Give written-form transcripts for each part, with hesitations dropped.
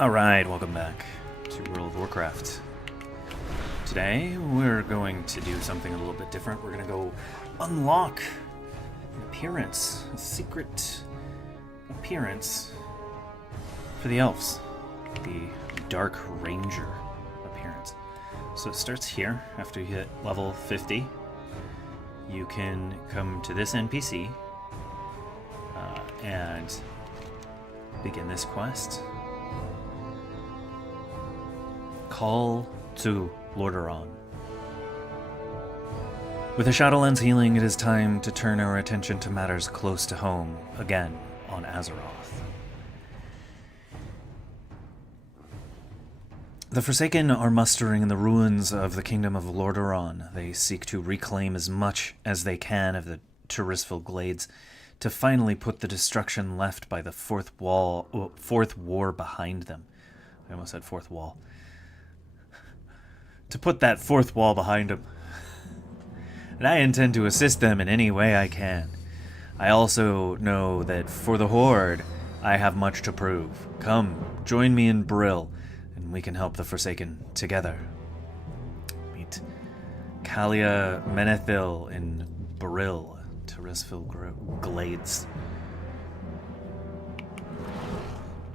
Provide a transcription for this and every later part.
Alright, welcome back to World of Warcraft. Today, we're going to do something a little bit different. We're going to go unlock an appearance, a secret appearance for the Elves. The Dark Ranger appearance. So it starts here. After you hit level 50, you can come to this NPC and begin this quest. Call to Lordaeron. With the Shadowlands healing, it is time to turn our attention to matters close to home, again on Azeroth. The Forsaken are mustering in the ruins of the Kingdom of Lordaeron. They seek to reclaim as much as they can of the Tirisfal Glades to finally put the destruction left by the Fourth War behind them. I almost said fourth wall. To put that fourth wall behind them. And I intend to assist them in any way I can. I also know that for the Horde, I have much to prove. Come, join me in Brill, and we can help the Forsaken together. Meet Kalia Menethil in Brill, Tirisfal Glades.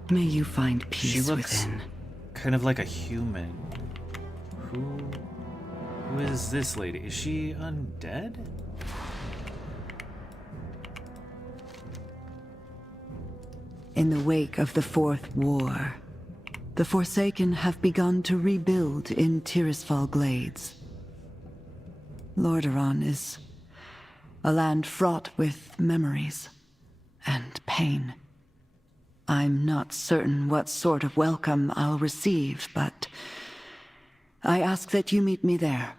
May you find peace She looks within. kind of like a human. Who is this lady? Is she undead? In the wake of the Fourth War, the Forsaken have begun to rebuild in Tirisfal Glades. Lordaeron is a land fraught with memories and pain. I'm not certain what sort of welcome I'll receive, but I ask that you meet me there.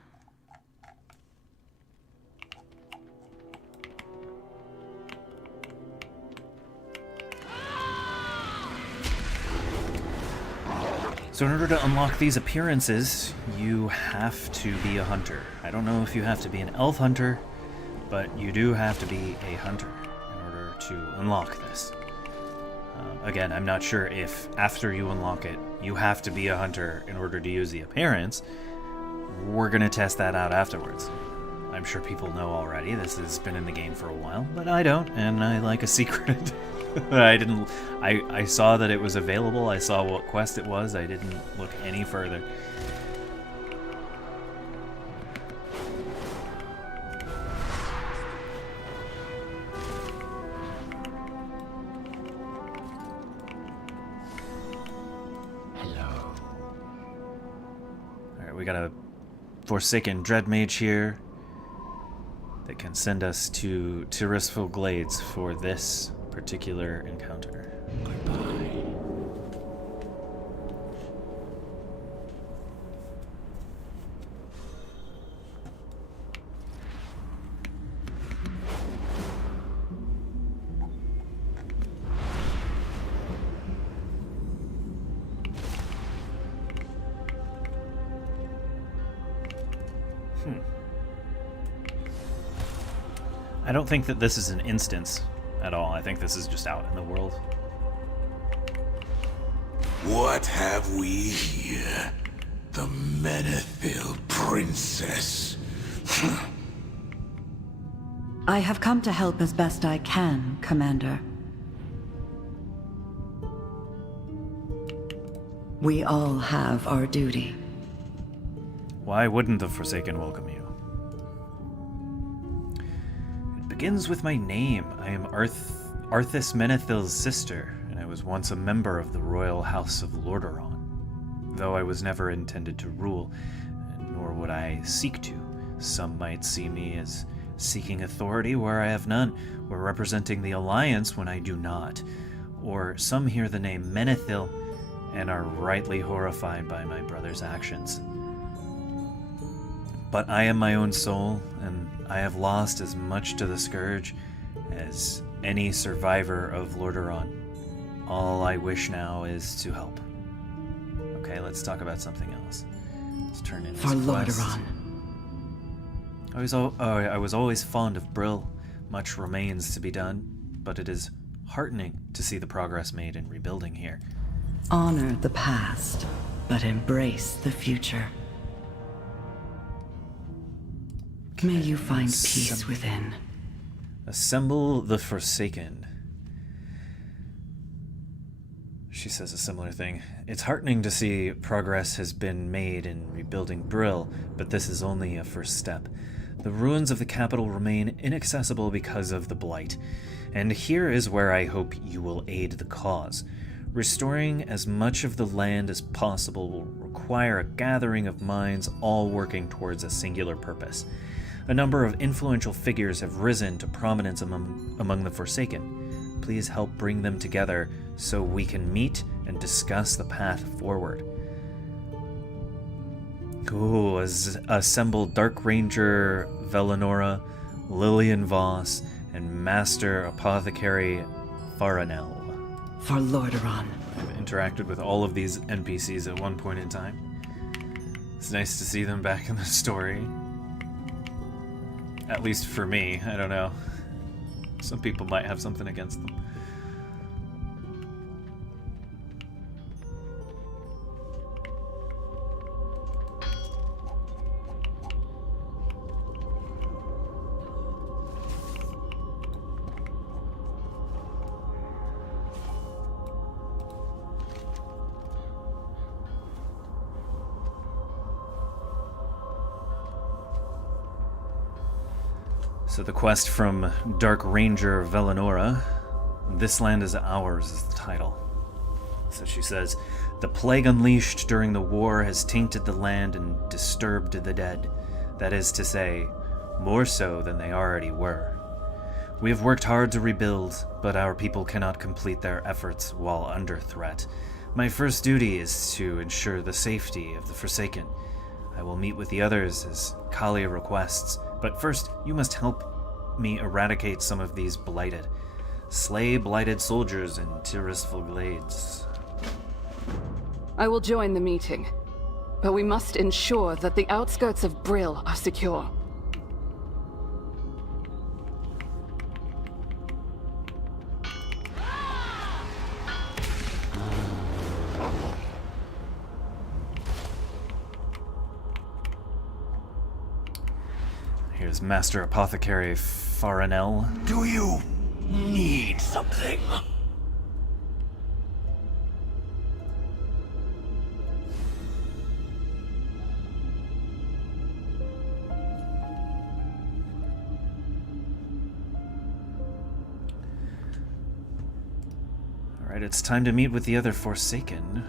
So in order to unlock these appearances, you have to be a hunter. I don't know if you have to be an elf hunter, but you do have to be a hunter in order to unlock this. Again, I'm not sure if after you unlock it, you have to be a hunter in order to use the appearance. We're going to test that out afterwards. I'm sure people know already. This has been in the game for a while, but I don't, and I like a secret. I saw that it was available. I saw what quest it was. I didn't look any further. We got a Forsaken Dreadmage here that can send us to Tirisfal Glades for this particular encounter. Goodbye. I don't think that this is an instance at all. I think this is just out in the world. What have we here? The Menethil Princess. I have come to help as best I can, Commander. We all have our duty. Why wouldn't the Forsaken welcome you? Begins with my name. I am Arthas Menethil's sister, and I was once a member of the royal house of Lordaeron. Though I was never intended to rule, nor would I seek to. Some might see me as seeking authority where I have none, or representing the Alliance when I do not. Or some hear the name Menethil and are rightly horrified by my brother's actions. But I am my own soul, and I have lost as much to the Scourge as any survivor of Lordaeron. All I wish now is to help. Okay, let's talk about something else. Let's turn in this For quest. Lordaeron. I was always fond of Brill. Much remains to be done, but it is heartening to see the progress made in rebuilding here. Honor the past, but embrace the future. May you find peace within. Assemble the Forsaken. She says a similar thing. It's heartening to see progress has been made in rebuilding Brill, but this is only a first step. The ruins of the capital remain inaccessible because of the Blight, and here is where I hope you will aid the cause. Restoring as much of the land as possible will require a gathering of minds all working towards a singular purpose. A number of influential figures have risen to prominence among the Forsaken. Please help bring them together so we can meet and discuss the path forward. Ooh, assemble Dark Ranger Velenora, Lillian Voss, and Master Apothecary Faranel. For Lordaeron. I've interacted with all of these NPCs at one point in time. It's nice to see them back in the story. At least for me, I don't know. Some people might have something against them. So the quest from Dark Ranger Velenora, "This land is ours" is the title. So she says, "The plague unleashed during the war has tainted the land and disturbed the dead. That is to say, more so than they already were. We have worked hard to rebuild, but our people cannot complete their efforts while under threat. My first duty is to ensure the safety of the Forsaken. I will meet with the others as Kalia requests, but first you must help me eradicate some of these blighted. Slay blighted soldiers in Tirisful Glades." I will join the meeting, but we must ensure that the outskirts of Brill are secure. Here's Master Apothecary Faranel. Do you need something? Alright, it's time to meet with the other Forsaken.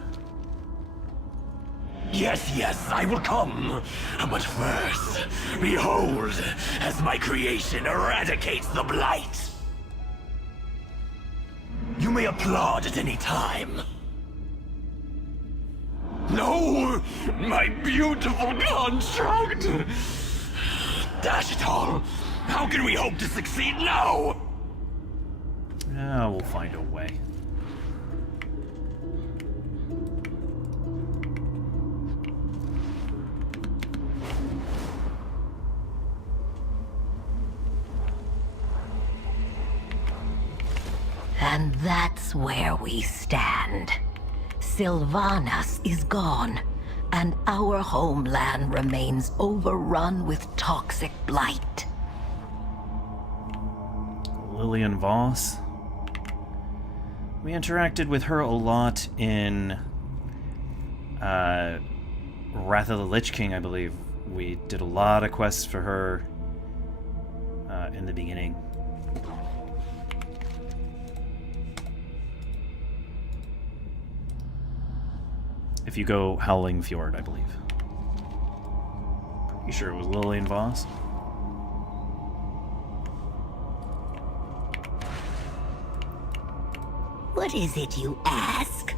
Yes, I will come. But first, behold, as my creation eradicates the Blight. You may applaud at any time. No, my beautiful construct. Dash it all. How can we hope to succeed now? We'll find a way. And that's where we stand. Sylvanas is gone, and our homeland remains overrun with toxic blight. Lillian Voss. We interacted with her a lot in Wrath of the Lich King, I believe. We did a lot of quests for her in the beginning. If you go Howling Fjord, I believe. Pretty sure it was Lillian Voss. What is it you ask?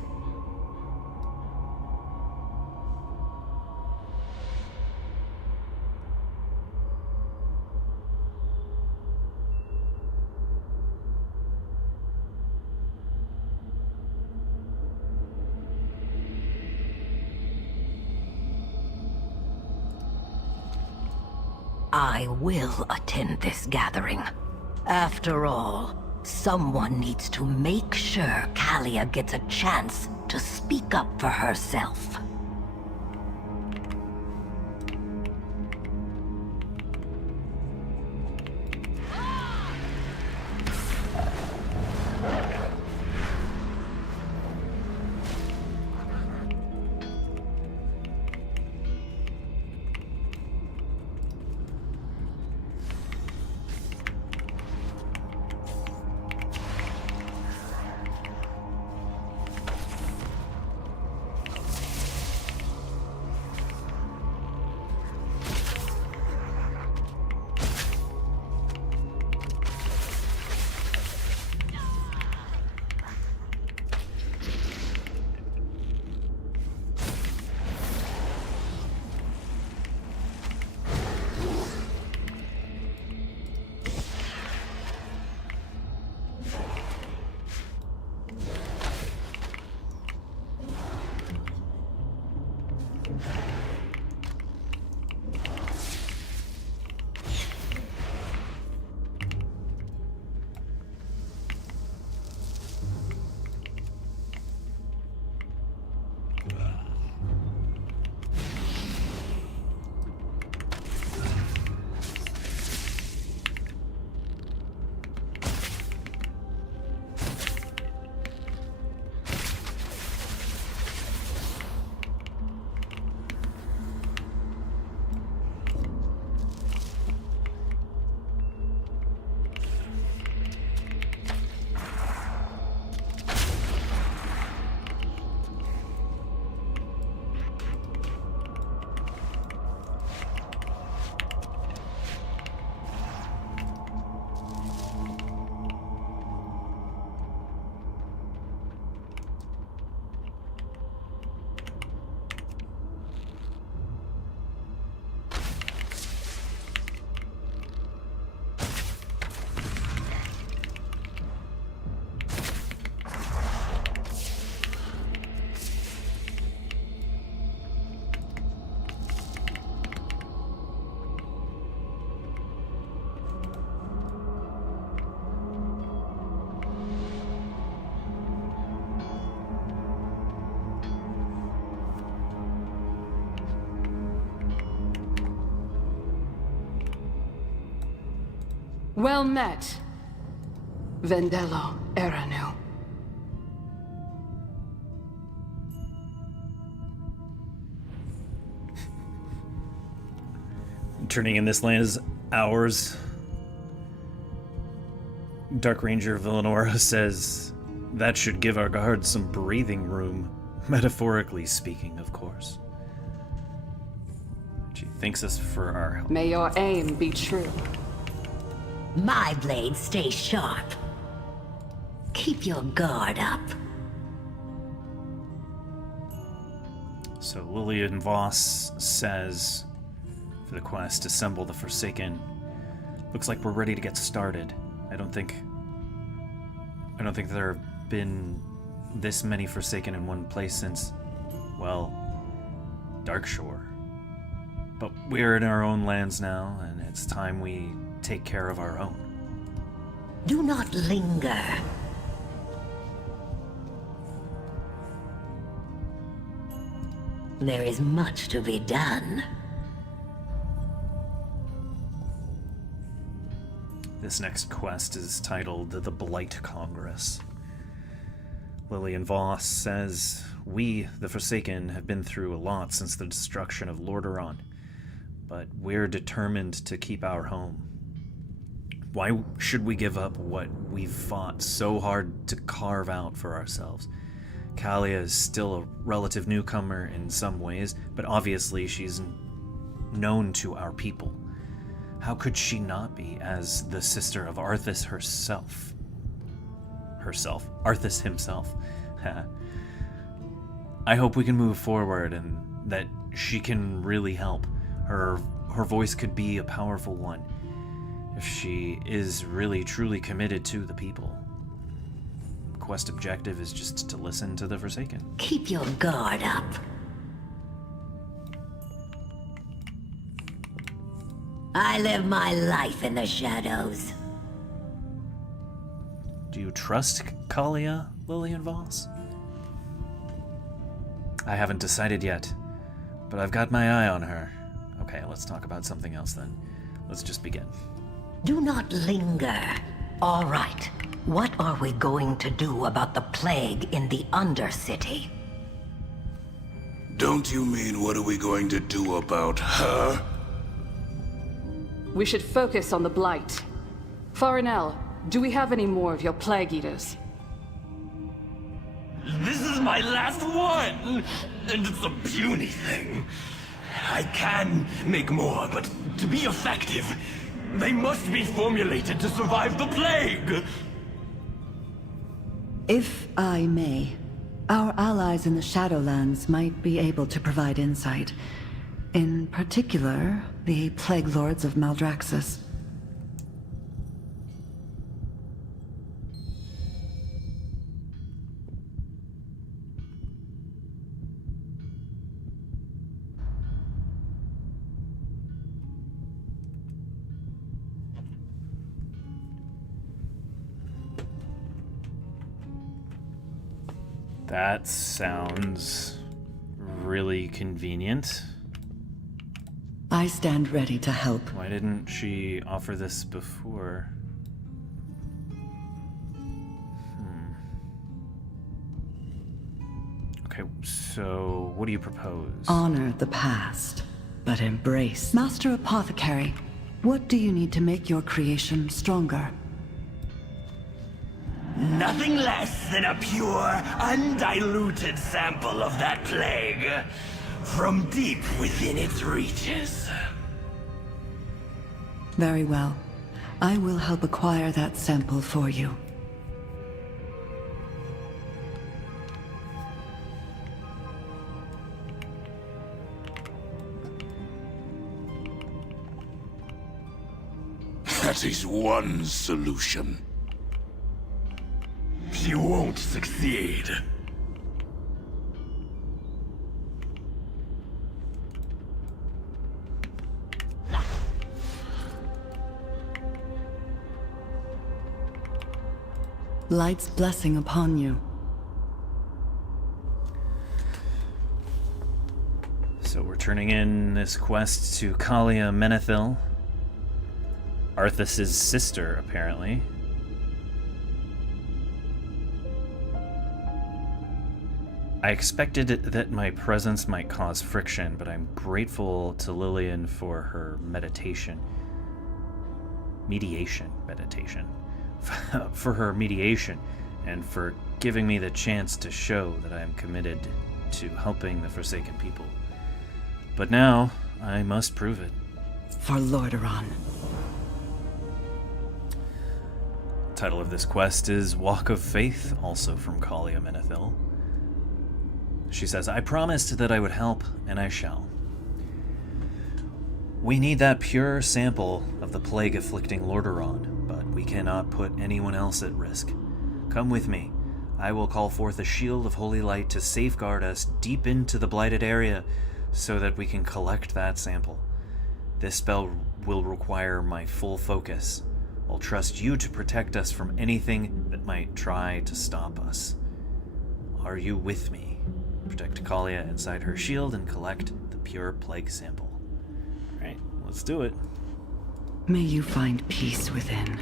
I will attend this gathering. After all, someone needs to make sure Kalia gets a chance to speak up for herself. Well met, Vendello Eranu. Turning in this land is ours. Dark Ranger Villanora says that should give our guards some breathing room, metaphorically speaking, of course. She thanks us for our help. May your aim be true. My blades stay sharp. Keep your guard up. So Lillian Voss says, for the quest, assemble the Forsaken. Looks like we're ready to get started. I don't think there have been this many Forsaken in one place since, well, Darkshore. But we're in our own lands now, and it's time we take care of our own. Do not linger. There is much to be done. This next quest is titled The Blight Congress. Lillian Voss says, we, the Forsaken, have been through a lot since the destruction of Lordaeron, but we're determined to keep our home. Why should we give up what we've fought so hard to carve out for ourselves? Kalia is still a relative newcomer in some ways, but obviously she's known to our people. How could she not be, as the sister of Arthas herself? Arthas himself. I hope we can move forward and that she can really help. Her voice could be a powerful one if she is really truly committed to the people. Quest objective is just to listen to the Forsaken. Keep your guard up. I live my life in the shadows. Do you trust Kalia, Lillian Voss? I haven't decided yet, but I've got my eye on her. Okay, let's talk about something else then. Let's just begin. Do not linger. All right. What are we going to do about the plague in the Undercity? Don't you mean what are we going to do about her? We should focus on the Blight. Farinell, do we have any more of your Plague Eaters? This is my last one! And it's a puny thing. I can make more, but to be effective, they must be formulated to survive the plague! If I may, our allies in the Shadowlands might be able to provide insight. In particular, the Plague Lords of Maldraxxus. That sounds really convenient. I stand ready to help. Why didn't she offer this before? Okay, so what do you propose? Honor the past, but embrace. Master Apothecary, what do you need to make your creation stronger? Nothing less than a pure, undiluted sample of that plague. From deep within its reaches. Very well. I will help acquire that sample for you. That is one solution. You won't succeed. Light's blessing upon you. So we're turning in this quest to Kalia Menethil, Arthas's sister, apparently. I expected that my presence might cause friction, but I'm grateful to Lillian for her mediation, for her mediation, and for giving me the chance to show that I am committed to helping the Forsaken people. But now, I must prove it. For Lordaeron. The title of this quest is Walk of Faith, also from Kalia Menethil. She says, I promised that I would help, and I shall. We need that pure sample of the plague afflicting Lordaeron, but we cannot put anyone else at risk. Come with me. I will call forth a shield of holy light to safeguard us deep into the blighted area so that we can collect that sample. This spell will require my full focus. I'll trust you to protect us from anything that might try to stop us. Are you with me? Protect Kalia inside her shield and collect the pure plague sample. Alright, let's do it. May you find peace within.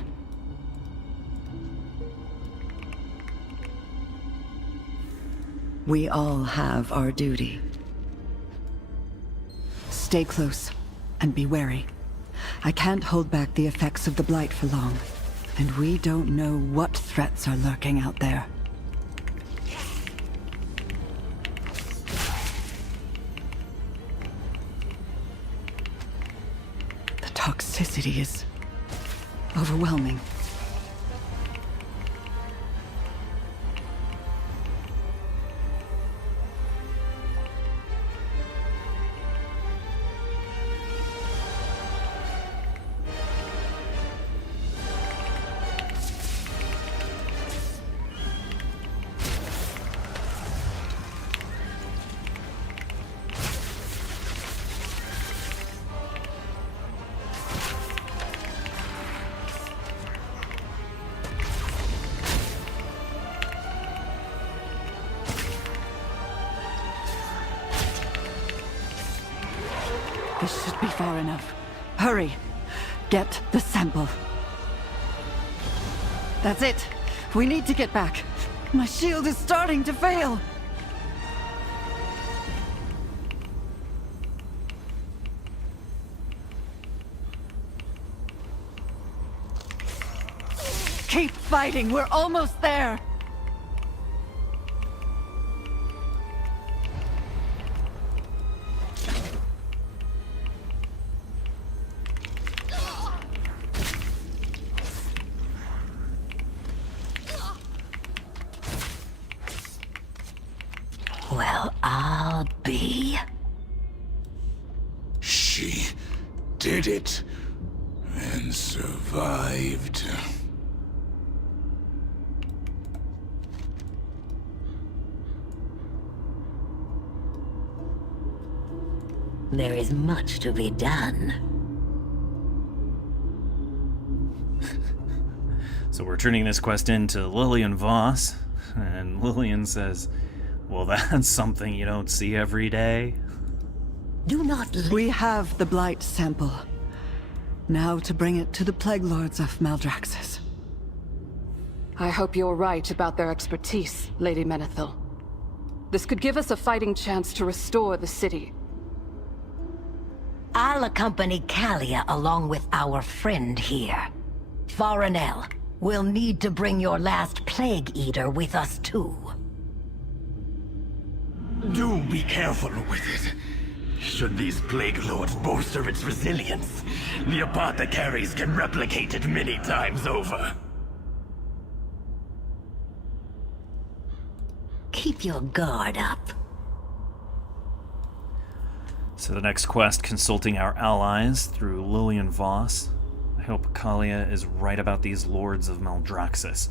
We all have our duty. Stay close and be wary. I can't hold back the effects of the Blight for long, and we don't know what threats are lurking out there. The toxicity is overwhelming. This should be far enough. Hurry! Get the sample. That's it! We need to get back. My shield is starting to fail! Keep fighting! We're almost there! Well, I'll be. She did it and survived. There is much to be done. So we're turning this quest in to Lillian Voss, and Lillian says, well, that's something you don't see every day. Do not We have the Blight sample. Now to bring it to the Plague Lords of Maldraxxus. I hope you're right about their expertise, Lady Menethil. This could give us a fighting chance to restore the city. I'll accompany Kalia along with our friend here. Farinel, we'll need to bring your last Plague Eater with us too. Do be careful with it. Should these Plague Lords bolster its resilience, the apothecaries can replicate it many times over. Keep your guard up. So the next quest, consulting our allies through Lillian Voss. I hope Kalia is right about these Lords of Maldraxxus,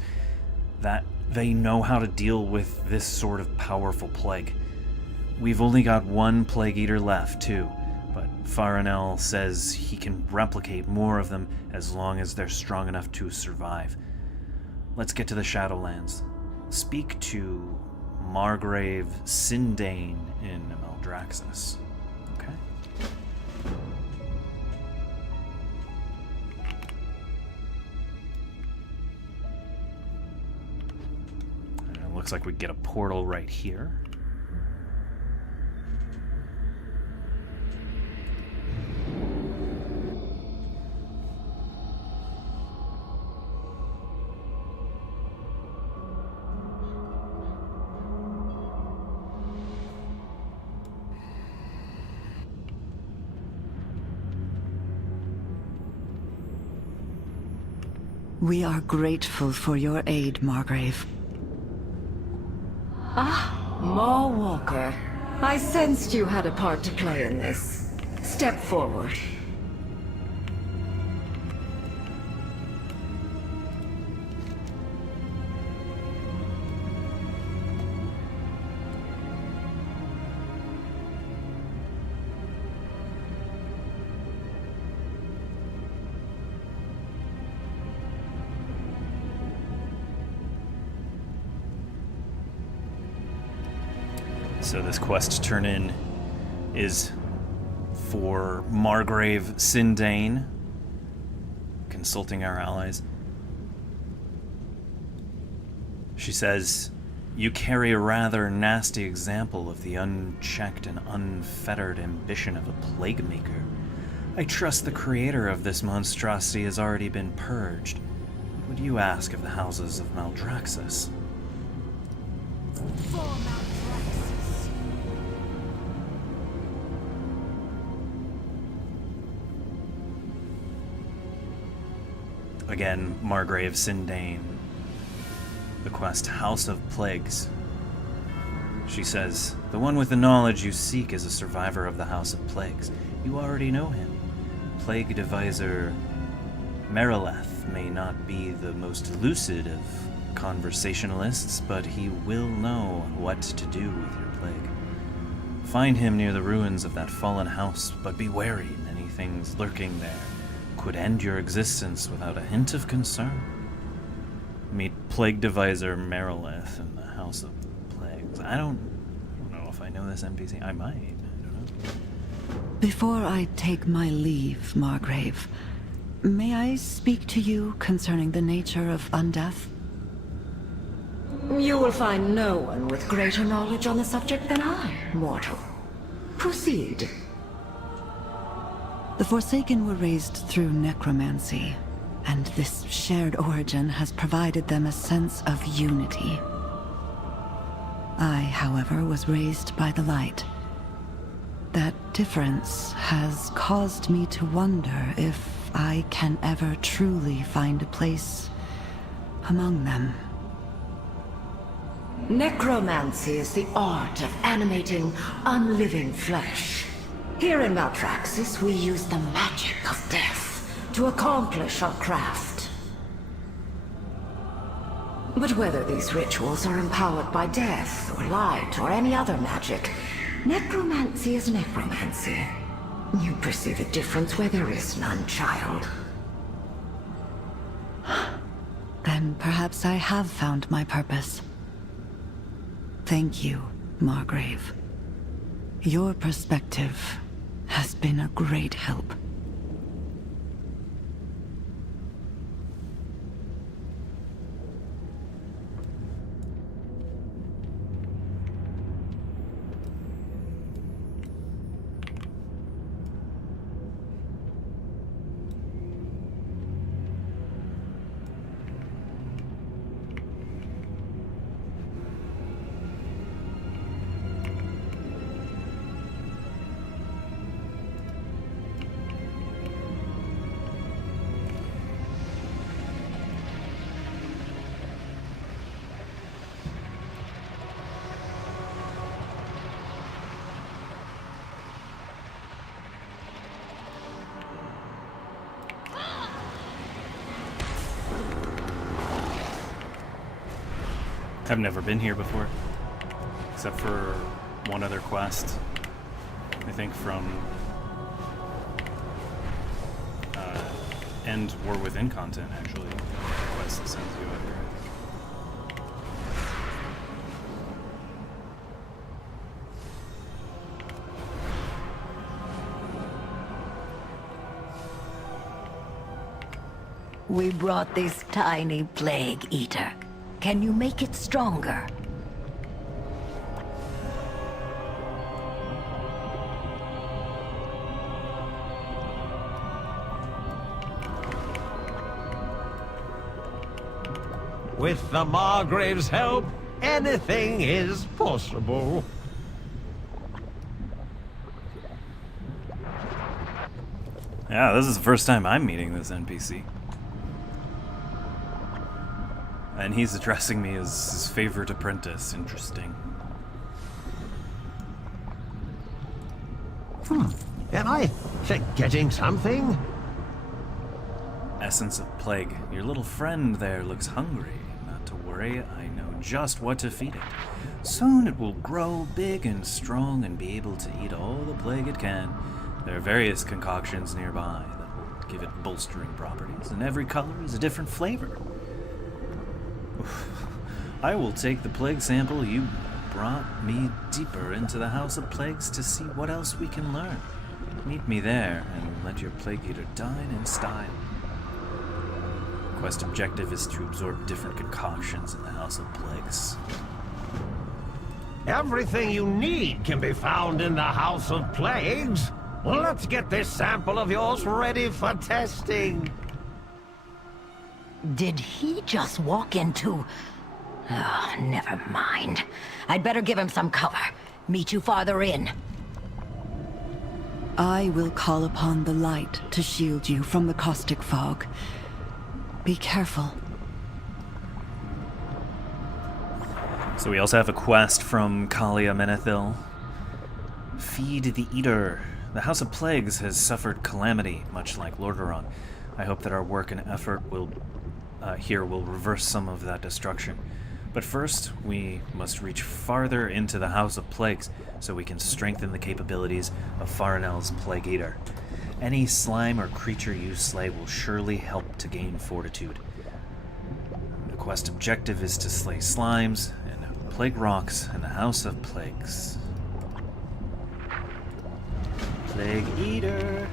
that they know how to deal with this sort of powerful plague. We've only got one Plague Eater left, too, but Farinel says he can replicate more of them as long as they're strong enough to survive. Let's get to the Shadowlands. Speak to Margrave Sindane in Maldraxxus. Okay. And it looks like we get a portal right here. We are grateful for your aid, Margrave. Maw Walker, I sensed you had a part to play in this. Step forward. So this quest to turn in is for Margrave Sindane, consulting our allies. She says, you carry a rather nasty example of the unchecked and unfettered ambition of a plague maker. I trust the creator of this monstrosity has already been purged. What would you ask of the houses of Maldraxxus? Again, Margrave Sindane. The quest House of Plagues. She says, the one with the knowledge you seek is a survivor of the House of Plagues. You already know him. Plague Deviser Merileth may not be the most lucid of conversationalists, but he will know what to do with your plague. Find him near the ruins of that fallen house, but be wary, many things lurking there could end your existence without a hint of concern. Meet Plague Deviser Merileth in the House of Plagues. I don't know if I know this NPC. I might. I don't know. Before I take my leave, Margrave, may I speak to you concerning the nature of undeath? You will find no one with greater knowledge on the subject than I, mortal. Proceed. The Forsaken were raised through necromancy, and this shared origin has provided them a sense of unity. I, however, was raised by the light. That difference has caused me to wonder if I can ever truly find a place among them. Necromancy is the art of animating unliving flesh. Here in Maltraxis, we use the magic of death to accomplish our craft. But whether these rituals are empowered by death, or light, or any other magic, necromancy is necromancy. You perceive a difference where there is none, child. Then perhaps I have found my purpose. Thank you, Margrave. Your perspective has been a great help. I've never been here before, except for one other quest, I think from End War Within content, actually. The quest that sends you out here. We brought this tiny plague eater. Can you make it stronger? With the Margrave's help, anything is possible. Yeah, this is the first time I'm meeting this NPC. And he's addressing me as his favorite apprentice. Interesting. Am I forgetting something? Essence of Plague. Your little friend there looks hungry. Not to worry, I know just what to feed it. Soon it will grow big and strong and be able to eat all the plague it can. There are various concoctions nearby that will give it bolstering properties, and every color is a different flavor. I will take the plague sample you brought me deeper into the House of Plagues to see what else we can learn. Meet me there and let your plague eater dine in style. Quest objective is to absorb different concoctions in the House of Plagues. Everything you need can be found in the House of Plagues. Well, let's get this sample of yours ready for testing. Did he just walk into... Oh, never mind. I'd better give him some cover. Meet you farther in. I will call upon the light to shield you from the caustic fog. Be careful. So we also have a quest from Kalia Menethil. Feed the Eater. The House of Plagues has suffered calamity, much like Lordaeron. I hope that our work and effort will reverse some of that destruction. But first, we must reach farther into the House of Plagues so we can strengthen the capabilities of Farinel's Plague Eater. Any slime or creature you slay will surely help to gain fortitude. The quest objective is to slay slimes and plague rocks in the House of Plagues. Plague Eater.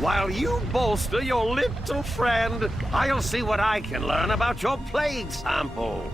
While you bolster your little friend, I'll see what I can learn about your plague sample.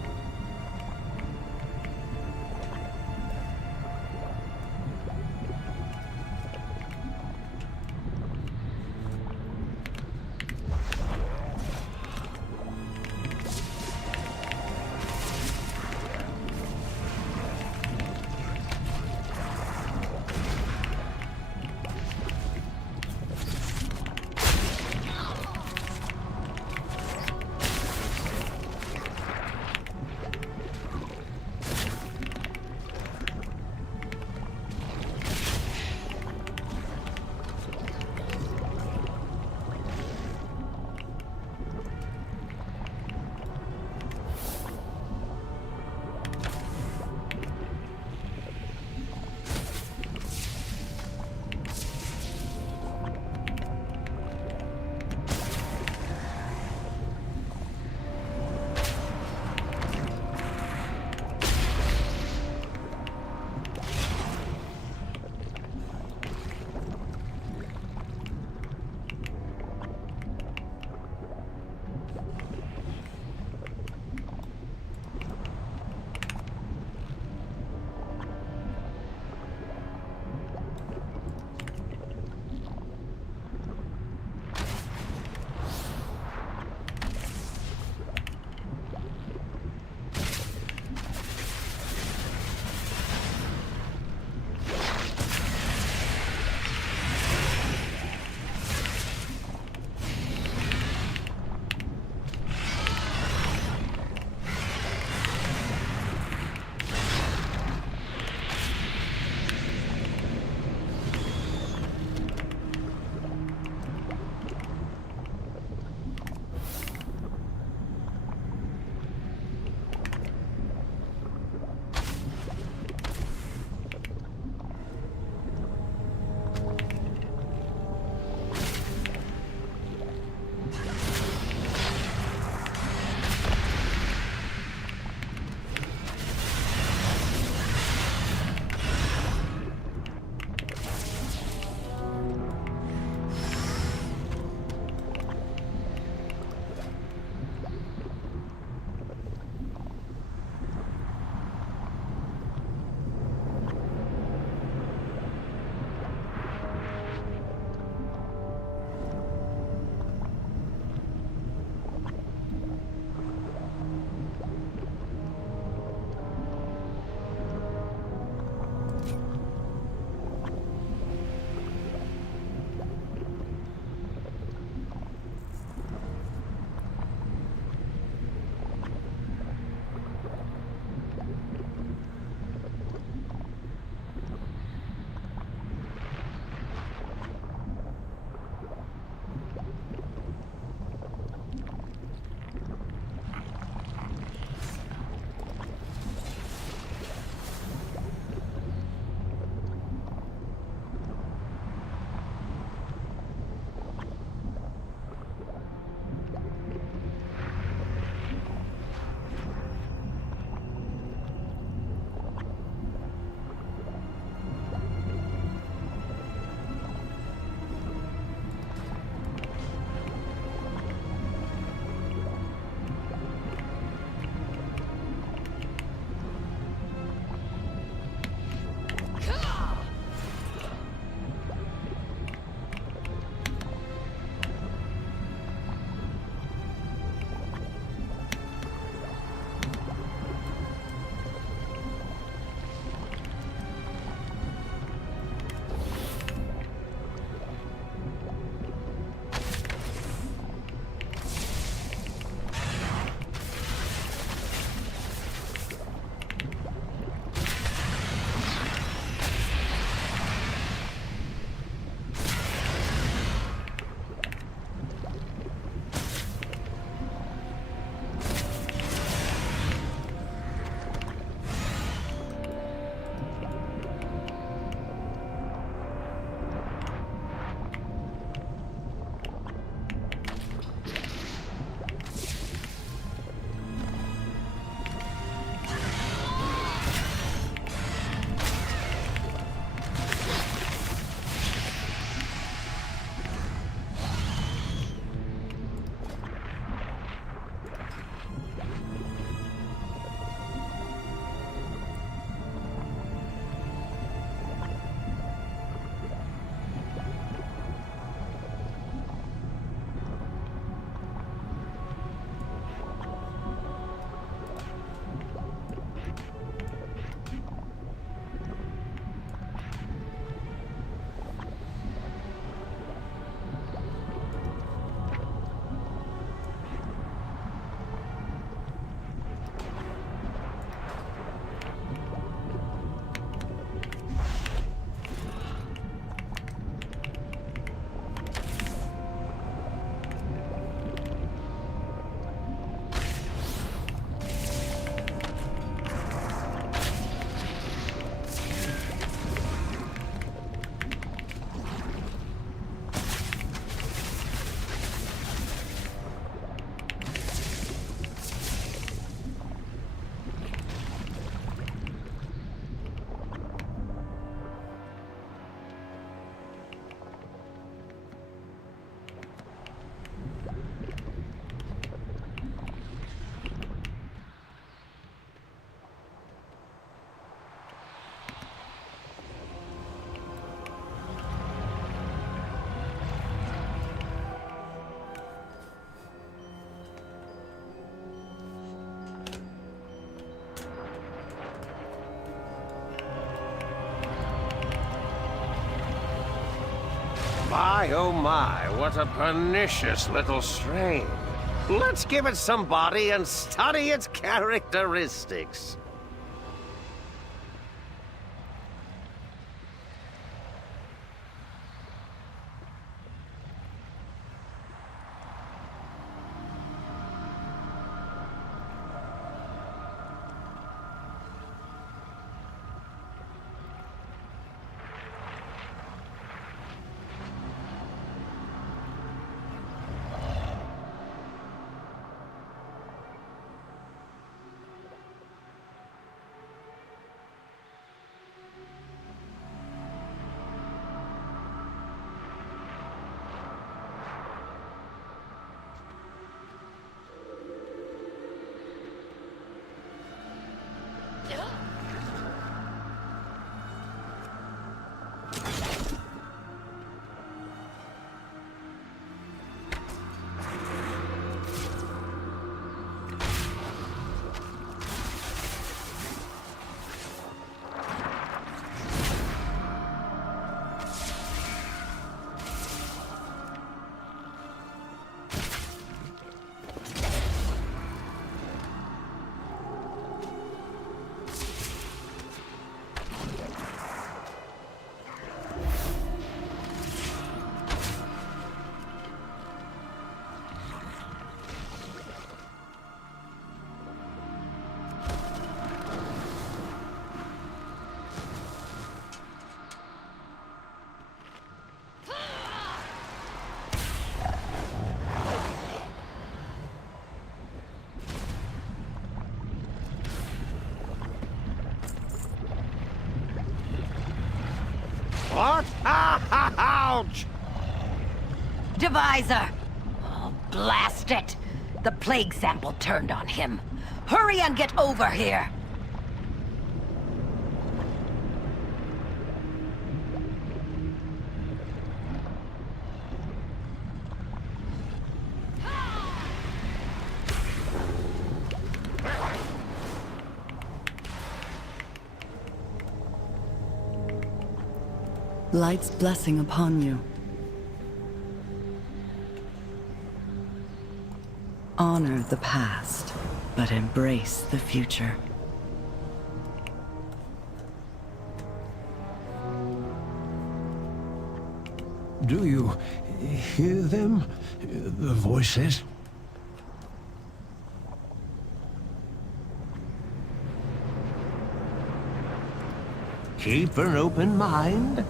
My, oh my, what a pernicious little strain. Let's give it some body and study its characteristics. What? Ouch! Devisor! Oh, blast it! The plague sample turned on him. Hurry and get over here! Light's blessing upon you. Honor the past, but embrace the future. Do you hear them? The voices? Keep an open mind.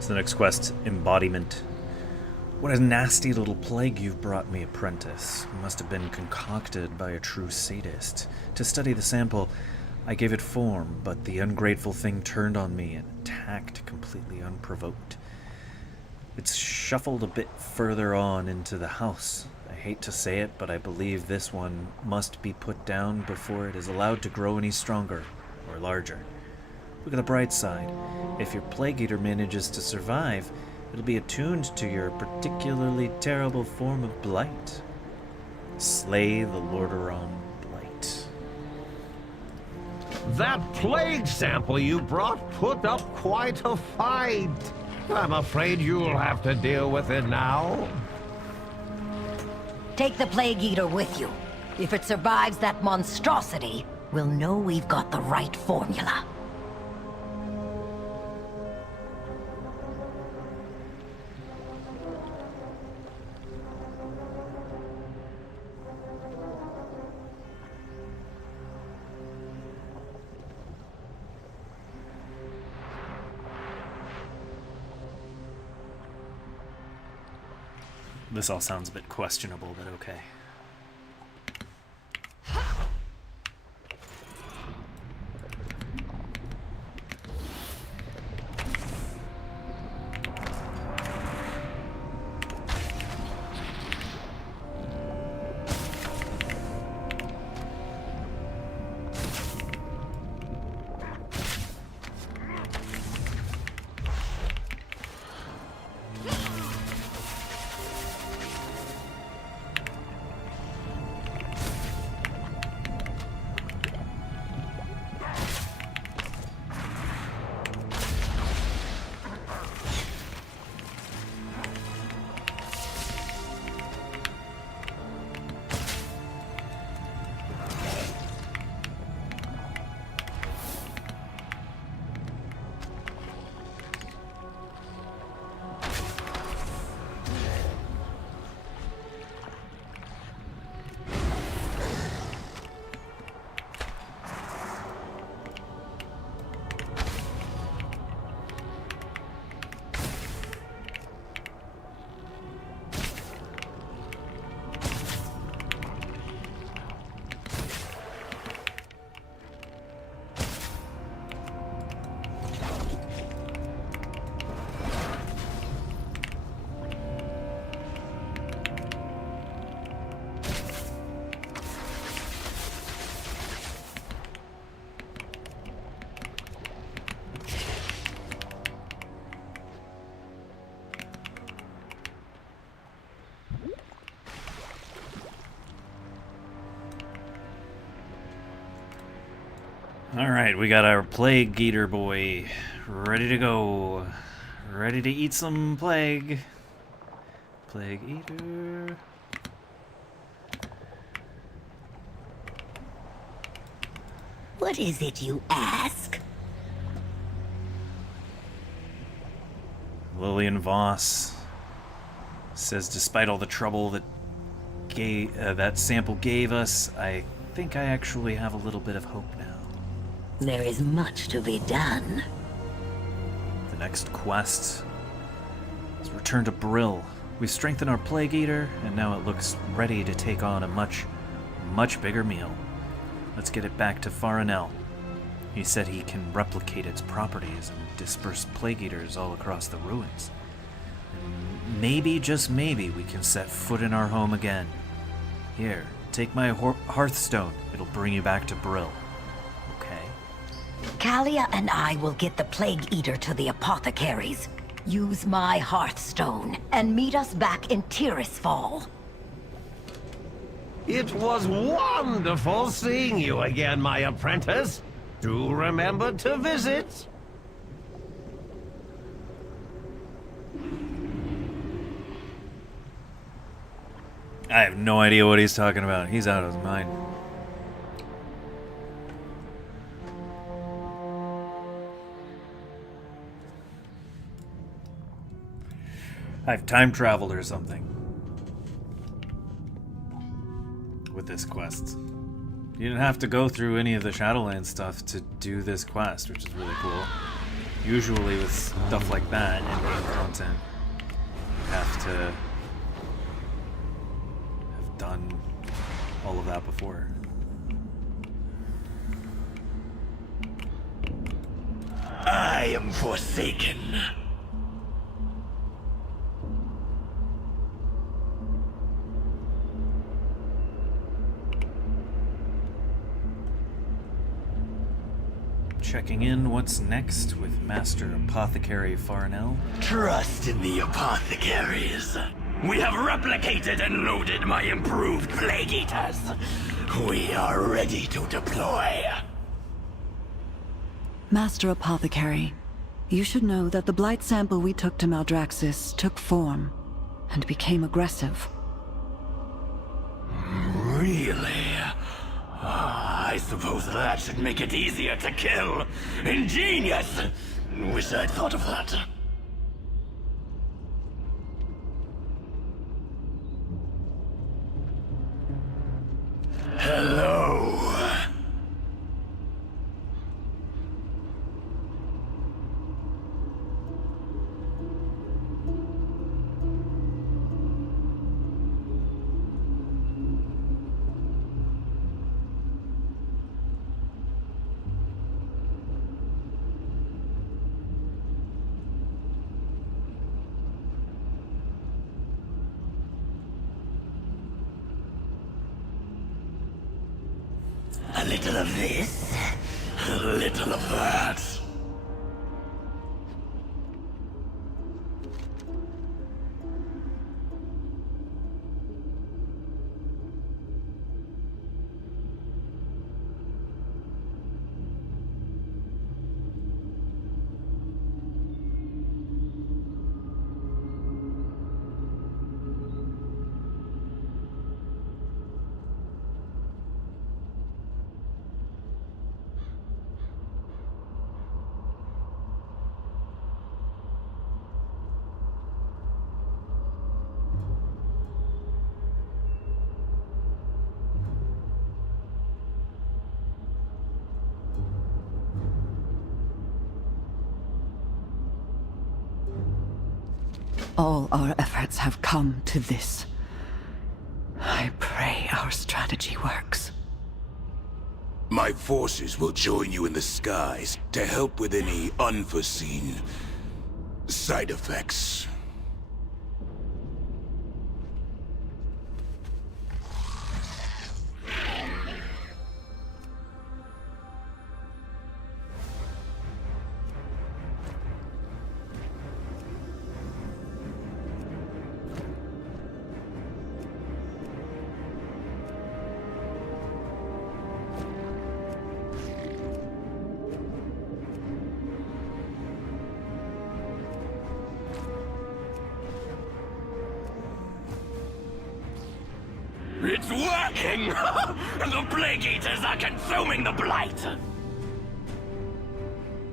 So the next quest, Embodiment. What a nasty little plague you've brought me, apprentice. It must have been concocted by a true sadist. To study the sample, I gave it form, but the ungrateful thing turned on me and attacked completely unprovoked. It's shuffled a bit further on into the house. I hate to say it, but I believe this one must be put down before it is allowed to grow any stronger or larger. Look at the bright side. If your Plague Eater manages to survive, it'll be attuned to your particularly terrible form of blight. Slay the Lordaeron blight. That plague sample you brought put up quite a fight. I'm afraid you'll have to deal with it now. Take the Plague Eater with you. If it survives that monstrosity, we'll know we've got the right formula. This all sounds a bit questionable, but okay. Alright, we got our Plague Eater boy ready to go. Ready to eat some plague. Plague Eater. What is it you ask? Lillian Voss says, despite all the trouble that that sample gave us, I think I actually have a little bit of hope now. There is much to be done. The next quest is return to Brill. We've strengthened our Plague Eater, and now it looks ready to take on a much bigger meal. Let's get it back to Farinel. He said he can replicate its properties and disperse Plague Eaters all across the ruins. And maybe, just maybe, we can set foot in our home again. Here, take my Hearthstone. It'll bring you back to Brill. Okay? Kalia and I will get the Plague Eater to the apothecaries. Use my Hearthstone and meet us back in Tirisfal. It was wonderful seeing you again, my apprentice. Do remember to visit. I have no idea what he's talking about. He's out of his mind. I've time traveled or something with this quest. You didn't have to go through any of the Shadowlands stuff to do this quest, which is really cool. Usually with stuff like that in-game content, you have to have done all of that before. I am forsaken. Checking in, what's next with Master Apothecary Farinel? Trust in the apothecaries. We have replicated and loaded my improved Plague Eaters. We are ready to deploy. Master Apothecary, you should know that the blight sample we took to Maldraxxus took form and became aggressive. Really? I suppose that should make it easier to kill. Ingenious! Wish I'd thought of that. Hello. A little of this, a little of that. All our efforts have come to this. I pray our strategy works. My forces will join you in the skies to help with any unforeseen side effects. It's working! The Plague Eaters are consuming the Blight!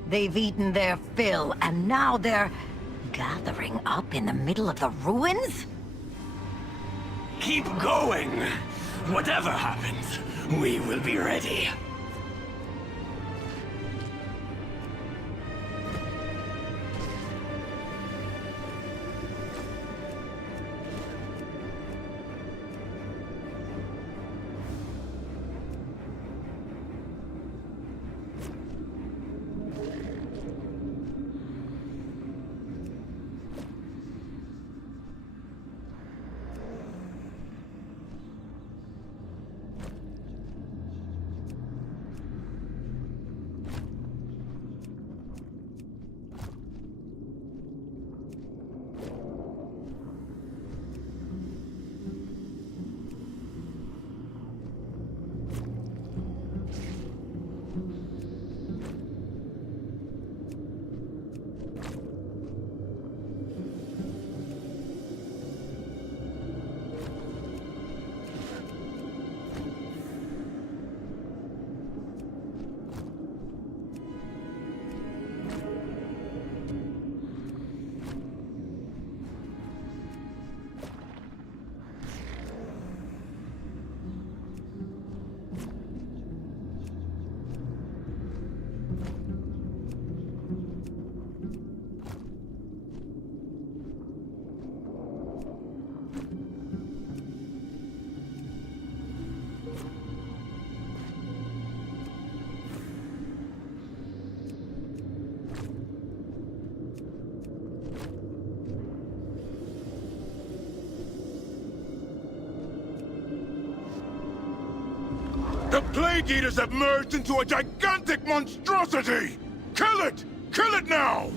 They've eaten their fill, and now they're gathering up in the middle of the ruins? Keep going! Whatever happens, we will be ready. The Plague Eaters have merged into a gigantic monstrosity! Kill it! Kill it now!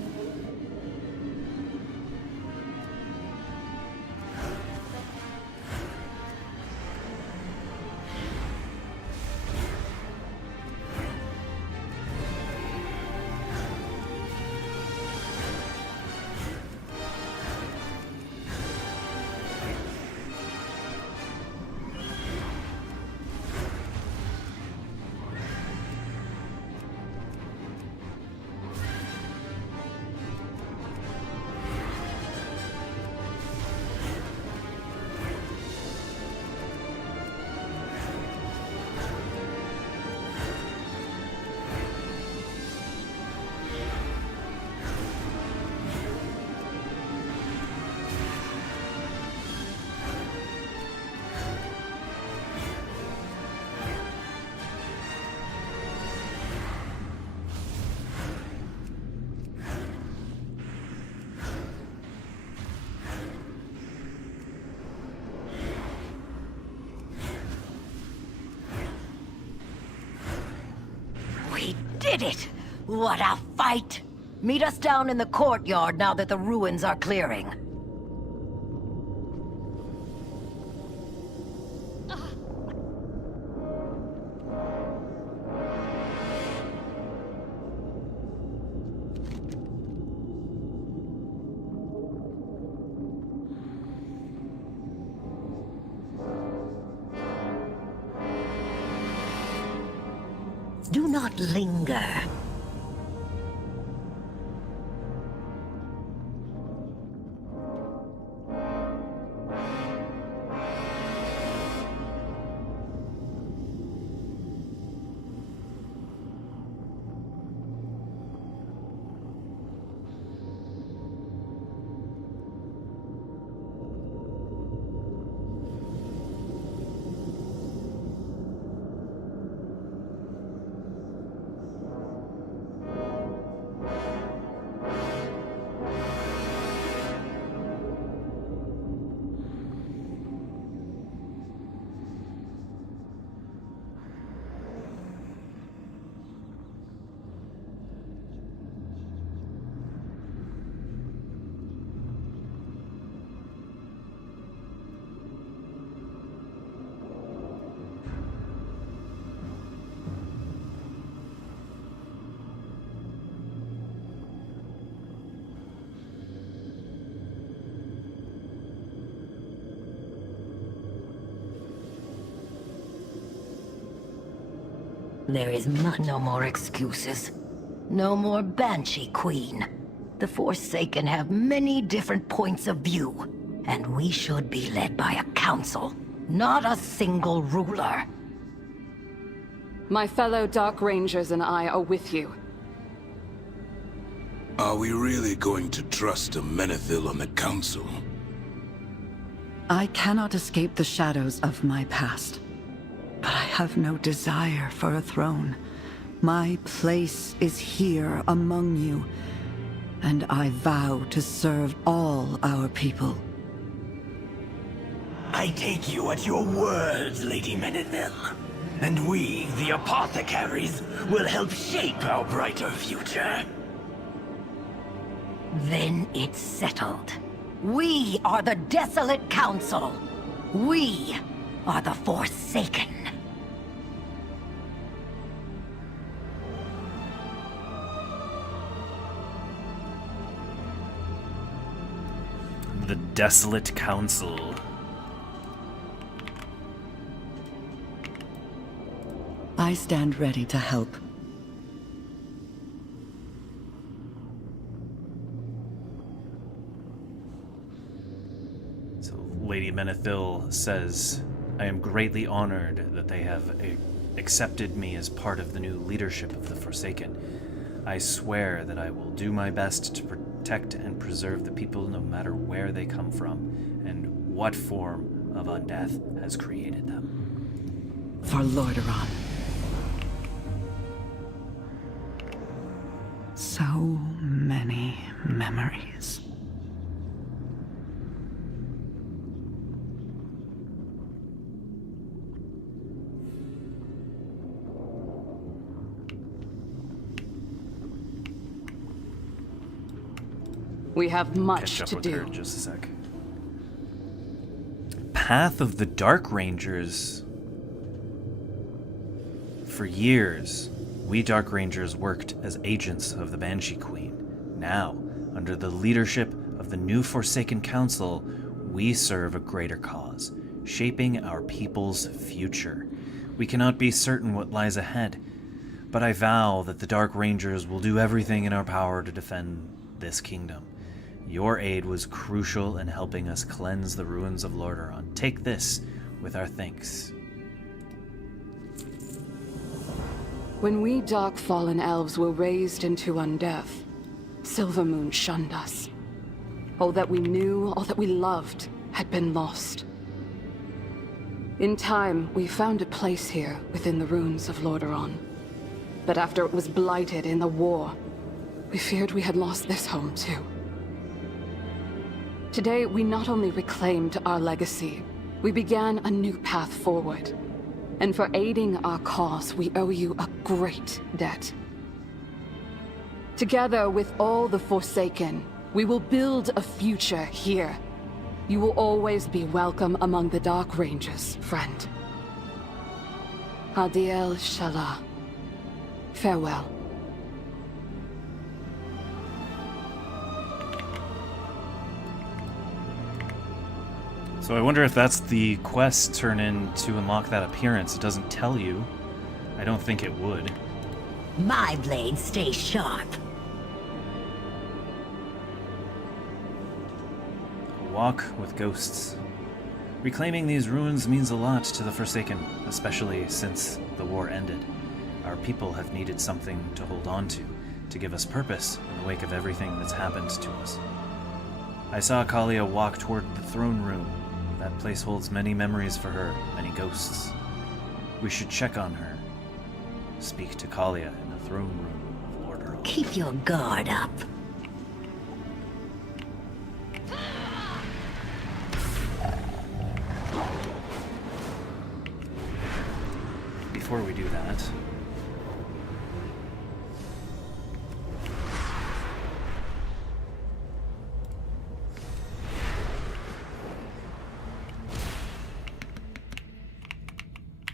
We did it! What a fight! Meet us down in the courtyard now that the ruins are clearing. Do not linger. There is no more excuses. No more Banshee Queen. The Forsaken have many different points of view, and we should be led by a council, not a single ruler. My fellow Dark Rangers and I are with you. Are we really going to trust a Menethil on the council? I cannot escape the shadows of my past, but I have no desire for a throne. My place is here among you, and I vow to serve all our people. I take you at your words, Lady Menethil. And we, the apothecaries, will help shape our brighter future. Then it's settled. We are the Desolate Council. We are the Forsaken. The Desolate Council. I stand ready to help. So Lady Menethil says, I am greatly honored that they have accepted me as part of the new leadership of the Forsaken. I swear that I will do my best to protect and preserve the people no matter where they come from and what form of undeath has created them. For Lordaeron. So many memories. We have much Catch up to with her do. in just a sec. Path of the Dark Rangers. For years, we Dark Rangers worked as agents of the Banshee Queen. Now, under the leadership of the new Forsaken Council, we serve a greater cause, shaping our people's future. We cannot be certain what lies ahead, but I vow that the Dark Rangers will do everything in our power to defend this kingdom. Your aid was crucial in helping us cleanse the ruins of Lordaeron. Take this with our thanks. When we Dark Fallen Elves were raised into undeath, Silvermoon shunned us. All that we knew, all that we loved, had been lost. In time, we found a place here within the ruins of Lordaeron. But after it was blighted in the war, we feared we had lost this home too. Today, we not only reclaimed our legacy, we began a new path forward. And for aiding our cause, we owe you a great debt. Together with all the Forsaken, we will build a future here. You will always be welcome among the Dark Rangers, friend. Hadiel Shala. Farewell. So I wonder if that's the quest turn in to unlock that appearance. It doesn't tell you. I don't think it would. My blade stays sharp. A walk with ghosts. Reclaiming these ruins means a lot to the Forsaken, especially since the war ended. Our people have needed something to hold on to give us purpose in the wake of everything that's happened to us. I saw Kalia walk toward the throne room. That place holds many memories for her, many ghosts. We should check on her. Speak to Kalia in the throne room of Lordaeron. Keep your guard up. Before we do that,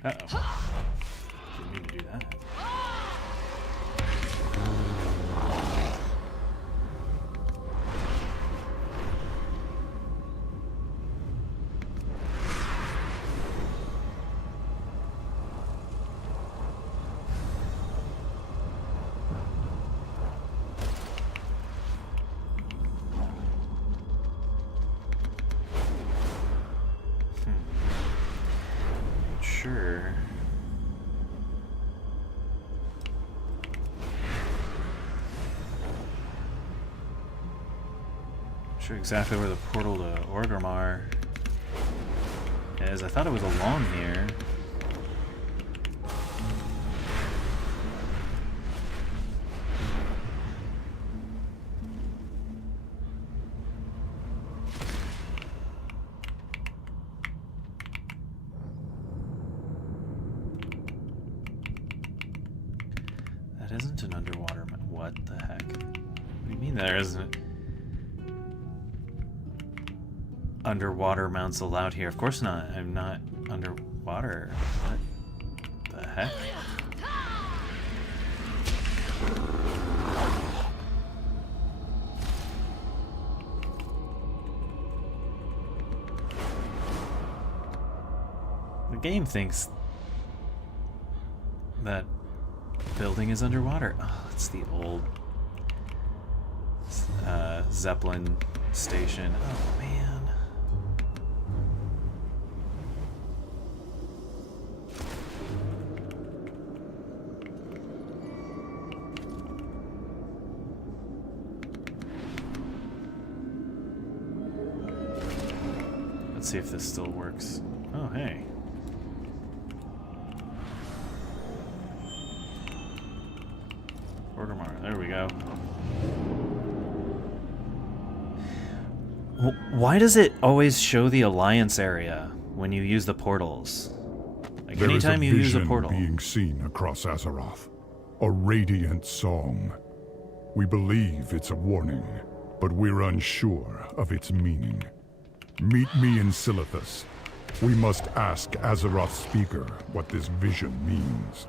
uh-oh. Didn't mean to do that. sure. Sure exactly where the portal to Orgrimmar is. I thought it was along here. That isn't an underwater map. What the heck? What do you mean there isn't? Underwater mounts allowed here. Of course not. I'm not underwater. What the heck? The game thinks that building is underwater. Oh, it's the old Zeppelin station. Oh man. Let's see if this still works. Oh, hey. Orgrimmar, there we go. Why does it always show the Alliance area when you use the portals? Like There anytime is you use a vision portal. being seen across Azeroth. A radiant song. We believe it's a warning, but we're unsure of its meaning. Meet me in Silithus. We must ask Azeroth's speaker what this vision means.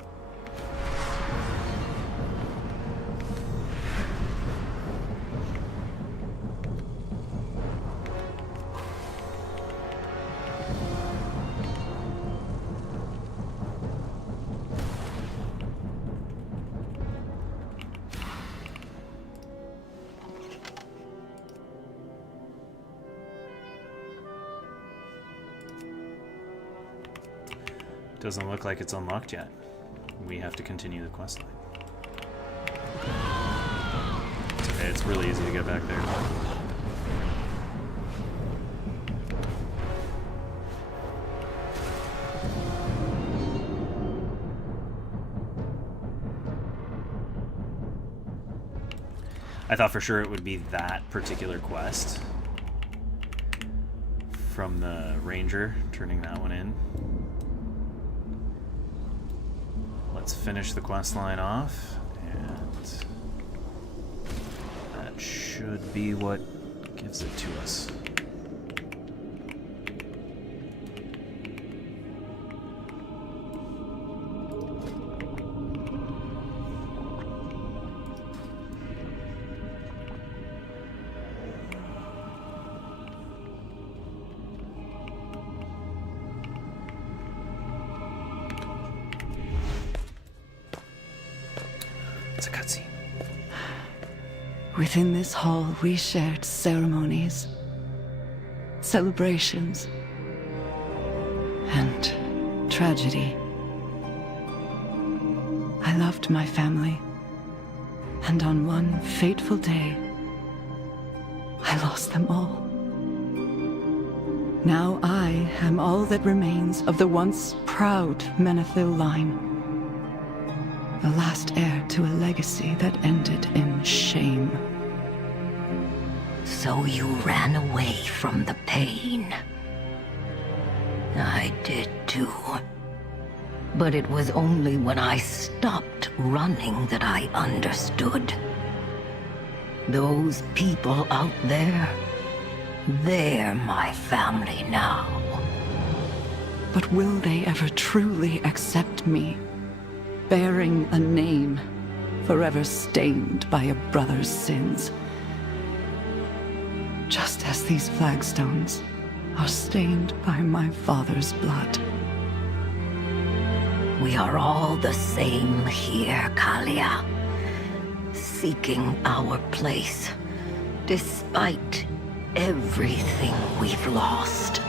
Doesn't look like it's unlocked yet. We have to continue the quest line. It's okay, it's really easy to get back there. I thought for sure it would be that particular quest from the ranger, turning that one in. Let's finish the quest line off, and that should be what gives it to us. It's a cutscene. Within this hall, we shared ceremonies, celebrations, and tragedy. I loved my family, and on one fateful day, I lost them all. Now I am all that remains of the once proud Menethil line. The last heir to a legacy that ended in shame. So you ran away from the pain. I did too. But it was only when I stopped running that I understood. Those people out there, they're my family now. But will they ever truly accept me? Bearing a name, forever stained by a brother's sins. Just as these flagstones are stained by my father's blood. We are all the same here, Kalia. Seeking our place, despite everything we've lost.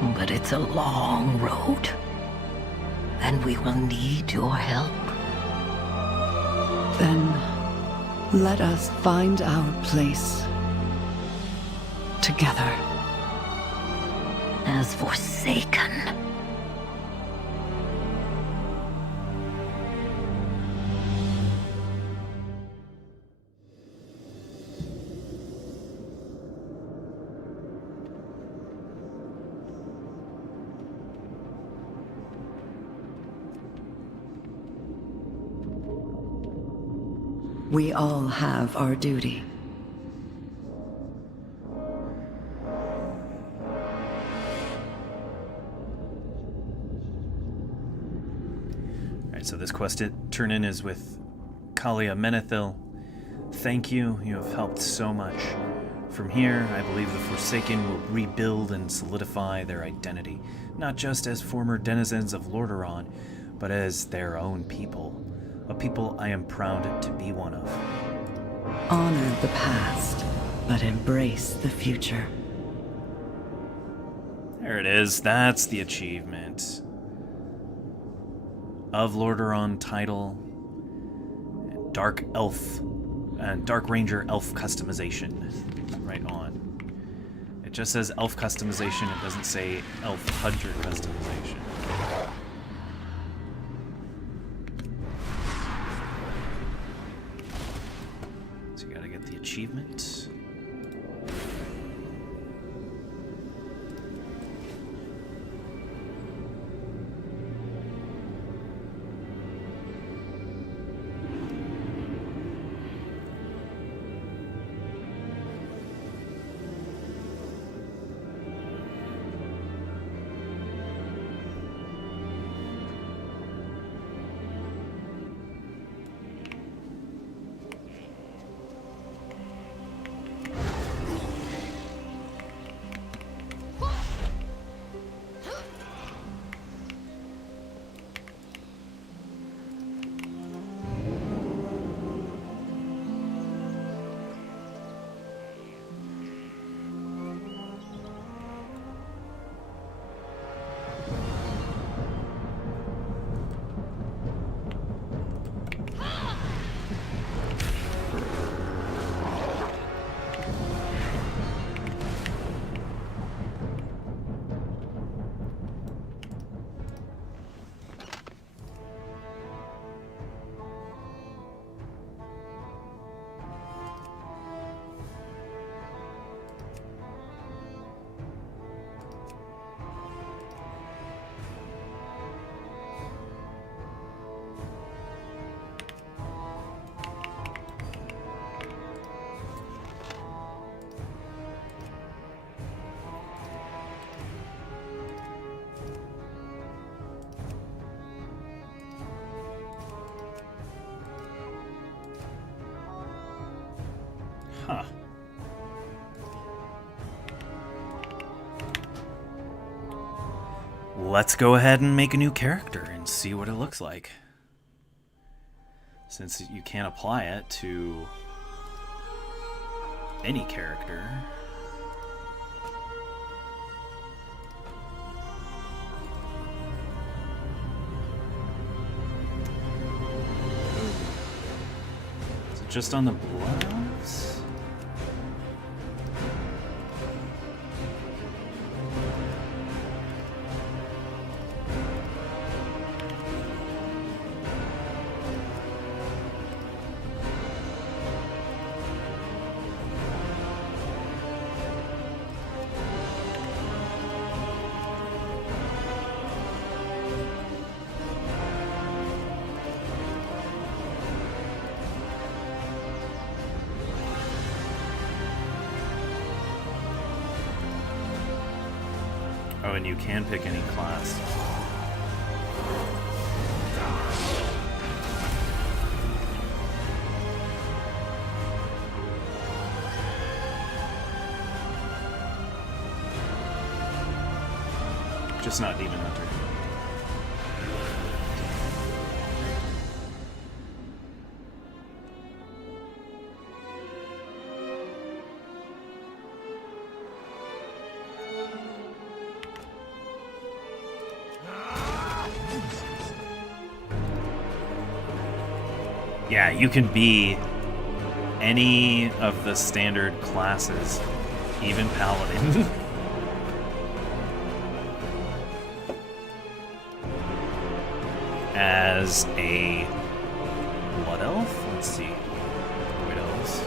But it's a long road. And we will need your help. Then let us find our place together. As Forsaken. We all have our duty. Alright, so this quest turn-in is with Kalia Menethil. Thank you. You have helped so much. From here, I believe the Forsaken will rebuild and solidify their identity, not just as former denizens of Lordaeron, but as their own people. A people I am proud to be one of. Honor the past, but embrace the future. There it is. That's the achievement. Of Lordaeron title, Dark Elf, and Dark Ranger Elf customization. Right on. It just says Elf customization, it doesn't say Elf Hunter customization. So you gotta get the achievement. Huh. Let's go ahead and make a new character and see what it looks like. Since you can't apply it to any character. Is it just on the gloves? Oh, and you can pick any class. Just not Demon Hunter. Yeah, you can be any of the standard classes, even Paladin. As a Blood Elf? Let's see. Void Elves.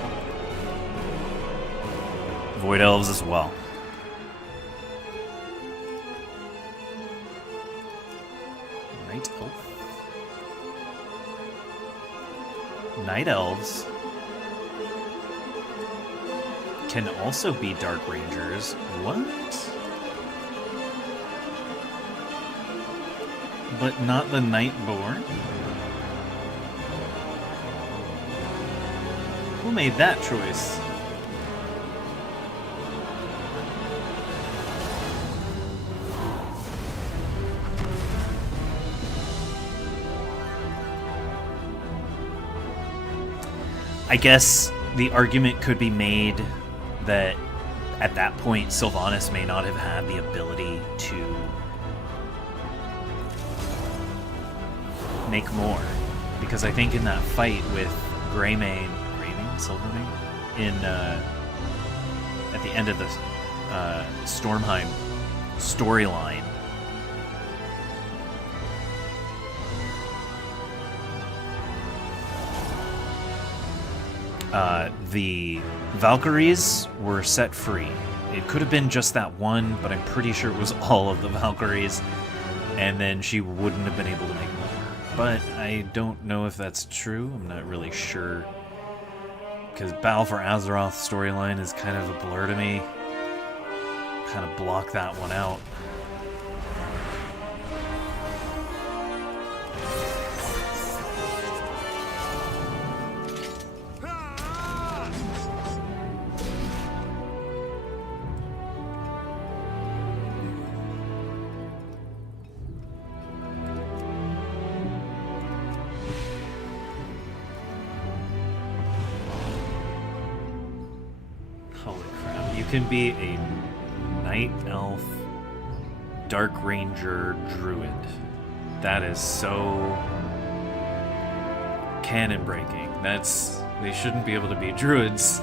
Void Elves as well. Night Elf. Night Elves can also be Dark Rangers. What? But not the Nightborn? Who made that choice? I guess the argument could be made that at that point Sylvanas may not have had the ability to make more, because I think in that fight with Greymane, Silvermane, at the end of the Stormheim storyline, the Valkyries were set free. It could have been just that one, but I'm pretty sure it was all of the Valkyries, and then she wouldn't have been able to make more. But I don't know if that's true. I'm not really sure, because Battle for Azeroth storyline is kind of a blur to me. Kind of block that one out. Can be a Night Elf Dark Ranger Druid. That is so canon breaking. They shouldn't be able to be druids.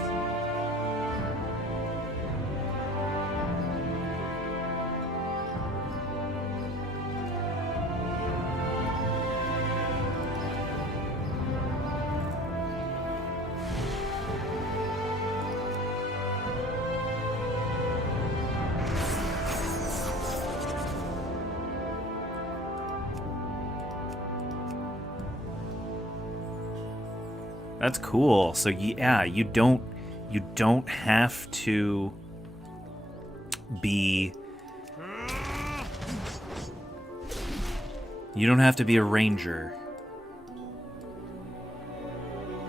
That's cool. So yeah, you don't have to be a ranger.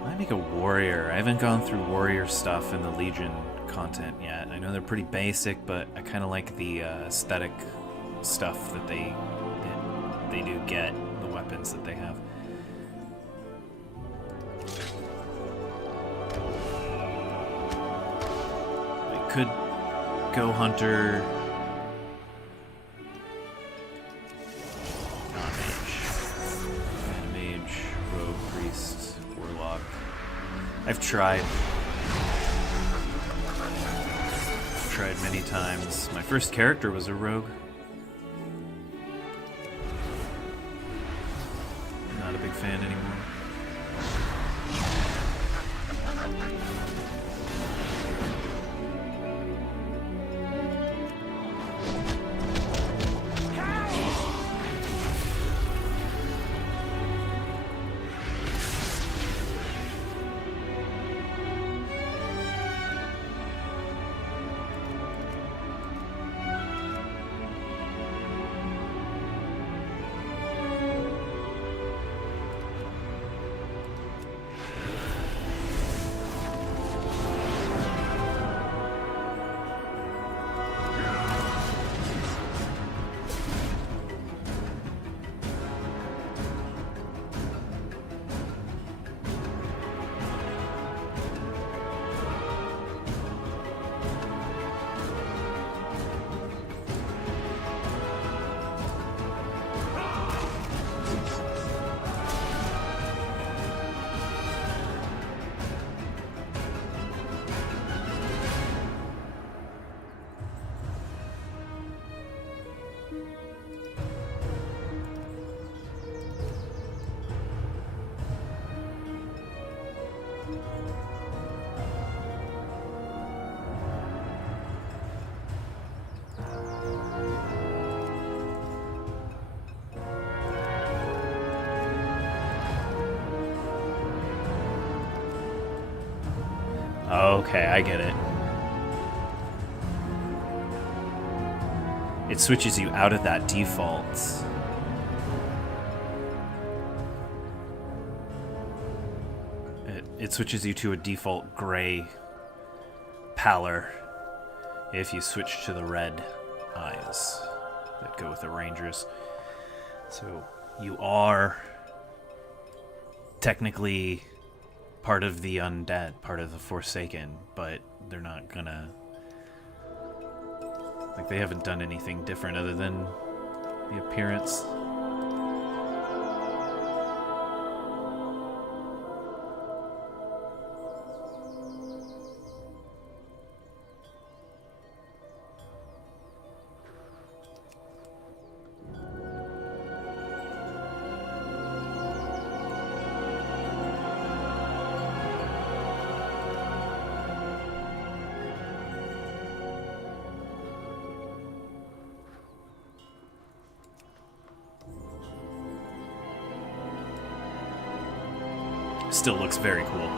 I make a warrior. I haven't gone through warrior stuff in the Legion content yet. I know they're pretty basic, but I kind of like the aesthetic stuff that they do get, the weapons that they have. Could go hunter, mage, rogue, priest, warlock. I've tried many times. My first character was a rogue. Not a big fan anymore. Okay, I get it. It switches you out of that default. It switches you to a default gray pallor if you switch to the red eyes that go with the Rangers. So you are technically part of the undead, part of the Forsaken, but they're not gonna... Like, they haven't done anything different other than the appearance. Still looks very cool.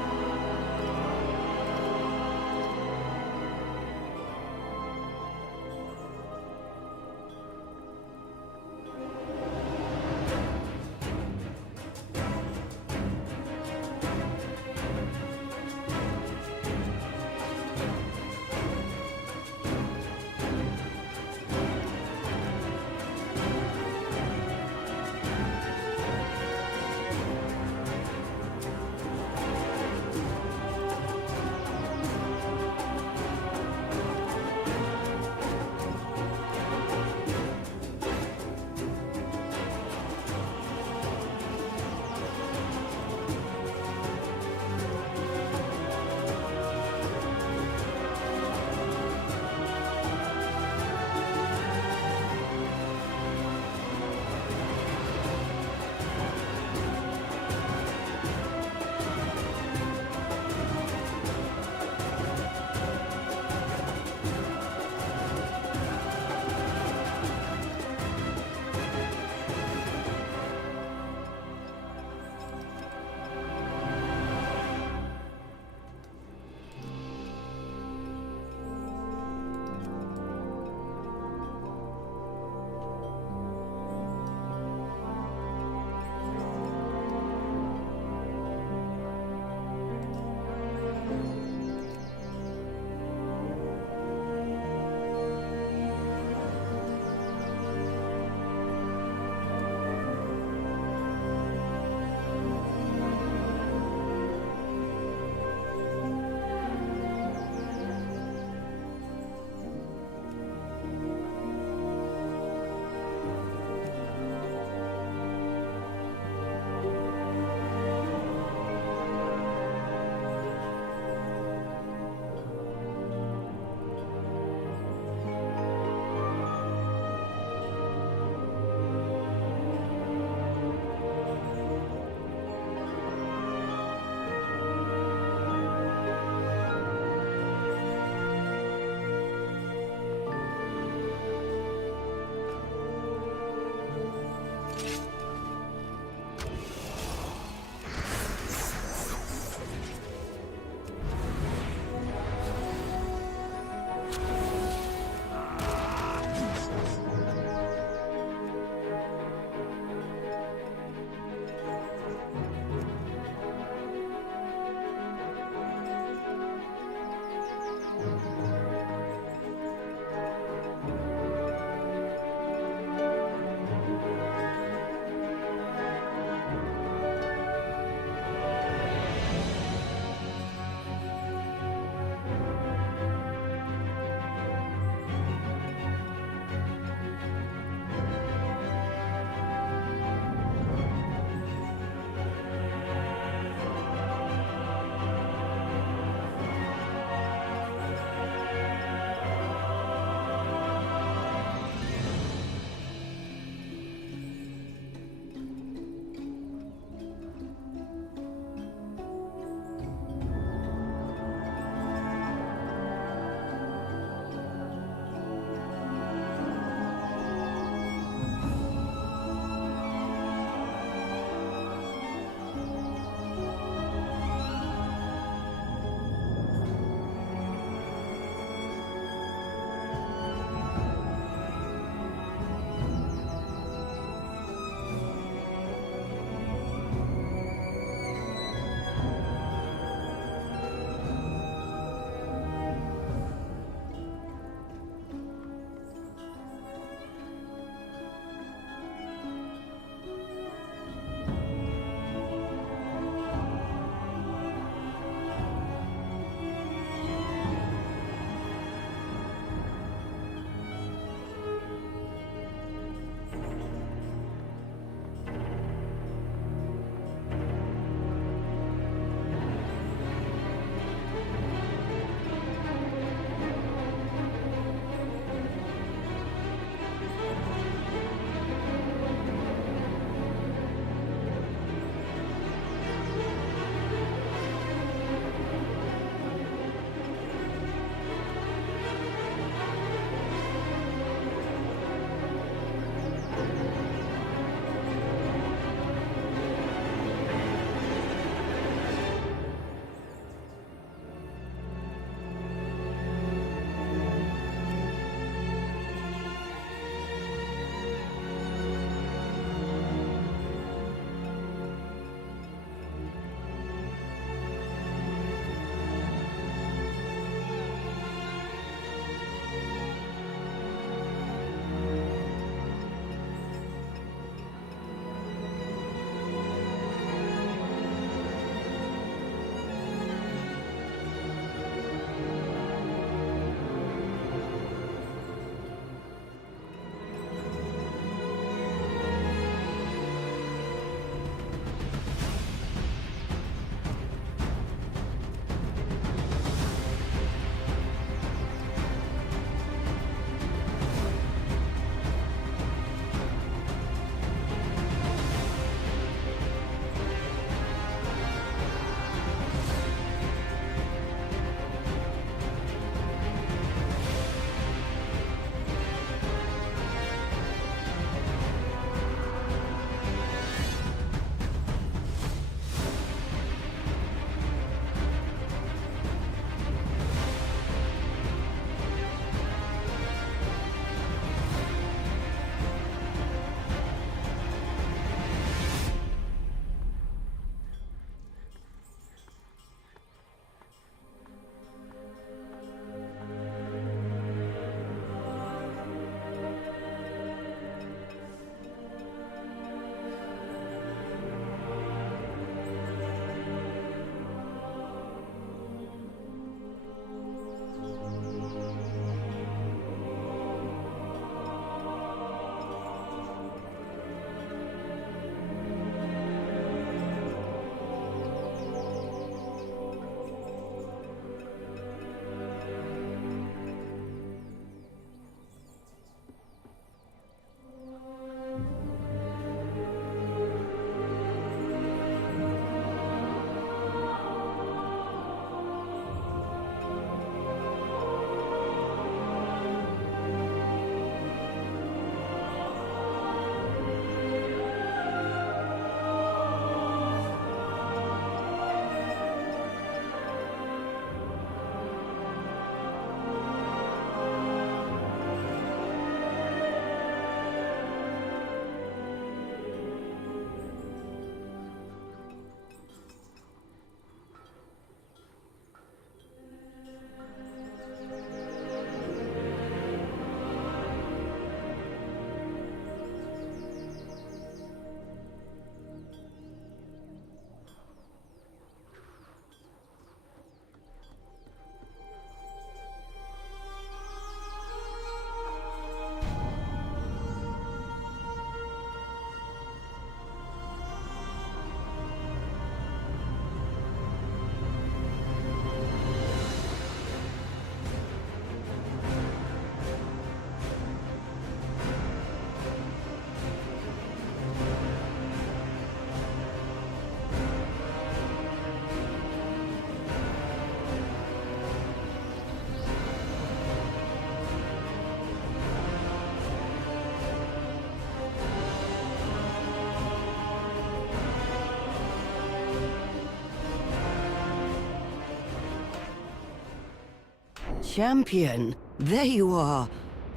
Champion, there you are.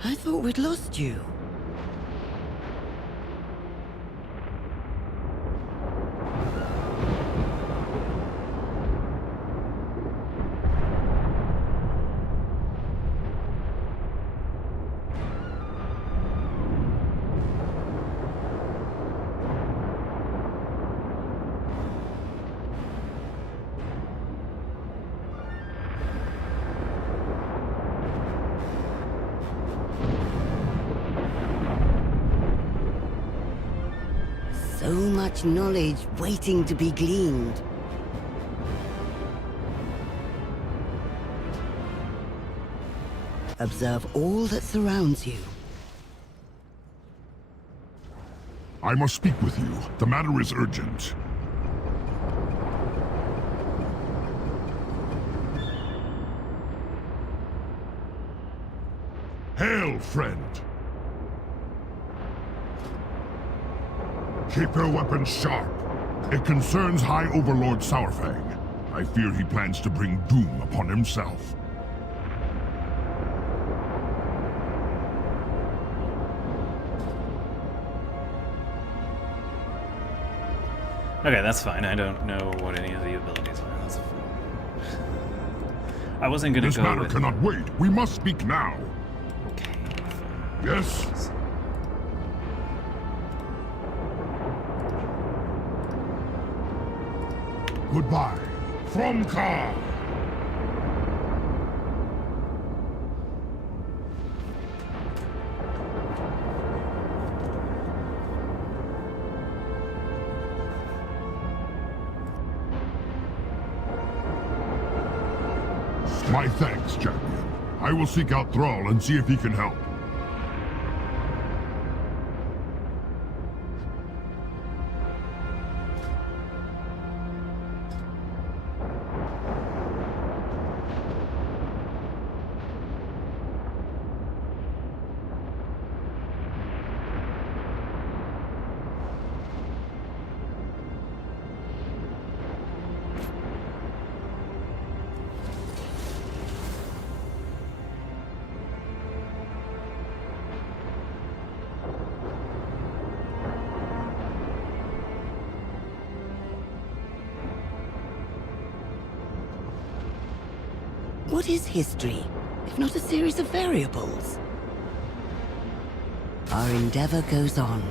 I thought we'd lost you. So much knowledge waiting to be gleaned. Observe all that surrounds you. I must speak with you. The matter is urgent. Hail, friend! Keep your weapons sharp. It concerns High Overlord Sourfang. I fear he plans to bring doom upon himself. Okay, that's fine. I don't know what any of the abilities are. That's fine. I wasn't gonna This go matter with... cannot wait. We must speak now. Okay, fine. Yes? Goodbye. From Ka. My thanks, champion. I will seek out Thrall and see if he can help. What is history, if not a series of variables? Our endeavor goes on.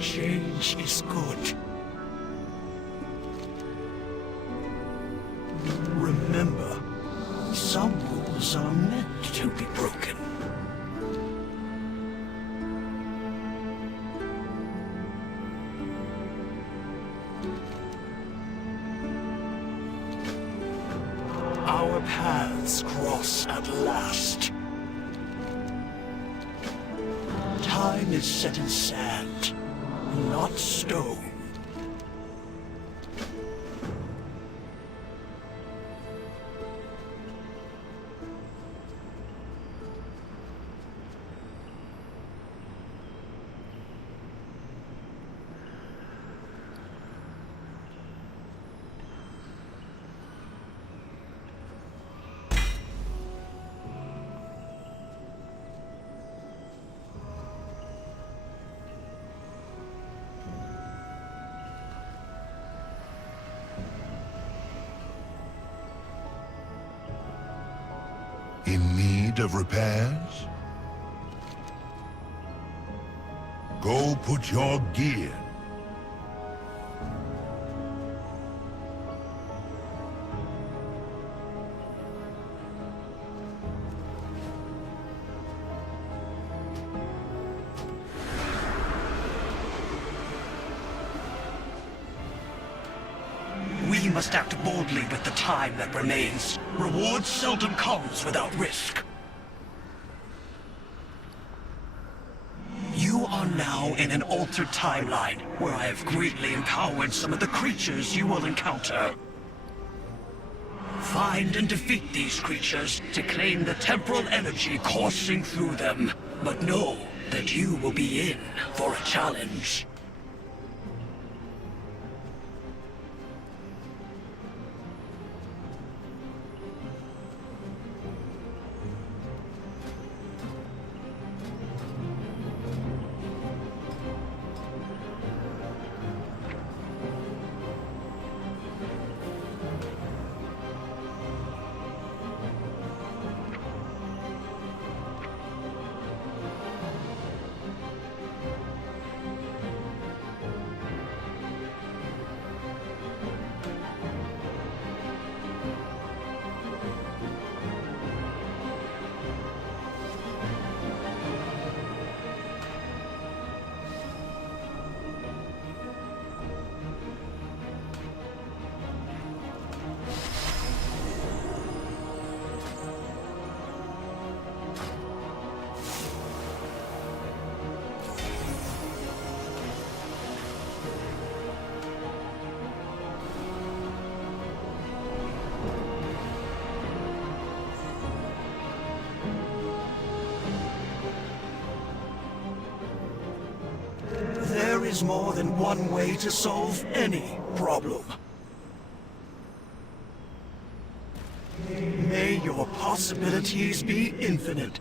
Change is good. Remember, some rules are meant to be broken. Our paths cross at last. Time is set in sand, not stone. In need of repairs? Go put your gear. We must act boldly with the time that remains. Reward seldom comes without risk. You are now in an altered timeline, where I have greatly empowered some of the creatures you will encounter. Find and defeat these creatures to claim the temporal energy coursing through them. But know that you will be in for a challenge. There is more than one way to solve any problem. May your possibilities be infinite.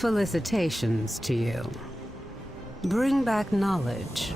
Felicitations to you. Bring back knowledge.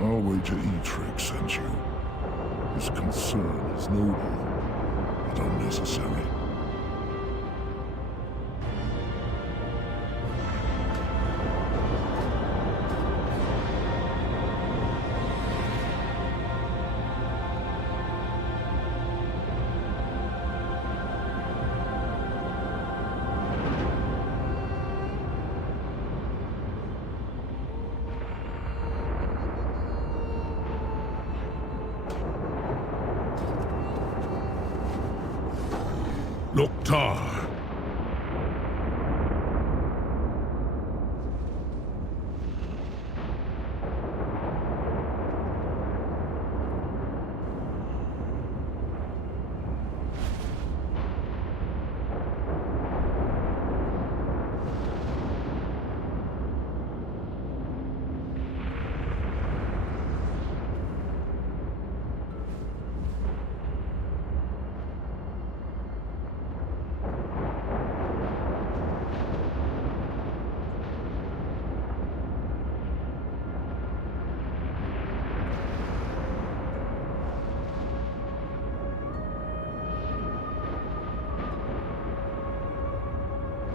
Our way to Etrick sent you. His concern is noble, but unnecessary. Loktar!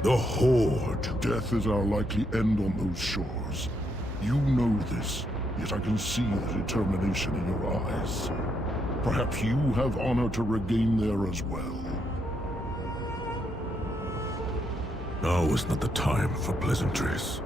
The Horde! Death is our likely end on those shores. You know this, yet I can see the determination in your eyes. Perhaps you have honor to regain there as well. Now is not the time for pleasantries.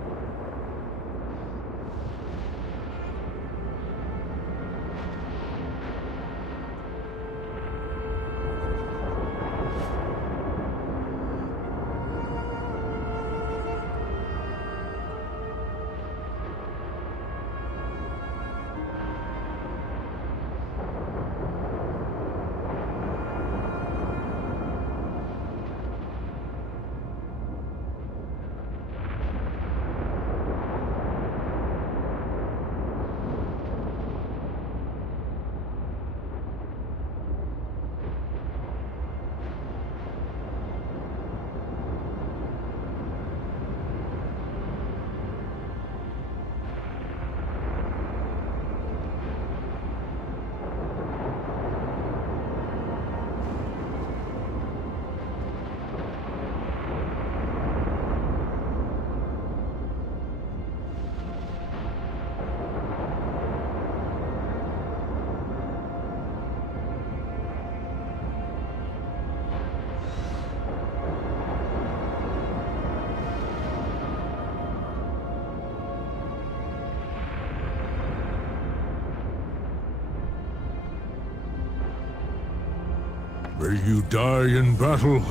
May you die in battle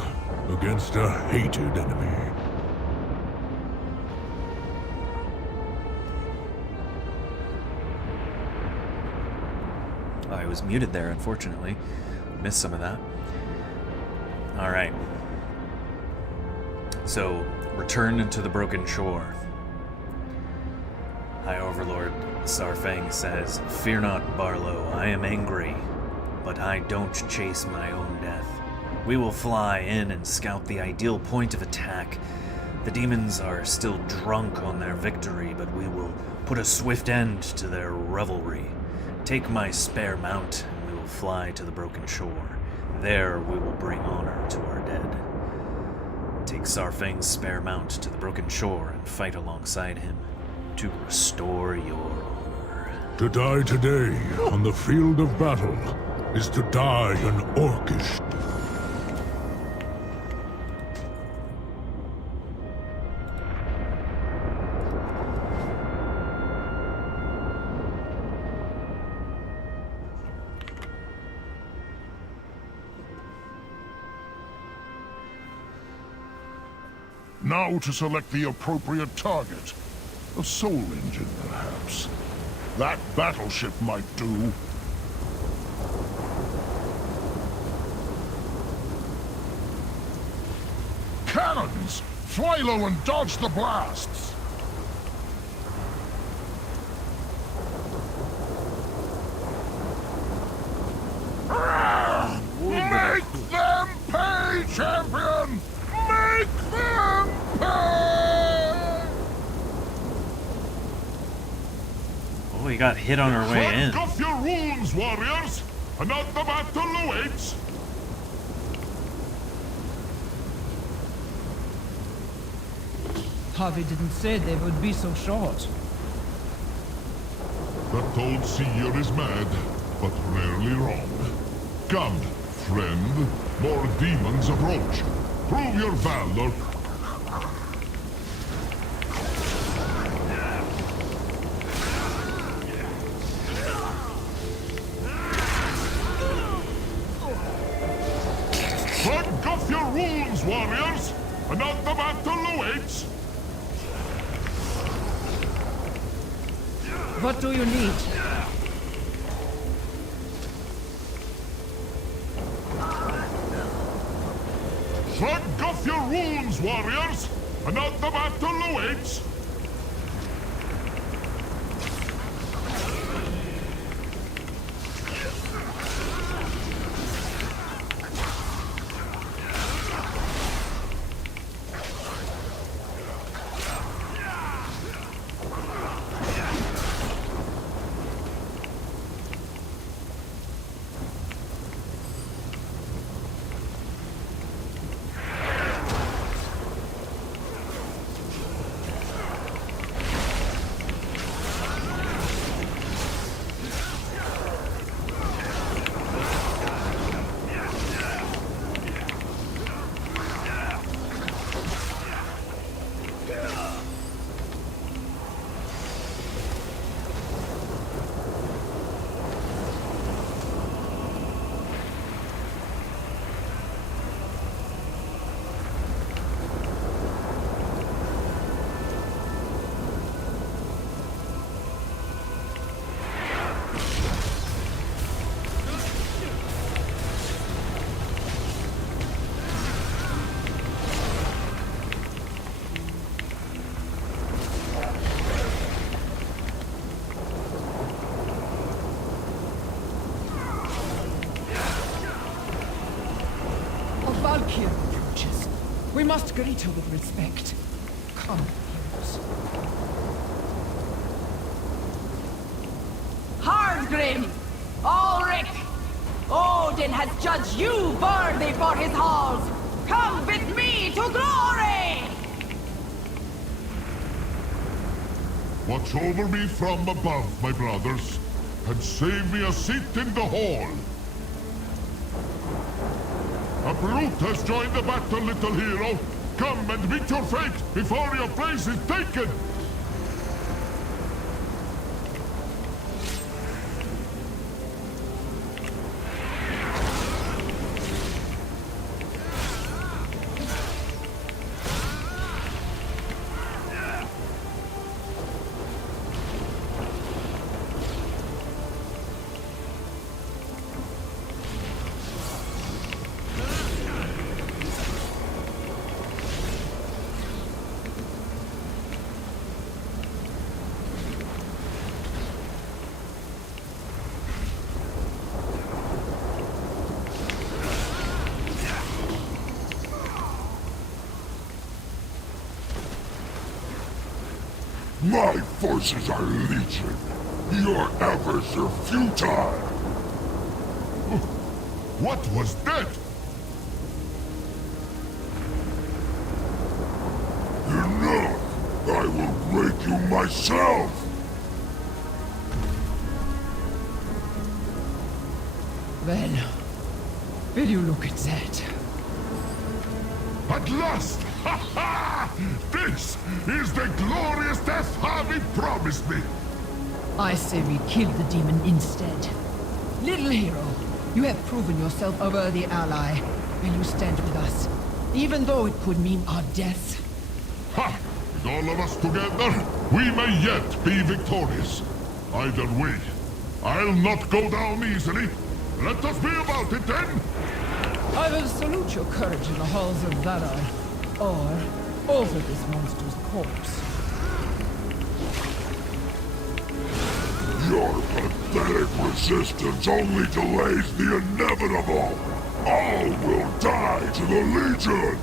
against a hated enemy. I was muted there, unfortunately. Missed some of that. Alright. So, return to the broken shore. High Overlord Sarfang says, "Fear not, Barlow, I am angry, but I don't chase my own death. We will fly in and scout the ideal point of attack. The demons are still drunk on their victory, but we will put a swift end to their revelry. Take my spare mount, and we will fly to the broken shore. There we will bring honor to our dead." Take Sarfang's spare mount to the broken shore and fight alongside him to restore your honor. To die today on the field of battle is to die an orcish. Now to select the appropriate target. A soul engine, perhaps. That battleship might do. Cannons! Fly low and dodge the blasts! Make them pay, champion! Make them pay! Oh, we got hit on our way in. Flank off your wounds, warriors! Another battle awaits! Harvey didn't say they would be so short. That old seer is mad, but rarely wrong. Come, friend. More demons approach. Prove your valor. Flank off your wounds, warriors! Another battle awaits! What do you need? Shrug off your wounds, warriors! Another battle awaits! Valkyrie approaches. We must greet her with respect. Come, heroes. Hardgrim! Ulrich! Odin has judged you worthy for his halls! Come with me to glory! Watch over me from above, my brothers, and save me a seat in the hall. A brute has joined the battle, little hero. Come and meet your fate before your place is taken! My forces are legion. Your efforts are futile. What was that? Enough! I will break you myself! Well, will you look at that? At last! Ha ha! This is the glorious death Harvey promised me! I say we kill the demon instead. Little hero, you have proven yourself a worthy ally. Will you stand with us? Even though it could mean our death. Ha! With all of us together, we may yet be victorious. Either way, I'll not go down easily. Let us be about it then! I will salute your courage in the halls of valor, or over this monster's corpse. Your pathetic resistance only delays the inevitable! All will die to the Legion!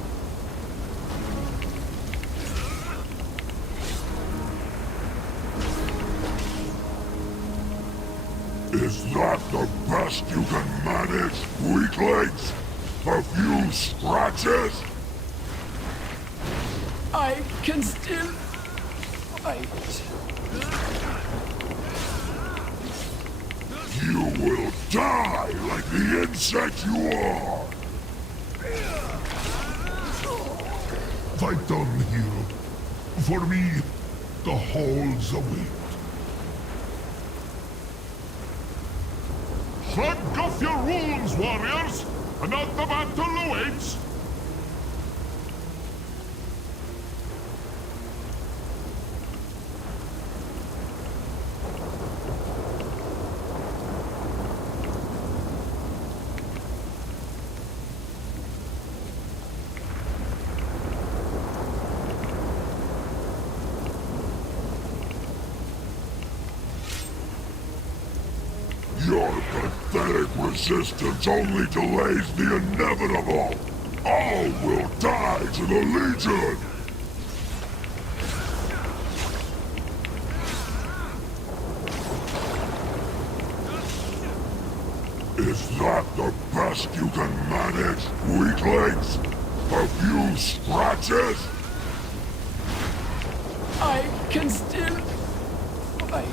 Is that the best you can manage, weaklings? A few scratches? I can still fight. You will die like the insect you are! Fight on, hero. For me, the halls await. Shrug off your wounds, warriors! Another battle awaits! Your pathetic resistance only delays the inevitable! All will die to the Legion! Is that the best you can manage, weaklings? A few scratches? I can still fight.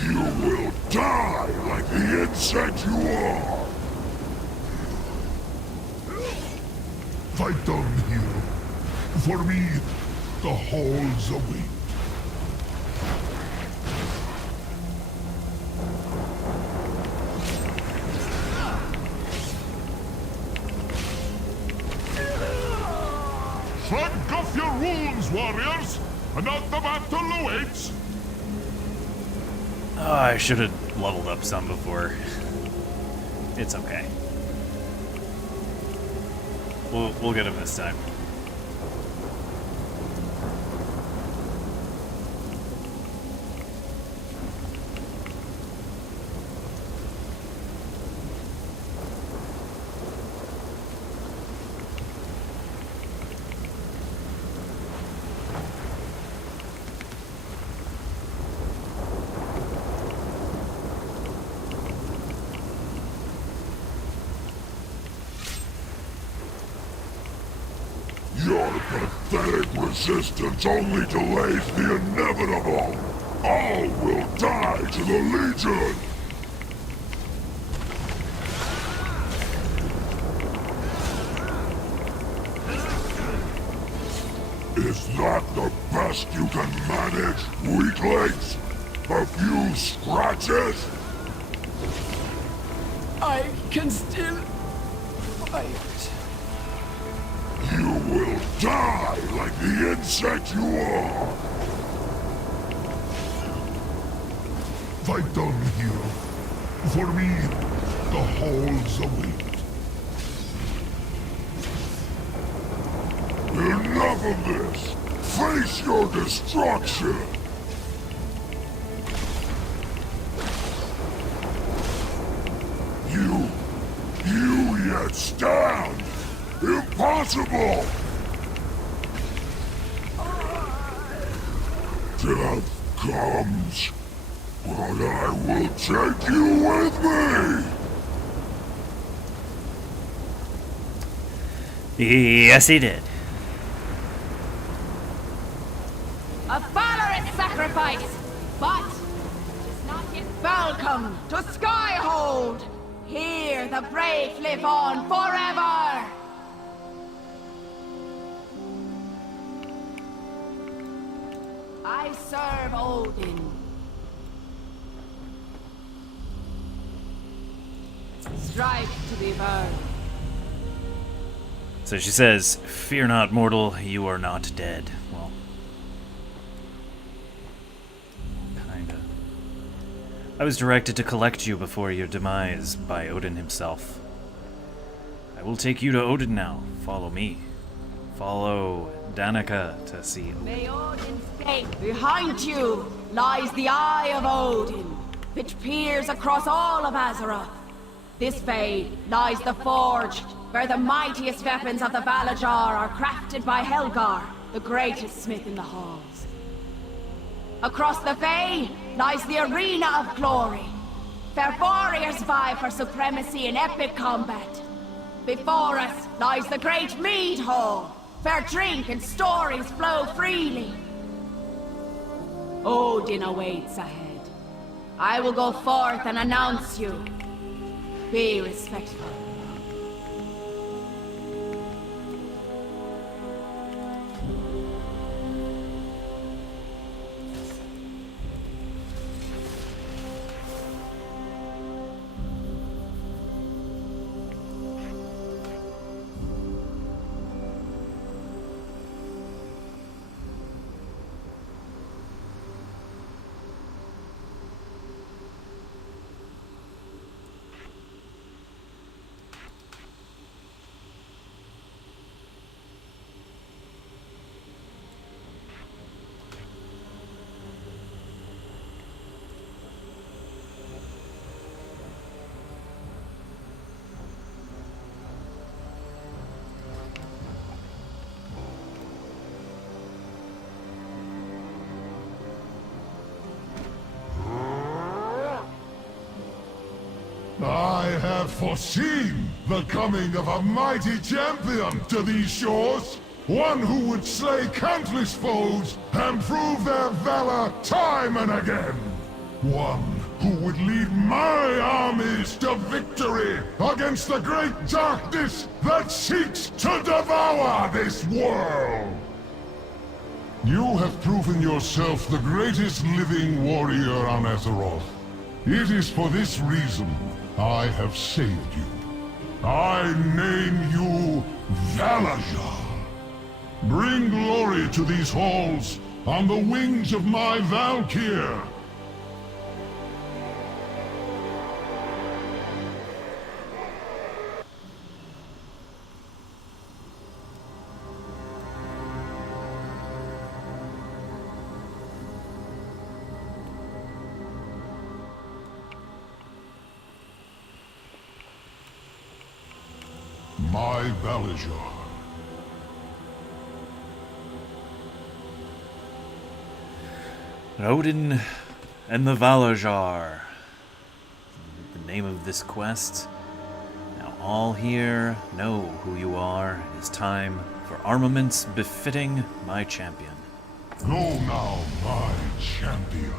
You will die like the insect you are! Fight on, hero. For me, the halls await. Shrug off your wounds, warriors! Another battle awaits! Oh, I should have leveled up some before. It's okay. We'll get him this time. Your pathetic resistance only delays the inevitable! All will die to the Legion! Is that the best you can manage, weaklings? A few scratches? I can still fight. You will die like the insect you are! Fight on, hero. For me, the halls await. Enough of this! Face your destruction! You yet stand! Impossible! comes, but I will take you with me! Yes, he did. A valorous sacrifice, but it is not yet welcome to Skyhold. Here the brave live on forever. I serve Odin. Strive to be burned. So she says, "Fear not, mortal, you are not dead." Well, kinda. I was directed to collect you before your demise by Odin himself. I will take you to Odin now. Follow me. Follow Danica to see Odin. May Odin's fate behind you lies the eye of Odin, which peers across all of Azeroth. This way lies the forge, where the mightiest weapons of the Valajar are crafted by Helgar, the greatest smith in the halls. Across the bay lies the arena of glory, where warriors vie for supremacy in epic combat. Before us lies the great mead hall, where drink and stories flow freely. Odin awaits ahead. I will go forth and announce you. Be respectful. I have foreseen the coming of a mighty champion to these shores. One who would slay countless foes and prove their valor time and again. One who would lead my armies to victory against the great darkness that seeks to devour this world. You have proven yourself the greatest living warrior on Azeroth. It is for this reason I have saved you. I name you Valajar. Bring glory to these halls on the wings of my Valkyr. My Valajar. Odin and the Valajar. The name of this quest. Now all here know who you are. It is time for armaments befitting my champion. Go now, my champion.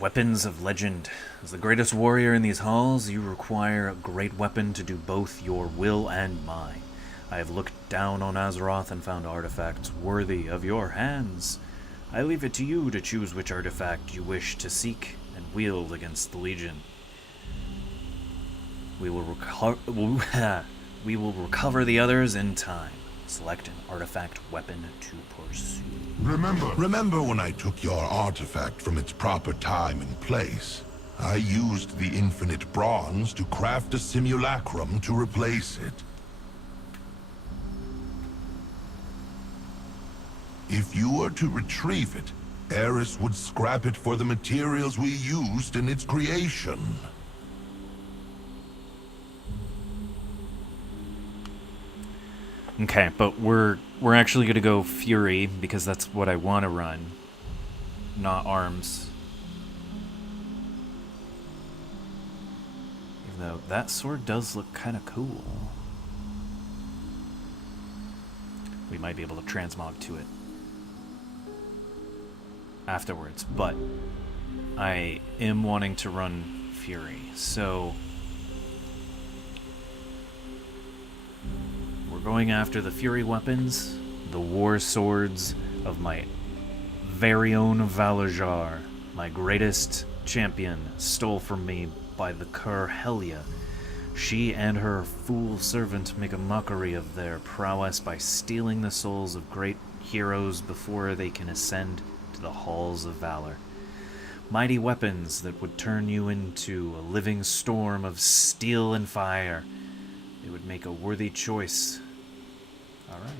Weapons of legend. As the greatest warrior in these halls, you require a great weapon to do both your will and mine. I have looked down on Azeroth and found artifacts worthy of your hands. I leave it to you to choose which artifact you wish to seek and wield against the Legion. We will recover the others in time. Select an artifact weapon to pursue. Remember when I took your artifact from its proper time and place? I used the infinite bronze to craft a simulacrum to replace it. If you were to retrieve it, Eris would scrap it for the materials we used in its creation. Okay, but we're actually going to go Fury, because that's what I want to run, not Arms. Even though that sword does look kind of cool. We might be able to transmog to it afterwards, but I am wanting to run Fury, so we're going after the Fury weapons, the war swords of my very own Valajar, my greatest champion, stole from me by the cur Helia. She and her fool servant make a mockery of their prowess by stealing the souls of great heroes before they can ascend to the halls of valor. Mighty weapons that would turn you into a living storm of steel and fire. They would make a worthy choice. All right.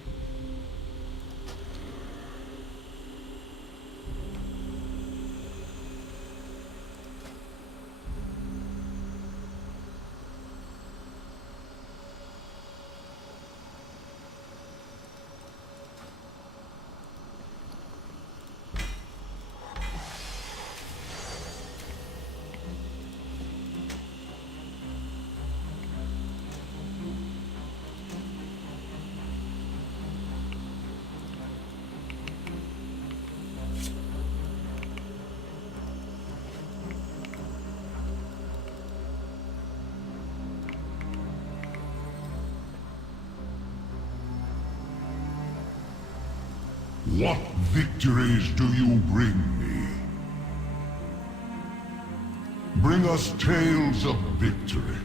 What victories do you bring me? Bring us tales of victory.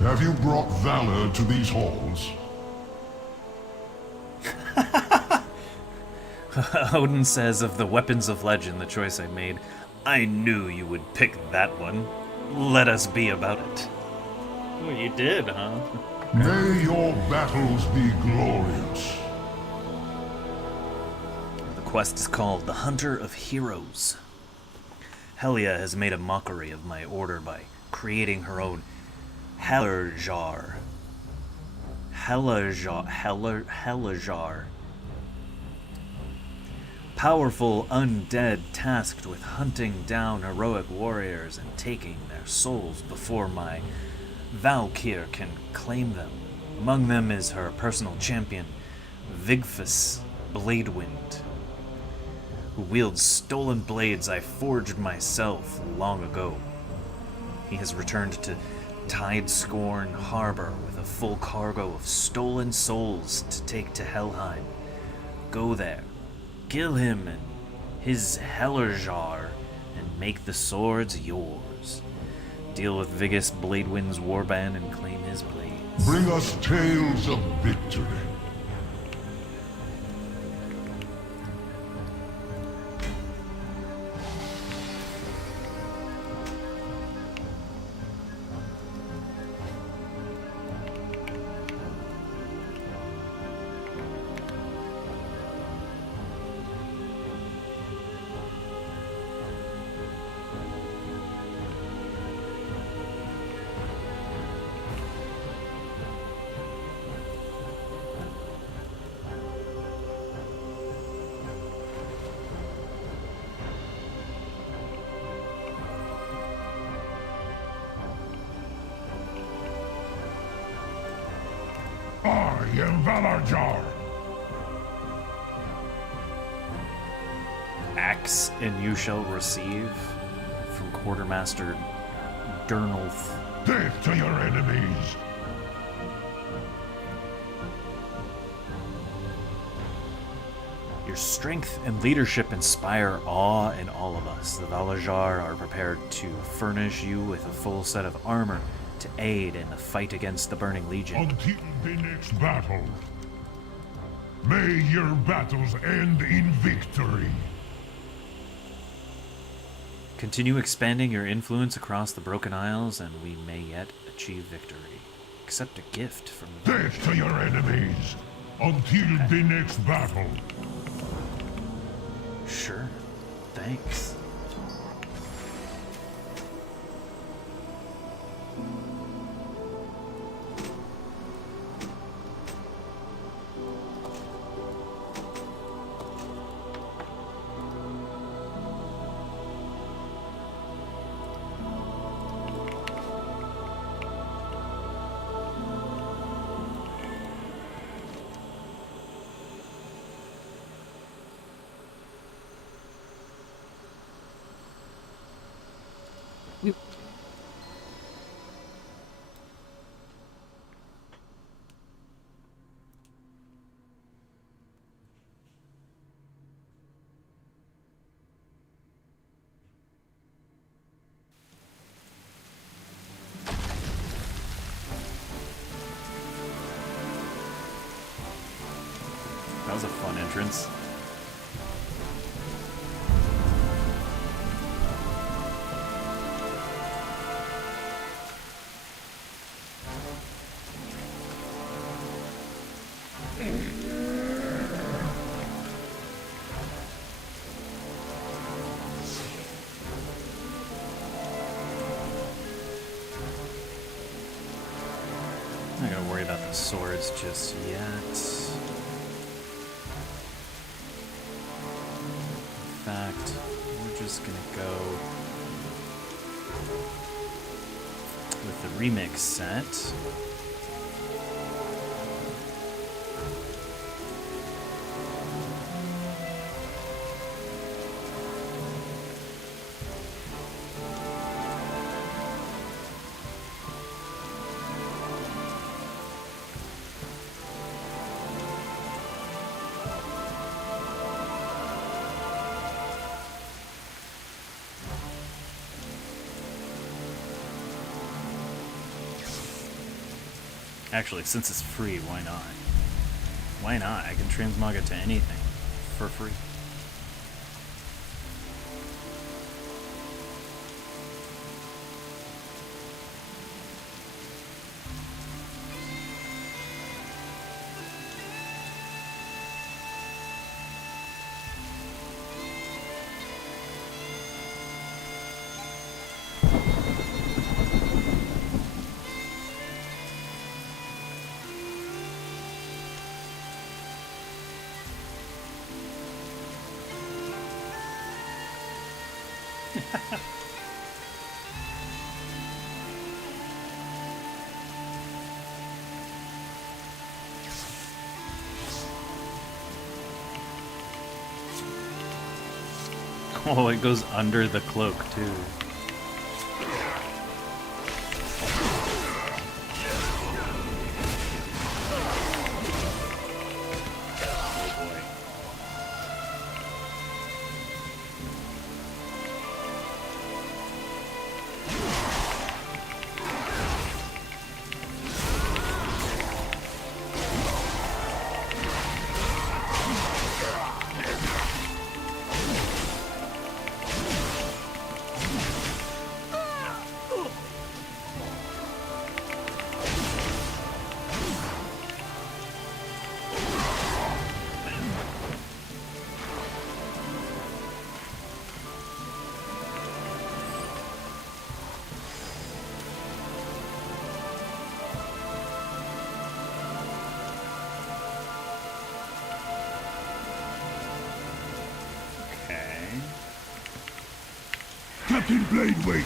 Have you brought valor to these halls? Odin says of the weapons of legend, the choice I made, I knew you would pick that one. Let us be about it. Well, you did, huh? May your battles be glorious. The quest is called The Hunter of Heroes. Helia has made a mockery of my order by creating her own Helajar. Powerful undead tasked with hunting down heroic warriors and taking their souls before my Valkyr can claim them. Among them is her personal champion, Vigfus Bladewind, who wields stolen blades I forged myself long ago. He has returned to Tidescorn Harbor with a full cargo of stolen souls to take to Helheim. Go there, kill him and his Hellerjar, and make the swords yours. Deal with Vigus Bladewind's warband and claim his blades. Bring us tales of victory. I am Valarjar. Axe and you shall receive from Quartermaster Dernulf. Death to your enemies. Your strength and leadership inspire awe in all of us. The Valarjar are prepared to furnish you with a full set of armor to aid in the fight against the Burning Legion. Until the next battle. May your battles end in victory. Continue expanding your influence across the Broken Isles, and we may yet achieve victory. Accept a gift from the Death to your enemies. Until the next battle. Sure. Thanks. That was a fun entrance. I'm not gonna worry about the swords just yet. In fact, we're just gonna go with the remix set. Actually, since it's free, why not? Why not? I can transmog it to anything for free. Oh, it goes under the cloak, too. Captain Bladewing,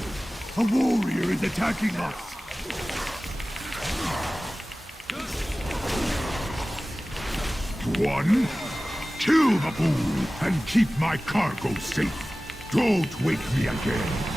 a warrior is attacking us. One, kill the fool and keep my cargo safe. Don't wake me again.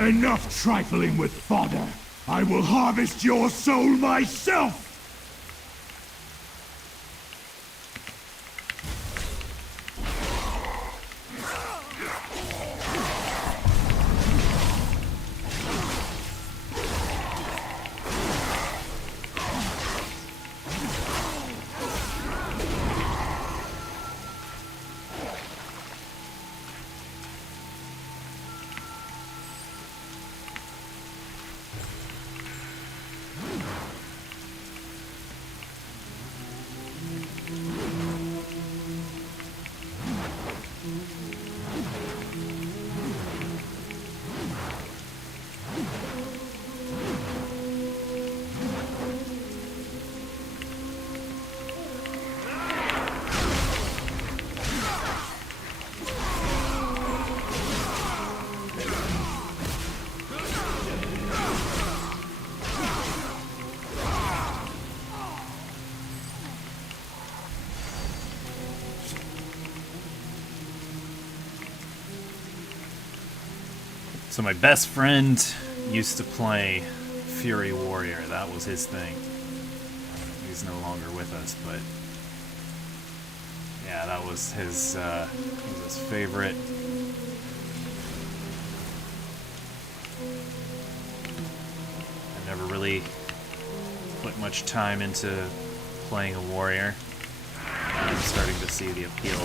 Enough trifling with fodder. I will harvest your soul myself! So my best friend used to play Fury Warrior. That was his thing. He's no longer with us, but yeah, that was his favorite. I never really put much time into playing a warrior. I'm starting to see the appeal.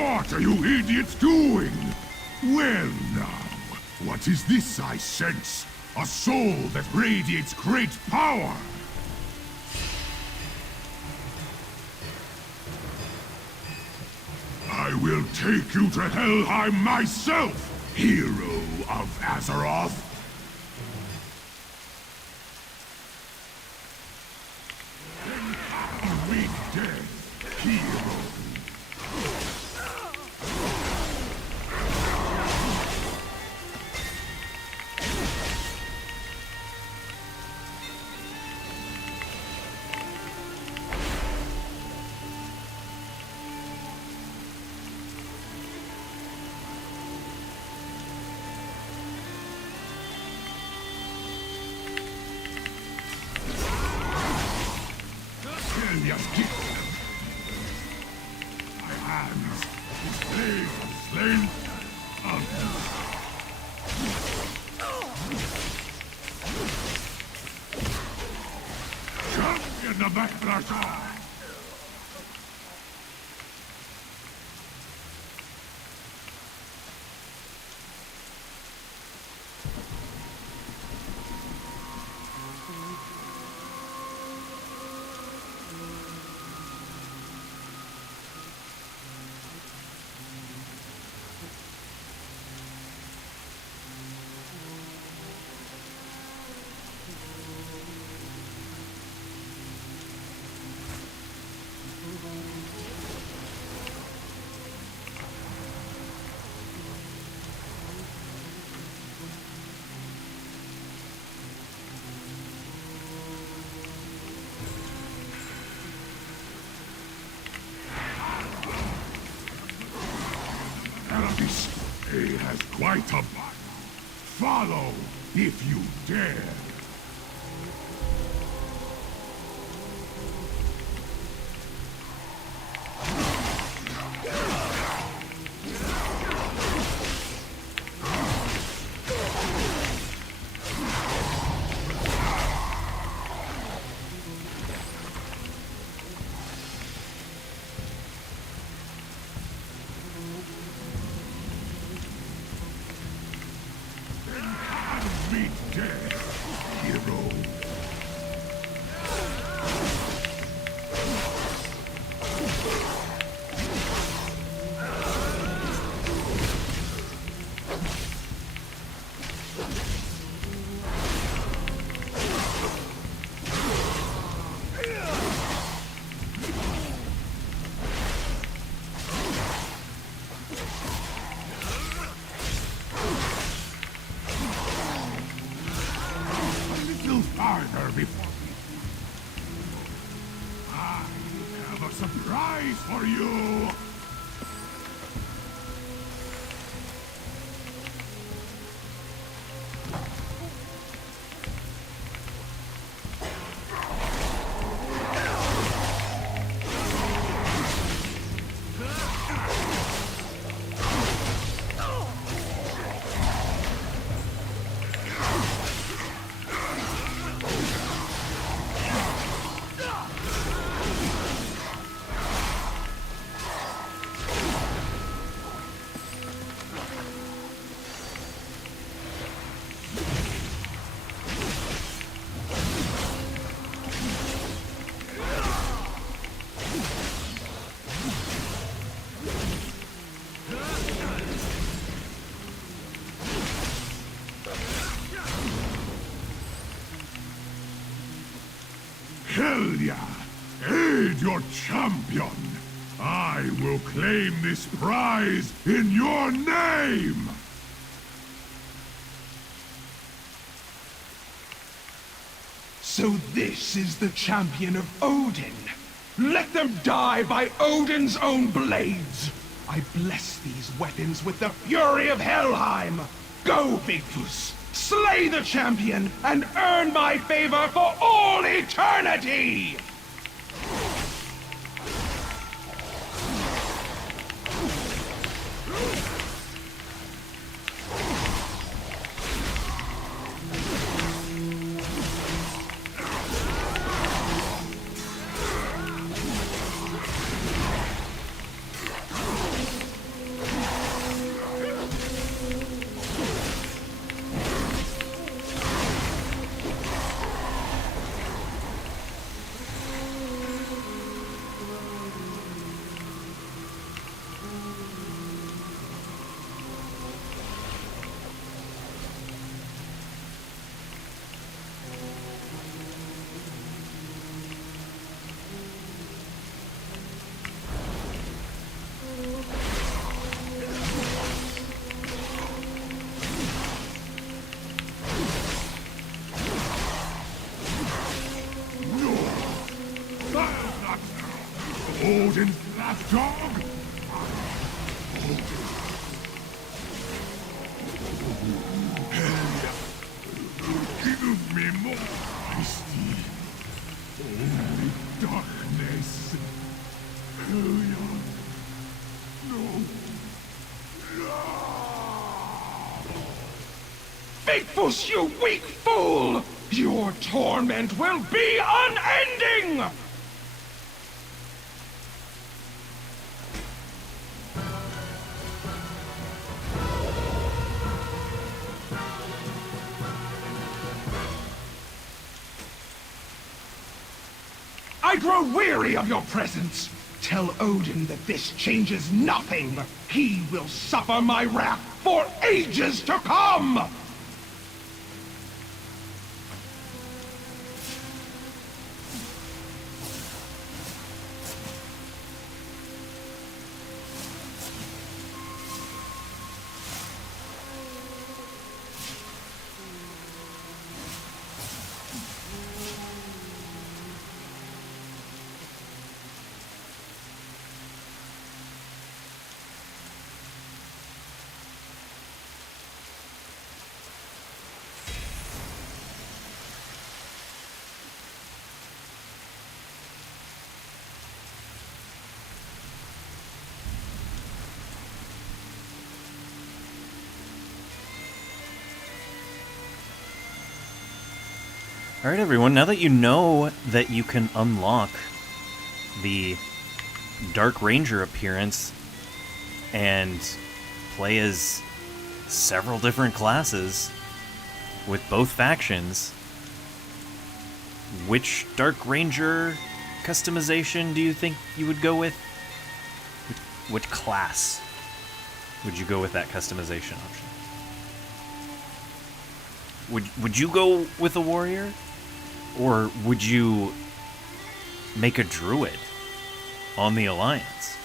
What are you idiots doing? Well now, what is this I sense? A soul that radiates great power! I will take you to Helheim myself, hero of Azeroth! Read death, hero! Elias kicked them. My hands, his blade has slain Champion of Backblasher! He has quite a body. Follow, if you dare. Meet death, hero. Farther before me. I have a surprise for you! Hell yeah! Aid your champion! I will claim this prize in your name! So this is the champion of Odin. Let them die by Odin's own blades. I bless these weapons with the fury of Helheim. Go, Bigfoot. Slay the champion and earn my favor for all eternity! dog! Give me more honesty. Only darkness. No. Faithful, you weak fool! Your torment will be unending! I grow weary of your presence. Tell Odin that this changes nothing. He will suffer my wrath for ages to come! Alright everyone, now that you know that you can unlock the Dark Ranger appearance and play as several different classes with both factions, which Dark Ranger customization do you think you would go with? Which class would you go with that customization option? Would you go with a warrior? Or would you make a druid on the Alliance?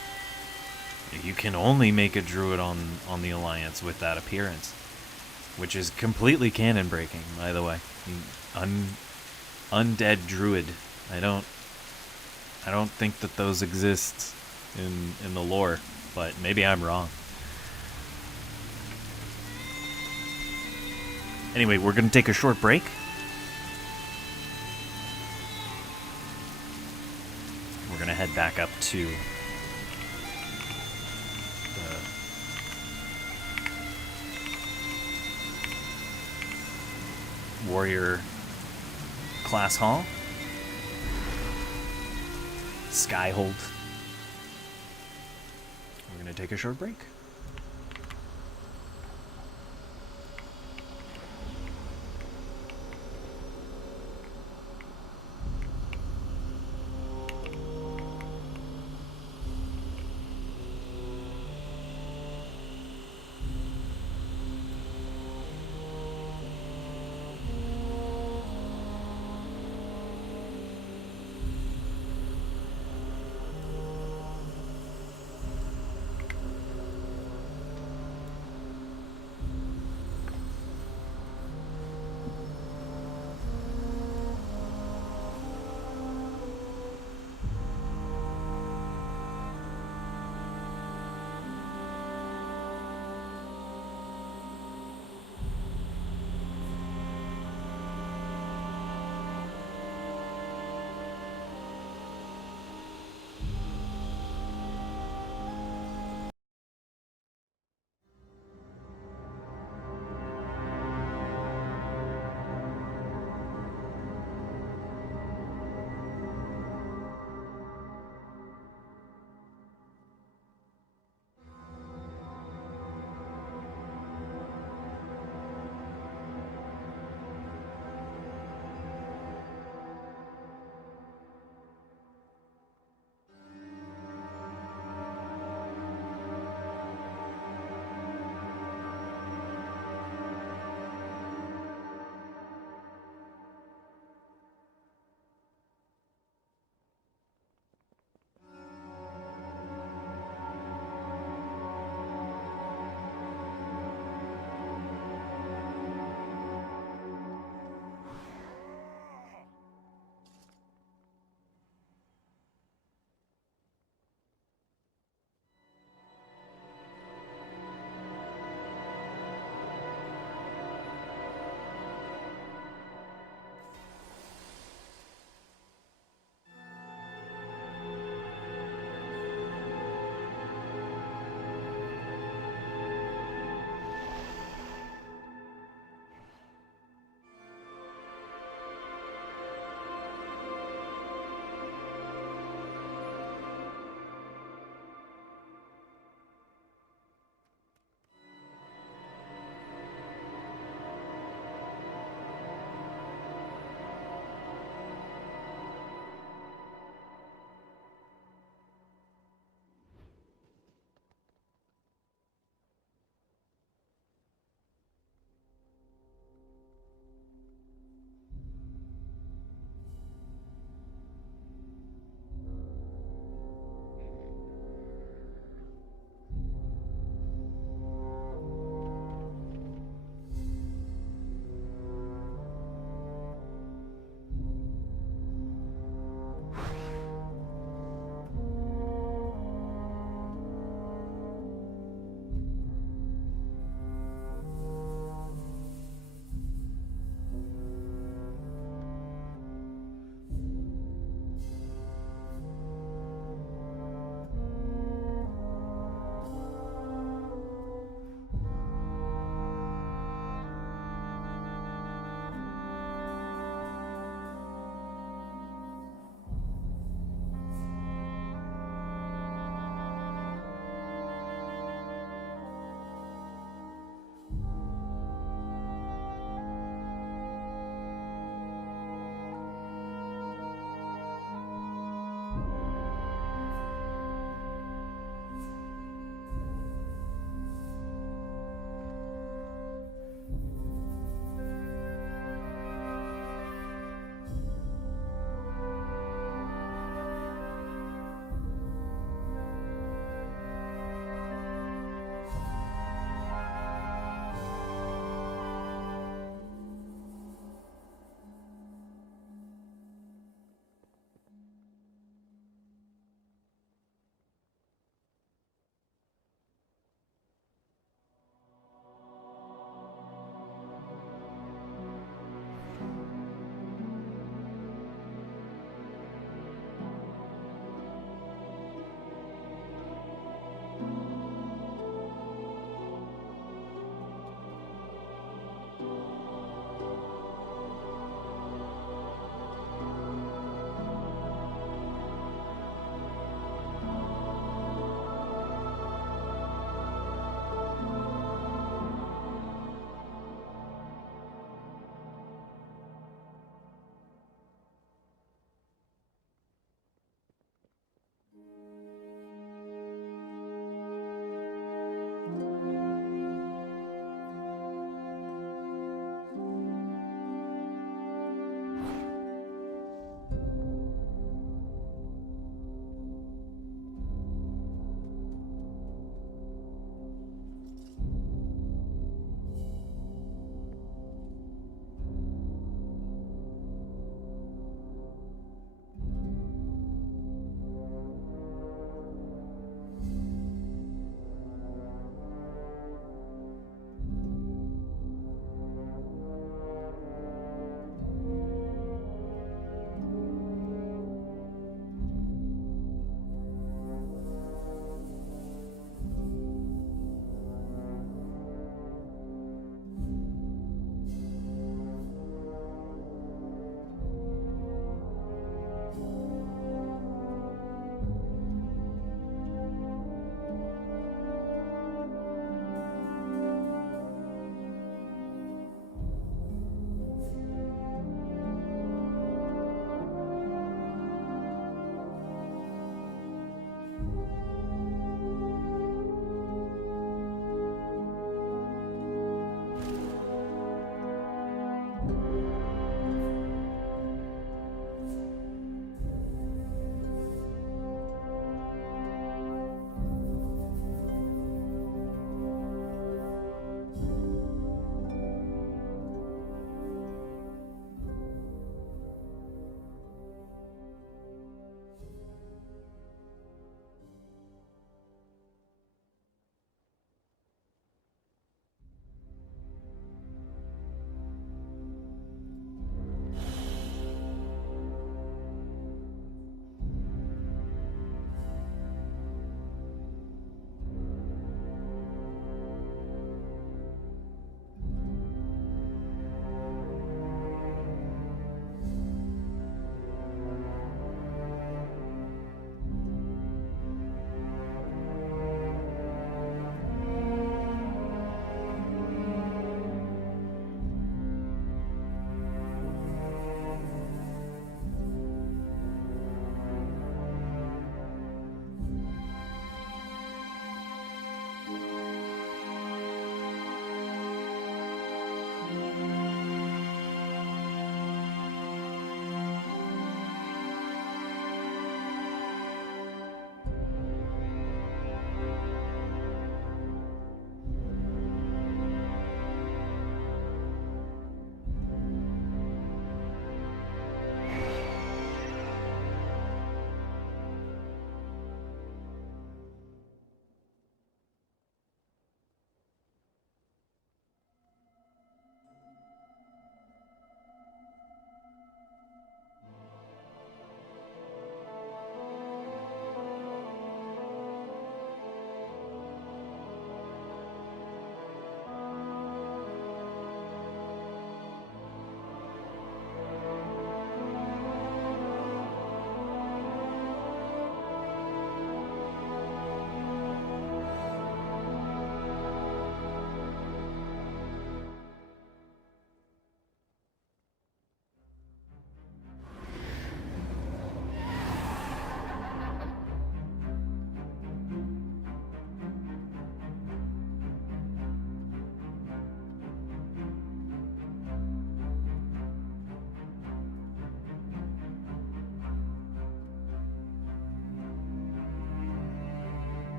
You can only make a druid on the Alliance with that appearance, which is completely canon breaking, by the way. Undead druid. I don't think that those exist in the lore, but maybe I'm wrong. Anyway, we're gonna take a short break. We're gonna head back up to the Warrior Class Hall. Skyhold. We're gonna take a short break.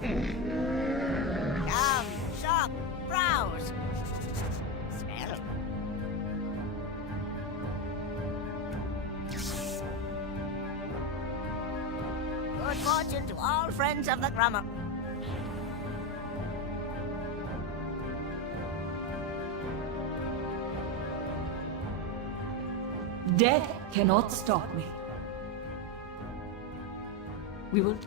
Come, shop, browse. Smell. Good fortune to all friends of the Grummer. Death cannot stop me. We will...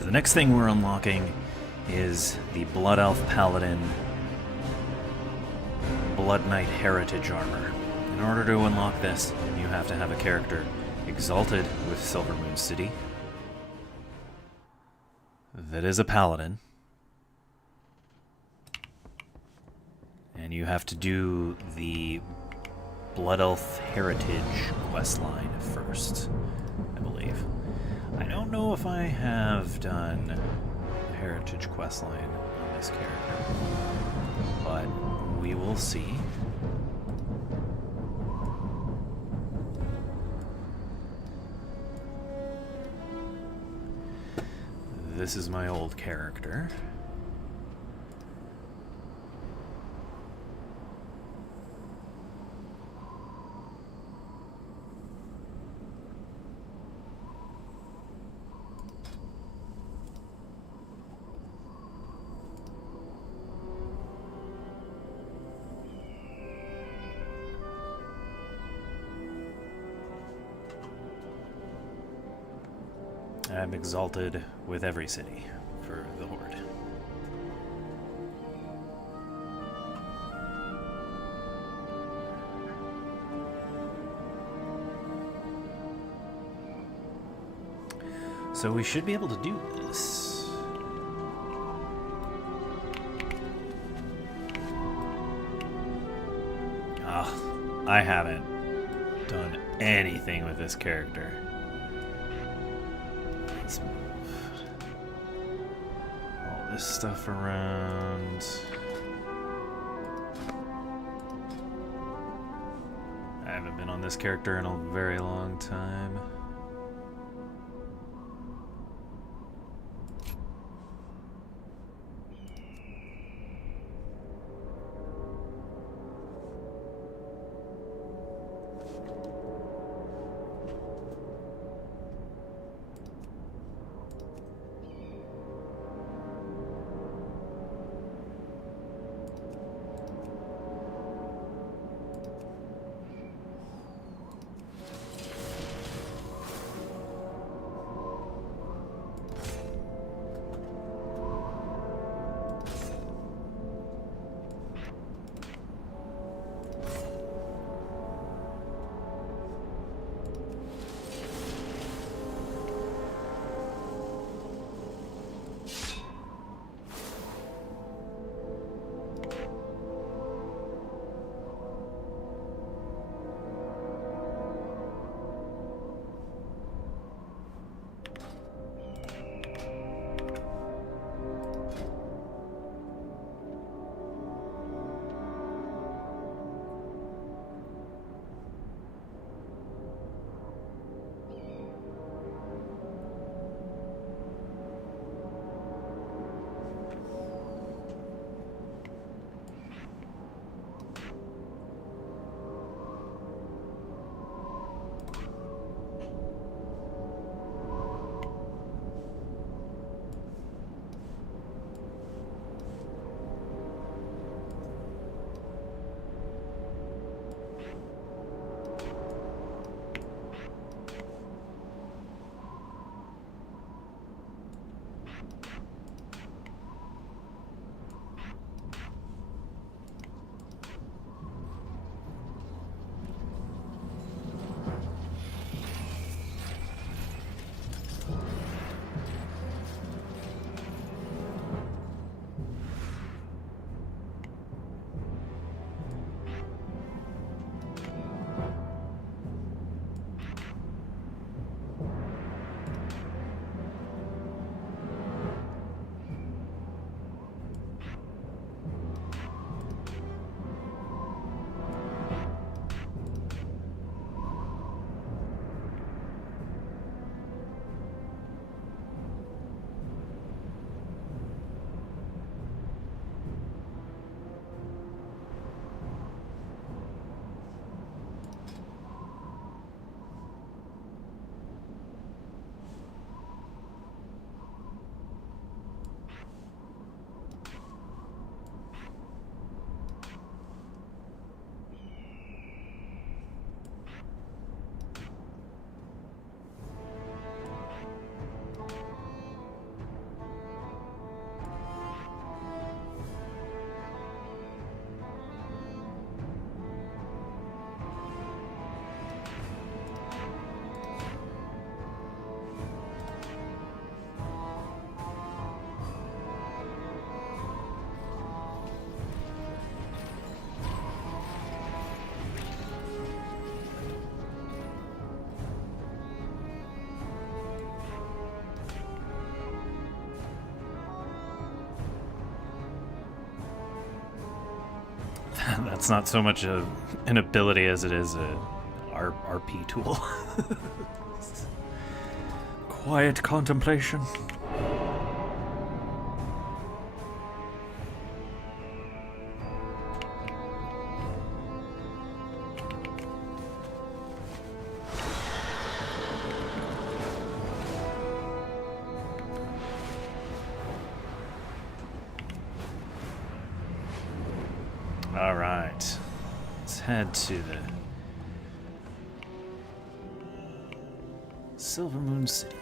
So the next thing we're unlocking is the Blood Elf Paladin Blood Knight Heritage Armor. In order to unlock this, you have to have a character exalted with Silvermoon City that is a paladin, and you have to do the Blood Elf Heritage questline first, I believe. I don't know if I have done the Heritage questline on this character, but we will see. This is my old character. I'm exalted with every city for the Horde. So we should be able to do this. I haven't done anything with this character. Let's move all this stuff around. I haven't been on this character in a very long time. it's not so much an ability as it is a RP tool. Quiet contemplation. All right, let's head to the Silvermoon City.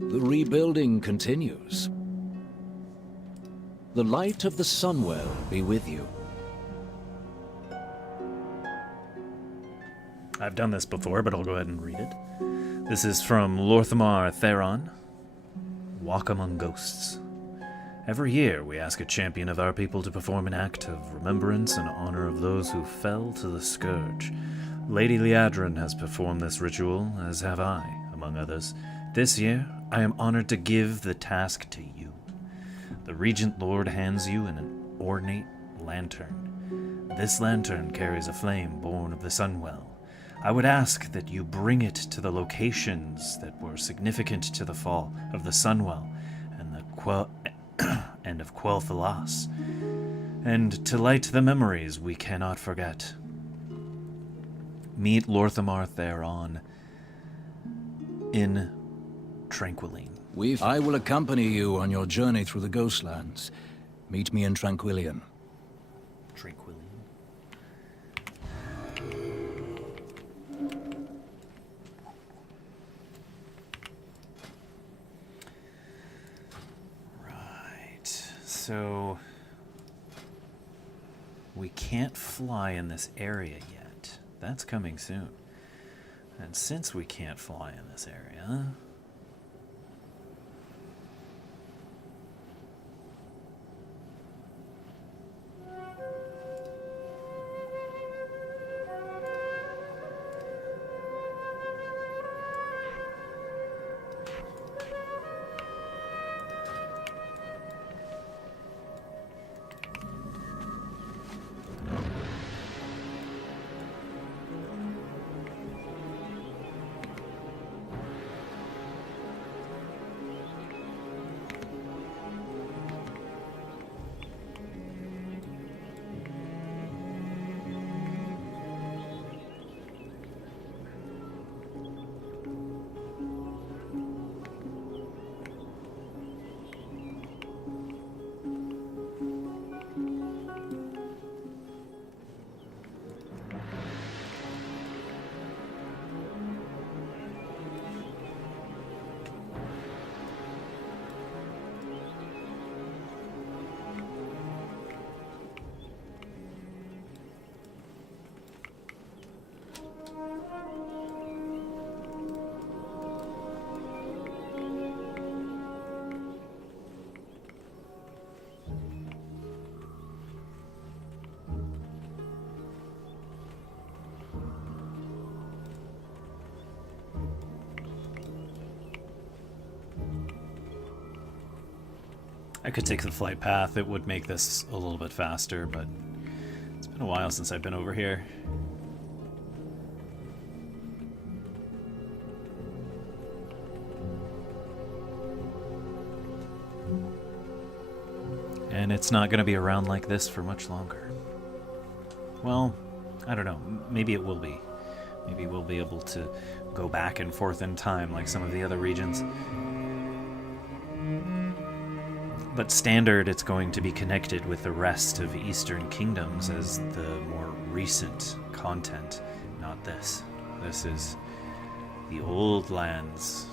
The rebuilding continues. The light of the Sunwell be with you. I've done this before, but I'll go ahead and read it. This is from Lorthamar Theron. Walk among ghosts. Every year we ask a champion of our people to perform an act of remembrance in honor of those who fell to the scourge. Lady Liadrin has performed this ritual, as have I, among others. This year, I am honored to give the task to you. The Regent Lord hands you an ornate lantern. This lantern carries a flame born of the Sunwell. I would ask that you bring it to the locations that were significant to the fall of the Sunwell and of Quel'Thalas, and to light the memories we cannot forget. Meet Lorthamar Theron in Tranquilline. I will accompany you on your journey through the Ghostlands. Meet me in Tranquillion. Tranquillion. So, we can't fly in this area yet. That's coming soon. And since we can't fly in this area... I could take the flight path. It would make this a little bit faster, but it's been a while since I've been over here. And it's not going to be around like this for much longer. Well, I don't know. Maybe it will be. Maybe we'll be able to go back and forth in time like some of the other regions. But standard, it's going to be connected with the rest of Eastern Kingdoms as the more recent content, not this. This is the old lands.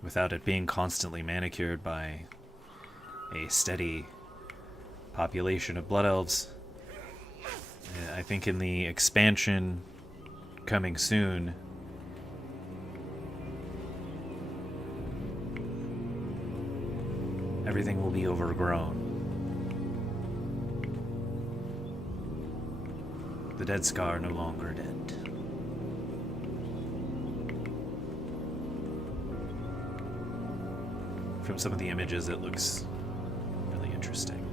Without it being constantly manicured by a steady population of Blood Elves. I think in the expansion coming soon, everything will be overgrown. The Dead Scar no longer dead. From some of the images, it looks really interesting.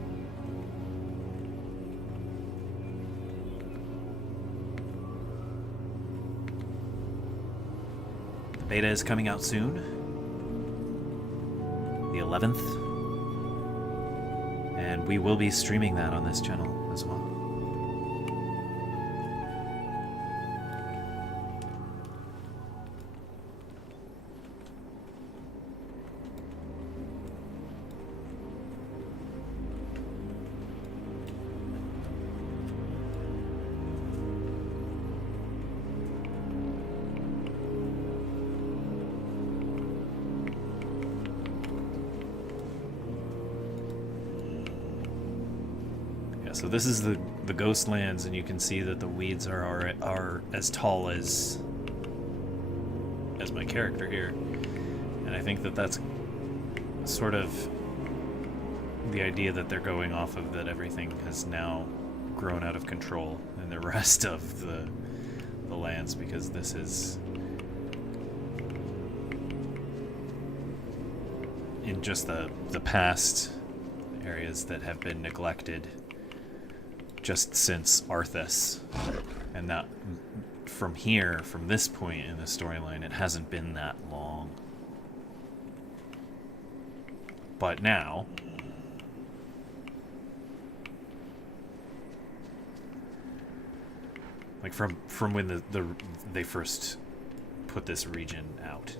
The beta is coming out soon, the 11th, and we will be streaming that on this channel as well. So this is the Ghostlands, and you can see that the weeds are as tall as my character here, and I think that that's sort of the idea that they're going off of, that everything has now grown out of control in the rest of the lands, because this is in just the past areas that have been neglected just since Arthas, and that from here, from this point in the storyline, it hasn't been that long. But now, like from when they first put this region out,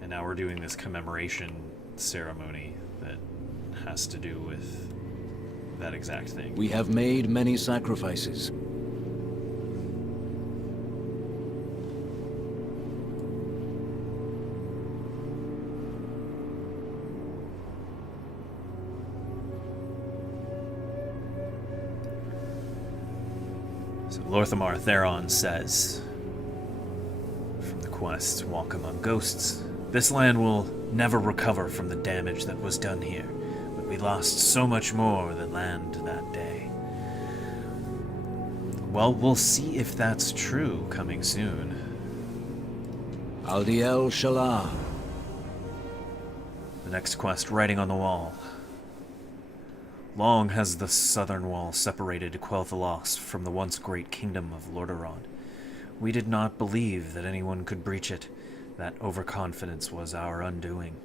and now we're doing this commemoration ceremony that has to do with that exact thing. We have made many sacrifices. So Lorthamar Theron says, from the quest, Walk Among Ghosts, this land will never recover from the damage that was done here. We lost so much more than land that day. Well, we'll see if that's true coming soon. Aldiel Shalah. The next quest, Writing on the Wall. Long has the southern wall separated Quel'Thalas from the once great kingdom of Lordaeron. We did not believe that anyone could breach it. That overconfidence was our undoing.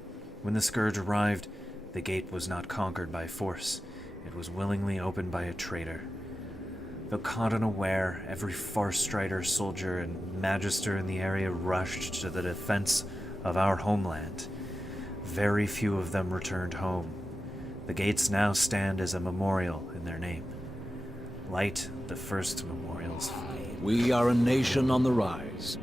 When the Scourge arrived, the gate was not conquered by force. It was willingly opened by a traitor. Though caught unaware, every Farstrider soldier and magister in the area rushed to the defense of our homeland. Very few of them returned home. The gates now stand as a memorial in their name. Light the first memorial's flame. We are a nation on the rise.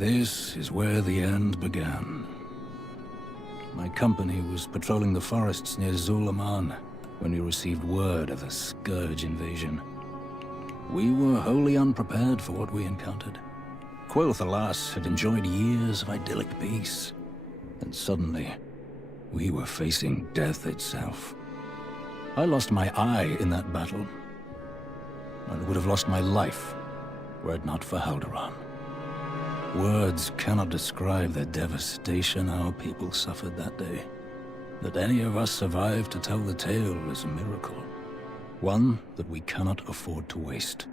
This is where the end began. My company was patrolling the forests near Zulaman when we received word of the Scourge invasion. We were wholly unprepared for what we encountered. Quel'Thalas had enjoyed years of idyllic peace, and suddenly, we were facing death itself. I lost my eye in that battle, and would have lost my life were it not for Haldoran. Words cannot describe the devastation our people suffered that day. That any of us survived to tell the tale is a miracle. One that we cannot afford to waste.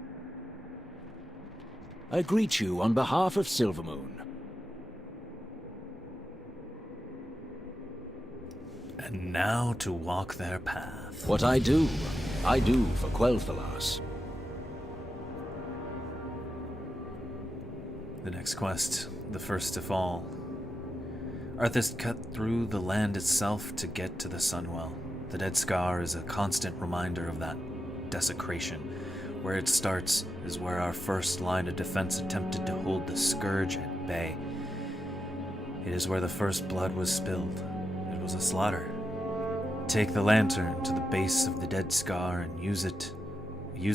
I greet you on behalf of Silvermoon. And now to walk their path. What I do for Quel'Thalas. The next quest, the first to fall. Arthas cut through the land itself to get to the Sunwell. The Dead Scar is a constant reminder of that desecration. Where it starts is where our first line of defense attempted to hold the Scourge at bay. It is where the first blood was spilled. It was a slaughter. Take the lantern to the base of the Dead Scar and use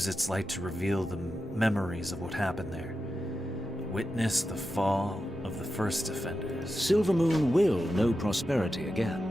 its light to reveal the memories of what happened there. Witness the fall of the first offenders. Silvermoon will know prosperity again.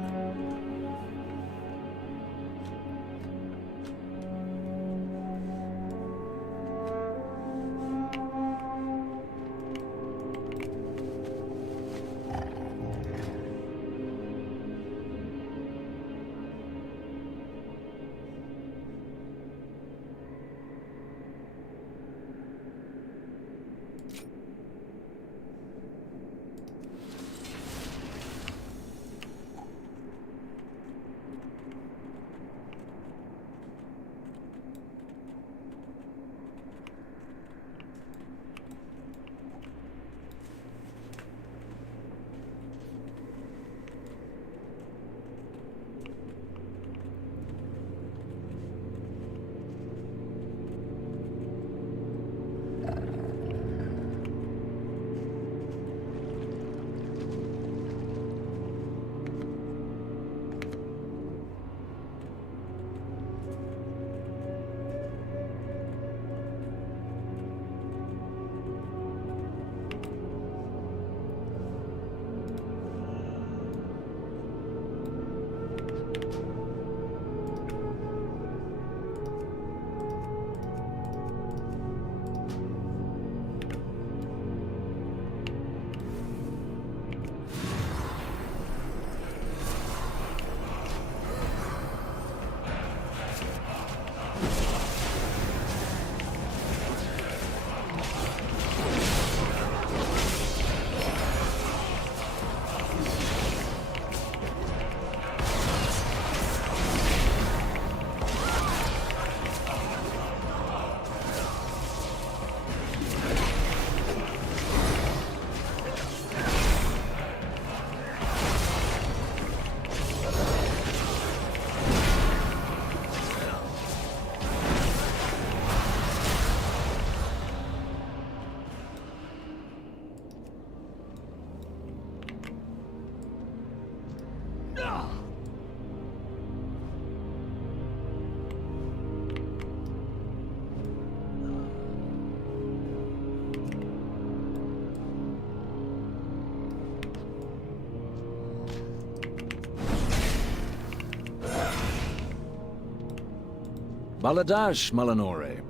Baladash, Malanore.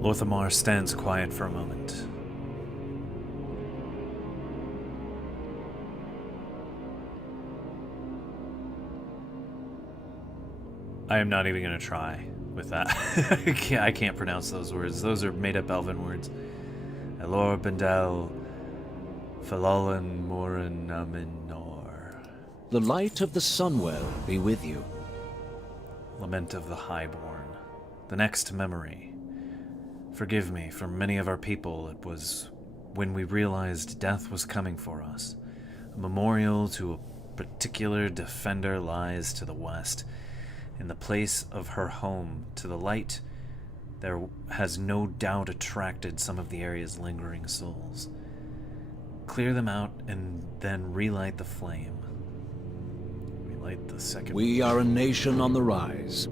Lorthamar stands quiet for a moment. I am not even going to try with that. I can't pronounce those words. Those are made-up Elven words. Elor Bendel Falalan Morin Aminor. The light of the Sunwell be with you. Lament of the Highborn. The next memory. Forgive me, for many of our people, it was when we realized death was coming for us. A memorial to a particular defender lies to the west, in the place of her home, to the light there has no doubt attracted some of the area's lingering souls. Clear them out and then relight the flame. Relight the second. We are a nation on the rise.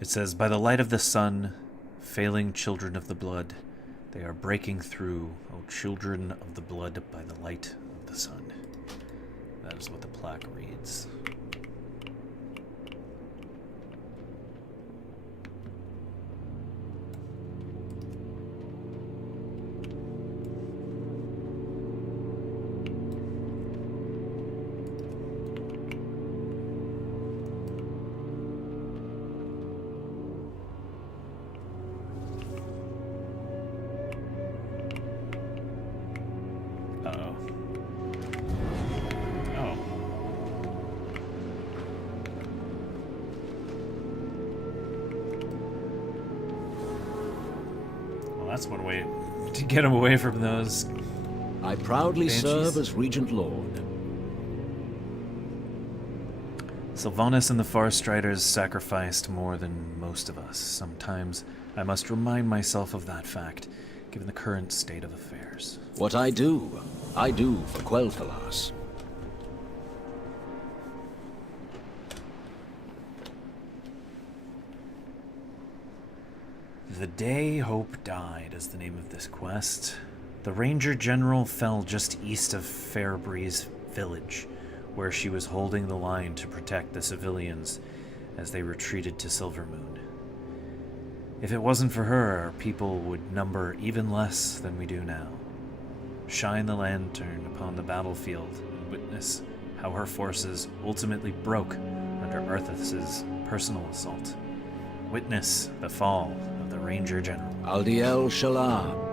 It says, by the light of the sun, failing children of the blood, they are breaking through, O children of the blood, by the light of the sun. That is what the plaque reads. That's one way to get him away from those. I proudly banshees. serve as Regent Lord. Sylvanas and the Farstriders sacrificed more than most of us. Sometimes I must remind myself of that fact, given the current state of affairs. What I do for Quel'Thalas. The day Hope died is the name of this quest. The Ranger General fell just east of Fairbreeze Village, where she was holding the line to protect the civilians as they retreated to Silvermoon. If it wasn't for her, our people would number even less than we do now. Shine the lantern upon the battlefield and witness how her forces ultimately broke under Arthas's personal assault. Witness the fall of the Ranger General. Aldiel Shalam.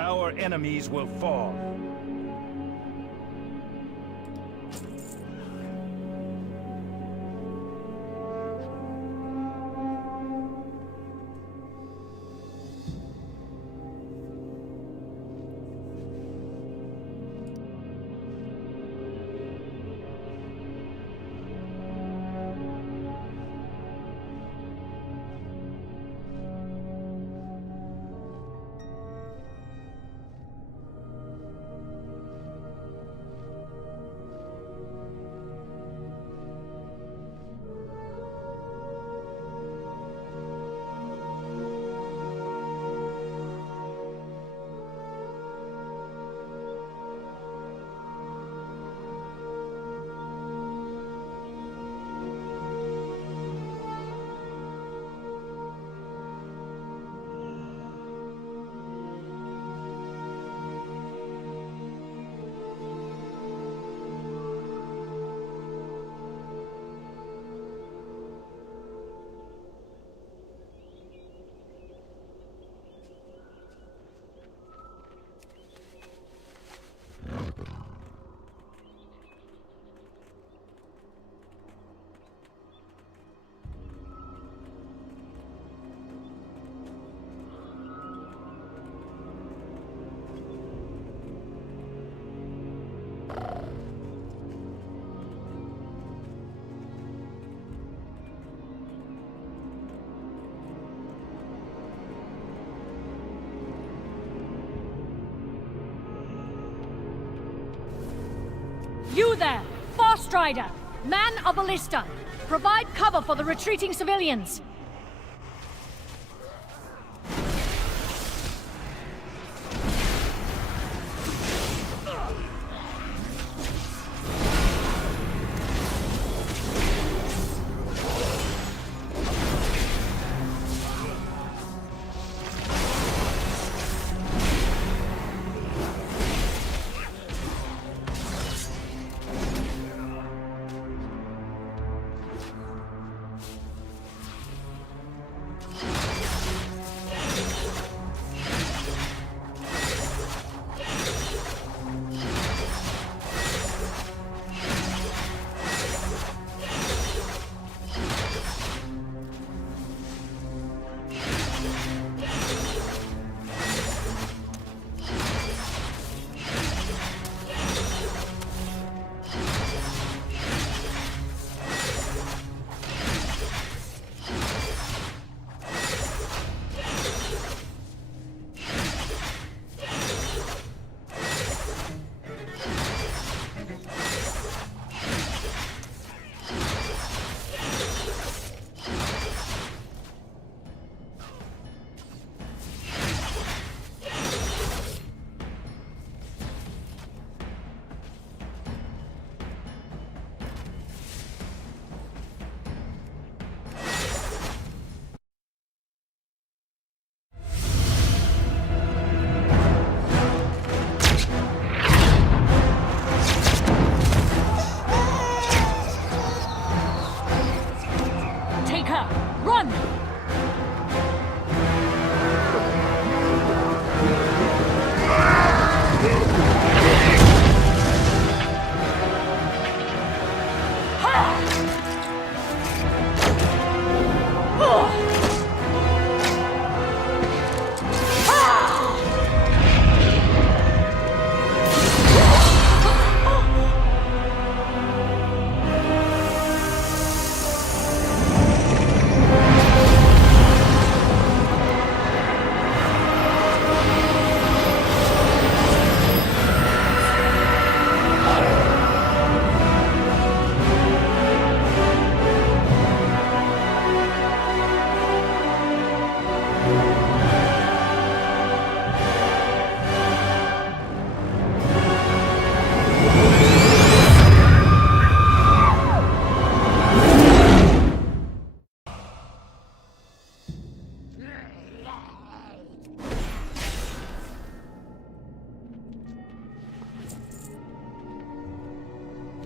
Our enemies will fall. You there, Farstrider, man a ballista. Provide cover for the retreating civilians.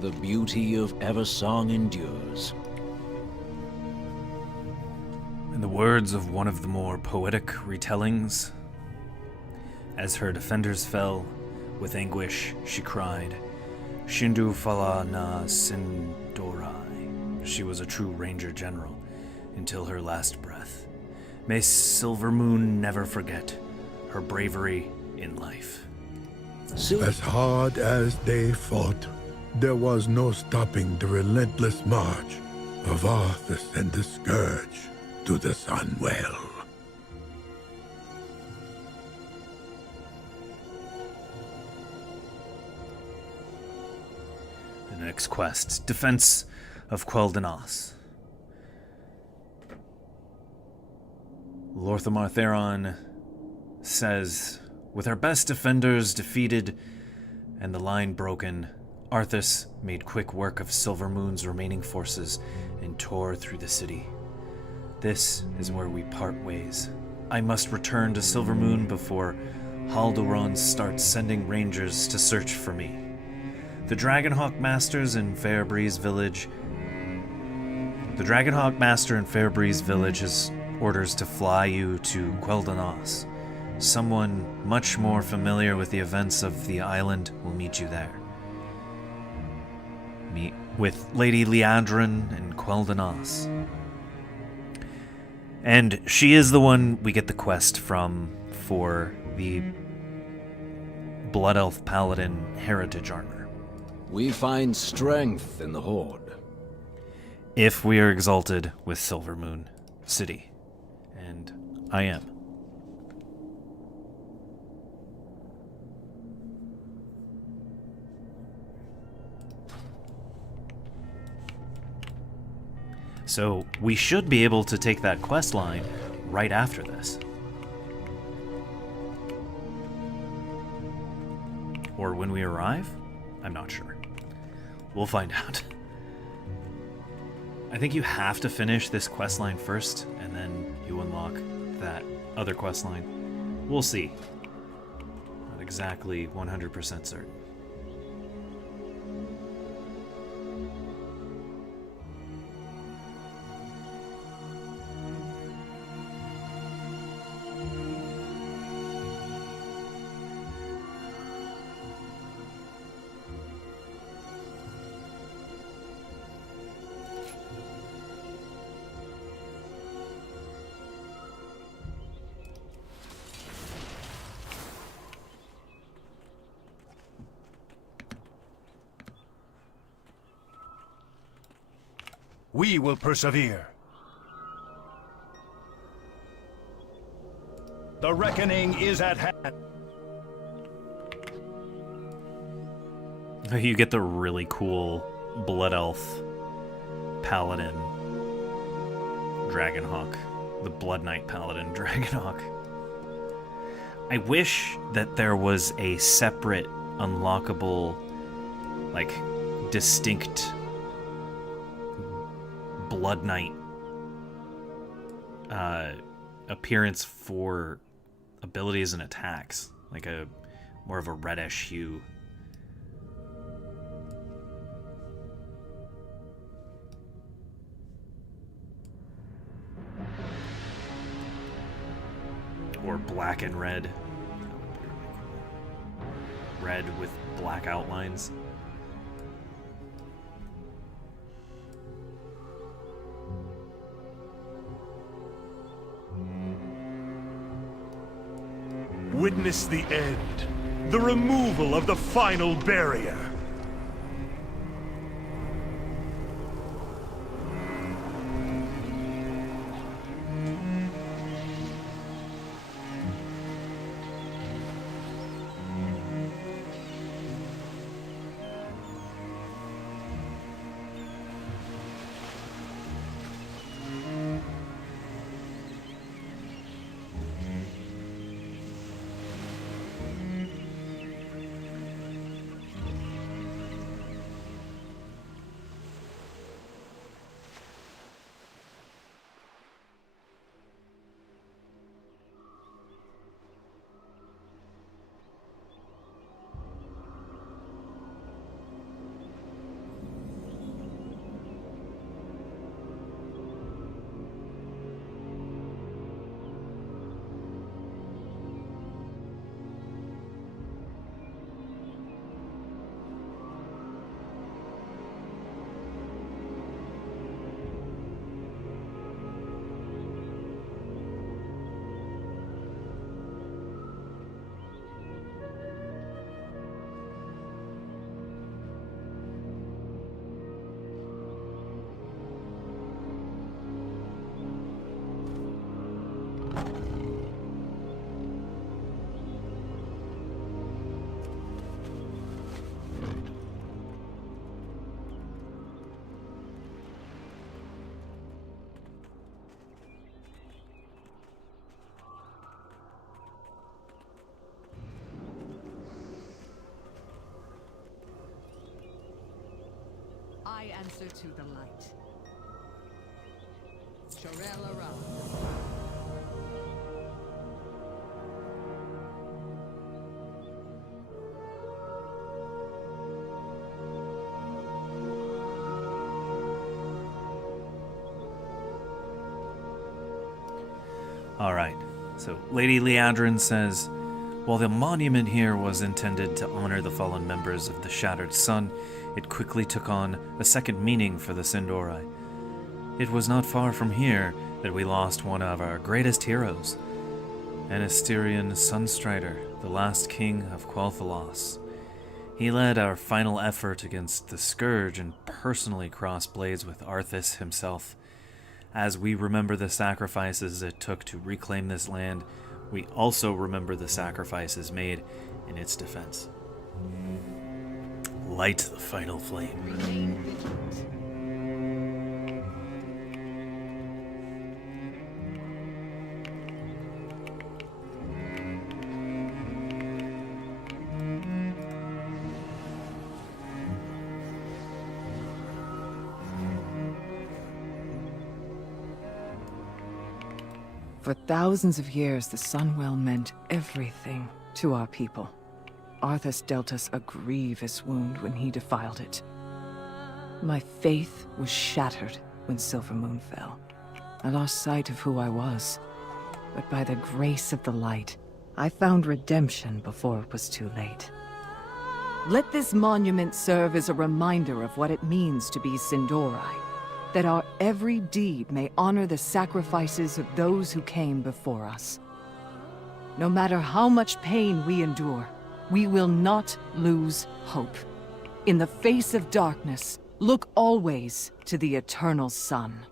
The beauty of Eversong endures. In the words of one of the more poetic retellings, as her defenders fell, with anguish she cried, Shindu fala na Sindorai. She was a true ranger general until her last breath. May Silvermoon never forget her bravery in life. As hard as they fought, there was no stopping the relentless march of Arthas and the Scourge to the Sunwell. The next quest, Defense of Quel'Danas. Lorthamar Theron says, with our best defenders defeated and the line broken, Arthas made quick work of Silvermoon's remaining forces and tore through the city. This is where we part ways. I must return to Silvermoon before Haldoran starts sending rangers to search for me. The Dragonhawk Masters in Fairbreeze Village. The Dragonhawk Master in Fairbreeze Village has orders to fly you to Quel'Danas. Someone much more familiar with the events of the island will meet you there. Meet with Lady Liandrin in Quel'Danas. And she is the one we get the quest from for the Blood Elf Paladin heritage armor. We find strength in the Horde. If we are exalted with Silvermoon City. And I am. So we should be able to take that quest line right after this. Or when we arrive? I'm not sure. We'll find out. I think you have to finish this quest line first, and then you unlock that other quest line. We'll see. Not exactly 100% certain. We will persevere. The reckoning is at hand. You get the really cool Blood Elf Paladin Dragonhawk. The Blood Knight Paladin Dragonhawk. I wish that there was a separate unlockable, like, distinct Blood Knight appearance for abilities and attacks, like a more of a reddish hue. Or black and red. That would be really cool. Red with black outlines. witness the end. The removal of the final barrier. I answer to the light. Shorel around. All right, so Lady Leandrin says, while the monument here was intended to honor the fallen members of the Shattered Sun, it quickly took on a second meaning for the Sindori. It was not far from here that we lost one of our greatest heroes, an Asterian Sunstrider, the last king of Quel'Thalas. He led our final effort against the Scourge and personally crossed blades with Arthas himself. As we remember the sacrifices it took to reclaim this land, we also remember the sacrifices made in its defense. Light the final flame. For thousands of years, the Sunwell meant everything to our people. Arthas dealt us a grievous wound when he defiled it. My faith was shattered when Silvermoon fell. I lost sight of who I was. But by the grace of the light, I found redemption before it was too late. Let this monument serve as a reminder of what it means to be Sindori. That our every deed may honor the sacrifices of those who came before us. No matter how much pain we endure, we will not lose hope. In the face of darkness, look always to the eternal sun.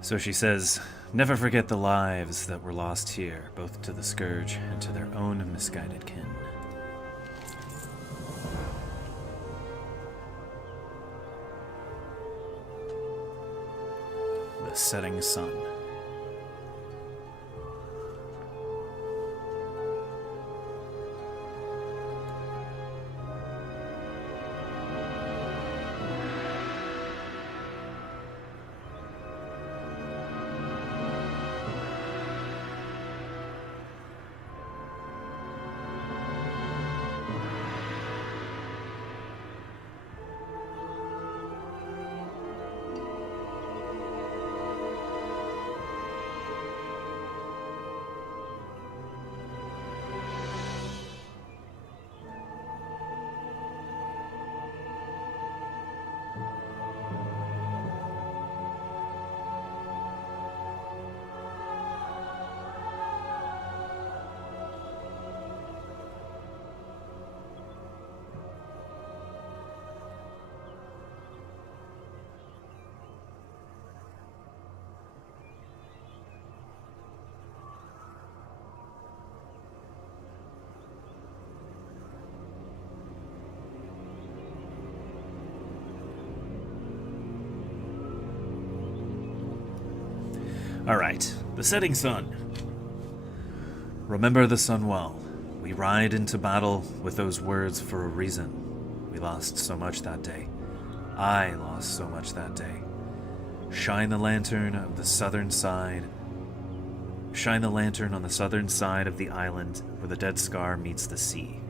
So she says, never forget the lives that were lost here, both to the Scourge and to their own misguided kin. The setting sun. Alright, the setting sun. Remember the sun well. We ride into battle with those words for a reason. We lost so much that day. I lost so much that day. Shine the lantern of the southern side. Shine the lantern on the southern side of the island where the Dead Scar meets the sea.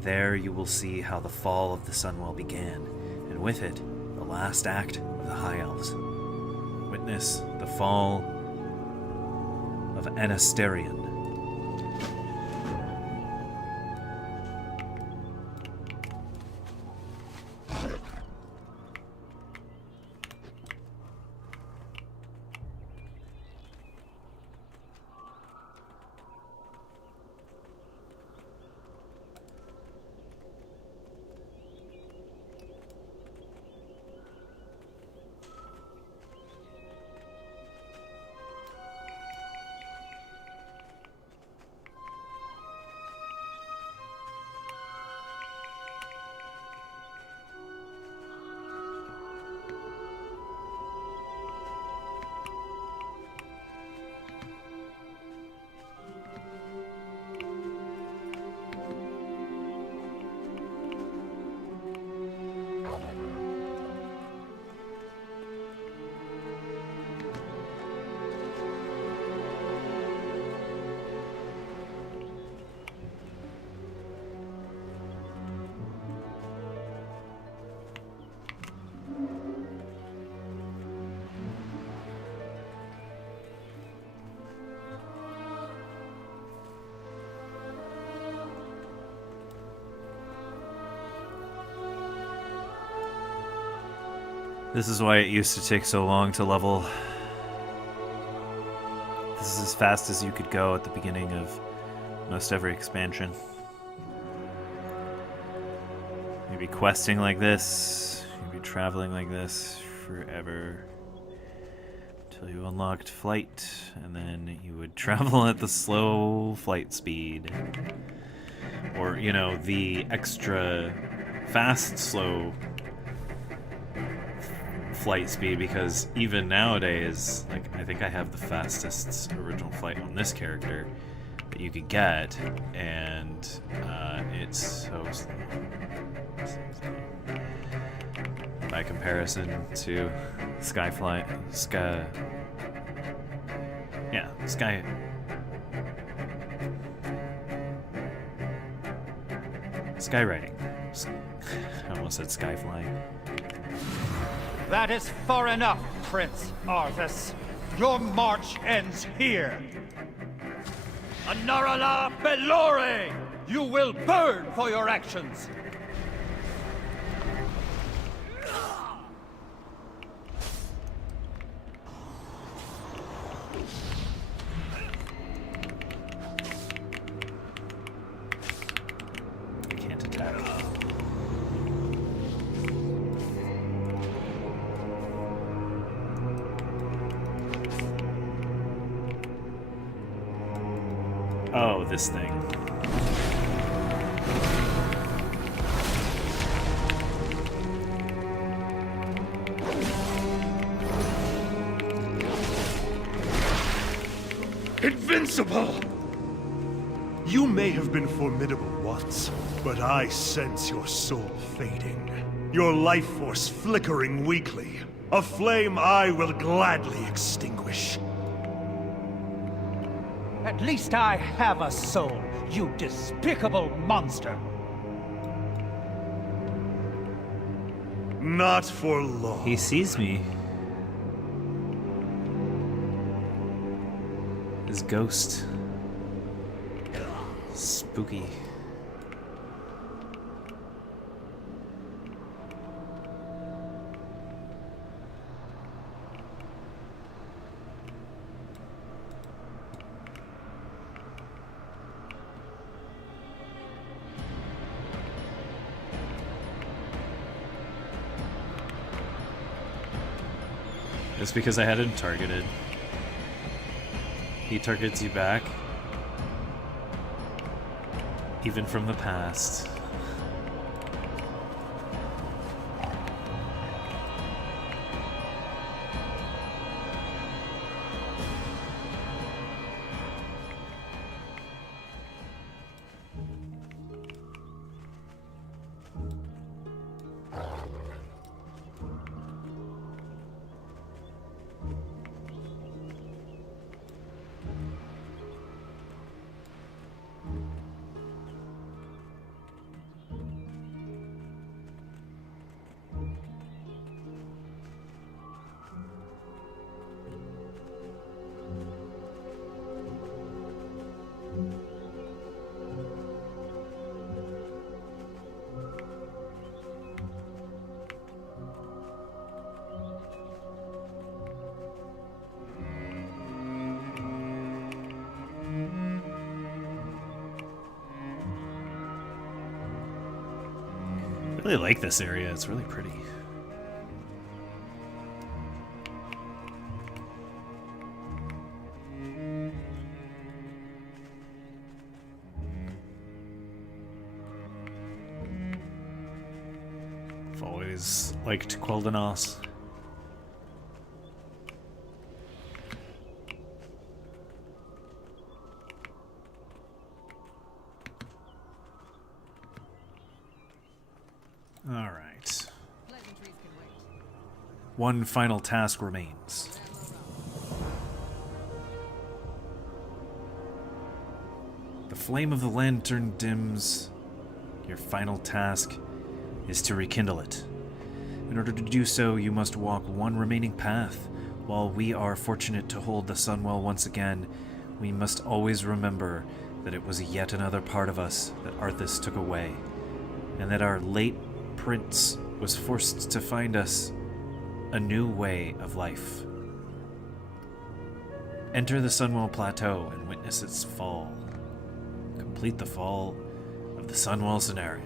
There you will see how the fall of the Sunwell began, and with it, the last act of the High Elves. Witness the fall of Anasterion. This is why it used to take so long to level. This is as fast as you could go at the beginning of most every expansion. You'd be questing like this, you'd be traveling like this forever until you unlocked flight, and then you would travel at the slow flight speed. Or, you know, the extra fast, slow flight speed, because even nowadays, like, I think I have the fastest original flight on this character that you could get, and it's so slow. By comparison to Skywriting. I almost said Skyflying. That is far enough, Prince Arthas. Your march ends here. Anarala Belore! You will burn for your actions! I can't attack. Oh, this thing. Invincible! You may have been formidable once, but I sense your soul fading. Your life force flickering weakly. A flame I will gladly extinguish. At least I have a soul, you despicable monster! Not for long. He sees me. His ghost. Spooky. It's because I hadn't targeted. He targets you back. Even from the past. really like this area. It's really pretty. I've always liked Quel'Danas. Alright. One final task remains. The flame of the lantern dims. Your final task is to rekindle it. In order to do so, you must walk one remaining path. While we are fortunate to hold the Sunwell once again, we must always remember that it was yet another part of us that Arthas took away, and that our late Prince was forced to find us a new way of life. Enter the Sunwell Plateau and witness its fall. Complete the fall of the Sunwell scenario.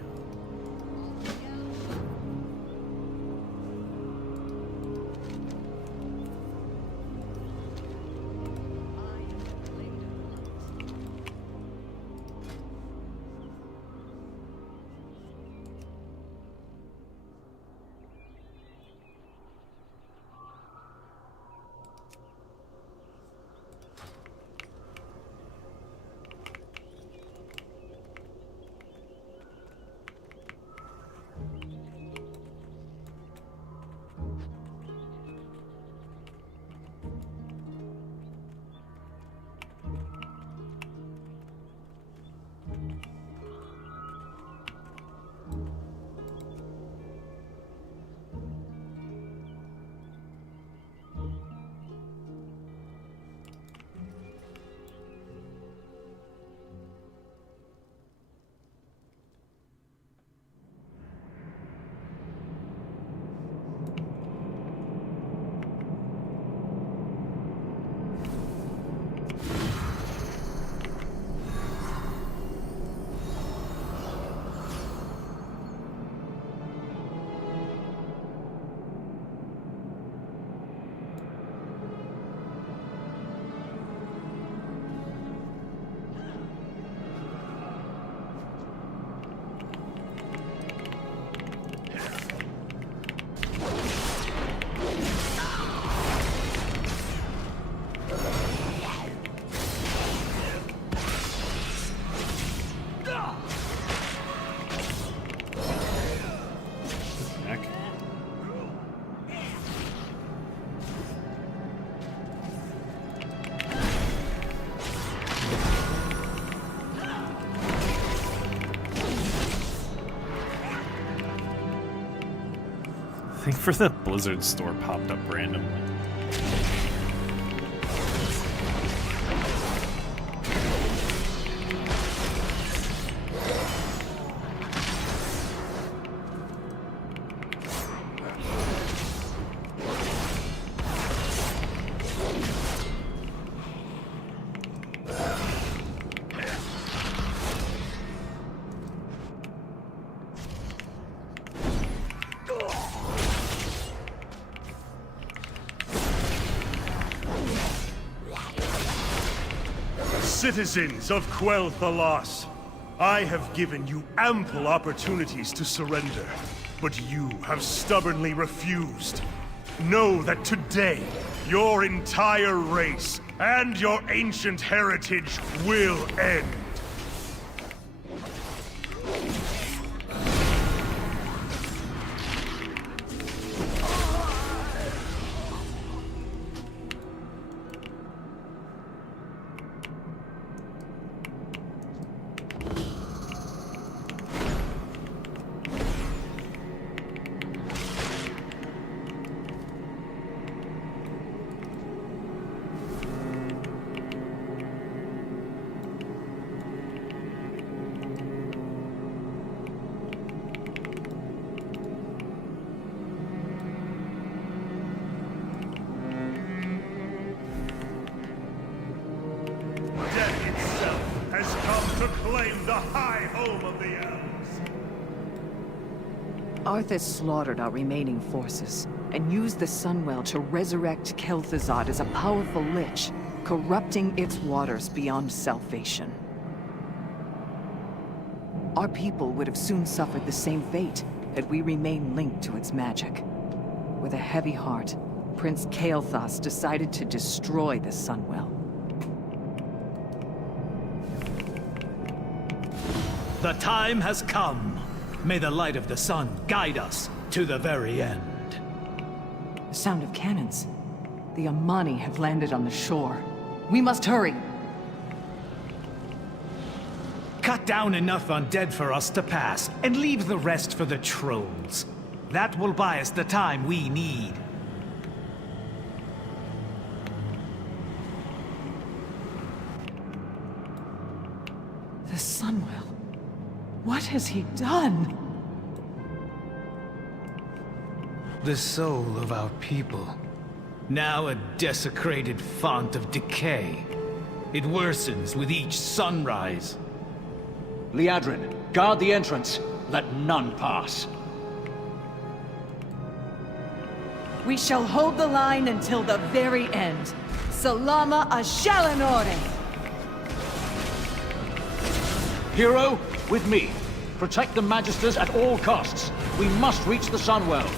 I think for the Blizzard store popped up randomly. Citizens of Quel'Thalas, I have given you ample opportunities to surrender, but you have stubbornly refused. Know that today, your entire race and your ancient heritage will end. Arthas slaughtered our remaining forces, and used the Sunwell to resurrect Kel'Thuzad as a powerful lich, corrupting its waters beyond salvation. Our people would have soon suffered the same fate had we remained linked to its magic. With a heavy heart, Prince Kael'thas decided to destroy the Sunwell. The time has come. May the light of the sun guide us to the very end. The sound of cannons. The Amani have landed on the shore. We must hurry! Cut down enough undead for us to pass, and leave the rest for the trolls. That will buy us the time we need. The Sunwell. What has he done? The soul of our people. Now a desecrated font of decay. It worsens with each sunrise. Liadrin, guard the entrance. Let none pass. We shall hold the line until the very end. Salama Ashalanore! Hero, with me. Protect the Magisters at all costs. We must reach the Sunwell.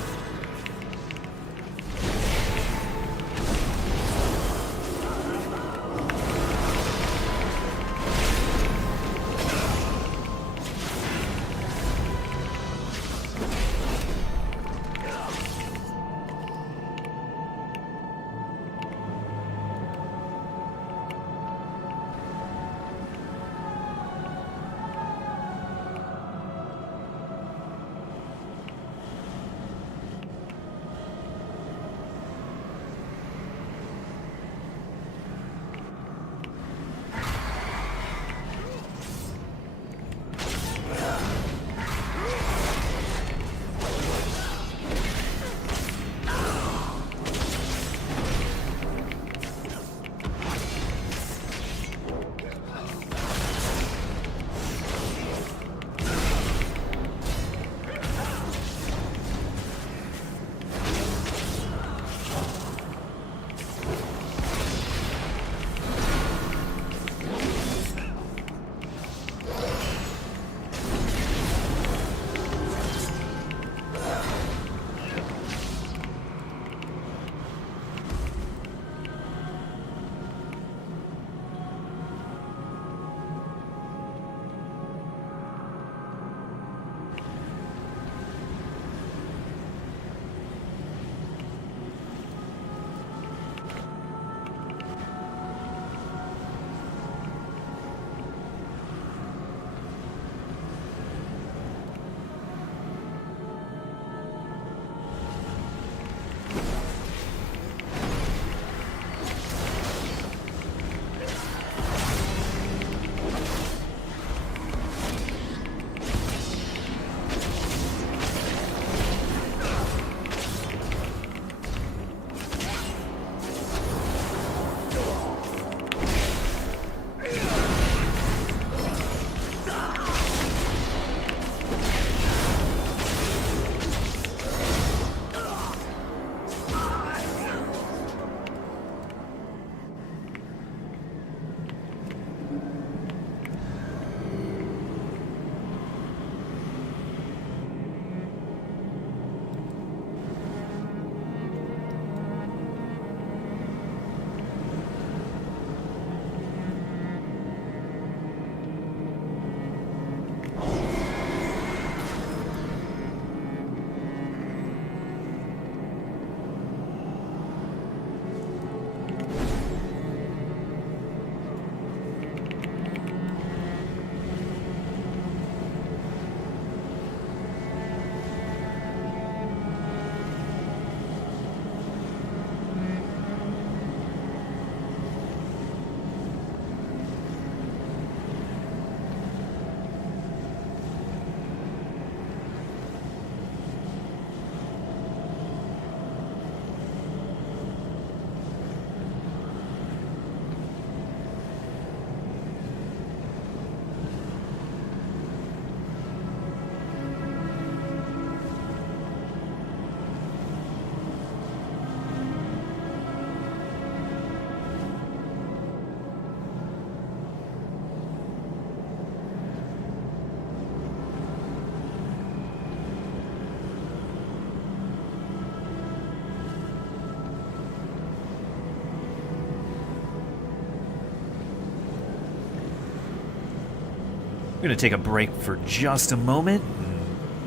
I'm gonna take a break for just a moment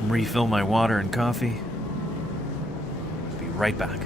and refill my water and coffee. Be right back.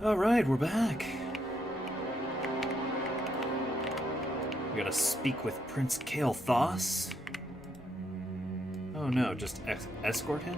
Alright, we're back. We gotta speak with Prince Kael'thas. Oh no, just escort him?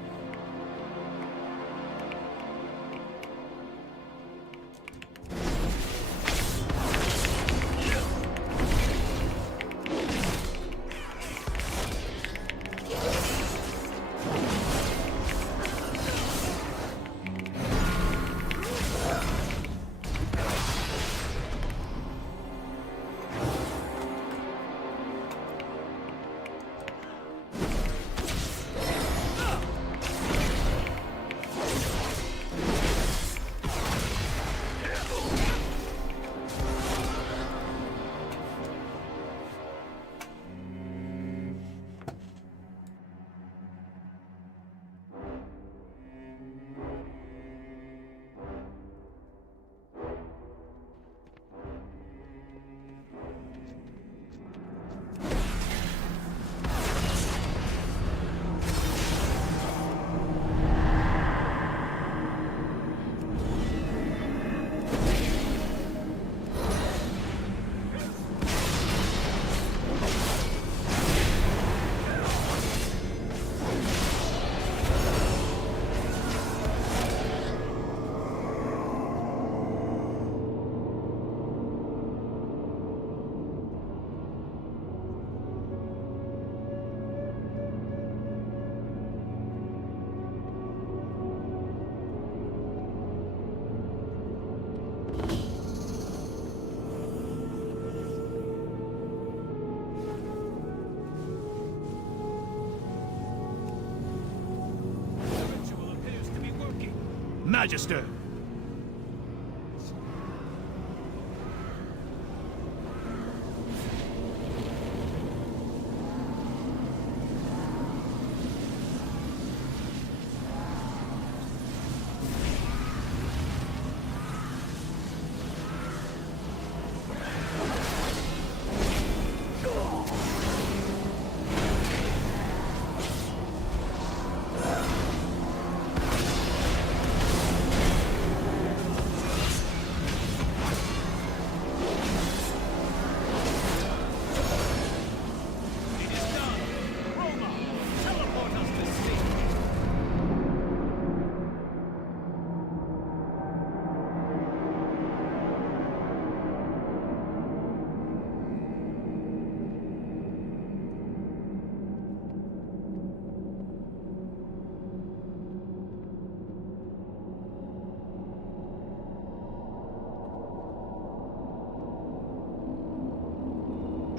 Magister!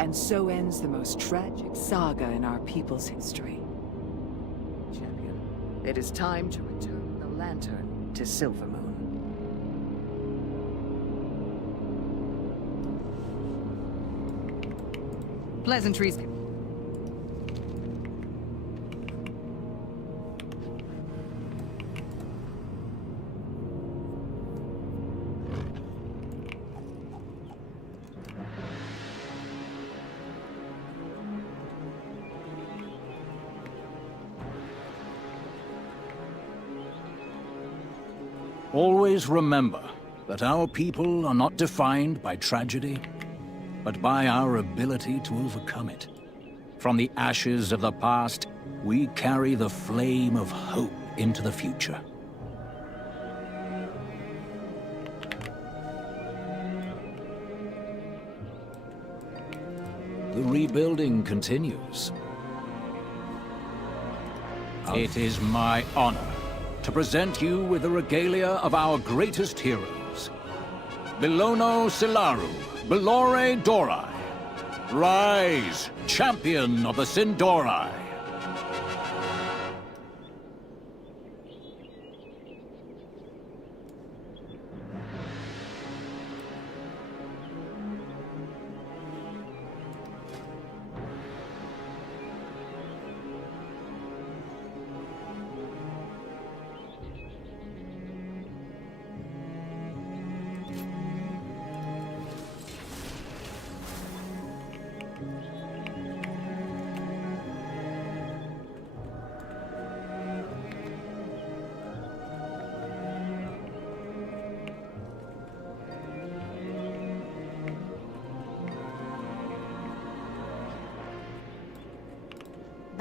And so ends the most tragic saga in our people's history. Champion, it is time to return the lantern to Silvermoon. Pleasantries. Always remember that our people are not defined by tragedy, but by our ability to overcome it. From the ashes of the past, we carry the flame of hope into the future. The rebuilding continues. It is my honor to present you with the regalia of our greatest heroes. Bilono Silaru, Belore Dorai. Rise, champion of the Sindorai.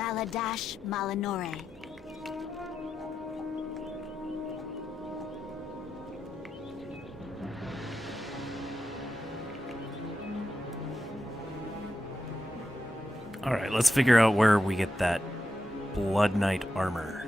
Baladash Malinore. Alright, let's figure out where we get that Blood Knight armor.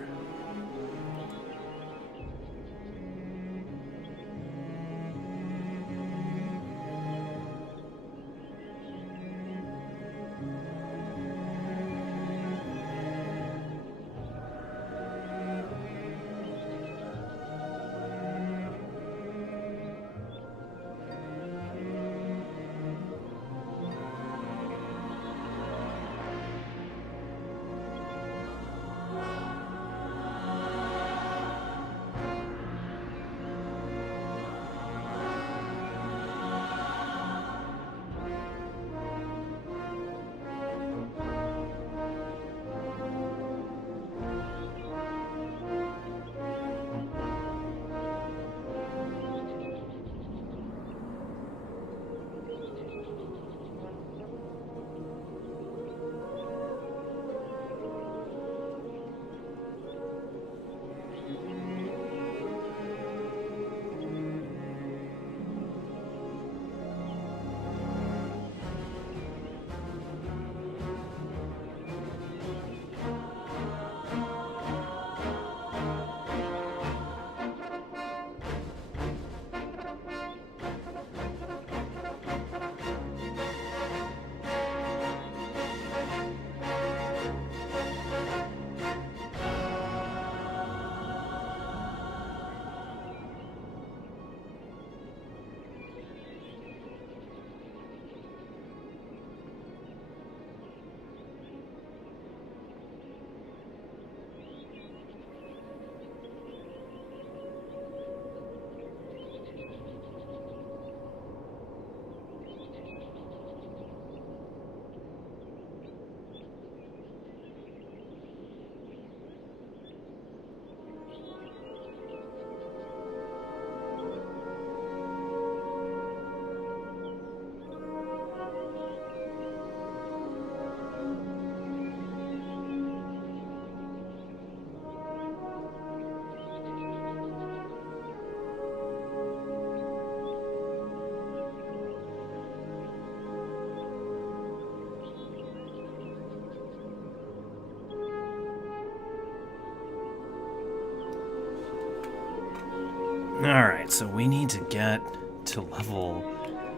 Alright, so we need to get to level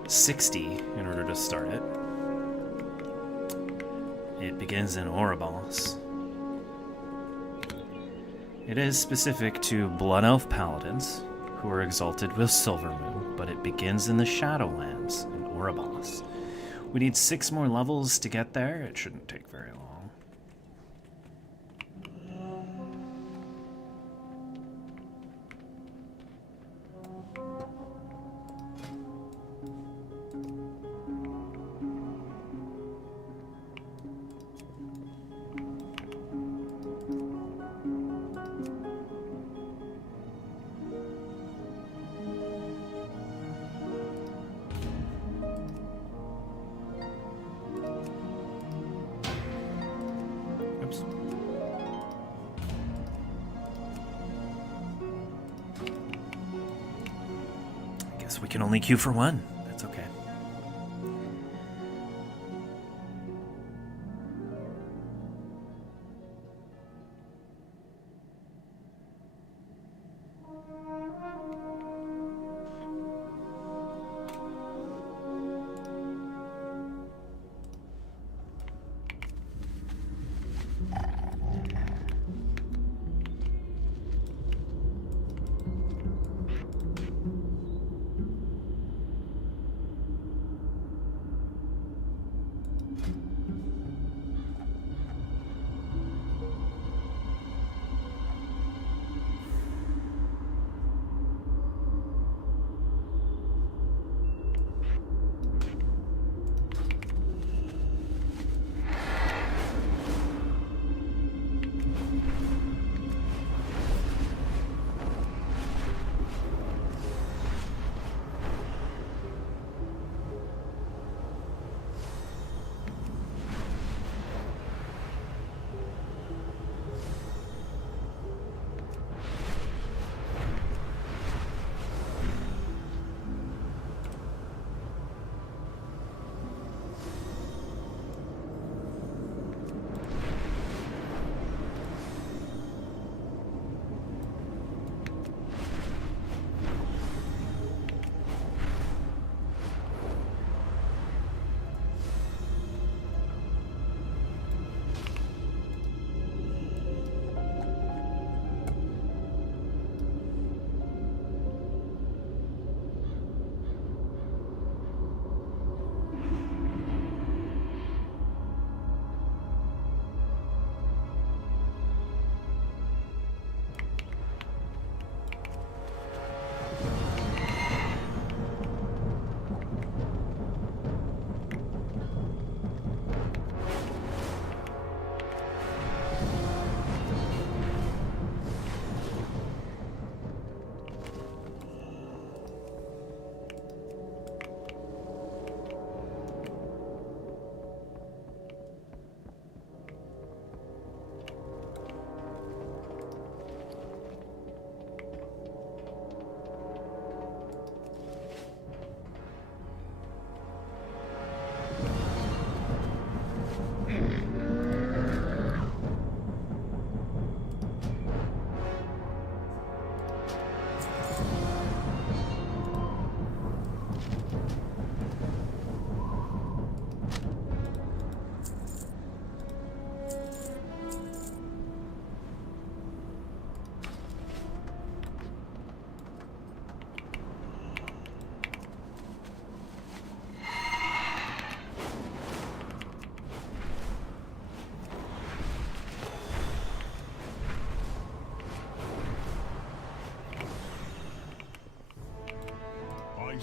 60 in order to start it. It begins in Ouroboros. It is specific to Blood Elf Paladins, who are exalted with Silvermoon, but it begins in the Shadowlands in Ouroboros. We need 6 more levels to get there. It shouldn't take very long. We can only queue for one. That's okay.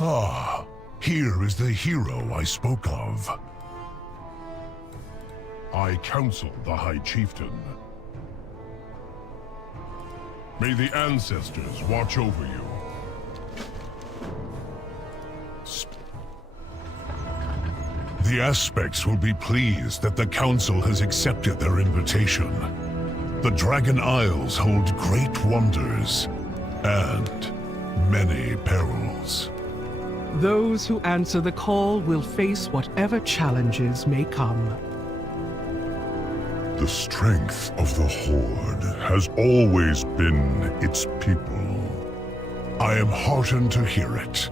Ah, here is the hero I spoke of. I counsel the High Chieftain. May the ancestors watch over you. The Aspects will be pleased that the Council has accepted their invitation. The Dragon Isles hold great wonders and many perils. Those who answer the call will face whatever challenges may come. The strength of the Horde has always been its people. I am heartened to hear it.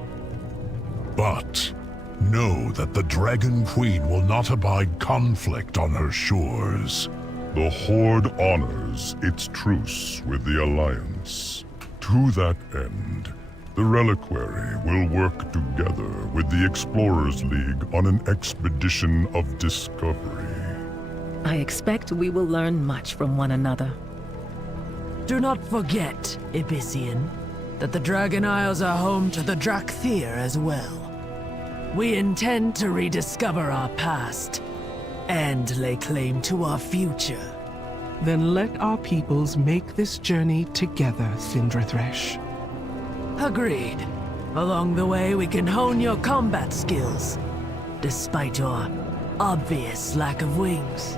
But know that the Dragon Queen will not abide conflict on her shores. The Horde honors its truce with the Alliance. To that end, the Reliquary will work together with the Explorers League on an expedition of discovery. I expect we will learn much from one another. Do not forget, Abyssian, that the Dragon Isles are home to the Drakthir as well. We intend to rediscover our past and lay claim to our future. Then let our peoples make this journey together, Cindrathresh. Agreed. Along the way, we can hone your combat skills, despite your obvious lack of wings.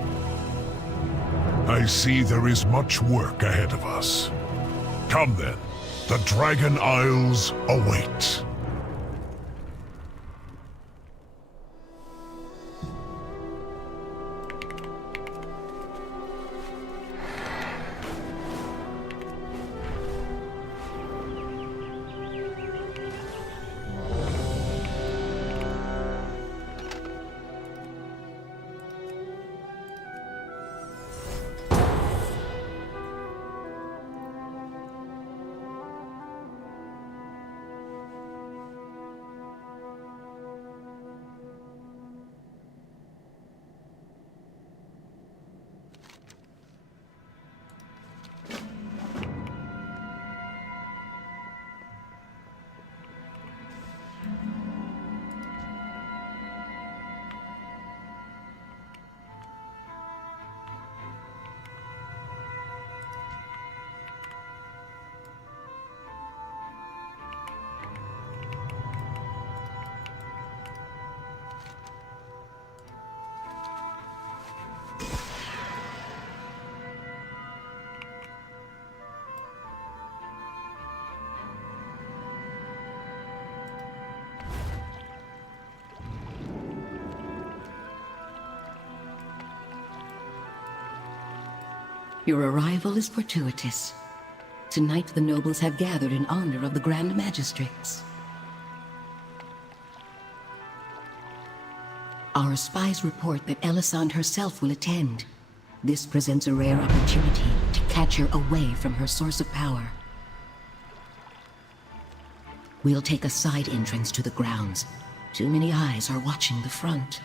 I see there is much work ahead of us. Come then, the Dragon Isles await. Your arrival is fortuitous. Tonight the nobles have gathered in honor of the Grand Magistrates. Our spies report that Elisande herself will attend. This presents a rare opportunity to catch her away from her source of power. We'll take a side entrance to the grounds. Too many eyes are watching the front.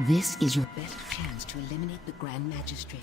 This is your best chance to eliminate the Grand Magistrate.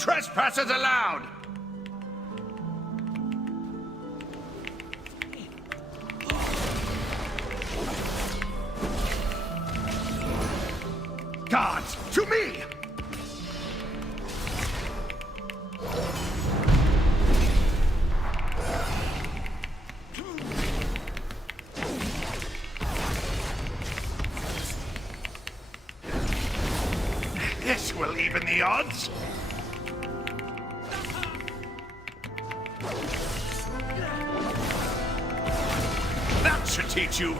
trespassers allowed! Guards, to me! This will even the odds. That should teach you.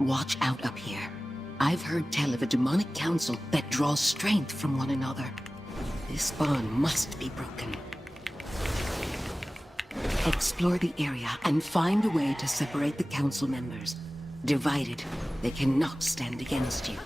Watch out up here. I've heard tell of a demonic council that draws strength from one another. This bond must be broken. Explore the area and find a way to separate the council members. Divided, they cannot stand against you.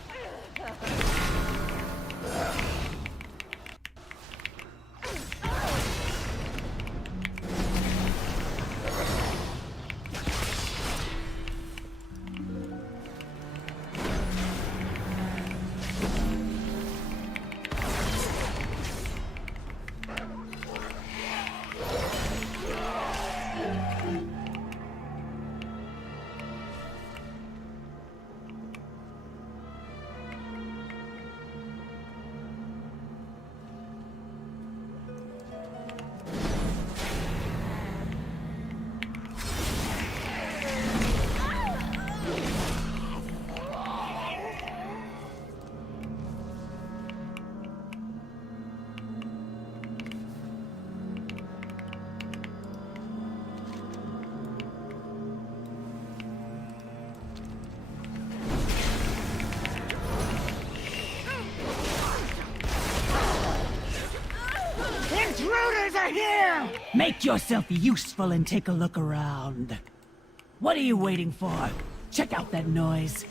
Intruders are here! Make yourself useful and take a look around. What are you waiting for? Check out that noise.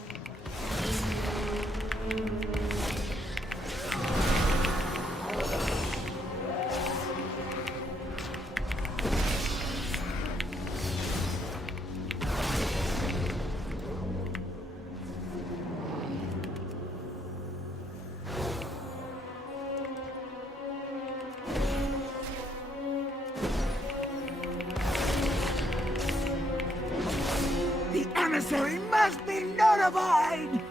The emissary must be notified!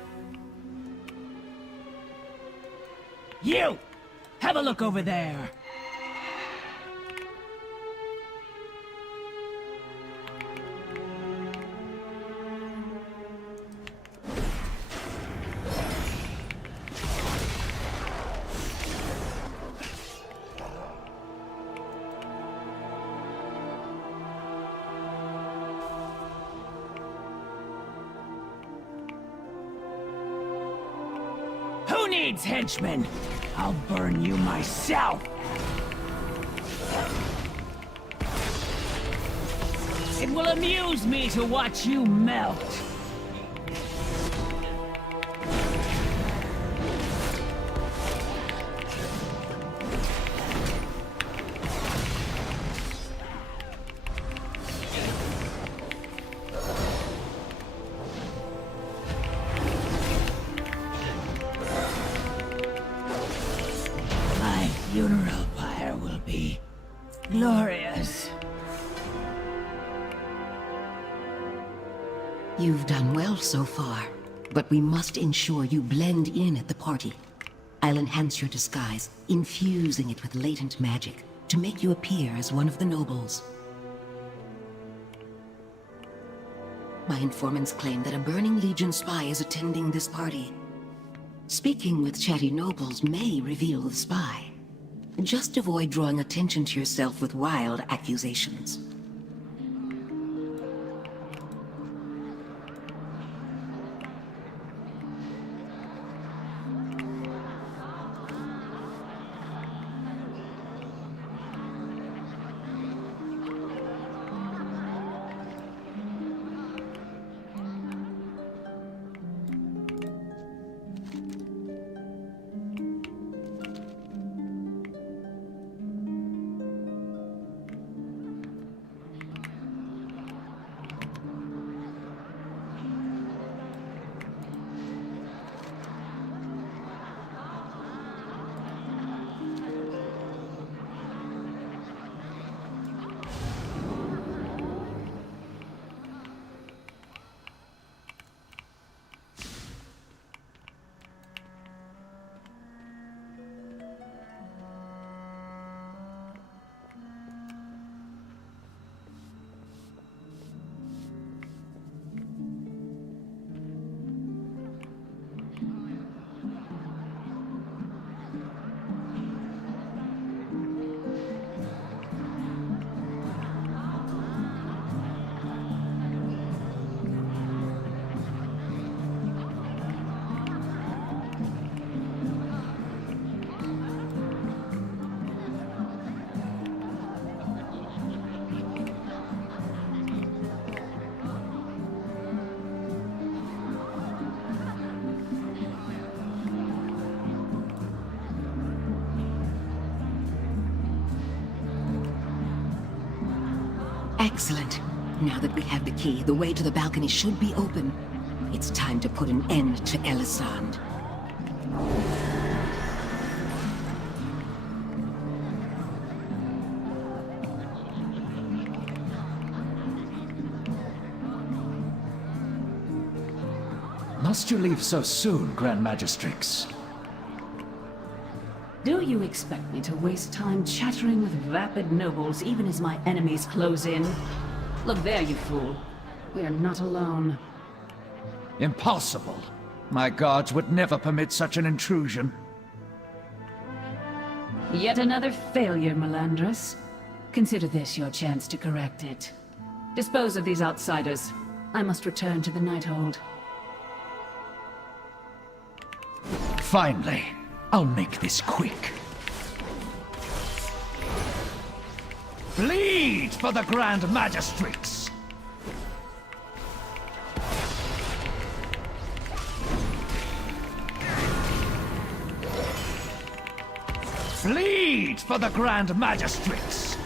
You! Have a look over there! Who needs henchmen? I'll burn you myself! It will amuse me to watch you melt. Glorious. You've done well so far, but we must ensure you blend in at the party. I'll enhance your disguise, infusing it with latent magic to make you appear as one of the nobles. My informants claim that a Burning Legion spy is attending this party. Speaking with chatty nobles may reveal the spy. Just avoid drawing attention to yourself with wild accusations. Excellent. Now that we have the key, the way to the balcony should be open. It's time to put an end to Elisande. Must you leave so soon, Grand Magistrix? Do you expect me to waste time chattering with vapid nobles even as my enemies close in? Look there, you fool. We are not alone. Impossible. My guards would never permit such an intrusion. Yet another failure, Melandris. Consider this your chance to correct it. Dispose of these outsiders. I must return to the Nighthold. Finally. I'll make this quick. Bleed for the Grand Magistrix! Bleed for the Grand Magistrix!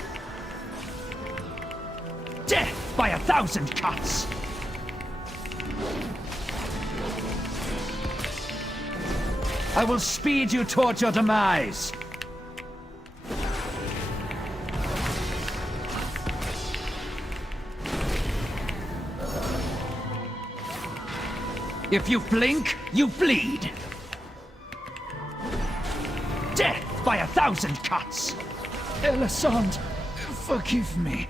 Death by 1,000 cuts! I will speed you towards your demise! If you blink, you bleed! Death by 1,000 cuts! Elisande, forgive me.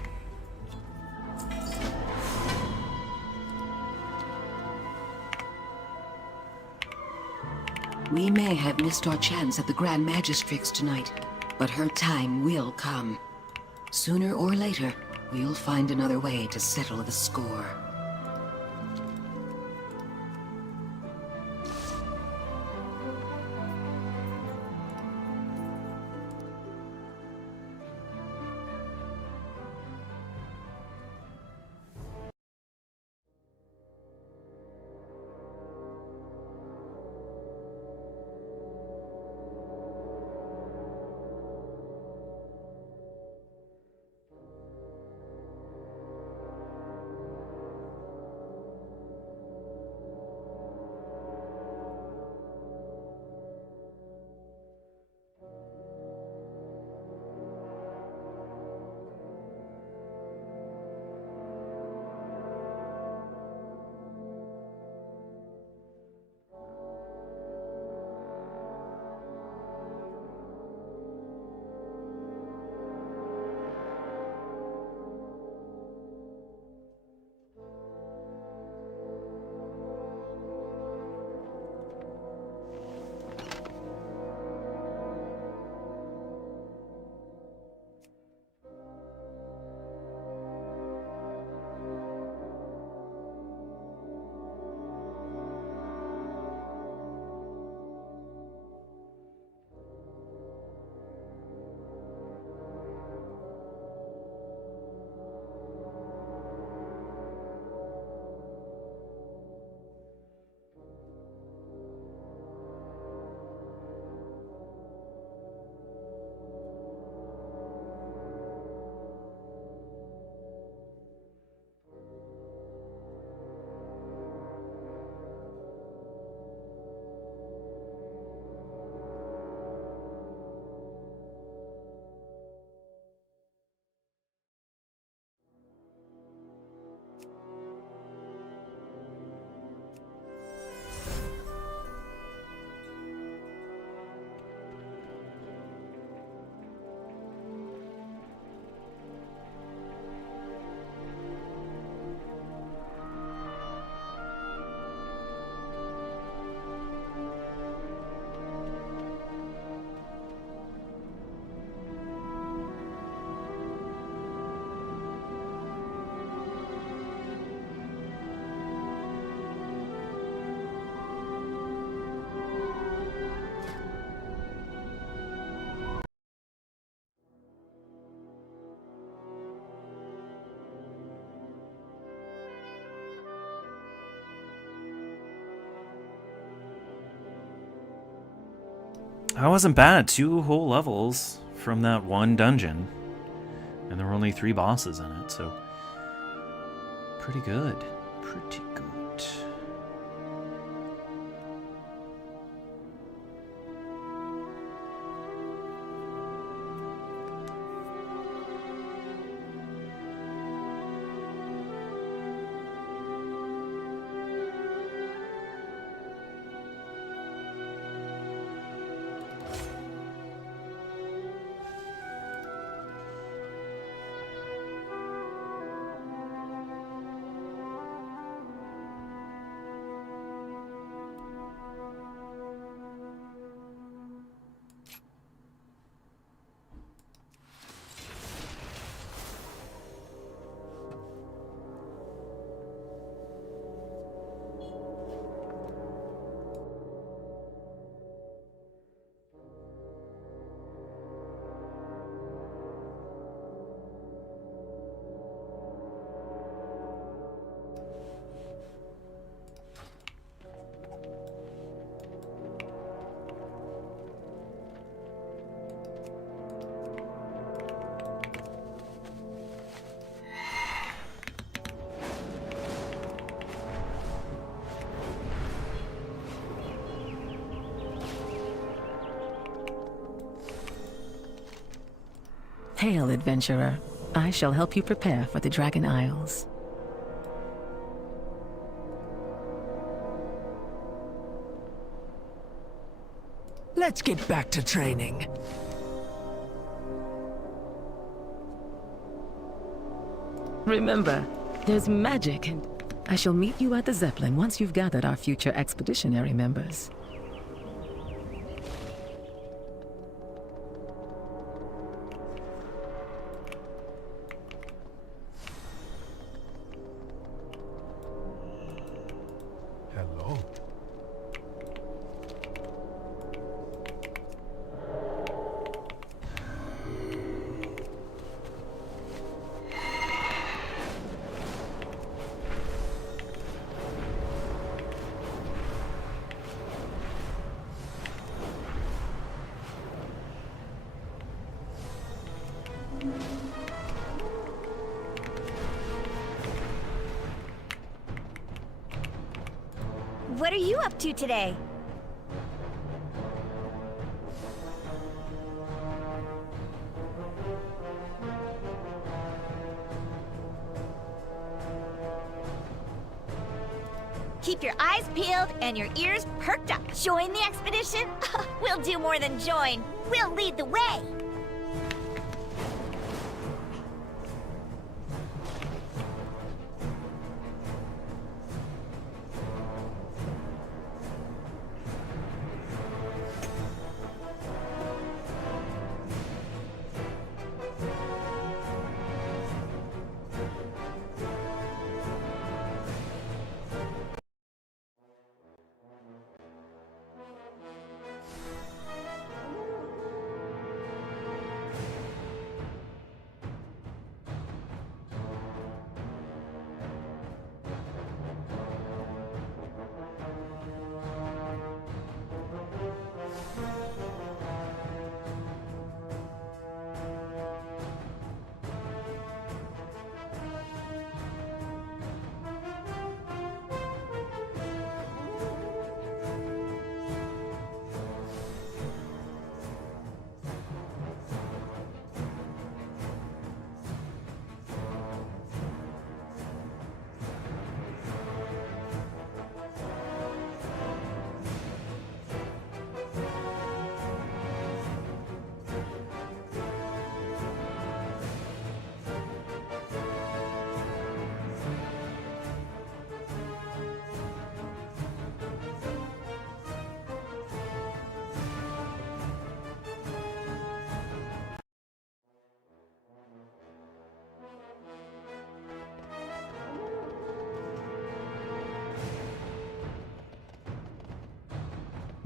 We may have missed our chance at the Grand Magistrix tonight, but her time will come. Sooner or later, we'll find another way to settle the score. That wasn't bad. 2 whole levels from that one dungeon. And there were only 3 bosses in it, so pretty good. Pretty good. Hail, adventurer. I shall help you prepare for the Dragon Isles. Let's get back to training. Remember, there's magic, and I shall meet you at the Zeppelin once you've gathered our future expeditionary members. Hello. What are you up to today? Keep your eyes peeled and your ears perked up. Join the expedition? We'll do more than join. We'll lead the way.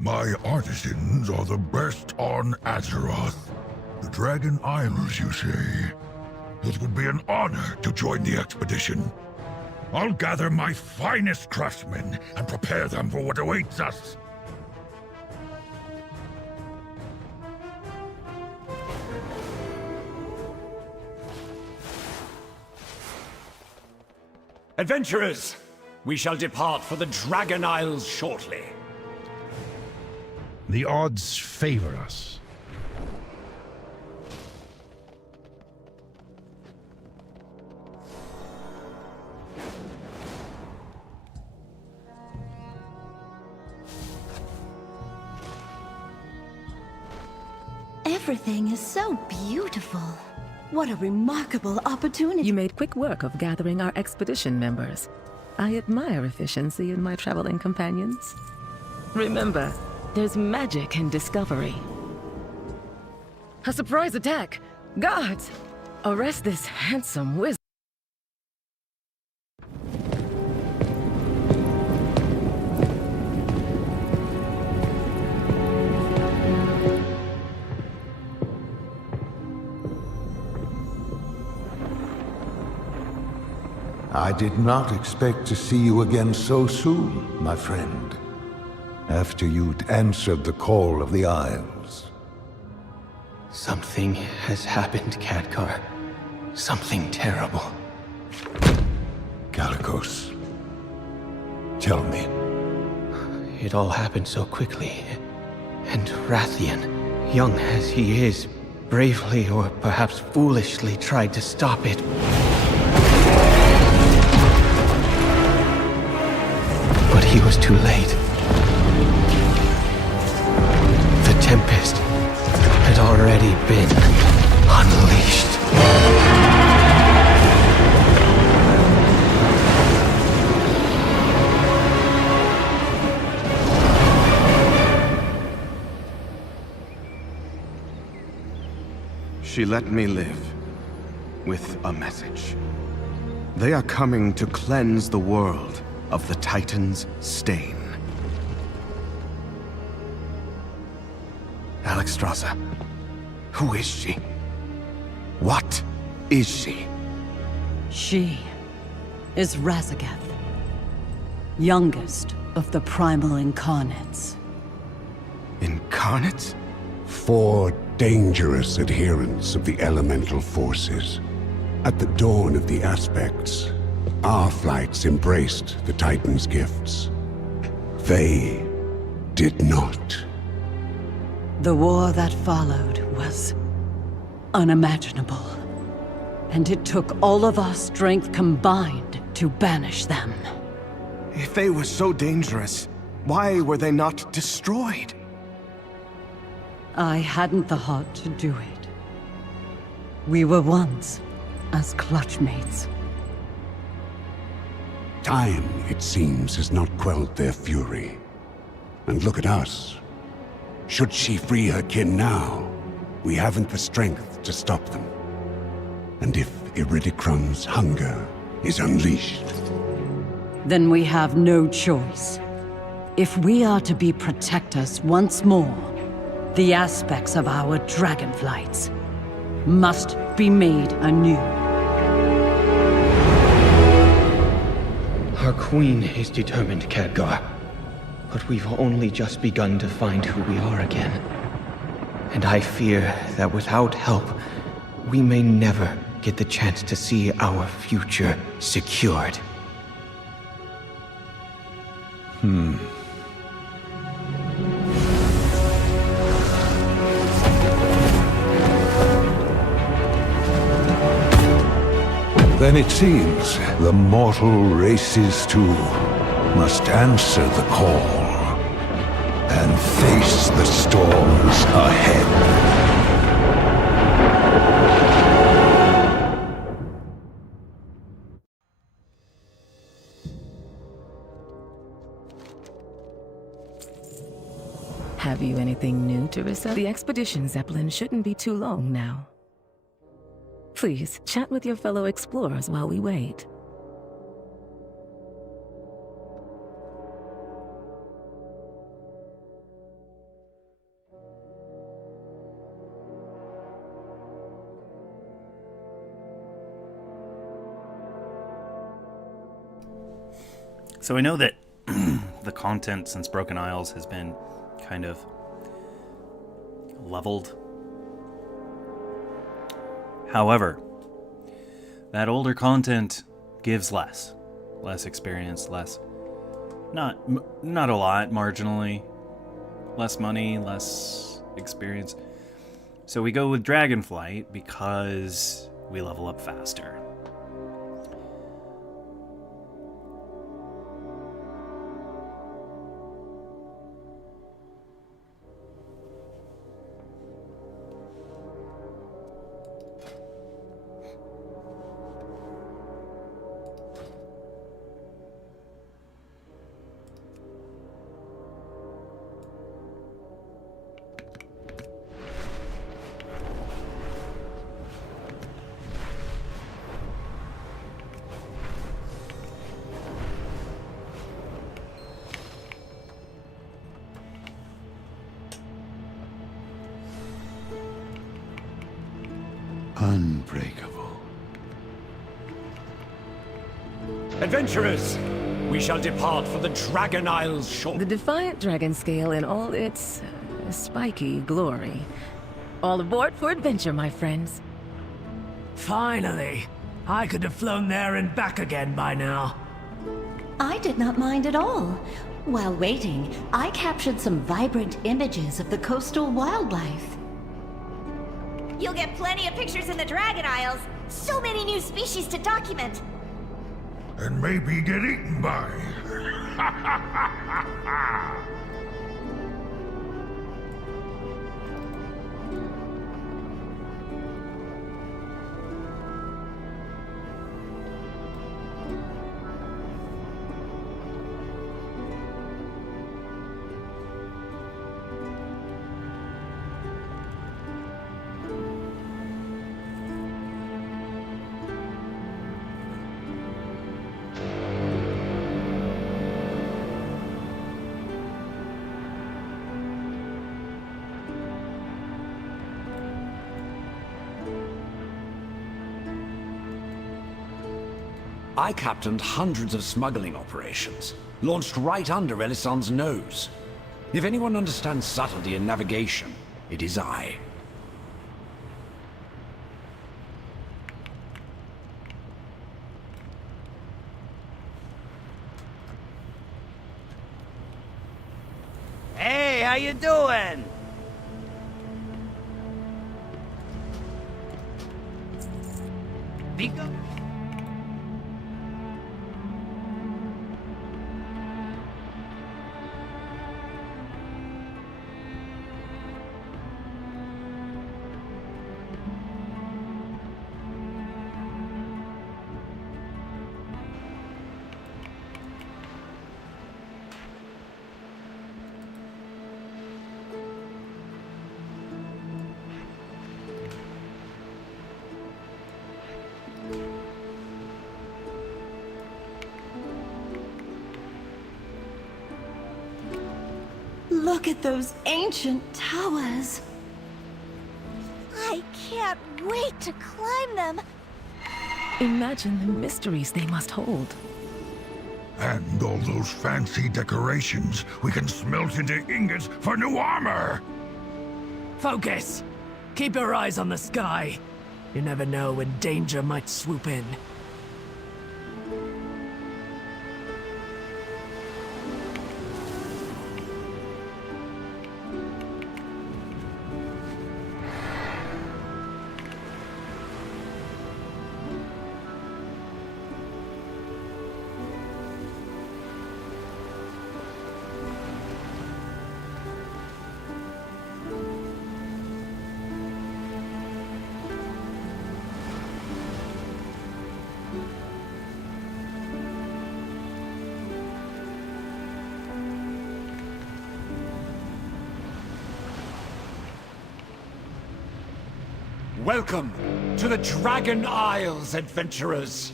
My artisans are the best on Azeroth. The Dragon Isles, you say? It would be an honor to join the expedition. I'll gather my finest craftsmen and prepare them for what awaits us. Adventurers, we shall depart for the Dragon Isles shortly. The odds favor us. Everything is so beautiful. What a remarkable opportunity. You made quick work of gathering our expedition members. I admire efficiency in my traveling companions. Remember, there's magic in discovery. A surprise attack! Guards! Arrest this handsome wizard. I did not expect to see you again so soon, my friend. After you'd answered the call of the Isles. Something has happened, Khadgar. Something terrible. Kalikos, tell me. It all happened so quickly. And Rathian, young as he is, bravely or perhaps foolishly tried to stop it. But he was too late. The Tempest had already been unleashed. She let me live with a message. They are coming to cleanse the world of the Titan's stain. Alexstrasza, who is she? What is she? She is Razagath, youngest of the primal incarnates. Incarnates? 4 dangerous adherents of the elemental forces. At the dawn of the aspects, our flights embraced the Titan's gifts. They did not. The war that followed was unimaginable. And it took all of our strength combined to banish them. If they were so dangerous, why were they not destroyed? I hadn't the heart to do it. We were once as clutchmates. Time, it seems, has not quelled their fury. And look at us. Should she free her kin now, we haven't the strength to stop them. And if Iridicrum's hunger is unleashed... Then we have no choice. If we are to be protectors once more, the aspects of our dragonflights must be made anew. Our queen is determined, Khadgar. But we've only just begun to find who we are again. And I fear that without help, we may never get the chance to see our future secured. Then it seems the mortal races too must answer the call and face the storms ahead. Have you anything new to recite? The expedition Zeppelin shouldn't be too long now. Please, chat with your fellow explorers while we wait. So I know that the content since Broken Isles has been kind of leveled. However, that older content gives less. Less experience, less... Not a lot, marginally. Less money, less experience. So we go with Dragonflight because we level up faster. Unbreakable. Adventurers, we shall depart for the Dragon Isles shore. The Defiant Dragon Scale in all its spiky glory. All aboard for adventure, my friends. Finally! I could have flown there and back again by now. I did not mind at all. While waiting, I captured some vibrant images of the coastal wildlife. You'll get plenty of pictures in the Dragon Isles. So many new species to document. And maybe get eaten by. I captained hundreds of smuggling operations, launched right under Elisand's nose. If anyone understands subtlety in navigation, it is I. Hey, how you doing? Vigo? Look at those ancient towers. I can't wait to climb them. Imagine the mysteries they must hold. And all those fancy decorations we can smelt into ingots for new armor! Focus! Keep your eyes on the sky. You never know when danger might swoop in. Welcome to the Dragon Isles, adventurers!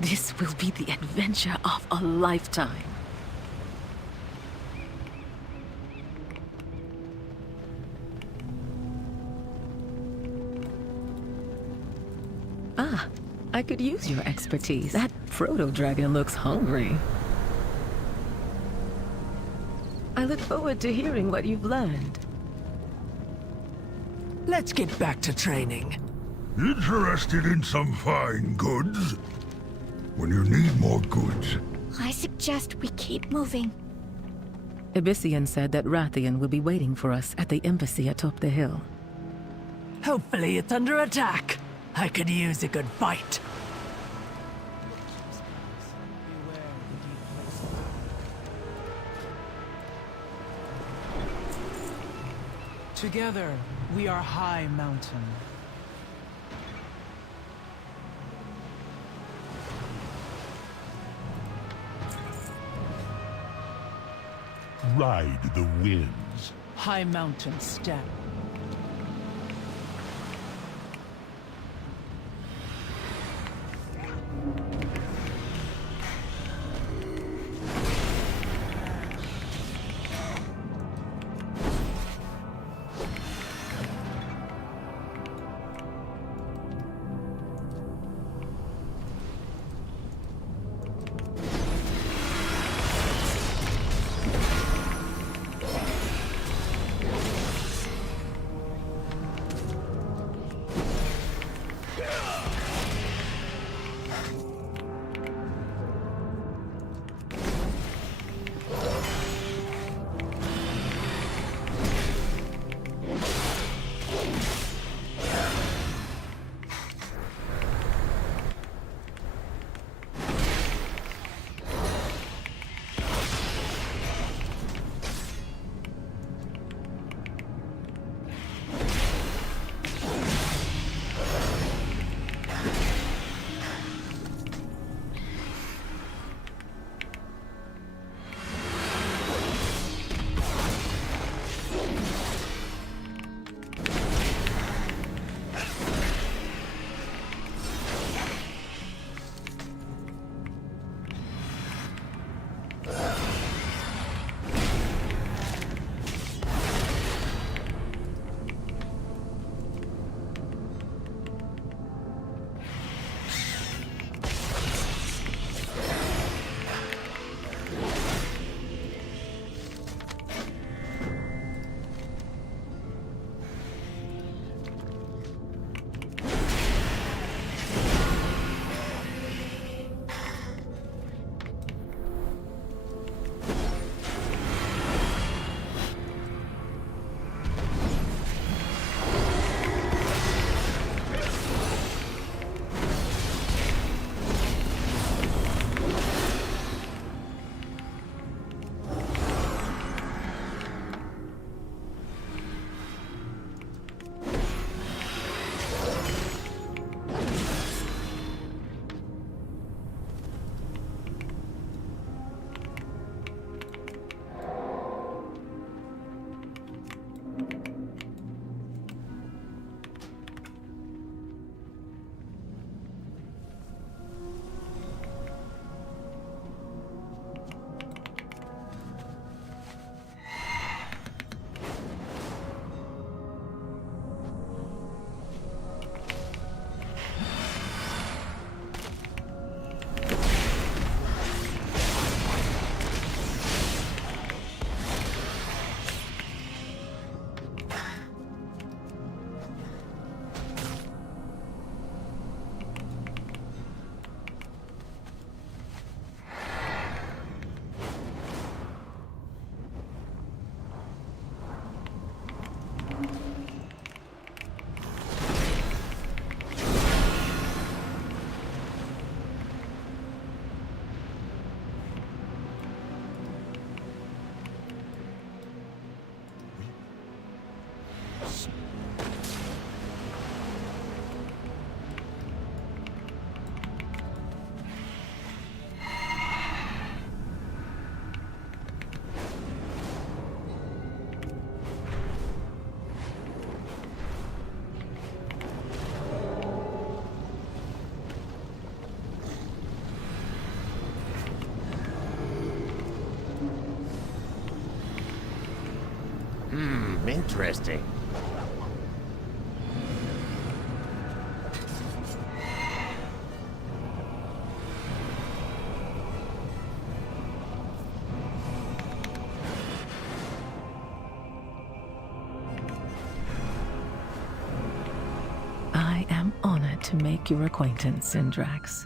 This will be the adventure of a lifetime. Ah, I could use your expertise. That proto-dragon looks hungry. I look forward to hearing what you've learned. Let's get back to training. Interested in some fine goods? when you need more goods. I suggest we keep moving. Abyssian said that Rathian will be waiting for us at the embassy atop the hill. Hopefully it's under attack. I could use a good fight. Together, we are High Mountain. Ride the winds. High Mountain step. Interesting. I am honored to make your acquaintance, Syndrax.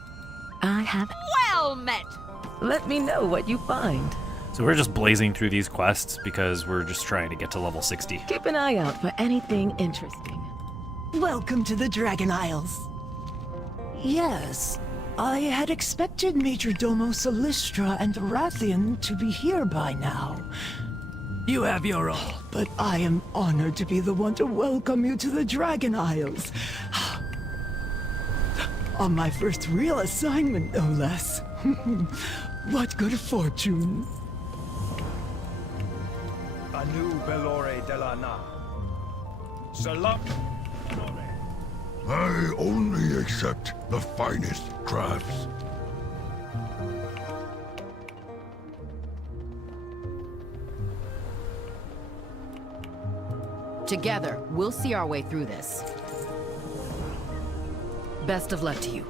I have... Well met! Let me know what you find. So we're just blazing through these quests because we're just trying to get to level 60. Keep an eye out for anything interesting. Welcome to the Dragon Isles. Yes, I had expected Major Domo Solistra and Rathian to be here by now. You have your all, but I am honored to be the one to welcome you to the Dragon Isles. On my first real assignment, no less. What good fortune. Anu Belore de la Na. Salak. I only accept the finest crafts. Together, we'll see our way through this. Best of luck to you.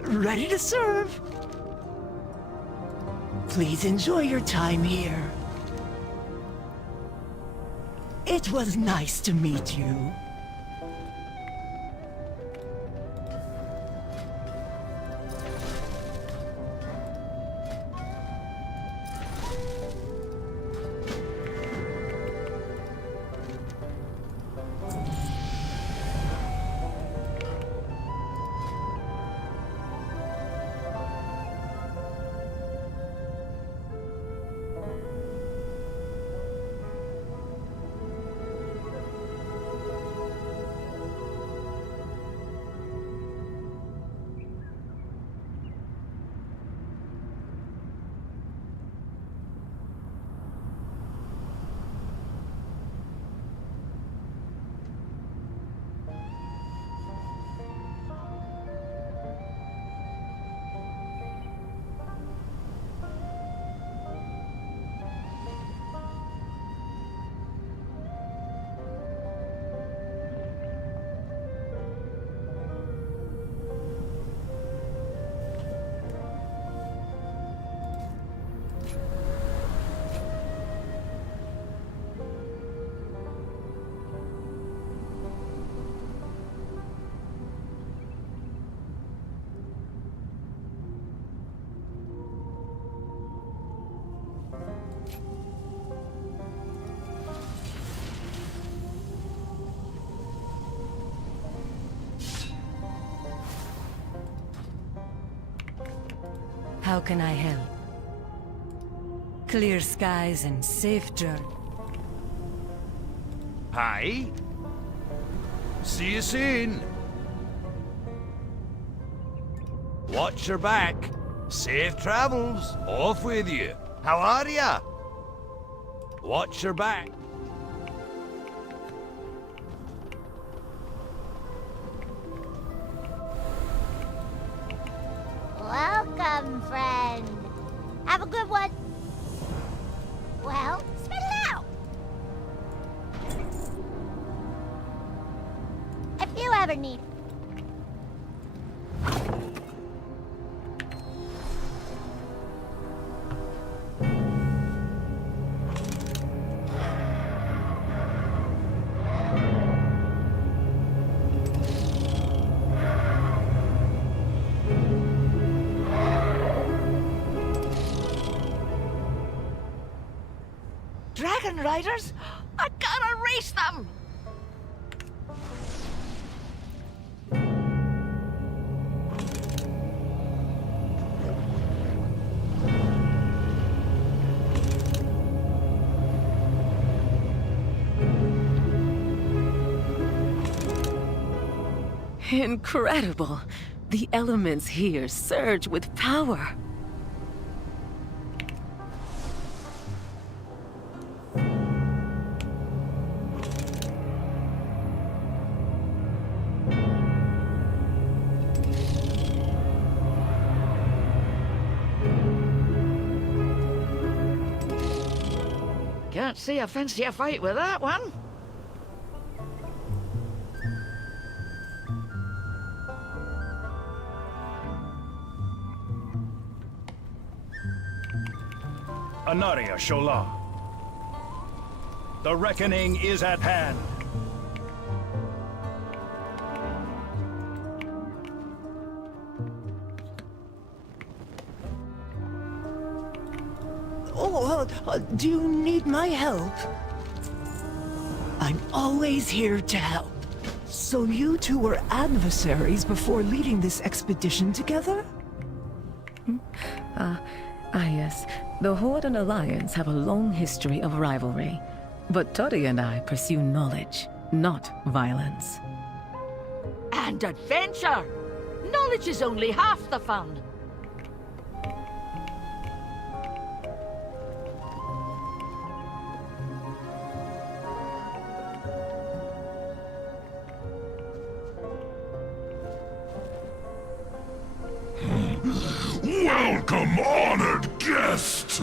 Ready to serve. Please enjoy your time here. It was nice to meet you. How can I help? Clear skies and safe journey. Hi. See you soon. Watch your back. Safe travels. Off with you. How are ya? Watch your back. Welcome, friend. Have a good one. Well, spit it out. If you ever need. Dragon Riders? I gotta race them! Incredible! The elements here surge with power. Can't see I fancy a fight with that one. Anaria Shola. The reckoning is at hand. Do you need my help? I'm always here to help. So you two were adversaries before leading this expedition together? Yes. The Horde and Alliance have a long history of rivalry. But Toddy and I pursue knowledge, not violence. And adventure! Knowledge is only half the fun. Welcome, honored guest!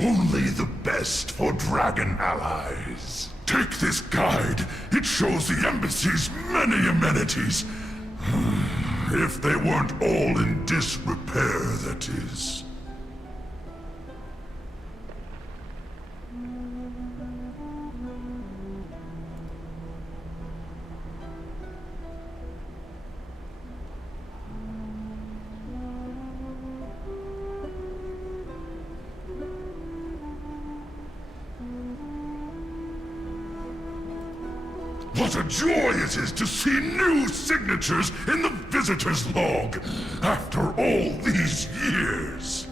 Only the best for dragon allies. Take this guide. It shows the embassy's many amenities. If they weren't all in disrepair, that is. What a joy it is to see new signatures in the visitor's log, after all these years.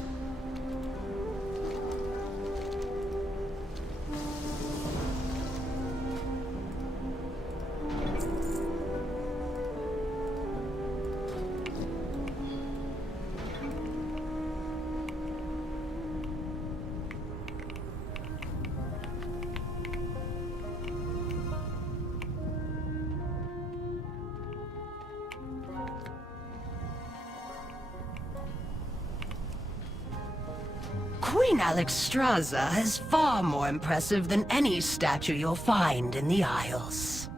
Queen Alexstrasza is far more impressive than any statue you'll find in the Isles.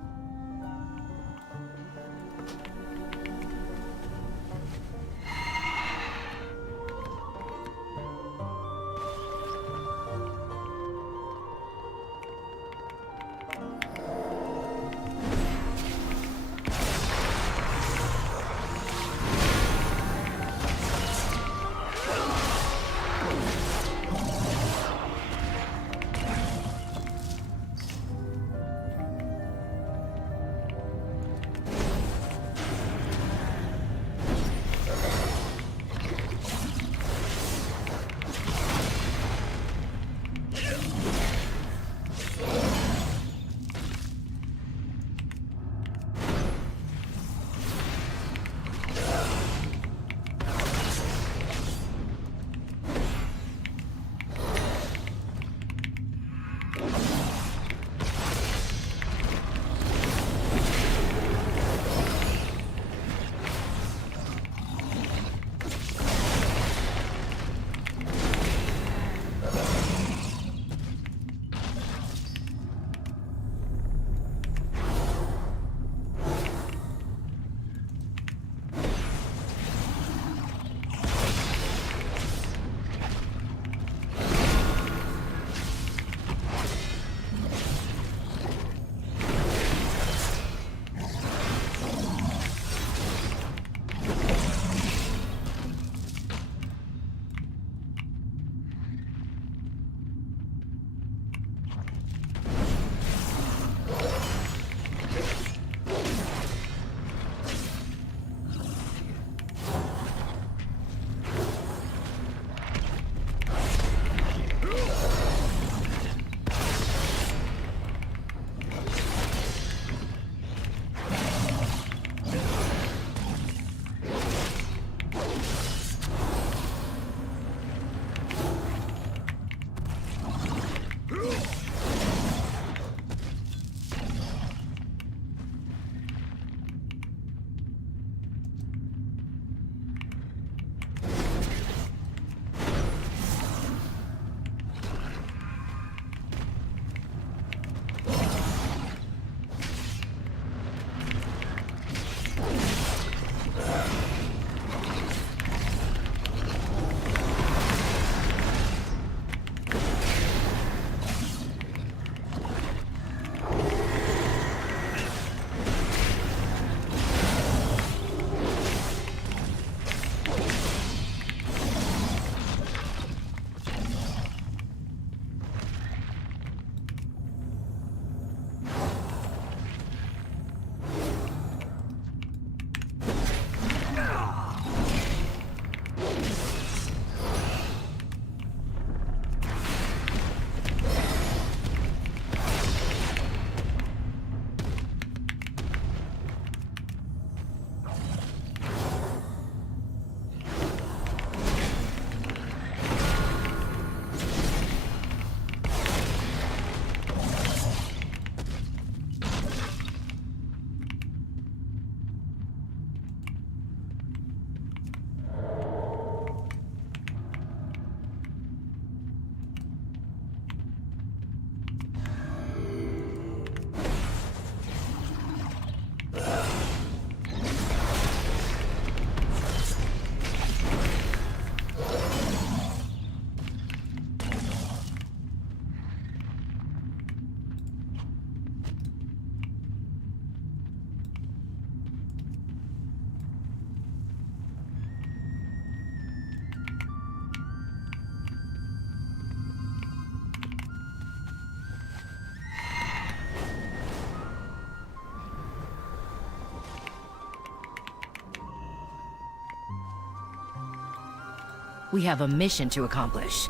We have a mission to accomplish.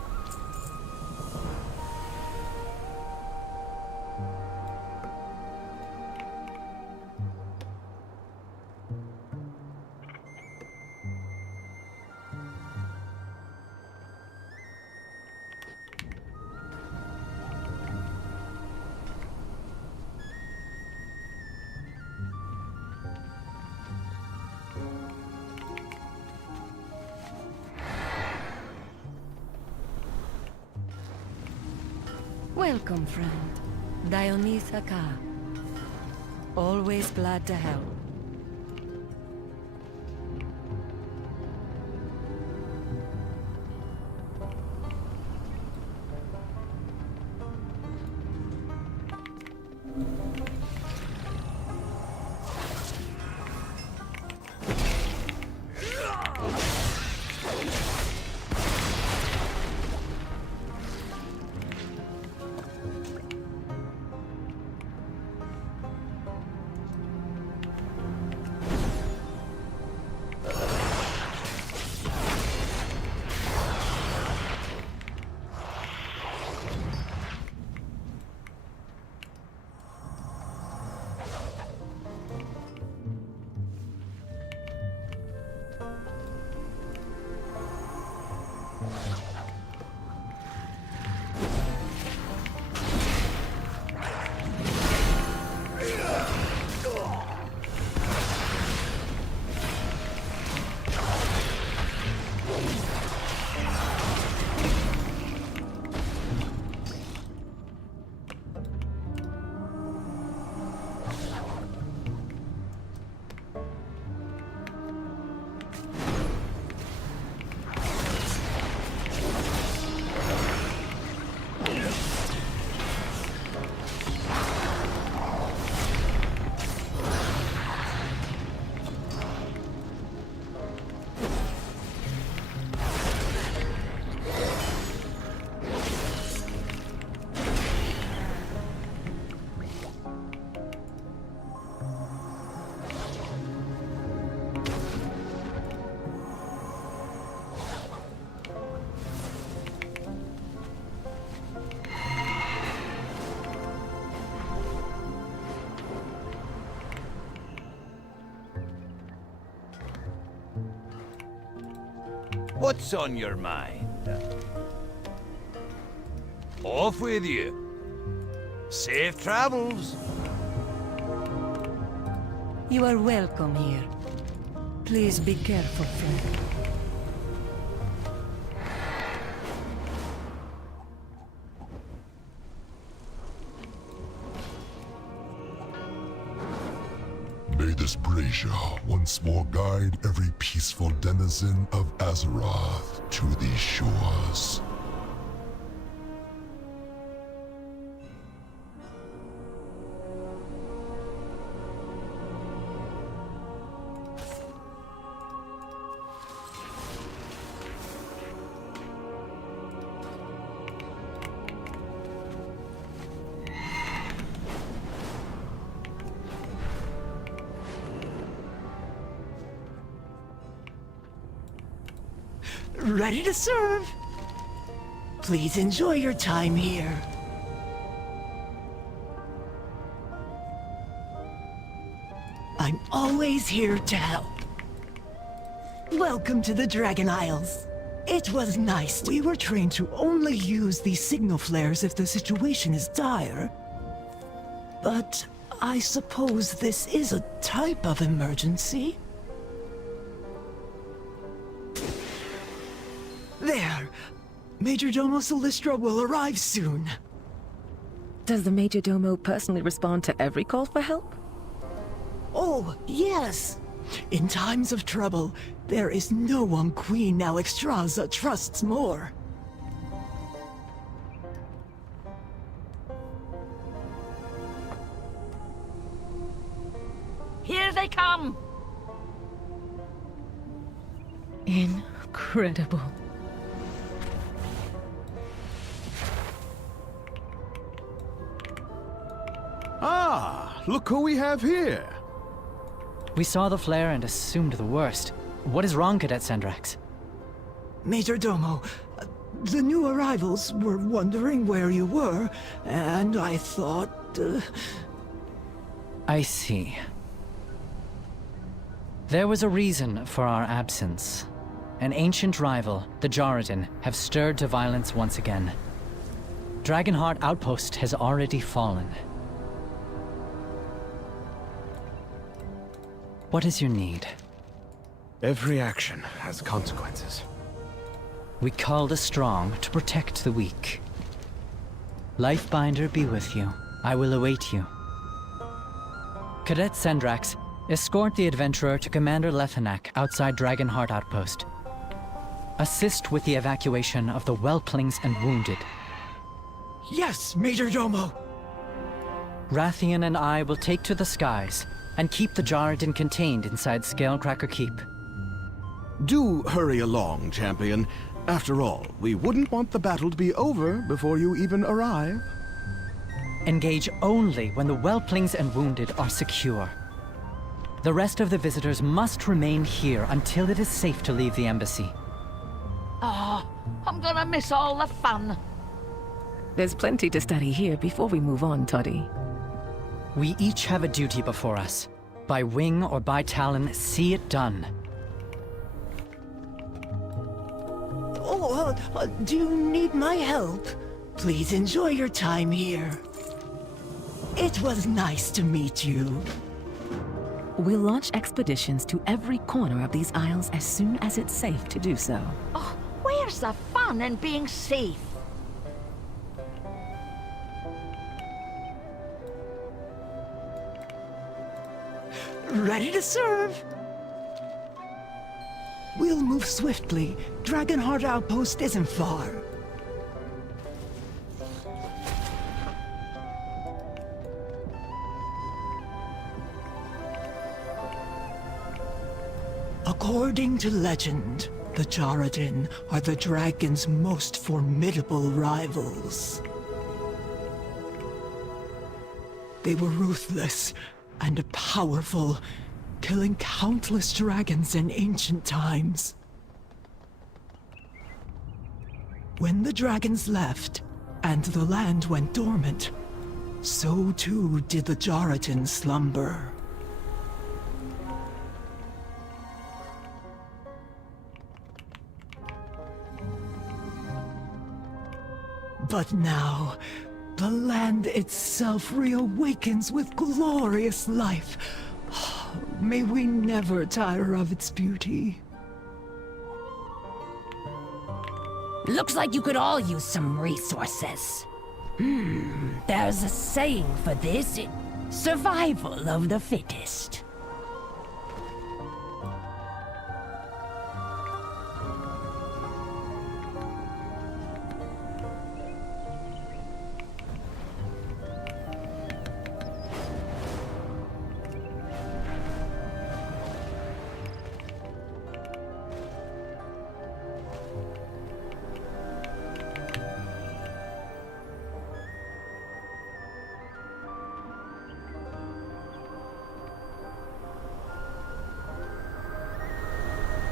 Welcome, friend. Dionysa Ka. Always glad to help. What's on your mind? Off with you. Safe travels. You are welcome here. Please be careful, friend. May this brazier once more guide every peaceful denizen of Azeroth to these shores. Ready to serve. Please enjoy your time here. I'm always here to help. Welcome to the Dragon Isles. It was nice. We were trained to only use these signal flares if the situation is dire. But I suppose this is a type of emergency. There! Major Domo Solistra will arrive soon. Does the Major Domo personally respond to every call for help? Oh, yes! In times of trouble, there is no one Queen Alexstrasza trusts more. Here they come! Incredible. Ah, look who we have here. We saw the flare and assumed the worst. What is wrong, Cadet Sandrax? Major Domo, the new arrivals were wondering where you were, and I thought... I see. There was a reason for our absence. An ancient rival, the Jarradin, have stirred to violence once again. Dragonheart Outpost has already fallen. What is your need? Every action has consequences. We call the strong to protect the weak. Lifebinder be with you. I will await you. Cadet Sendrax, escort the adventurer to Commander Lethenak outside Dragonheart Outpost. Assist with the evacuation of the whelplings and wounded. Yes, Major Domo! Rathian and I will take to the skies and keep the Jarradin contained inside Scalecracker Keep. Do hurry along, champion. After all, we wouldn't want the battle to be over before you even arrive. Engage only when the whelplings and wounded are secure. The rest of the visitors must remain here until it is safe to leave the embassy. Oh, I'm gonna miss all the fun. There's plenty to study here before we move on, Toddy. We each have a duty before us. By wing or by talon, see it done. Oh, do you need my help? Please enjoy your time here. It was nice to meet you. We'll launch expeditions to every corner of these isles as soon as it's safe to do so. Oh, where's the fun in being safe? Ready to serve! We'll move swiftly. Dragonheart Outpost isn't far. According to legend, the Jarradin are the dragon's most formidable rivals. They were ruthless and powerful, killing countless dragons in ancient times. When the dragons left, and the land went dormant, so too did the Jarradin slumber. But now, the land itself reawakens with glorious life. May we never tire of its beauty. Looks like you could all use some resources. There's a saying for this. Survival of the fittest.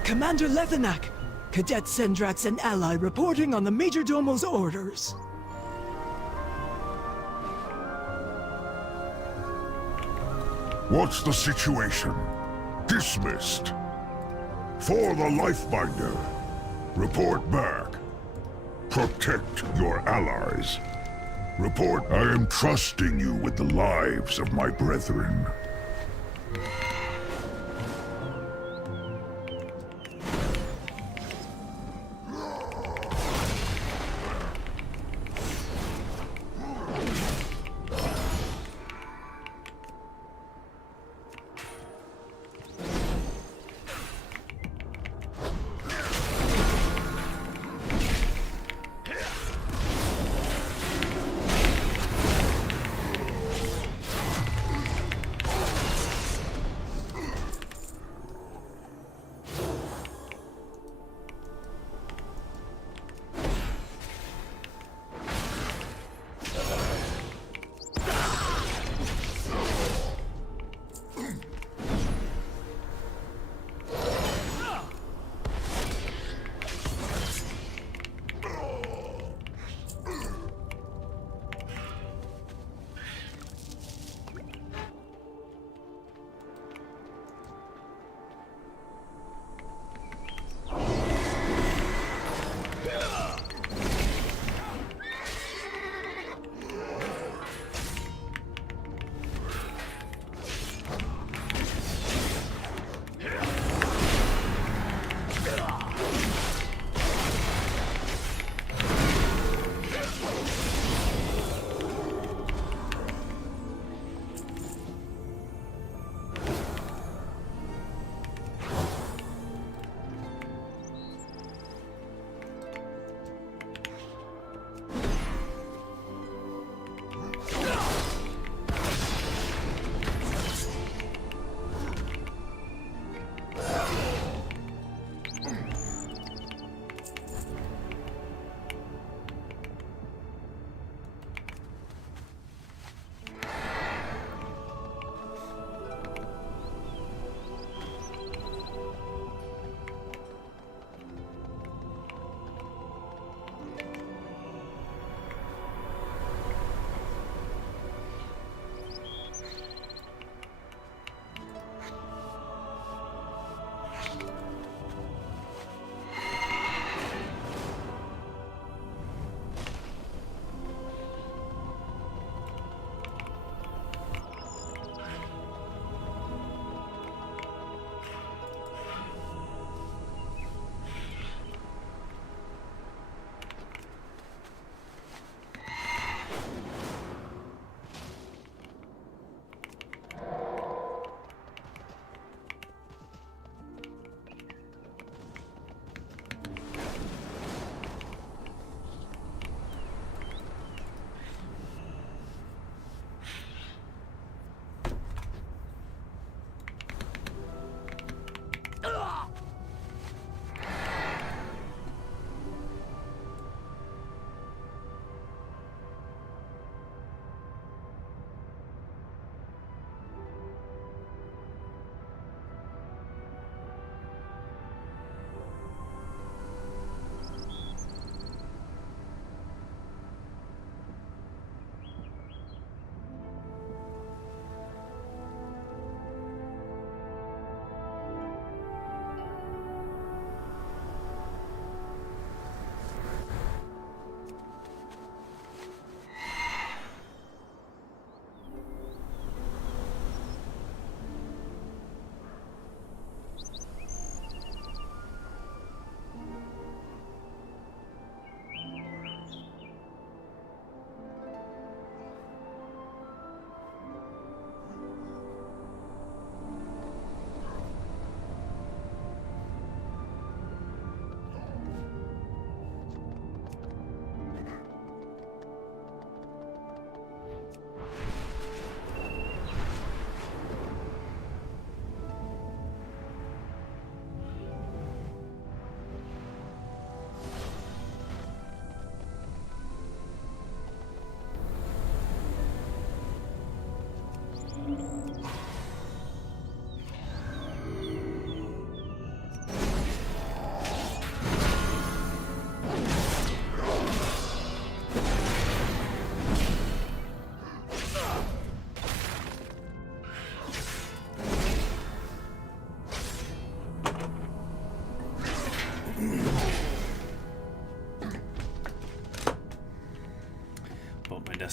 Commander Lethenak, Cadet Sendrax and ally reporting on the Major Domo's orders. What's the situation? Dismissed. For the Lifebinder. Report back. Protect your allies. Report, I am trusting you with the lives of my brethren.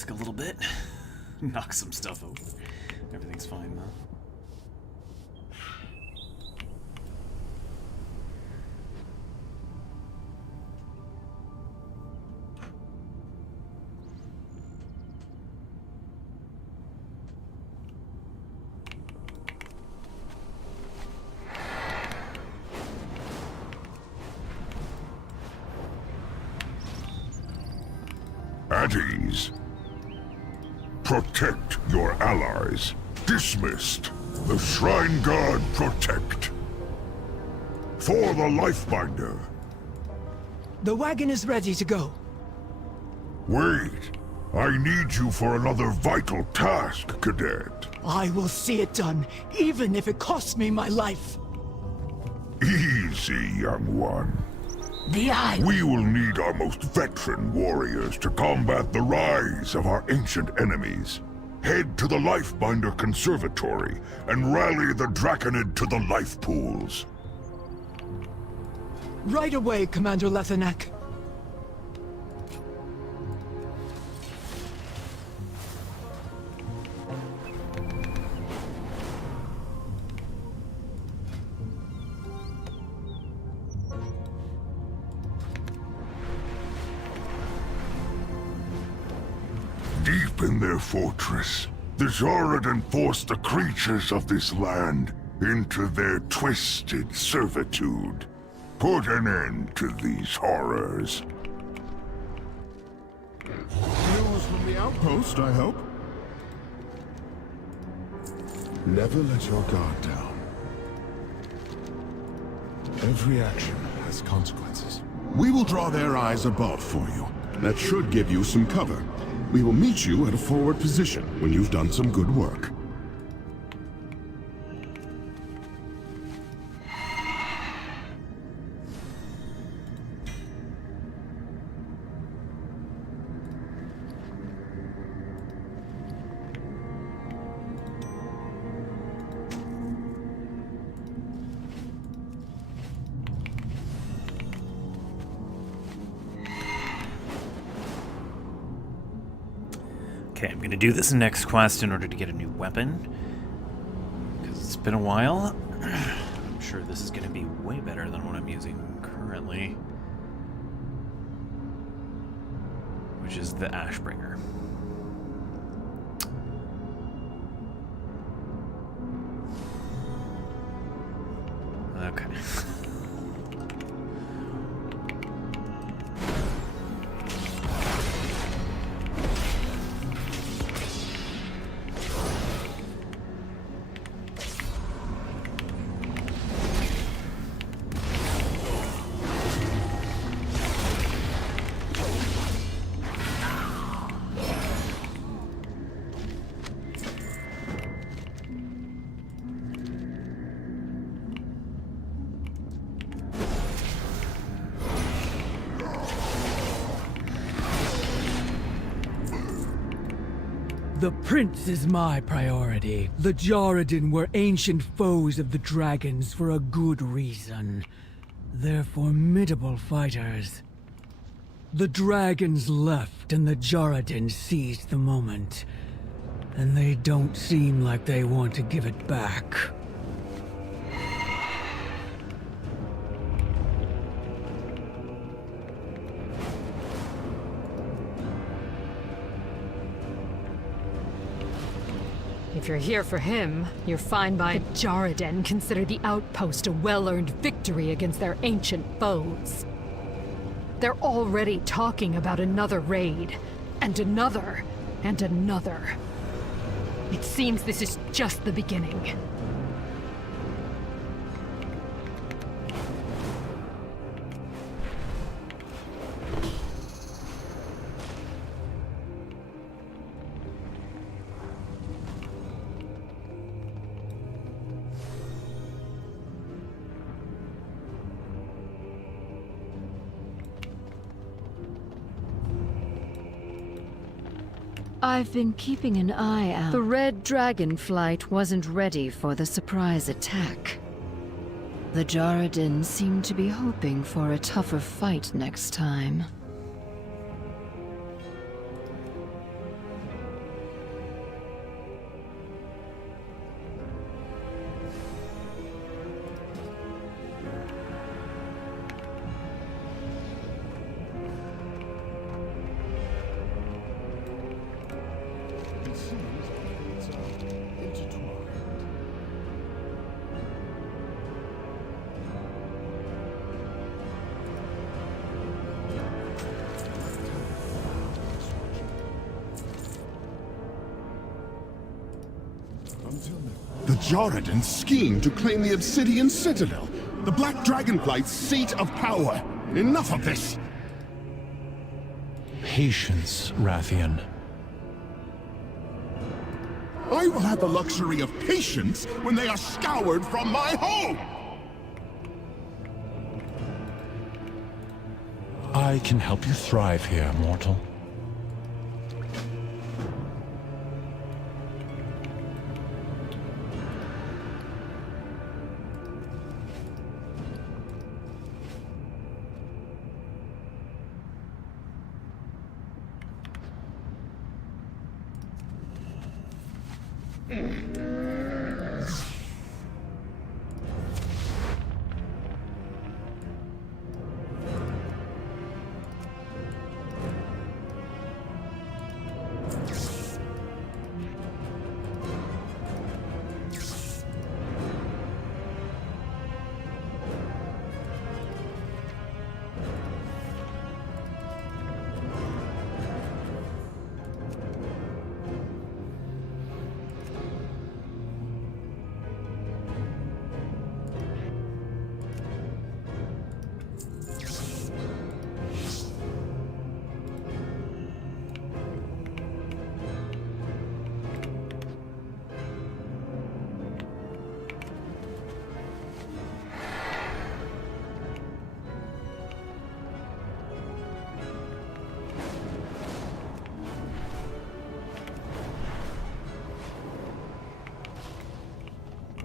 desk a little bit. Knock some stuff over. Everything's fine though. At ease. Protect your allies. Dismissed. The Shrine Guard protect. For the Lifebinder. The wagon is ready to go. Wait. I need you for another vital task, Cadet. I will see it done, even if it costs me my life. Easy, young one. We will need our most veteran warriors to combat the rise of our ancient enemies. Head to the Lifebinder Conservatory and rally the Draconid to the life pools. Right away, Commander Lethanak. Deep in their fortress, the Jordan forced the creatures of this land into their twisted servitude. Put an end to these horrors. News from the outpost, I hope. Never let your guard down. Every action has consequences. We will draw their eyes above for you. That should give you some cover. We will meet you at a forward position when you've done some good work. Okay, I'm gonna do this next quest in order to get a new weapon. Because it's been a while. I'm sure this is gonna be way better than what I'm using currently. Which is the Ashbringer. Okay. The prince is my priority. The Jordan were ancient foes of the dragons for a good reason. They're formidable fighters. The dragons left and the Jordan seized the moment. And they don't seem like they want to give it back. If you're here for him, you're fine by— The Jordan consider the outpost a well-earned victory against their ancient foes. They're already talking about another raid, and another, and another. It seems this is just the beginning. I've been keeping an eye out. The Red Dragon flight wasn't ready for the surprise attack. The Jordan seem to be hoping for a tougher fight next time. The Joradin scheme to claim the Obsidian Citadel, the Black Dragonflight's seat of power. Enough of this! Patience, Rathian. I will have the luxury of patience when they are scoured from my home! I can help you thrive here, mortal.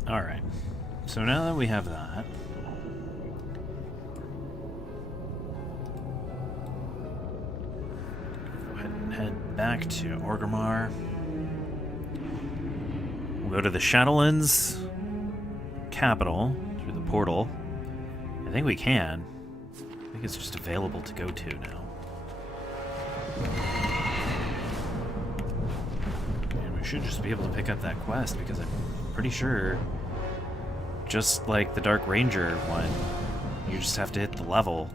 Alright, so now that we have that, go ahead and head back to Orgrimmar. We'll go to the Shadowlands capital through the portal. I think we can. I think it's just available to go to now. And we should just be able to pick up that quest because I'm pretty sure, just like the Dark Ranger one, you just have to hit the level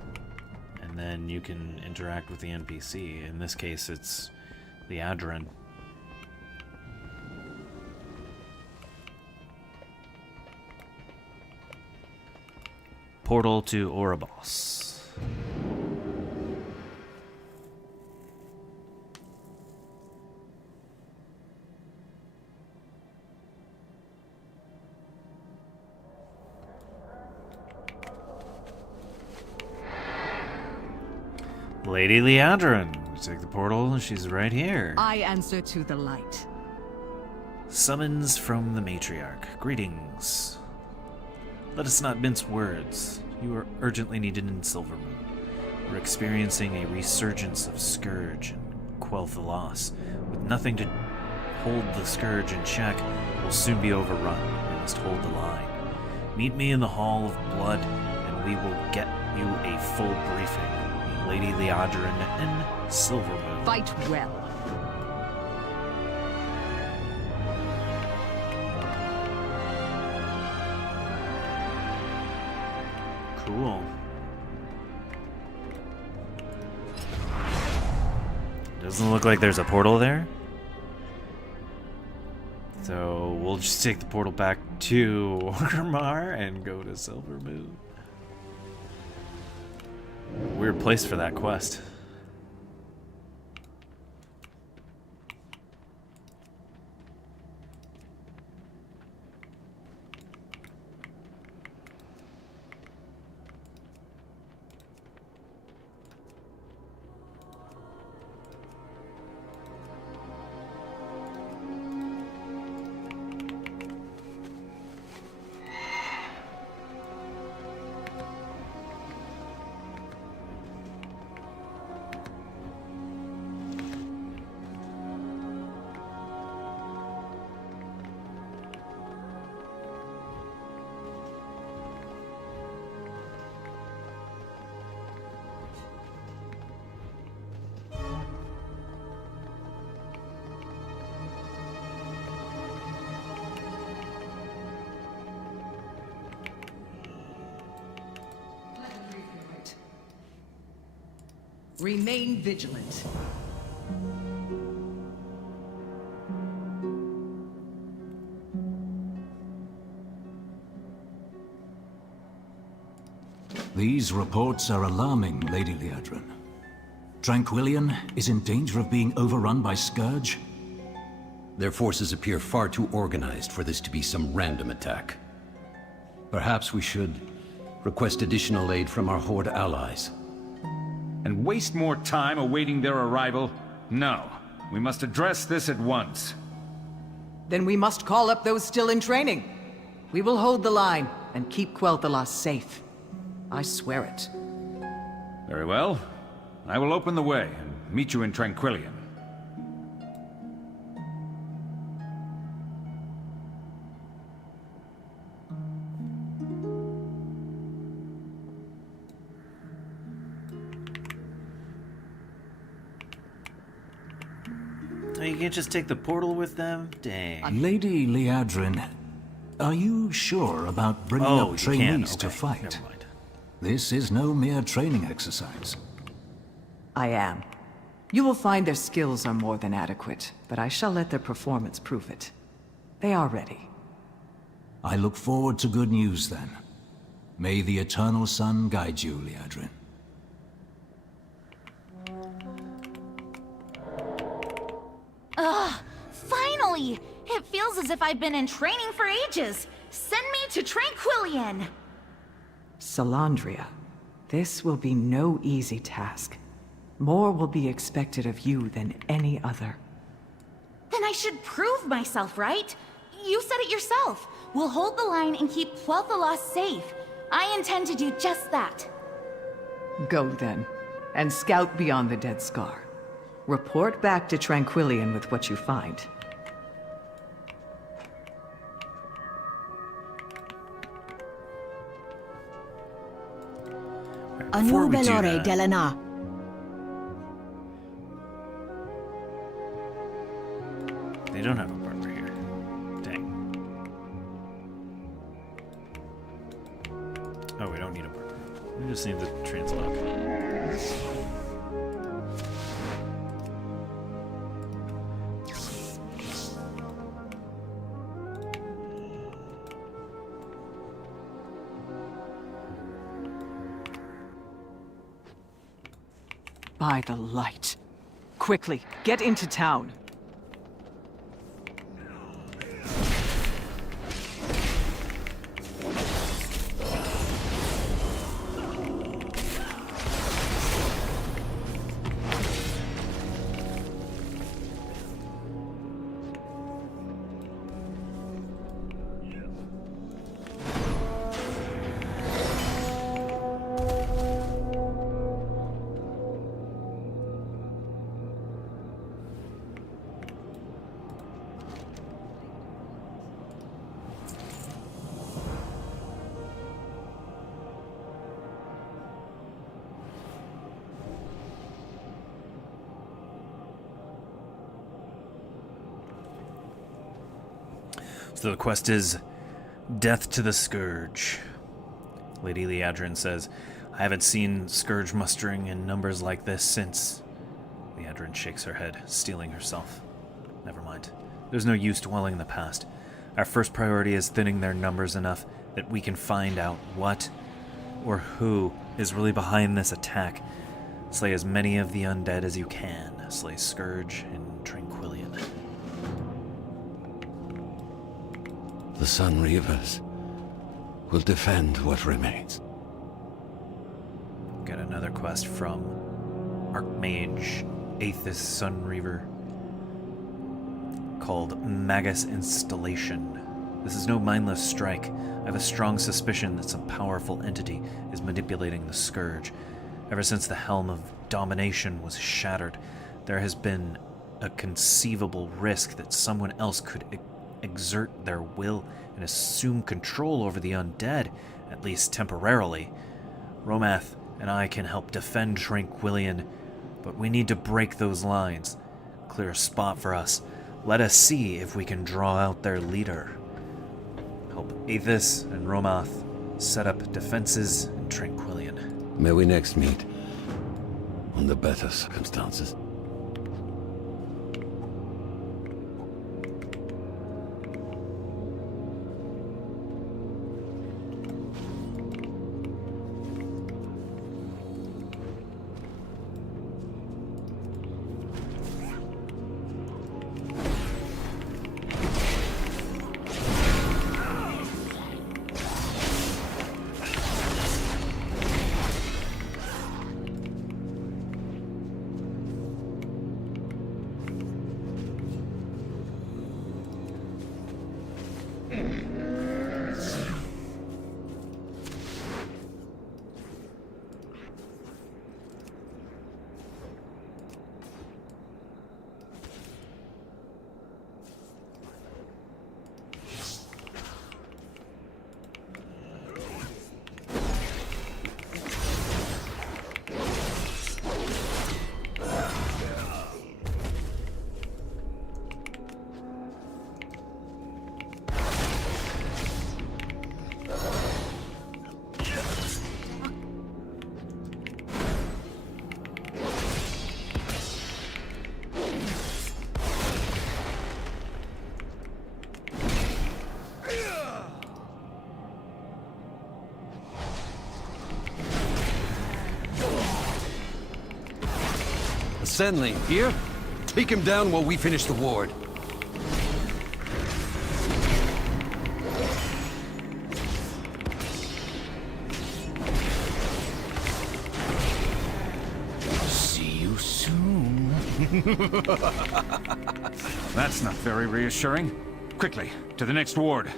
and then you can interact with the NPC. In this case, it's the Adrin. Portal to Oribos. Lady Liadrin. Take the portal, she's right here. I answer to the light. Summons from the Matriarch. Greetings. Let us not mince words. You are urgently needed in Silvermoon. We're experiencing a resurgence of Scourge and quell the loss. With nothing to hold the Scourge in check, we'll soon be overrun. We must hold the line. Meet me in the Hall of Blood, and we will get you a full briefing. Lady Liadrin in Silvermoon. Fight well. Cool. Doesn't look like there's a portal there. So we'll just take the portal back to Orgrimmar and go to Silvermoon. Weird place for that quest. Remain vigilant. These reports are alarming, Lady Liadrin. Tranquillion is in danger of being overrun by Scourge? Their forces appear far too organized for this to be some random attack. Perhaps we should request additional aid from our Horde allies. And waste more time awaiting their arrival? No. We must address this at once. Then we must call up those still in training. We will hold the line and keep Quel'Thalas safe. I swear it. Very well. I will open the way and meet you in Tranquillion. Oh, you can't just take the portal with them? Dang. Lady Liadrin, are you sure about bringing up trainees to fight? This is no mere training exercise. I am. You will find their skills are more than adequate, but I shall let their performance prove it. They are ready. I look forward to good news then. May the Eternal Sun guide you, Liadrin. Ugh! Finally! It feels as if I've been in training for ages. Send me to Tranquillion! Salandria, this will be no easy task. More will be expected of you than any other. Then I should prove myself, right? You said it yourself. We'll hold the line and keep Quel'Thalas safe. I intend to do just that. Go then, and scout beyond the Dead Scar. Report back to Tranquillion with what you find. Annubelore Delana. They don't have a partner here. Dang. Oh, we don't need a partner. We just need the translog. By the light. Quickly, get into town. So the quest is Death to the Scourge. Lady Liadrin says, I haven't seen Scourge mustering in numbers like this since. Liadrin shakes her head, steeling herself. Never mind. There's no use dwelling in the past. Our first priority is thinning their numbers enough that we can find out what or who is really behind this attack. Slay as many of the undead as you can. Slay Scourge in Tranquillion. The Sun Reavers will defend what remains. Got another quest from Archmage Aethys Sunreaver called Magus Installation. This is no mindless strike. I have a strong suspicion that some powerful entity is manipulating the Scourge. Ever since the Helm of Domination was shattered, there has been a conceivable risk that someone else could exert their will and assume control over the undead, at least temporarily. Romath and I can help defend Tranquillion, but we need to break those lines. Clear a spot for us. Let us see if we can draw out their leader. Help Aethys and Romath set up defenses in Tranquillion. May we next meet under better circumstances. Sendling, here? Take him down while we finish the ward. See you soon. That's not very reassuring. Quickly, to the next ward.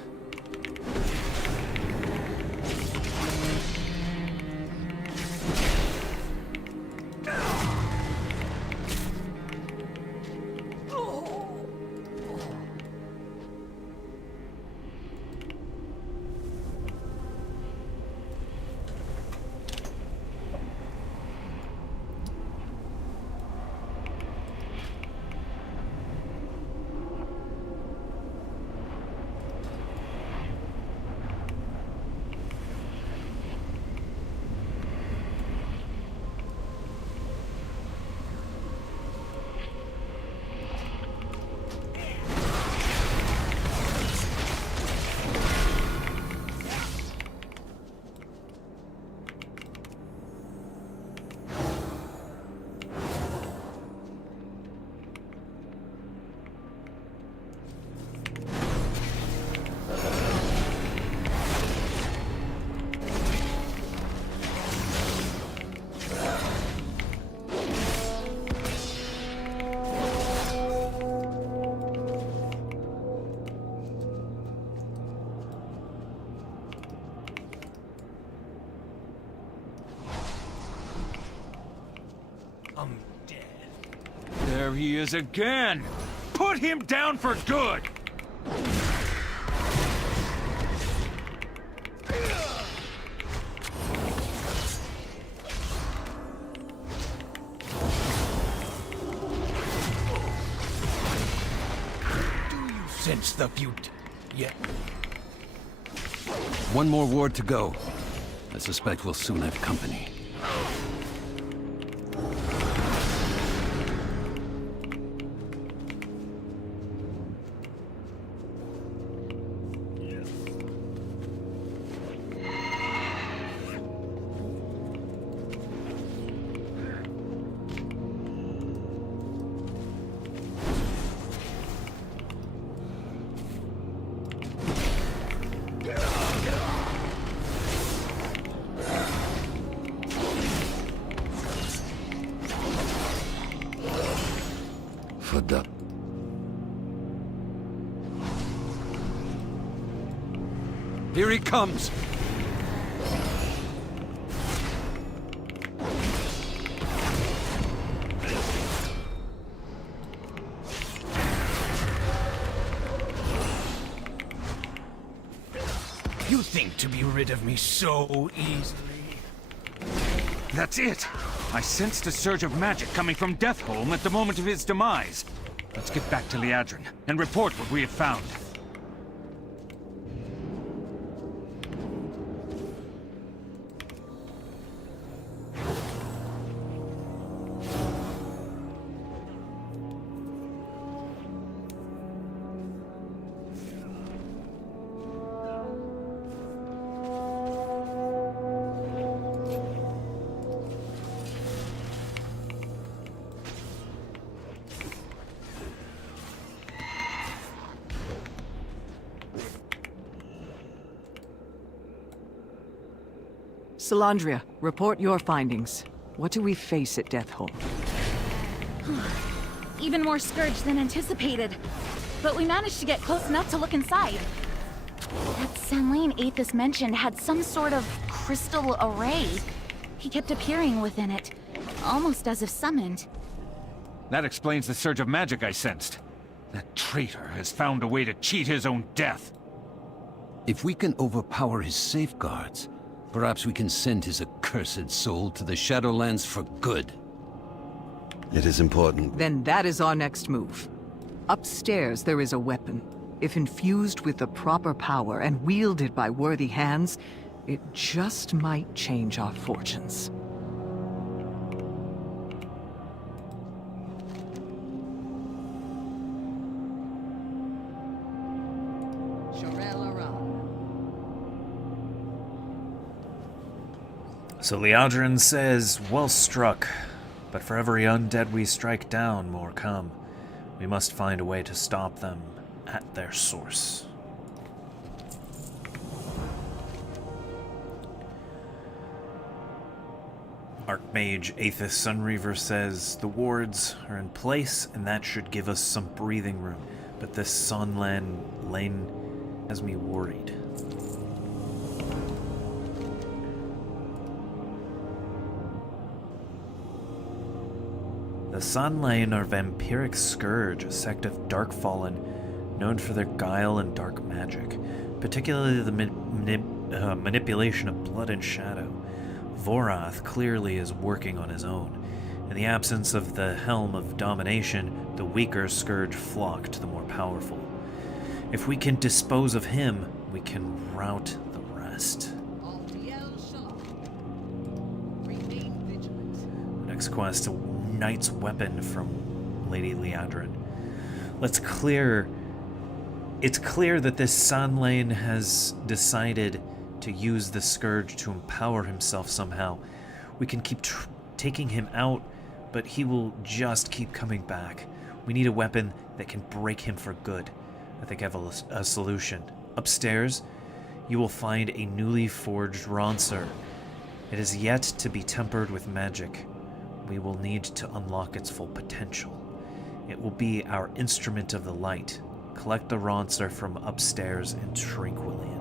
I'm dead. There he is again! Put him down for good! Sense the feud yet? One more ward to go. I suspect we'll soon have company. Here he comes! You think to be rid of me so easily? That's it! I sensed a surge of magic coming from Deathholm at the moment of his demise. Let's get back to Liadrin and report what we have found. Salandria, report your findings. What do we face at Deathholm? Even more scourge than anticipated. But we managed to get close enough to look inside. That Sanlane Aethys mentioned had some sort of crystal array. He kept appearing within it, almost as if summoned. That explains the surge of magic I sensed. That traitor has found a way to cheat his own death. If we can overpower his safeguards, perhaps we can send his accursed soul to the Shadowlands for good. It is important. Then that is our next move. Upstairs there is a weapon. If infused with the proper power and wielded by worthy hands, it just might change our fortunes. So Liadrin says, well struck, but for every undead we strike down, more come. We must find a way to stop them at their source. Archmage Aethys Sunreaver says, the wards are in place and that should give us some breathing room, but this Sonlan Lane has me worried. The Sonlane are Vampiric Scourge, a sect of Darkfallen, known for their guile and dark magic, particularly the manipulation of blood and shadow. Vorath clearly is working on his own. In the absence of the Helm of Domination, the weaker Scourge flock to the more powerful. If we can dispose of him, we can rout the rest. Next quest, Knight's Weapon from Lady Liadrin. It's clear that this Sanlane has decided to use the Scourge to empower himself somehow. We can keep taking him out, but he will just keep coming back. We need a weapon that can break him for good. I think I have a solution. Upstairs, you will find a newly forged Ronser. It is yet to be tempered with magic. We will need to unlock its full potential. It will be our instrument of the light. Collect the Ronser from upstairs in Tranquillian.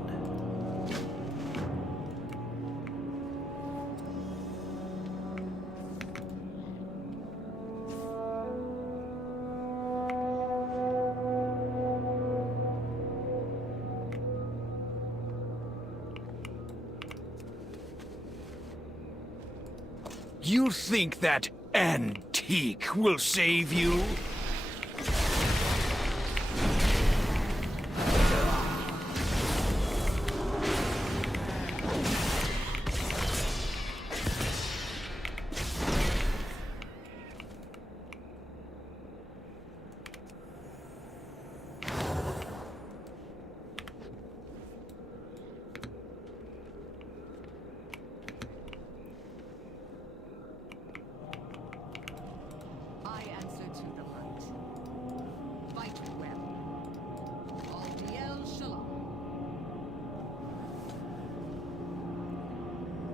You think that antique will save you?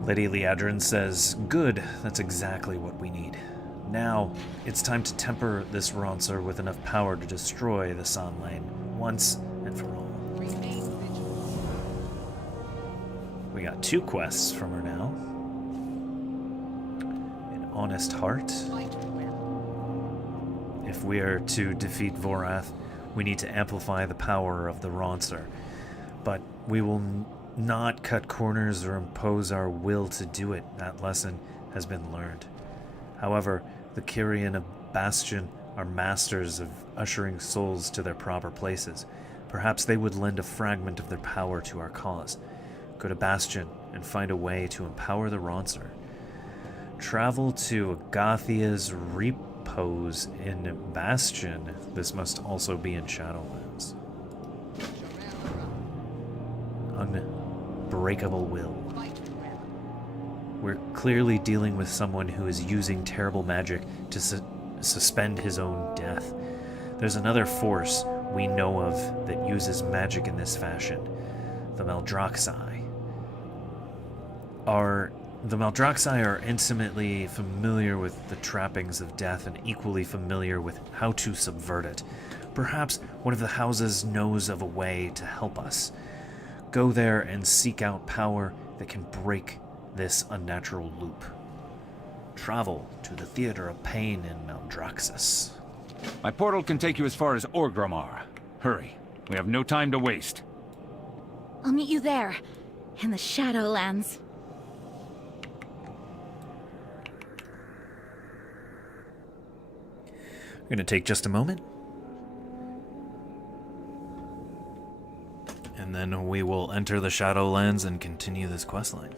Lady Liadrin says, good, that's exactly what we need. Now, it's time to temper this Ronser with enough power to destroy the Sonlane once and for all. We got 2 quests from her now. An Honest Heart. If we are to defeat Vorath, we need to amplify the power of the Ronser. But we will not cut corners or impose our will to do it. That lesson has been learned. However, the Kyrian of Bastion are masters of ushering souls to their proper places. Perhaps they would lend a fragment of their power to our cause. Go to Bastion and find a way to empower the Ronser. Travel to Agothia's repose in Bastion. This must also be in Shadowlands. Unbreakable will. We're clearly dealing with someone who is using terrible magic to suspend his own death. There's another force we know of that uses magic in this fashion. The Maldraxxi. The Maldraxxi are intimately familiar with the trappings of death and equally familiar with how to subvert it. Perhaps one of the houses knows of a way to help us. Go there and seek out power that can break this unnatural loop. Travel to the Theater of Pain in Maldraxxus. My portal can take you as far as Orgrimmar. Hurry, we have no time to waste. I'll meet you there, in the Shadowlands. We're going to take just a moment. And then we will enter the Shadowlands and continue this questline.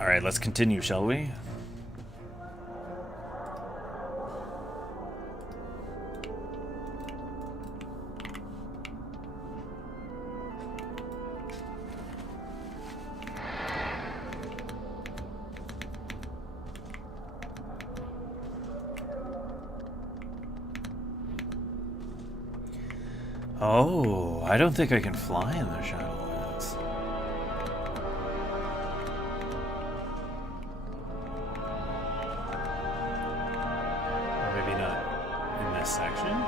Alright, let's continue, shall we? Oh, I don't think I can fly in the Shadowlands. Or maybe not in this section?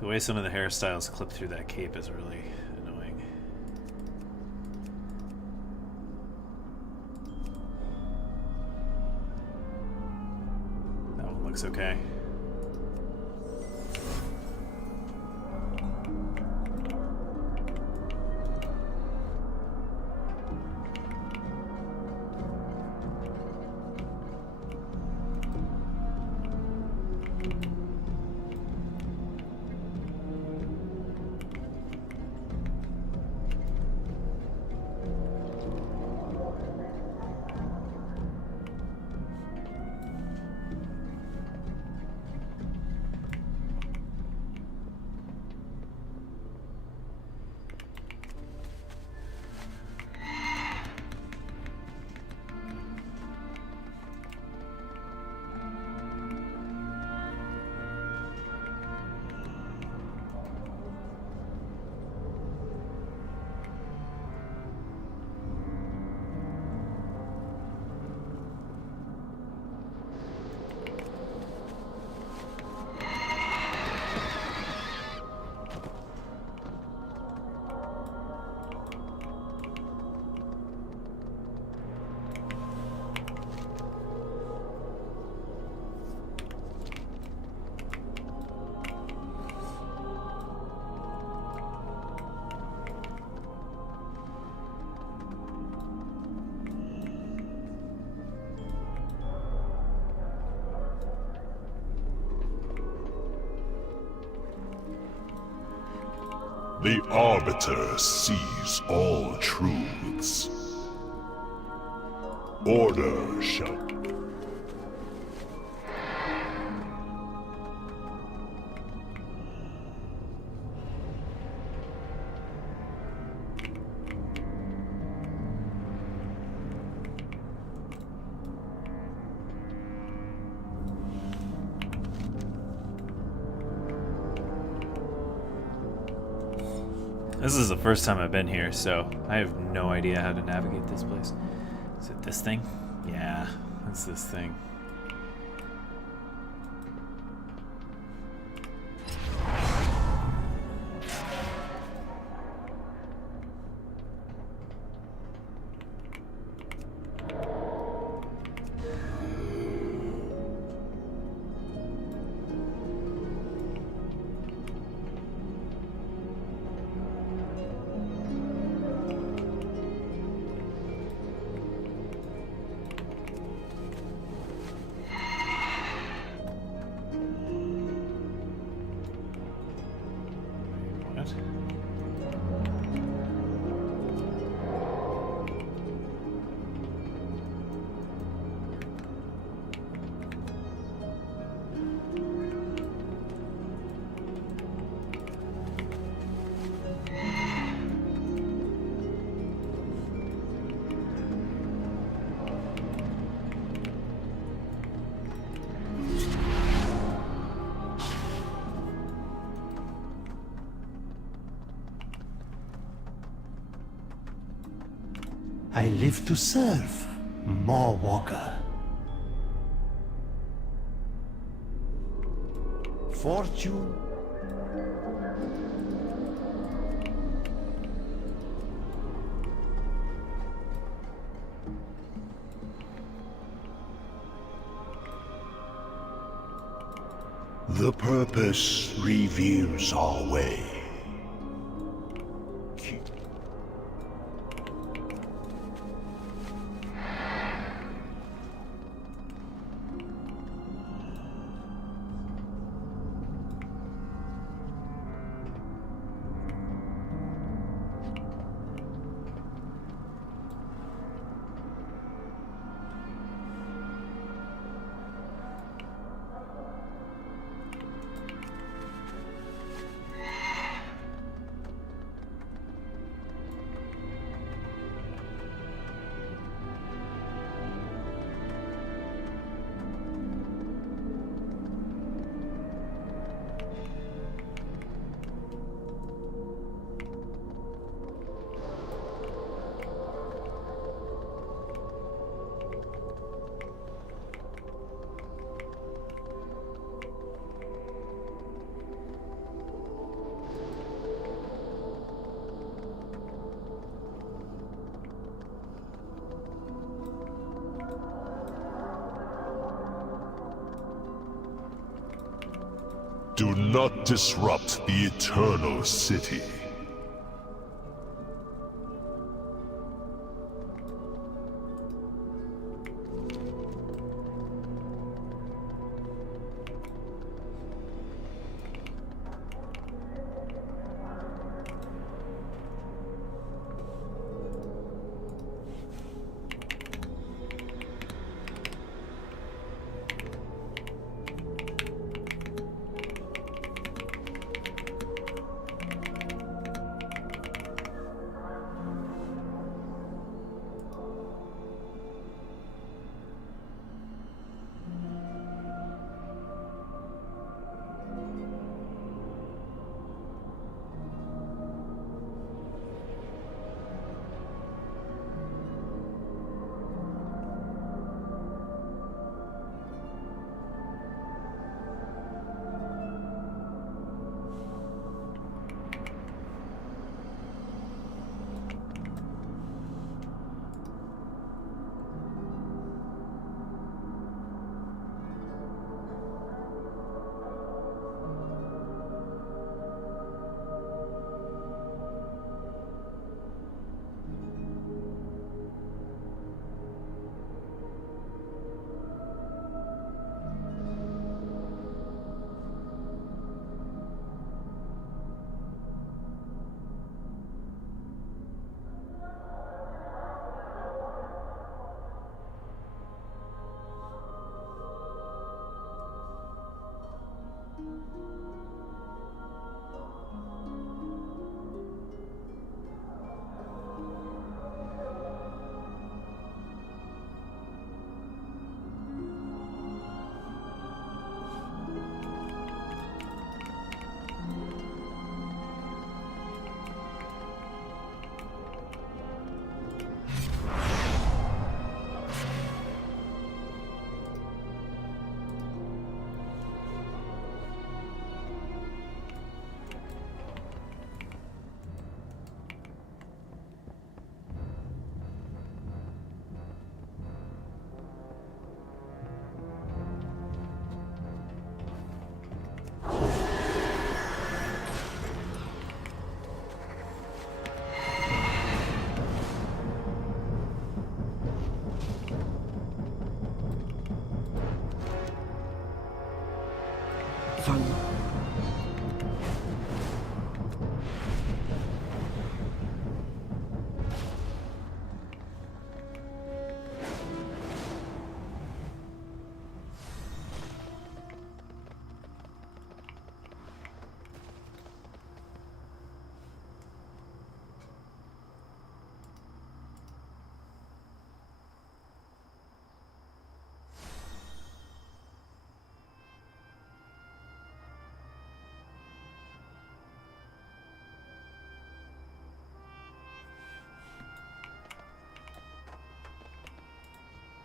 The way some of the hairstyles clip through that cape is really annoying. That one looks okay. The Arbiter sees all truths. Order shall... This is the first time I've been here, so I have no idea how to navigate this place. Is it this thing? Yeah, it's this thing. I live to serve, Maw Walker. Fortune. The purpose reveals our way. not disrupt the Eternal City.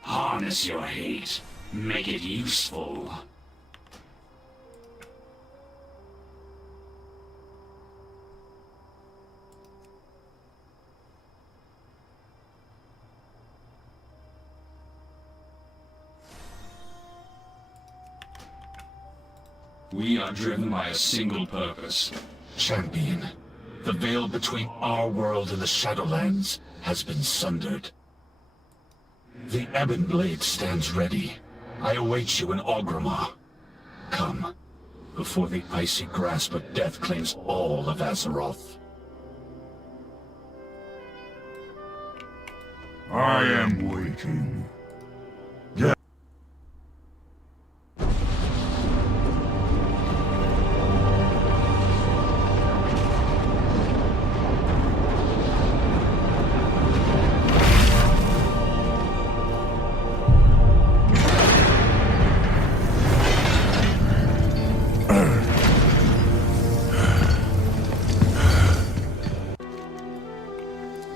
Harness your hate. Make it useful. We are driven by a single purpose. Champion, the veil between our world and the Shadowlands has been sundered. The Ebon Blade stands ready. I await you in Orgrimmar. Come, before the icy grasp of death claims all of Azeroth. I am waiting.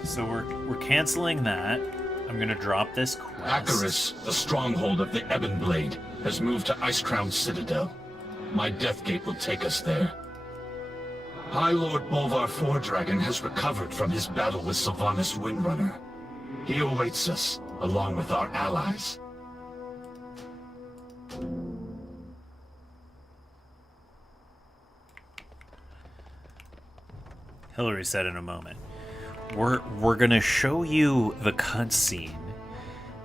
So we're canceling that. I'm gonna drop this quest. Acheris, the stronghold of the Ebon Blade, has moved to Icecrown Citadel. My Deathgate will take us there. High Lord Bolvar Fordragon has recovered from his battle with Sylvanas Windrunner. He awaits us, along with our allies. He'll reset in a moment. We're gonna show you the cutscene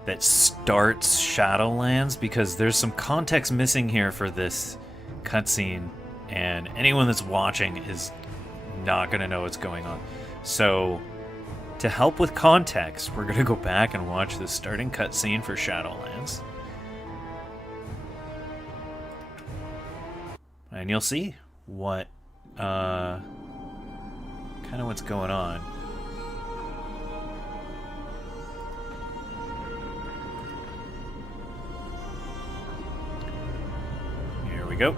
that starts Shadowlands, because there's some context missing here for this cutscene, and anyone that's watching is not gonna know what's going on. So, to help with context, we're gonna go back and watch the starting cutscene for Shadowlands. And you'll see what, kind of what's going on. Here we go.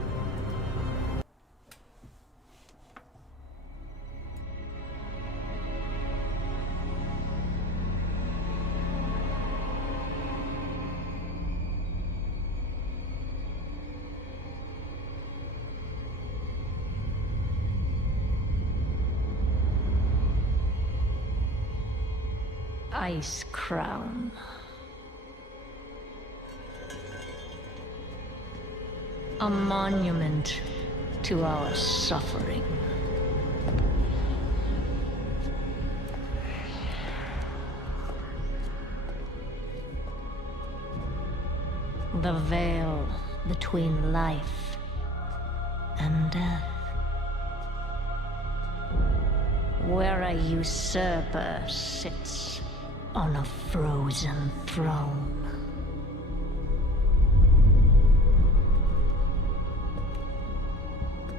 Ice Crown. A monument to our suffering. The veil between life and death. Where a usurper sits on a frozen throne.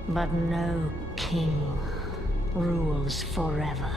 But no king rules forever.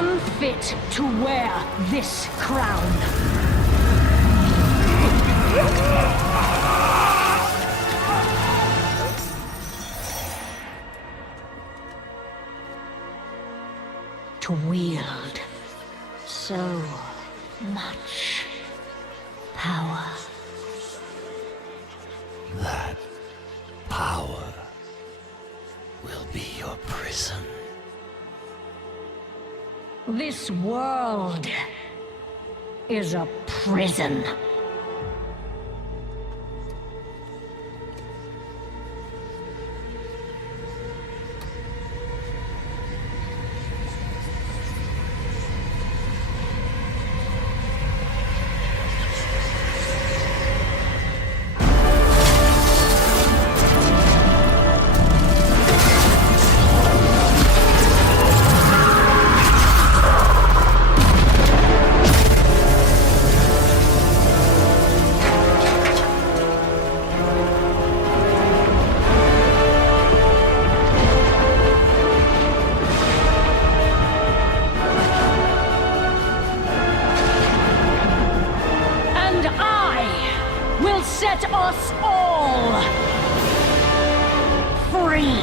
Unfit to wear this crown. To wield so much power. That power will be your prison. This world is a prison. us all free.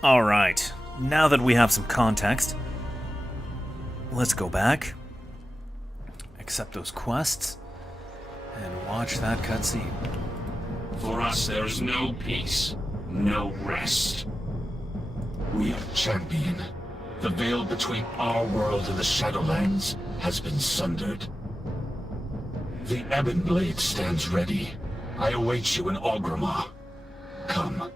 Alright, now that we have some context, let's go back, accept those quests, and watch that cutscene. For us, there is no peace, no rest. We are champion. The veil between our world and the Shadowlands has been sundered. The Ebon Blade stands ready. I await you in Orgrimmar. Come,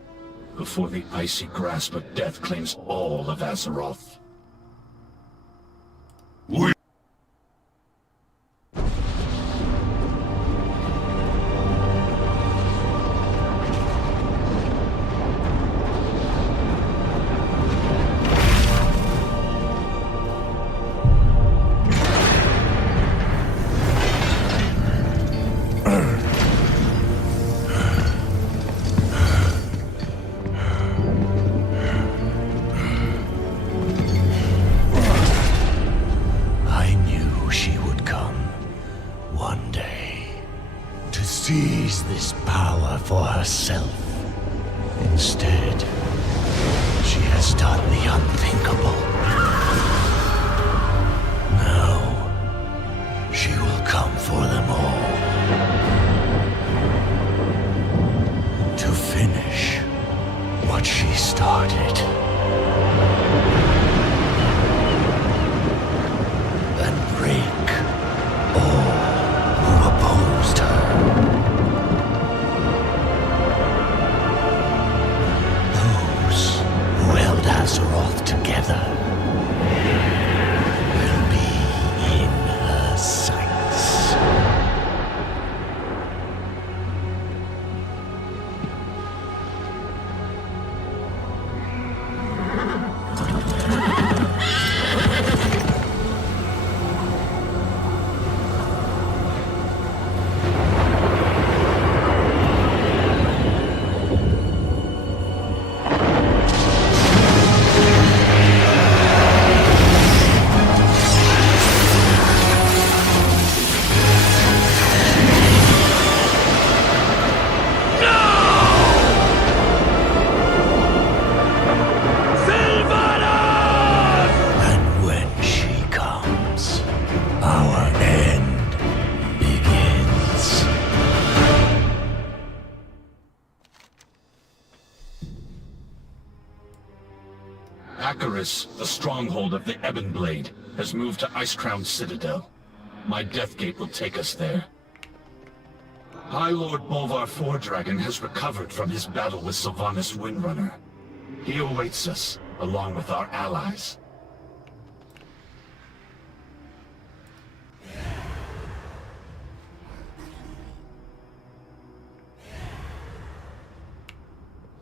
before the icy grasp of death claims all of Azeroth. Seize this power for herself. Instead, she has done the unthinkable. Now, she will come for them all. To finish what she started. And break all who opposed her. Azeroth together will be in her sights. The stronghold of the Ebon Blade has moved to Icecrown Citadel. My Deathgate will take us there. High Lord Bolvar Fordragon has recovered from his battle with Sylvanas Windrunner. He awaits us, along with our allies.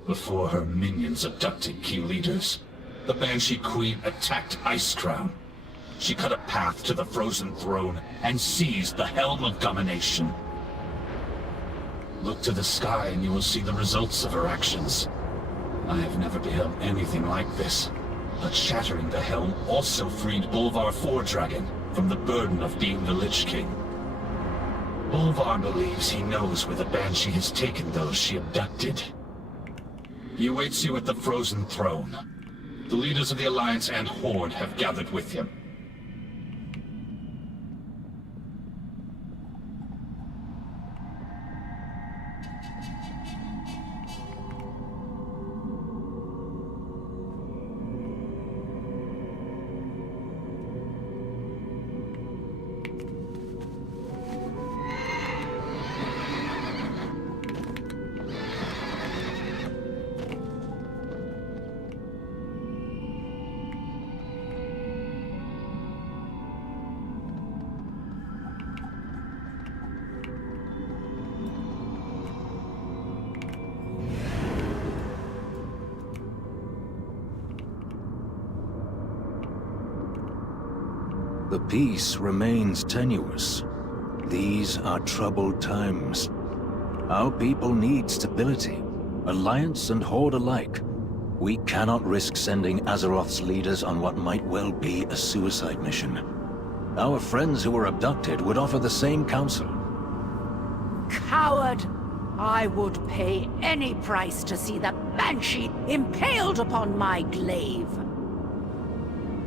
Before her minions abducted key leaders, the Banshee Queen attacked Icecrown. She cut a path to the Frozen Throne and seized the Helm of Domination. Look to the sky and you will see the results of her actions. I have never beheld anything like this. But shattering the Helm also freed Bolvar Fordragon from the burden of being the Lich King. Bolvar believes he knows where the Banshee has taken those she abducted. He awaits you at the Frozen Throne. The leaders of the Alliance and Horde have gathered with him. The peace remains tenuous. These are troubled times. Our people need stability, alliance and horde alike. We cannot risk sending Azeroth's leaders on what might well be a suicide mission. Our friends who were abducted would offer the same counsel. Coward! I would pay any price to see the Banshee impaled upon my glaive.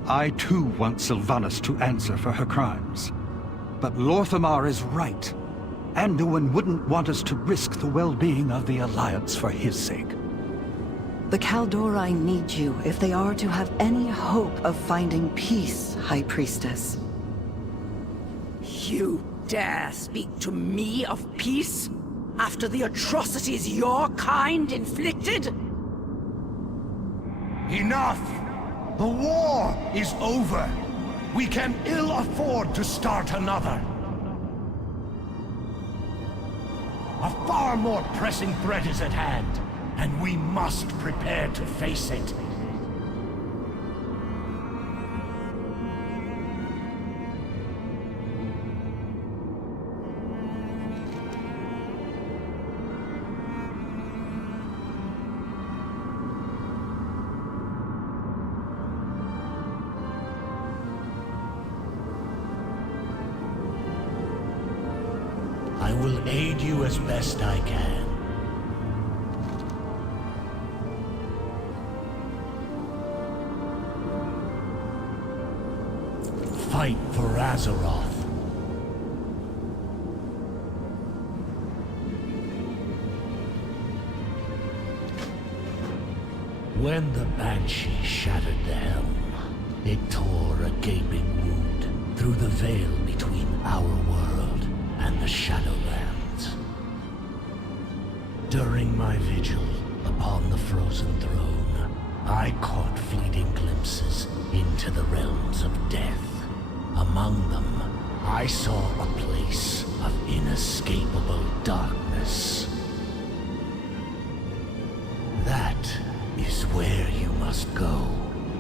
I too want Sylvanas to answer for her crimes. But Lorthamar is right. Anduin wouldn't want us to risk the well-being of the Alliance for his sake. The Kaldori need you if they are to have any hope of finding peace, High Priestess. You dare speak to me of peace? After the atrocities your kind inflicted? Enough! The war is over! We can ill afford to start another. A far more pressing threat is at hand, and we must prepare to face it. I will aid you as best I can. Fight for Azeroth. When the Banshee shattered the helm, it tore a gaping wound through the veil between our world and the Shadowlands. During my vigil upon the frozen throne, I caught fleeting glimpses into the realms of death. Among them, I saw a place of inescapable darkness. That is where you must go,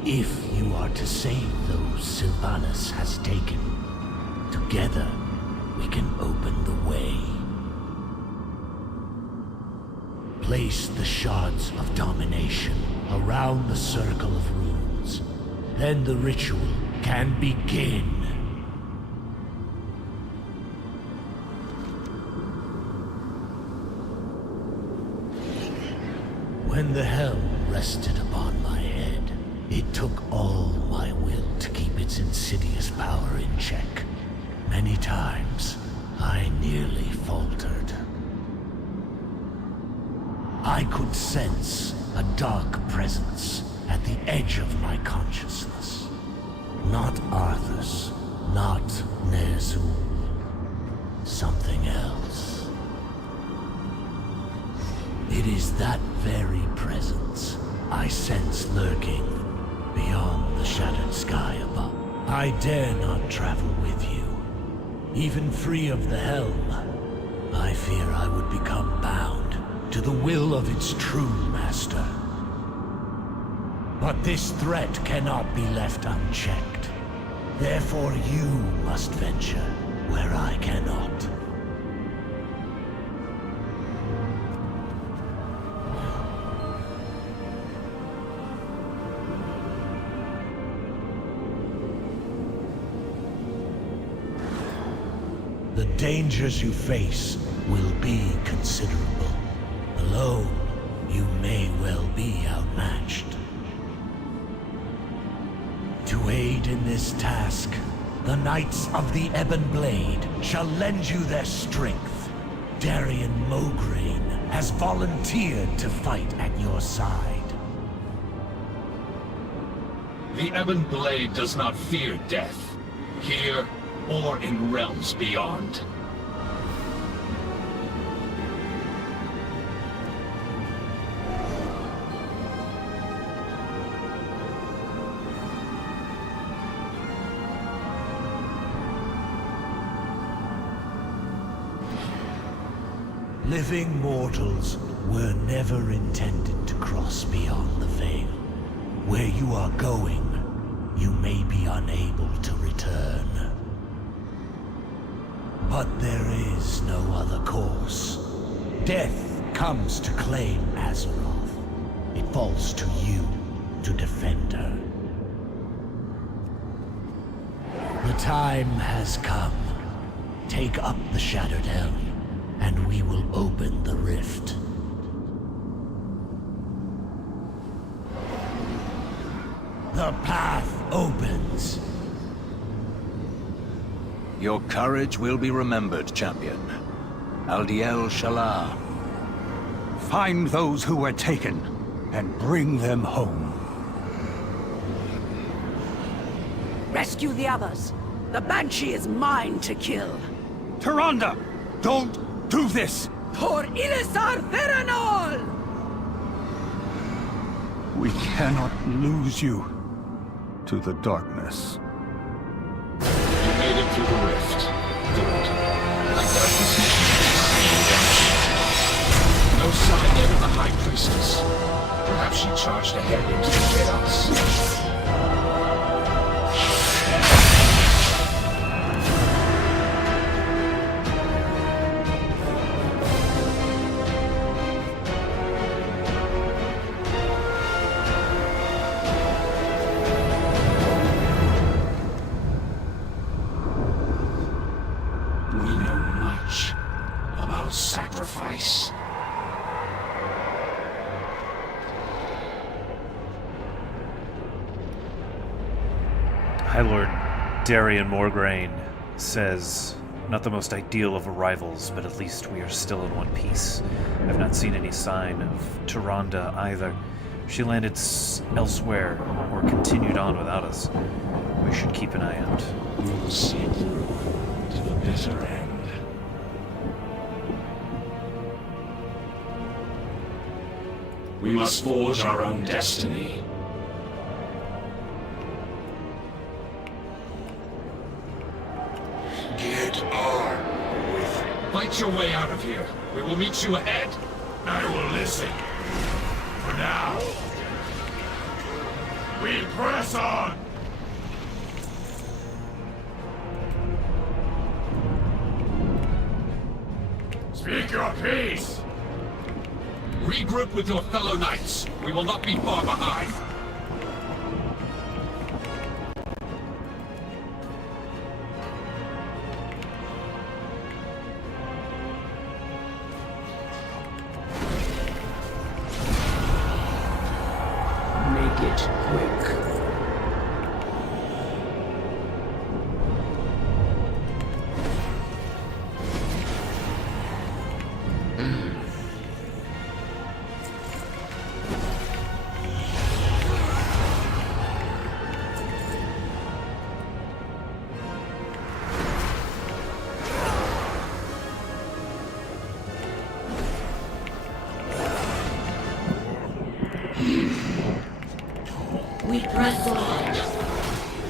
if you are to save those Sylvanas has taken. Together, we can open the way. Place the shards of domination around the circle of runes. Then the ritual can begin. When the helm rested upon my head, it took all my will to keep its insidious power in check. Many times, I nearly faltered. I could sense a dark presence at the edge of my consciousness. Not Arthas, not Ner'zhul. Something else. It is that very presence I sense lurking beyond the shattered sky above. I dare not travel with you. Even free of the helm, I fear I would become bound to the will of its true master. But this threat cannot be left unchecked. Therefore you must venture where I cannot. The dangers you face will be considerable. Alone, you may well be outmatched. To aid in this task, the Knights of the Ebon Blade shall lend you their strength. Darian Mograine has volunteered to fight at your side. The Ebon Blade does not fear death, here or in realms beyond. Living mortals were never intended to cross beyond the veil. Where you are going, you may be unable to return. But there is no other course. Death comes to claim Azeroth. It falls to you to defend her. The time has come. Take up the Shattered Helm, and we will open the rift. The path opens. Your courage will be remembered, champion. Aldiel Shalar. Find those who were taken, and bring them home. Rescue the others. The Banshee is mine to kill. Tyrande! Don't do this! For Ilisar Theranol! We cannot lose you to the darkness. You made it through the rift. Good. I got this mission. No sign yet of the High Priestess. Perhaps she charged ahead into the chaos. Sacrifice. High Lord Darian Morgraine says, not the most ideal of arrivals, but at least we are still in one piece. I've not seen any sign of Tyrande either. She landed elsewhere or continued on without us. We should keep an eye out. We will see through to the bitter end. We must forge our own destiny. Get armed with it. Fight your way out of here. We will meet you ahead. I will listen. For now, we press on! Speak your peace! Regroup with your fellow knights. We will not be far behind. Make it quick.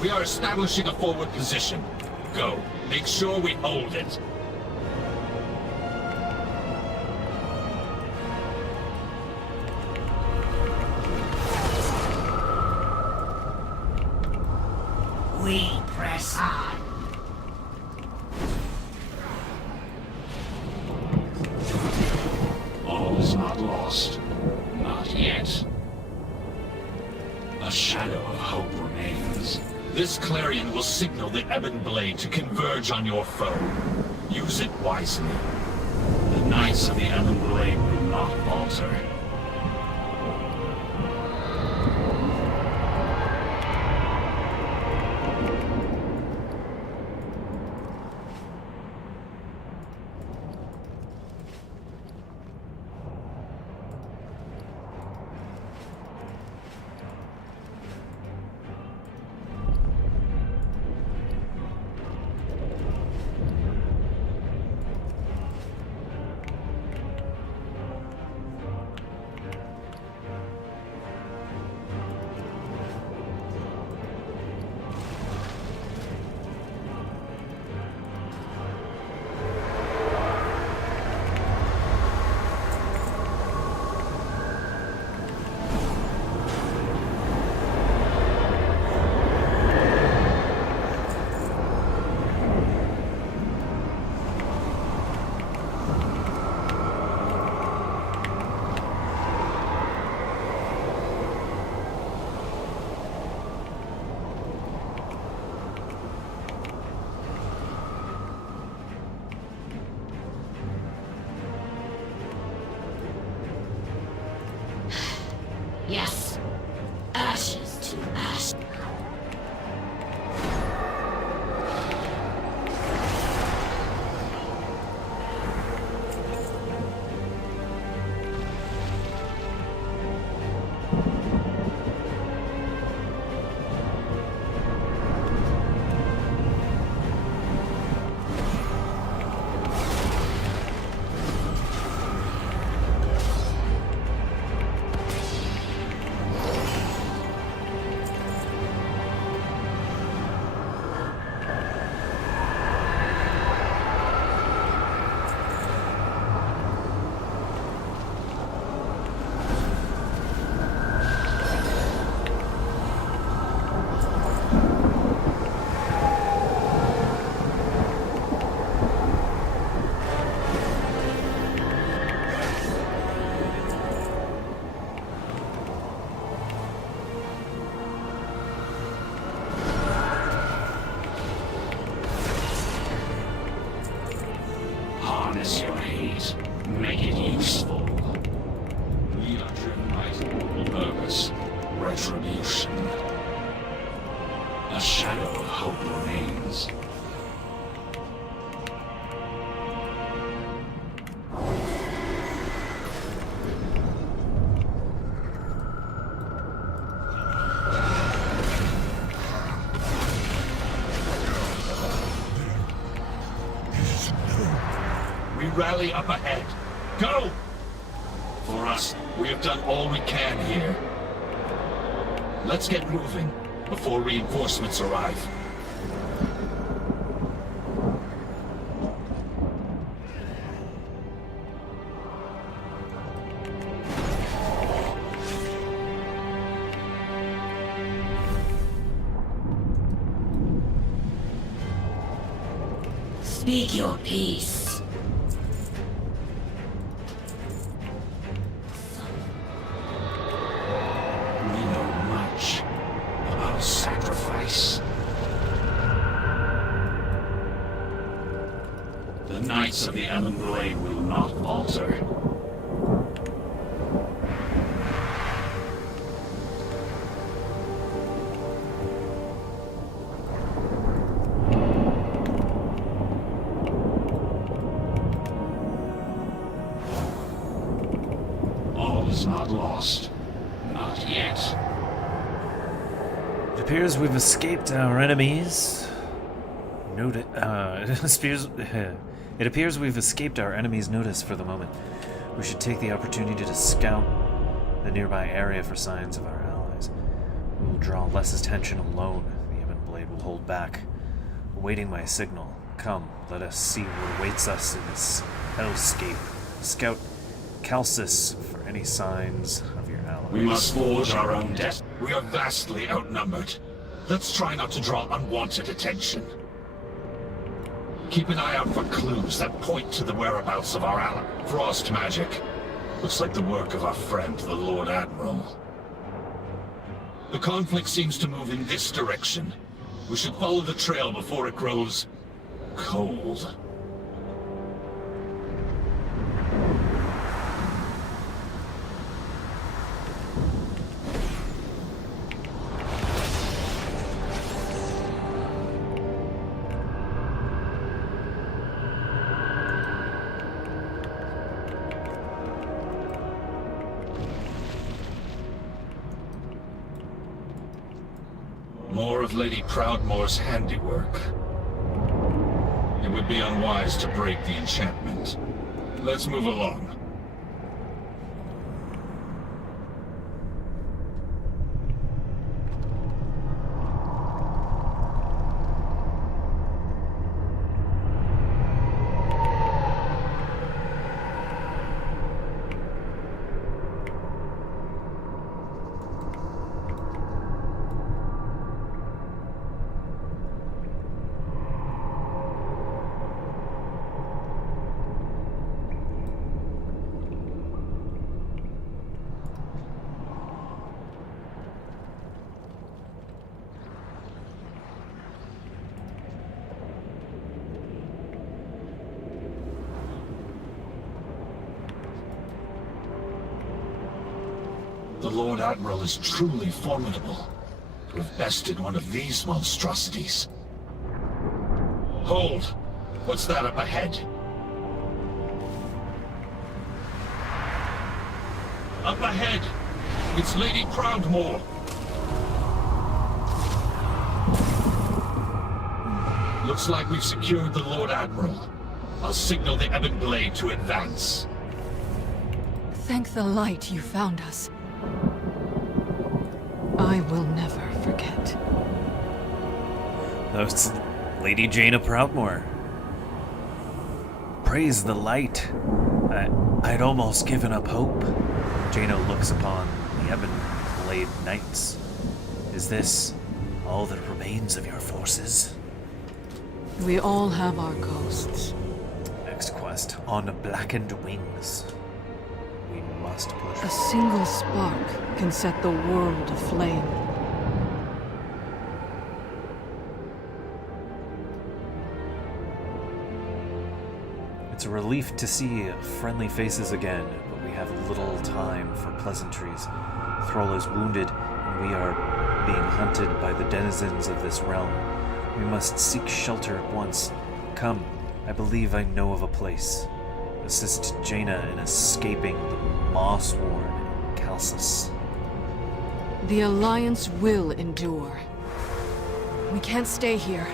We are establishing a forward position. Go. Make sure we hold it. We press on. All is not lost. Not yet. A shadow of hope remains. This clarion will signal the Ebon Blade to converge on your foe. Use it wisely. The Knights of the Ebon Blade will not falter. Make it useful. We are driven by a single purpose. Retribution. A shadow of hope remains. We rally up ahead. Go! For us, we have done all we can here. Let's get moving before reinforcements arrive. Speak your peace. Sacrifice. The Knights of the Elven Blade will not falter. All is not lost. Not yet. It appears we've escaped our enemies. It appears we've escaped our enemies' notice for the moment. We should take the opportunity to scout the nearby area for signs of our allies. We will draw less attention alone. The Ebon Blade will hold back, awaiting my signal. Come, let us see what awaits us in this hellscape. Scout Calcis for any signs of your allies. We must forge our own destiny. We are vastly outnumbered. Let's try not to draw unwanted attention. Keep an eye out for clues that point to the whereabouts of our ally. Frost magic. Looks like the work of our friend, the Lord Admiral. The conflict seems to move in this direction. We should follow the trail before it grows cold. More of Lady Proudmoore's handiwork. It would be unwise to break the enchantment. Let's move along. The Lord Admiral is truly formidable. To have bested one of these monstrosities. Hold! What's that up ahead? Up ahead! It's Lady Proudmoore! Looks like we've secured the Lord Admiral. I'll signal the Ebon Blade to advance. Thank the light you found us. I will never forget. That's Lady Jaina Proudmoore. Praise the light. I'd almost given up hope. Jaina looks upon the Ebon Blade Knights. Is this all that remains of your forces? We all have our ghosts. Next quest, on blackened wings. We must push. A single spark can set the world aflame. It's a relief to see friendly faces again, but we have little time for pleasantries. Thrall is wounded, and we are being hunted by the denizens of this realm. We must seek shelter at once. Come, I believe I know of a place. Assist Jaina in escaping the moss-worn Calcis. The Alliance will endure. We can't stay here.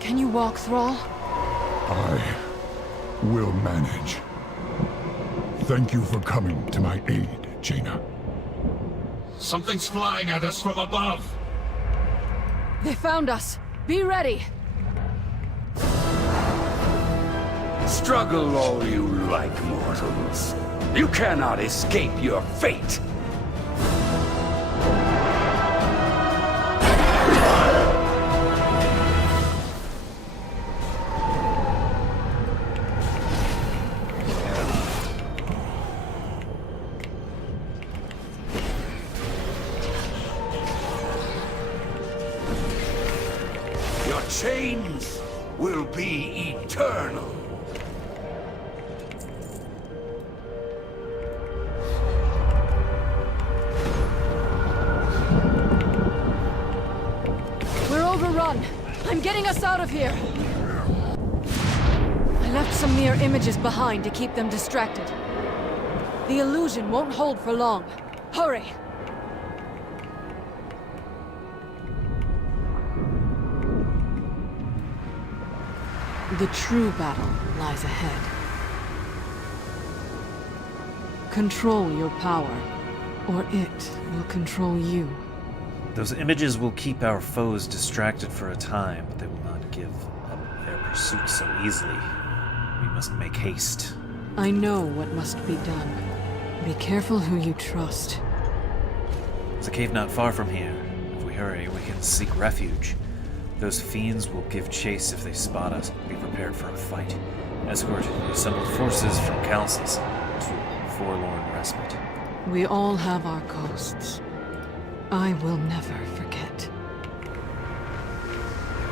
Can you walk, Thrall? I will manage. Thank you for coming to my aid, Jaina. Something's flying at us from above! They found us! Be ready! Struggle all you like, mortals. You cannot escape your fate! Your chains will be eternal. I'm getting us out of here! I left some mere images behind to keep them distracted. The illusion won't hold for long. Hurry! The true battle lies ahead. Control your power, or it will control you. Those images will keep our foes distracted for a time, but they will not give up their pursuit so easily. We must make haste. I know what must be done. Be careful who you trust. There's a cave not far from here. If we hurry, we can seek refuge. Those fiends will give chase if they spot us. Be prepared for a fight. Escort the assembled forces from Calcis to forlorn respite. We all have our costs. I will never forget.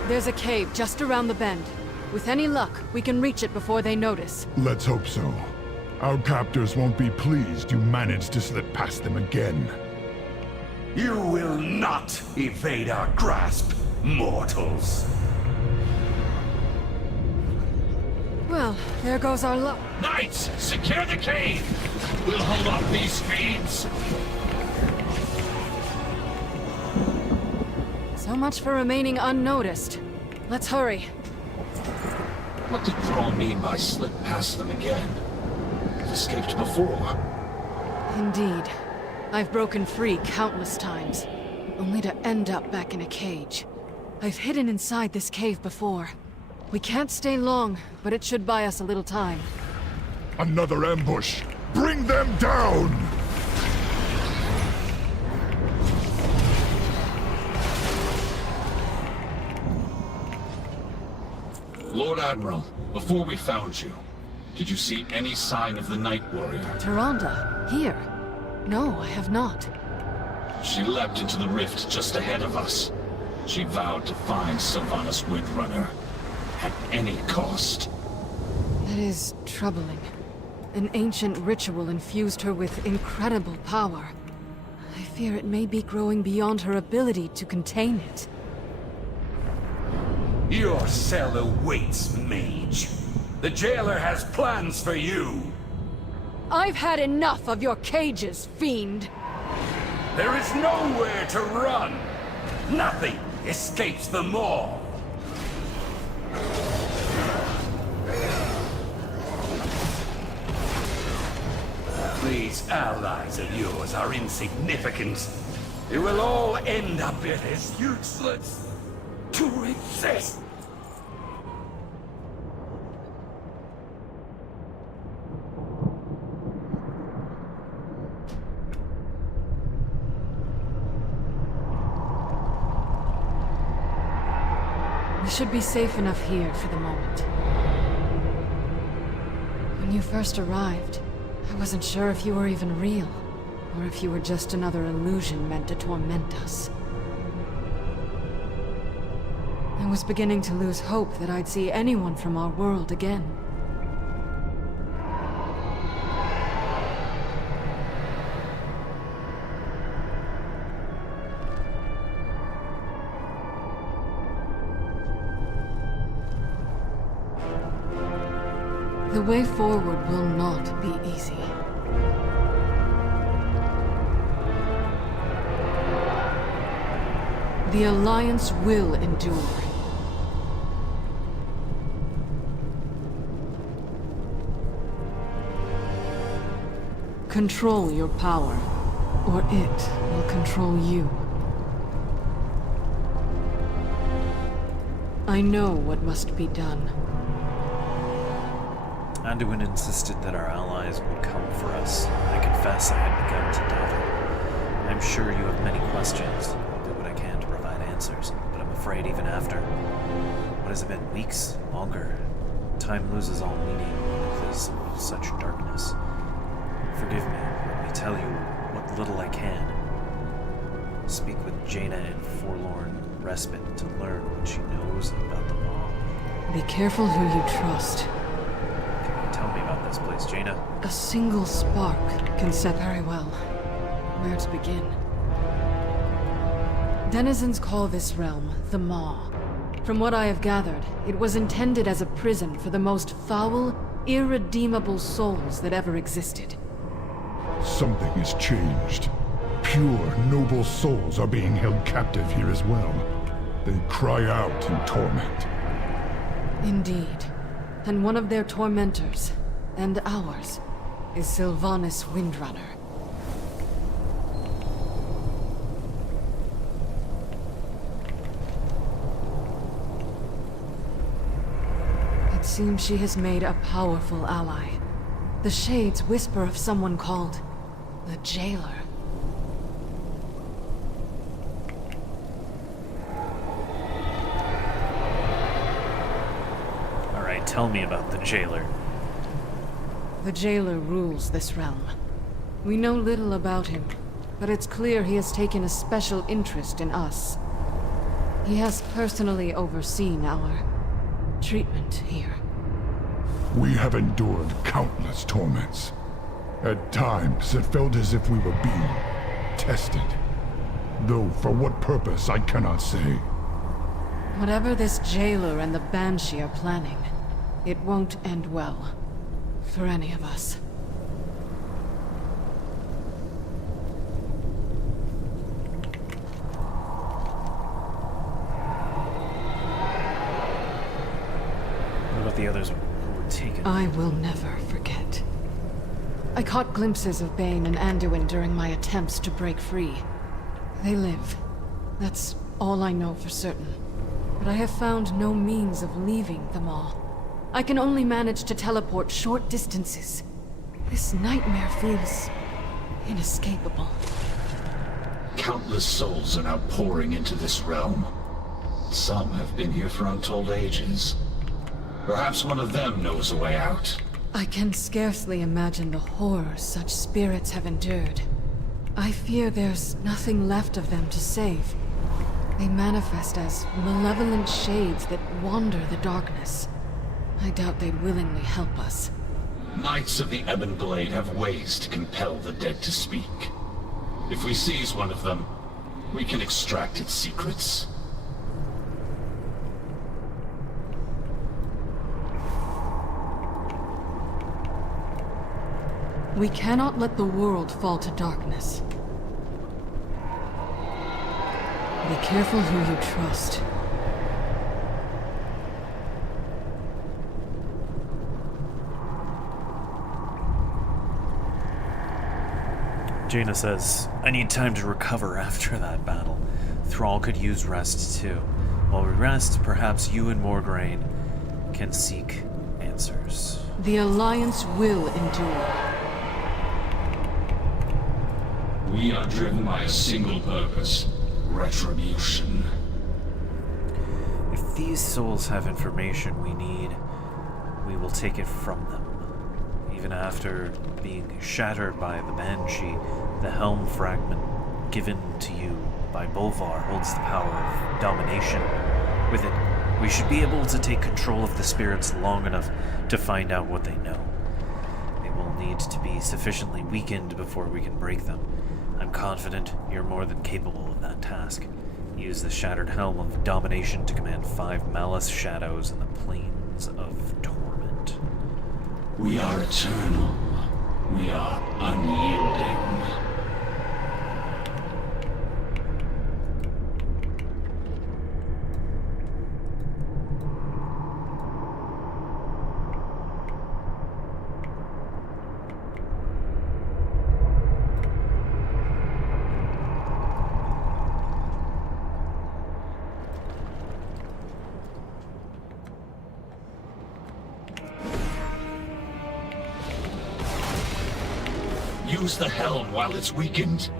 There's a cave just around the bend. With any luck, we can reach it before they notice. Let's hope so. Our captors won't be pleased you managed to slip past them again. You will not evade our grasp, mortals. Well, there goes our luck. Knights, secure the cave! We'll hold off these fiends! So much for remaining unnoticed. Let's hurry. What did Thrall mean by slip past them again? We've escaped before. Indeed. I've broken free countless times, only to end up back in a cage. I've hidden inside this cave before. We can't stay long, but it should buy us a little time. Another ambush! Bring them down! Lord Admiral, before we found you, did you see any sign of the Night Warrior? Tyrande, here? No, I have not. She leapt into the rift just ahead of us. She vowed to find Sylvanas Windrunner, at any cost. That is troubling. An ancient ritual infused her with incredible power. I fear it may be growing beyond her ability to contain it. Your cell awaits, mage. The jailer has plans for you. I've had enough of your cages, fiend. There is nowhere to run. Nothing escapes the maw. These allies of yours are insignificant. It will all end up it as useless to exist. We should be safe enough here for the moment. When you first arrived, I wasn't sure if you were even real, or if you were just another illusion meant to torment us. I was beginning to lose hope that I'd see anyone from our world again. The way forward will not be easy. The Alliance will endure. Control your power, or it will control you. I know what must be done. Anduin insisted that our allies would come for us. I confess I had begun to doubt it. I'm sure you have many questions. I'll do what I can to provide answers, but I'm afraid even after. What has it been? Weeks? Longer? Time loses all meaning because of such darkness. Forgive me, let me tell you what little I can. Speak with Jaina in forlorn respite to learn what she knows about the law. Be careful who you trust. Can you tell me about this place, Jaina? A single spark can set very well. Where to begin? Denizens call this realm the Maw. From what I have gathered, it was intended as a prison for the most foul, irredeemable souls that ever existed. Something has changed. Pure, noble souls are being held captive here as well. They cry out in torment. Indeed. And one of their tormentors, and ours, is Sylvanas Windrunner. It seems she has made a powerful ally. The Shades whisper of someone called the Jailer. Alright, tell me about the Jailer. The Jailer rules this realm. We know little about him, but it's clear he has taken a special interest in us. He has personally overseen our treatment here. We have endured countless torments. At times, it felt as if we were being tested. Though for what purpose, I cannot say. Whatever this Jailer and the Banshee are planning, it won't end well. For any of us. What about the others who were taken? I will never forget. I caught glimpses of Bane and Anduin during my attempts to break free. They live. That's all I know for certain. But I have found no means of leaving them all. I can only manage to teleport short distances. This nightmare feels inescapable. Countless souls are now pouring into this realm. Some have been here for untold ages. Perhaps one of them knows a way out. I can scarcely imagine the horrors such spirits have endured. I fear there's nothing left of them to save. They manifest as malevolent shades that wander the darkness. I doubt they'd willingly help us. Knights of the Ebon Blade have ways to compel the dead to speak. If we seize one of them, we can extract its secrets. We cannot let the world fall to darkness. Be careful who you trust. Jaina says, I need time to recover after that battle. Thrall could use rest too. While we rest, perhaps you and Morgraine can seek answers. The Alliance will endure. We are driven by a single purpose: retribution. If these souls have information we need, we will take it from them. Even after being shattered by the Banshee, the helm fragment given to you by Bolvar holds the power of domination. With it, we should be able to take control of the spirits long enough to find out what they know. They will need to be sufficiently weakened before we can break them. I'm confident you're more than capable of that task. Use the Shattered Helm of Domination to command 5 Malice Shadows in the Plains of Torment. We are eternal. We are unyielding. Use the helm while it's weakened.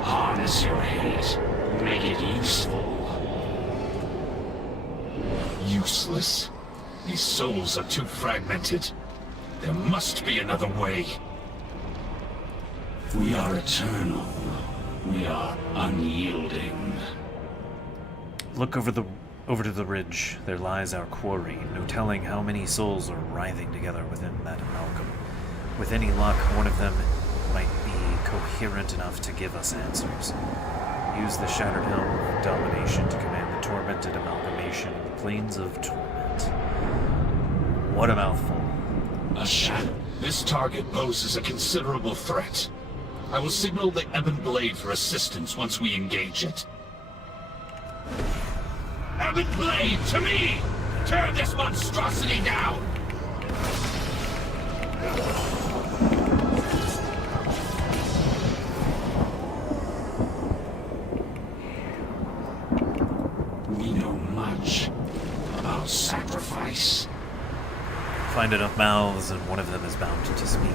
Harness your hate. Make it useful. Useless? These souls are too fragmented. There must be another way. We are eternal. We are unyielding. Look over to the ridge. There lies our quarry. No telling how many souls are writhing together within that amalgam. With any luck, one of them might be coherent enough to give us answers. Use the Shattered Helm of Domination to command the tormented amalgamation in the plains of torment. What a mouthful. A shadow. This target poses a considerable threat. I will signal the Ebon Blade for assistance once we engage it. Ebon Blade, to me! Tear this monstrosity down! We know much about sacrifice. Find enough mouths and one of them is bound to speak.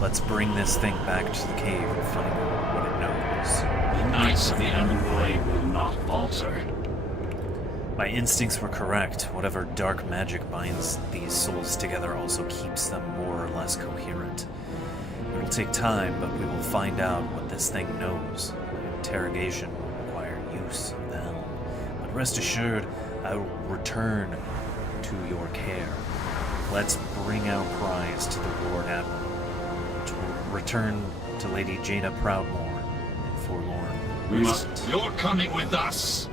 Let's bring this thing back to the cave and find out what it knows. The Knights of the Ebon Blade will not falter. My instincts were correct. Whatever dark magic binds these souls together also keeps them more or less coherent. It will take time, but we will find out what this thing knows. My interrogation will require use of the helm. But rest assured, I will return to your care. Let's bring our prize to the Lord Admiral. To return to Lady Jaina Proudmoore and Forlorn. We must. You're coming with us!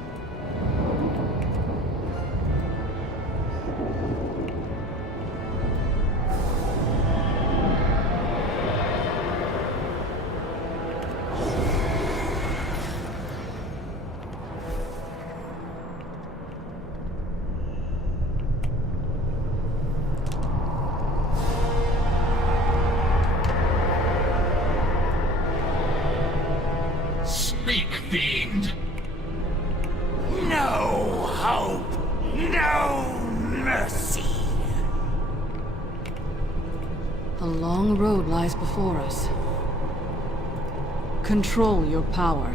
Fiend! No hope, no mercy. A long road lies before us. Control your power,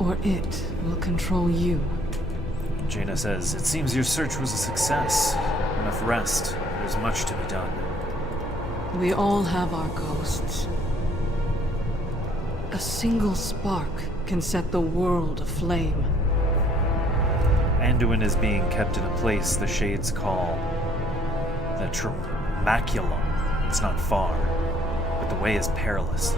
or it will control you. Jaina says, "It seems your search was a success. Enough rest. There's much to be done." We all have our ghosts. A single spark can set the world aflame. Anduin is being kept in a place the Shades call the Tremaculum. It's not far, but the way is perilous.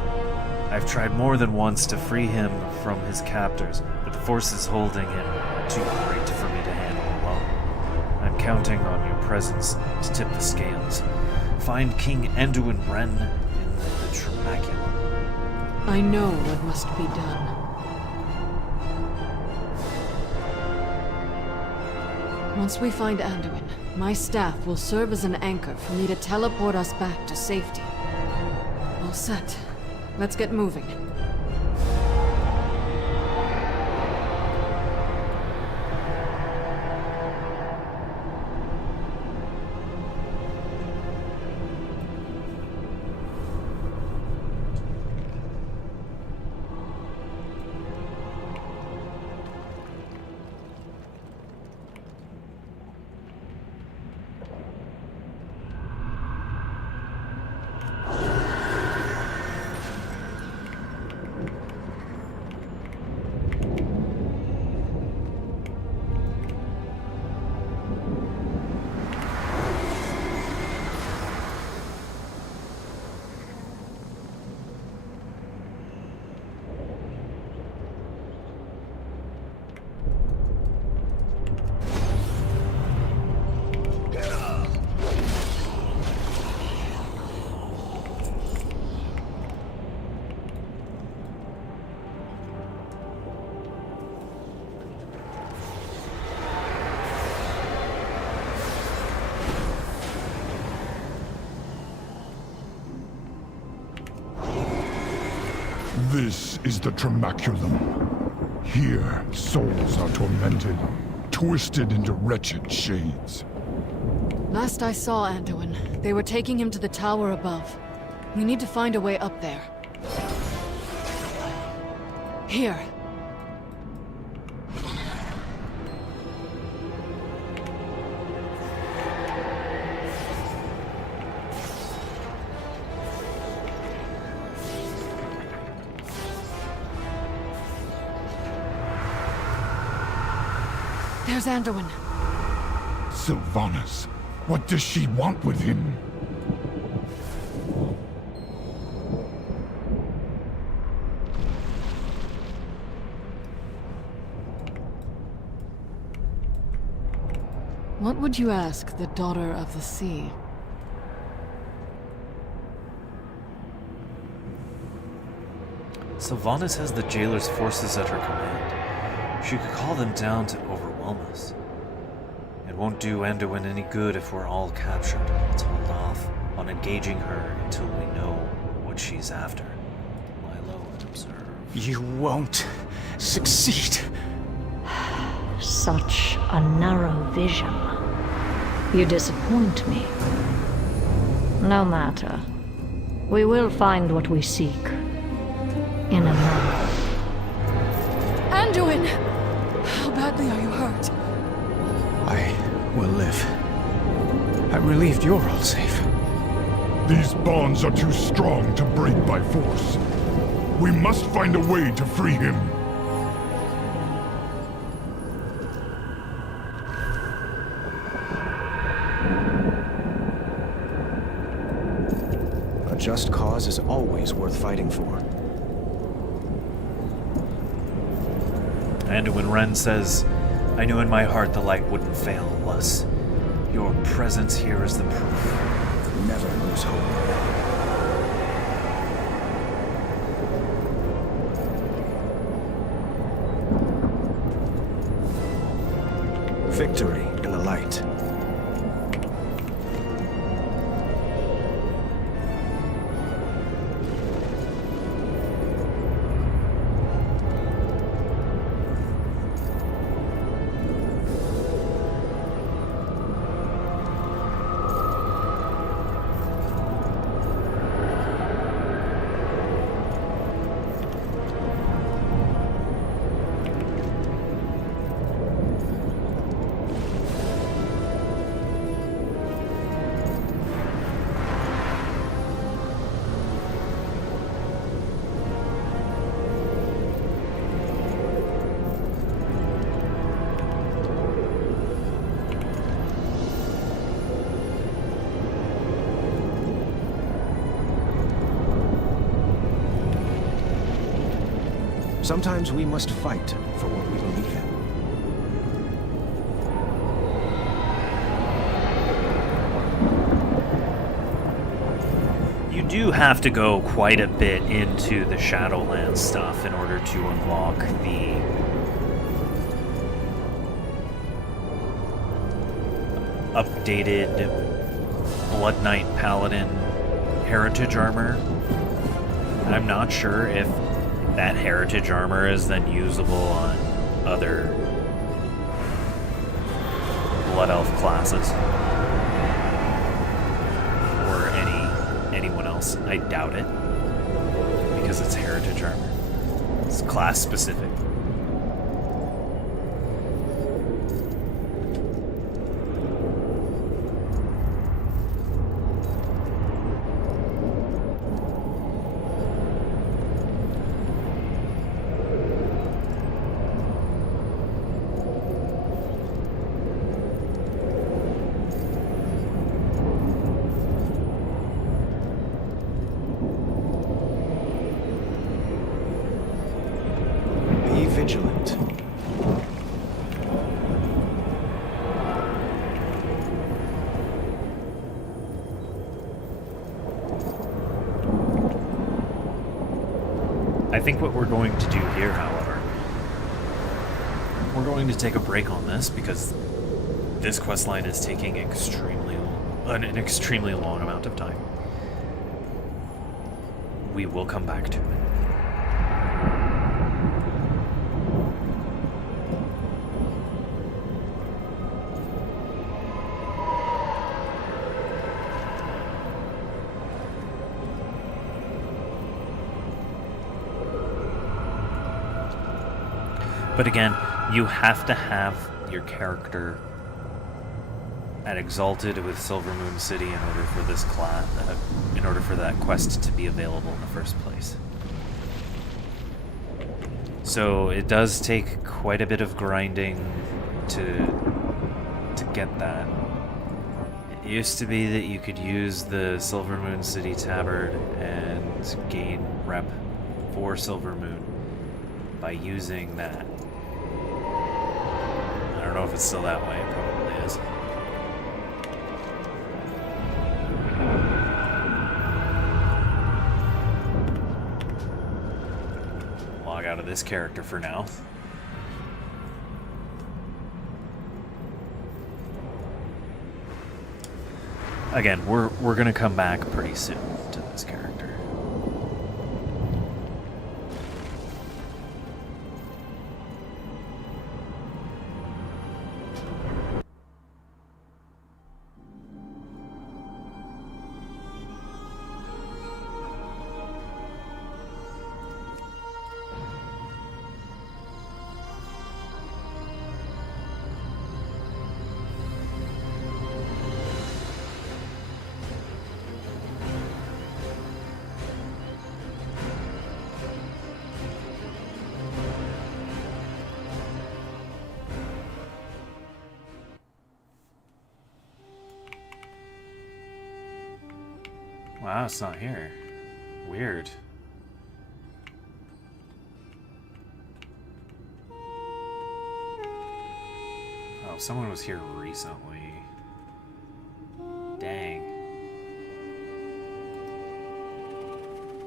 I've tried more than once to free him from his captors, but the forces holding him are too great for me to handle alone. I'm counting on your presence to tip the scales. Find King Anduin Wren in the Tremaculum. I know what must be done. Once we find Anduin, my staff will serve as an anchor for me to teleport us back to safety. All set. Let's get moving. This is the Tremaculum. Here, souls are tormented, twisted into wretched shades. Last I saw Anduin, they were taking him to the tower above. We need to find a way up there. Here. There's Anduin. Sylvanas, what does she want with him? What would you ask the Daughter of the Sea? Sylvanas has the Jailer's forces at her command. She could call them down to overwhelm us. It won't do Anduin any good if we're all captured. Let's hold off on engaging her until we know what she's after. Lie low and observe. You won't succeed. Such a narrow vision. You disappoint me. No matter. We will find what we seek. In a moment. Anduin! How badly are you hurt? I will live. I'm relieved you're all safe. These bonds are too strong to break by force. We must find a way to free him. A just cause is always worth fighting for. Anduin Wren says, I knew in my heart the light wouldn't fail us. Your presence here is the proof. Never lose hope. Victory in the light. Sometimes we must fight for what we believe in. You do have to go quite a bit into the Shadowlands stuff in order to unlock updated Blood Knight Paladin heritage armor. I'm not sure if that heritage armor is then usable on other Blood Elf classes. Or anyone else. I doubt it. Because it's heritage armor. It's class specific. Vigilant. I think what we're going to do here, however, we're going to take a break on this because this questline is taking an extremely long amount of time. We will come back to it. But again, you have to have your character at Exalted with Silver Moon City in order for this in order for that quest to be available in the first place. So it does take quite a bit of grinding to get that. It used to be that you could use the Silver Moon City Tabard and gain rep for Silver Moon by using that. I don't know if it's still that way, it probably is. Log out of this character for now. Again, we're gonna come back pretty soon to this character. Wow, it's not here. Weird. Oh, someone was here recently. Dang.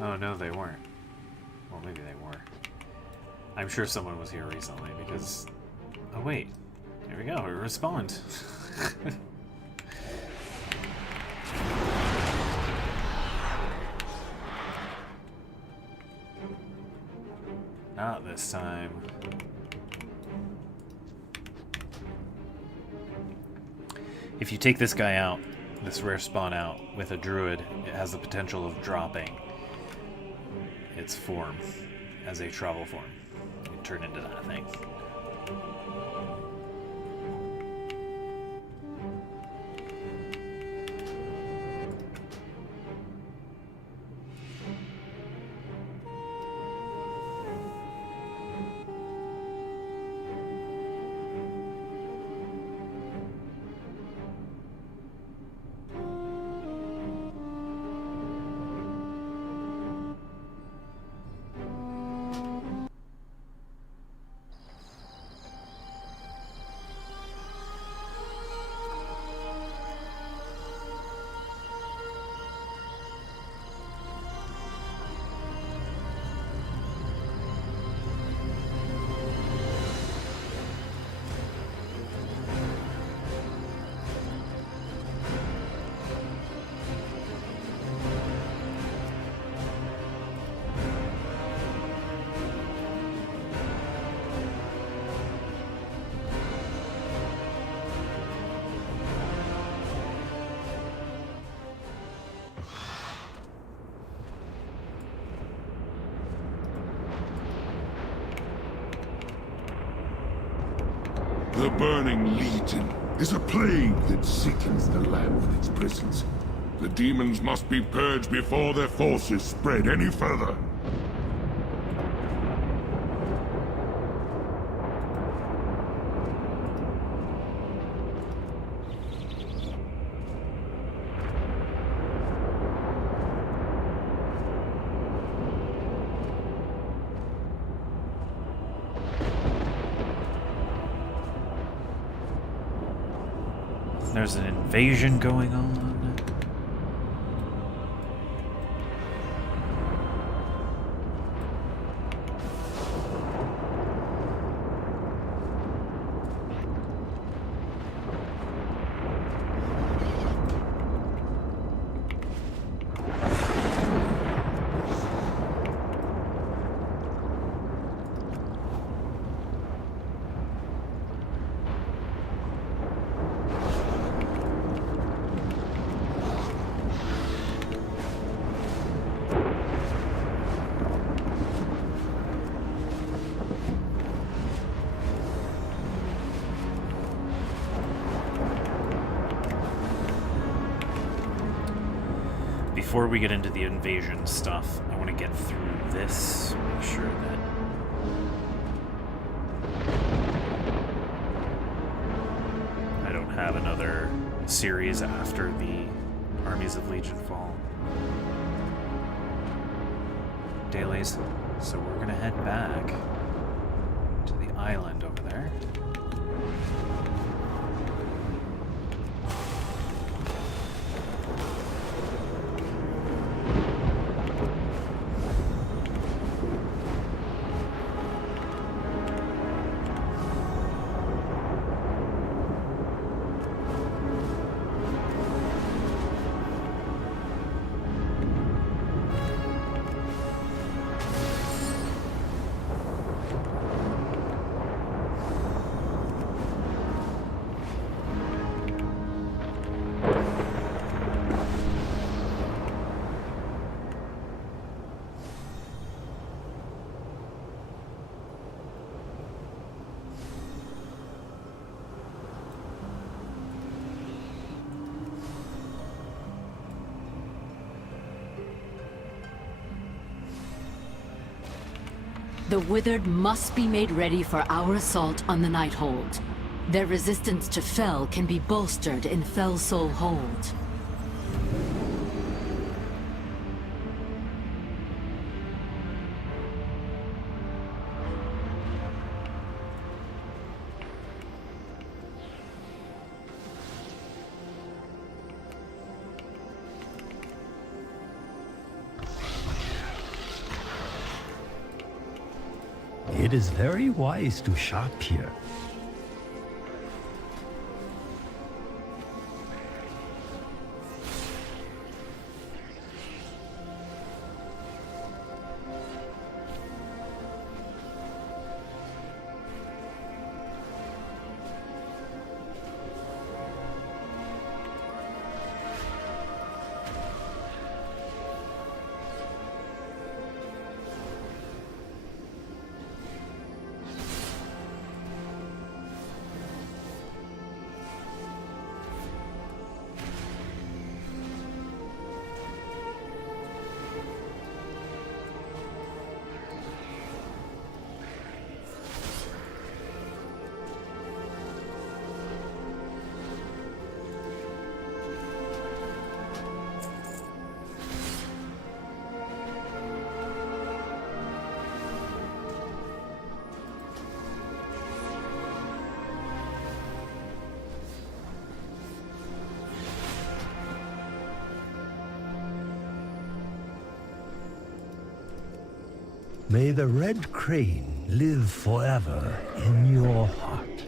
Oh, no, they weren't. Well, maybe they were. I'm sure someone was here recently because... Oh, wait. There we go. We respawned. Not this time. If you take this guy out, this rare spawn out, with a druid, it has the potential of dropping its form as a travel form. You can turn into that thing. The Burning Legion is a plague that sickens the land with its presence. The demons must be purged before their forces spread any further. There's an invasion going on. Before we get into the invasion stuff, I want to get through this, make sure that I don't have another series after the Armies of Legion fall dailies. So we're gonna head back to the island over there. The Withered must be made ready for our assault on the Nighthold. Their resistance to Fel can be bolstered in Fel Soul Hold. It is very wise to shop here. May the red crane live forever in your heart.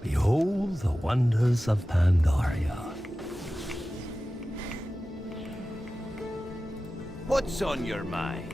Behold the wonders of Pandaria. What's on your mind?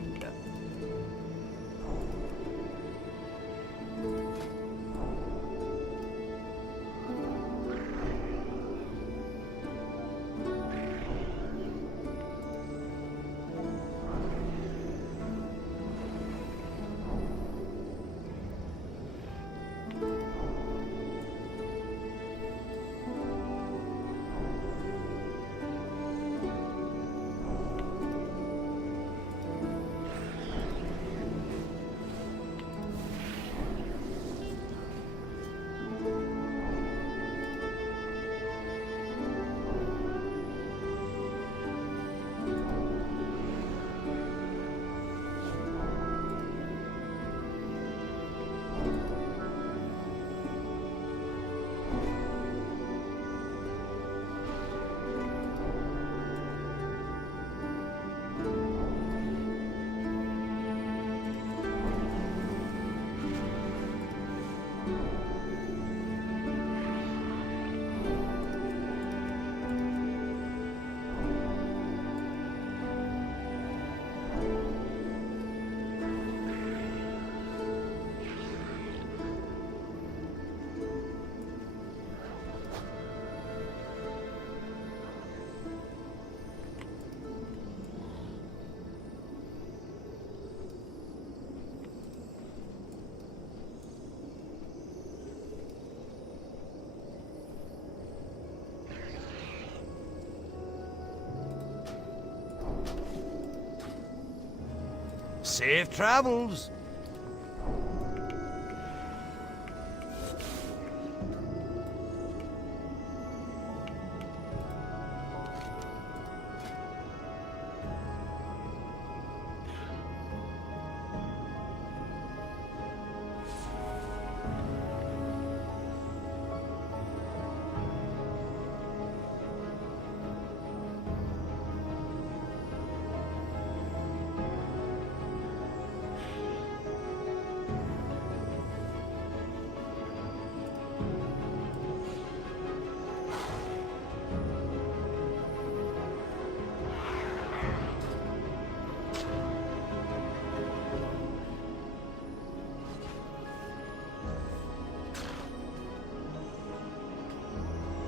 Safe travels.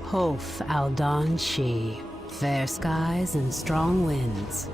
Hof Aldan Shi, fair skies and strong winds.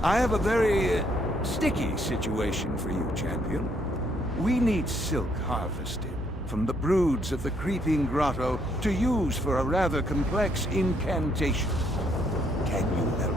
I have a very sticky situation for you, champion. We need silk harvested from the broods of the Creeping Grotto to use for a rather complex incantation. Can you help?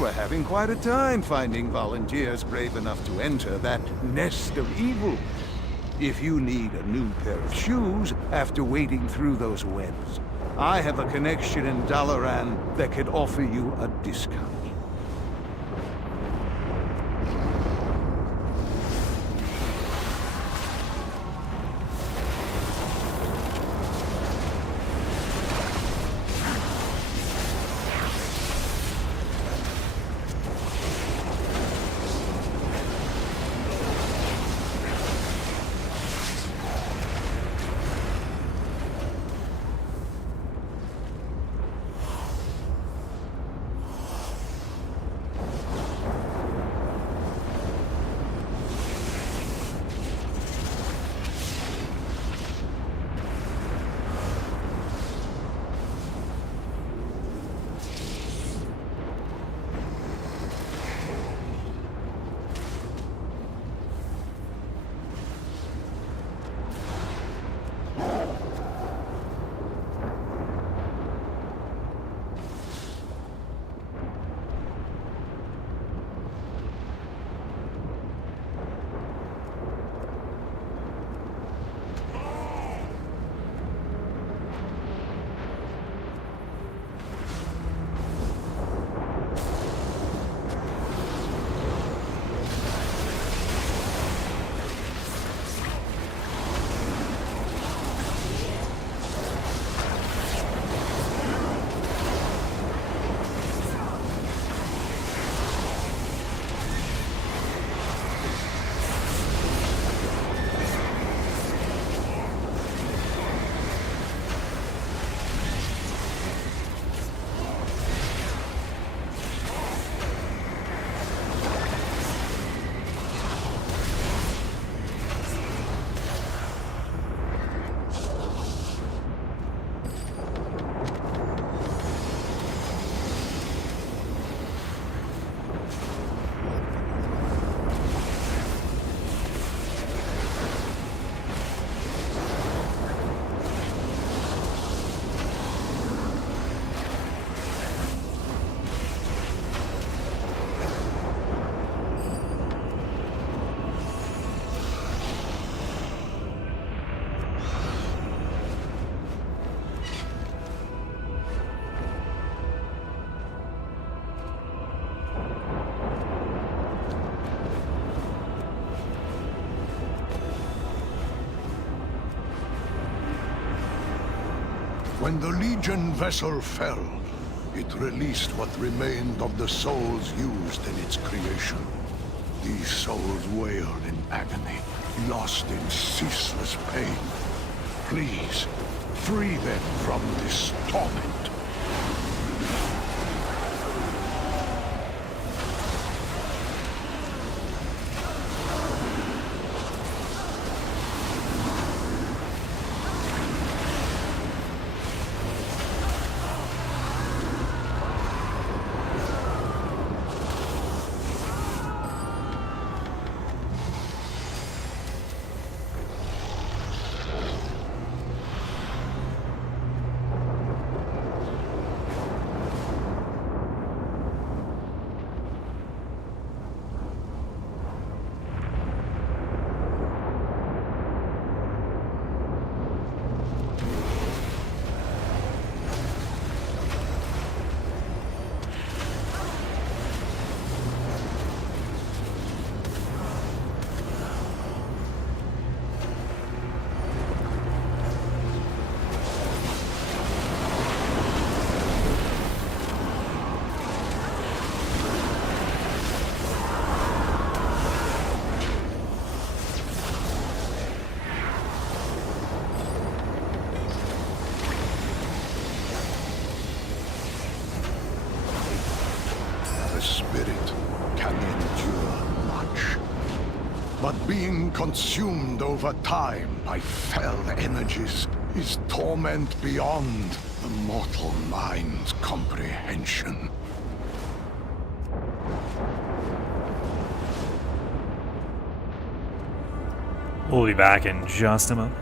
were having quite a time finding volunteers brave enough to enter that nest of evil. If you need a new pair of shoes after wading through those webs, I have a connection in Dalaran that could offer you a discount. When the Legion vessel fell, it released what remained of the souls used in its creation. These souls wailed in agony, lost in ceaseless pain. Please, free them from this torment. Being consumed over time by fell energies is torment beyond the mortal mind's comprehension. We'll be back in just a moment.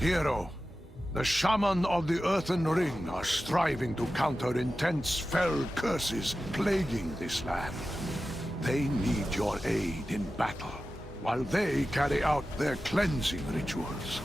Hero, the Shaman of the Earthen Ring are striving to counter intense fell curses plaguing this land. They need your aid in battle, while they carry out their cleansing rituals.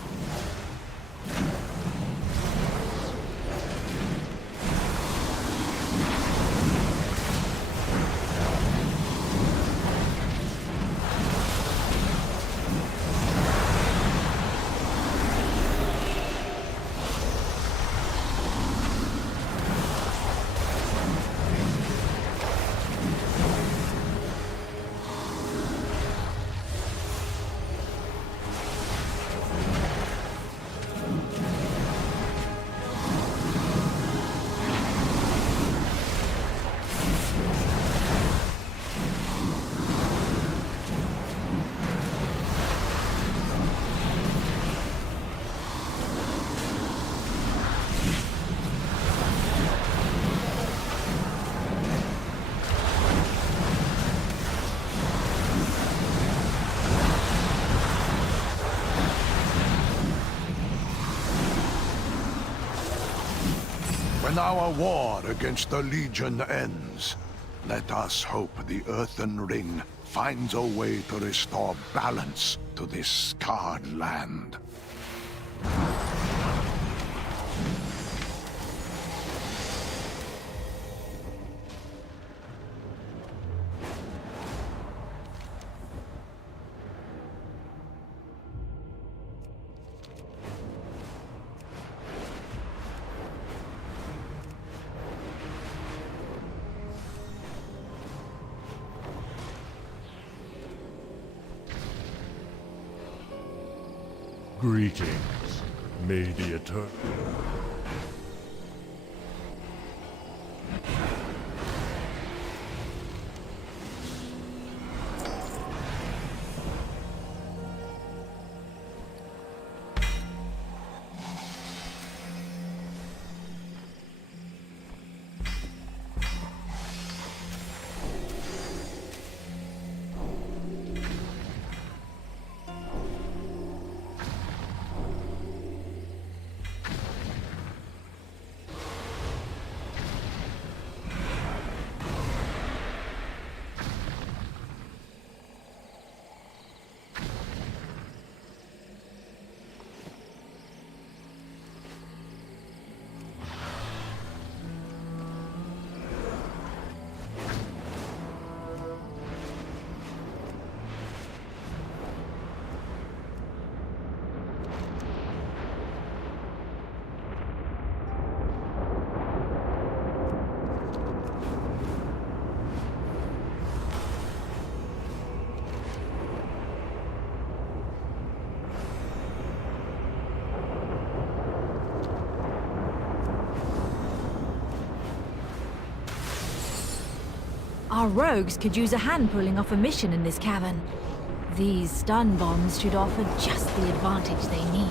When our war against the Legion ends, let us hope the Earthen Ring finds a way to restore balance to this scarred land. Greetings. May the Eternal... Our rogues could use a hand pulling off a mission in this cavern. These stun bombs should offer just the advantage they need.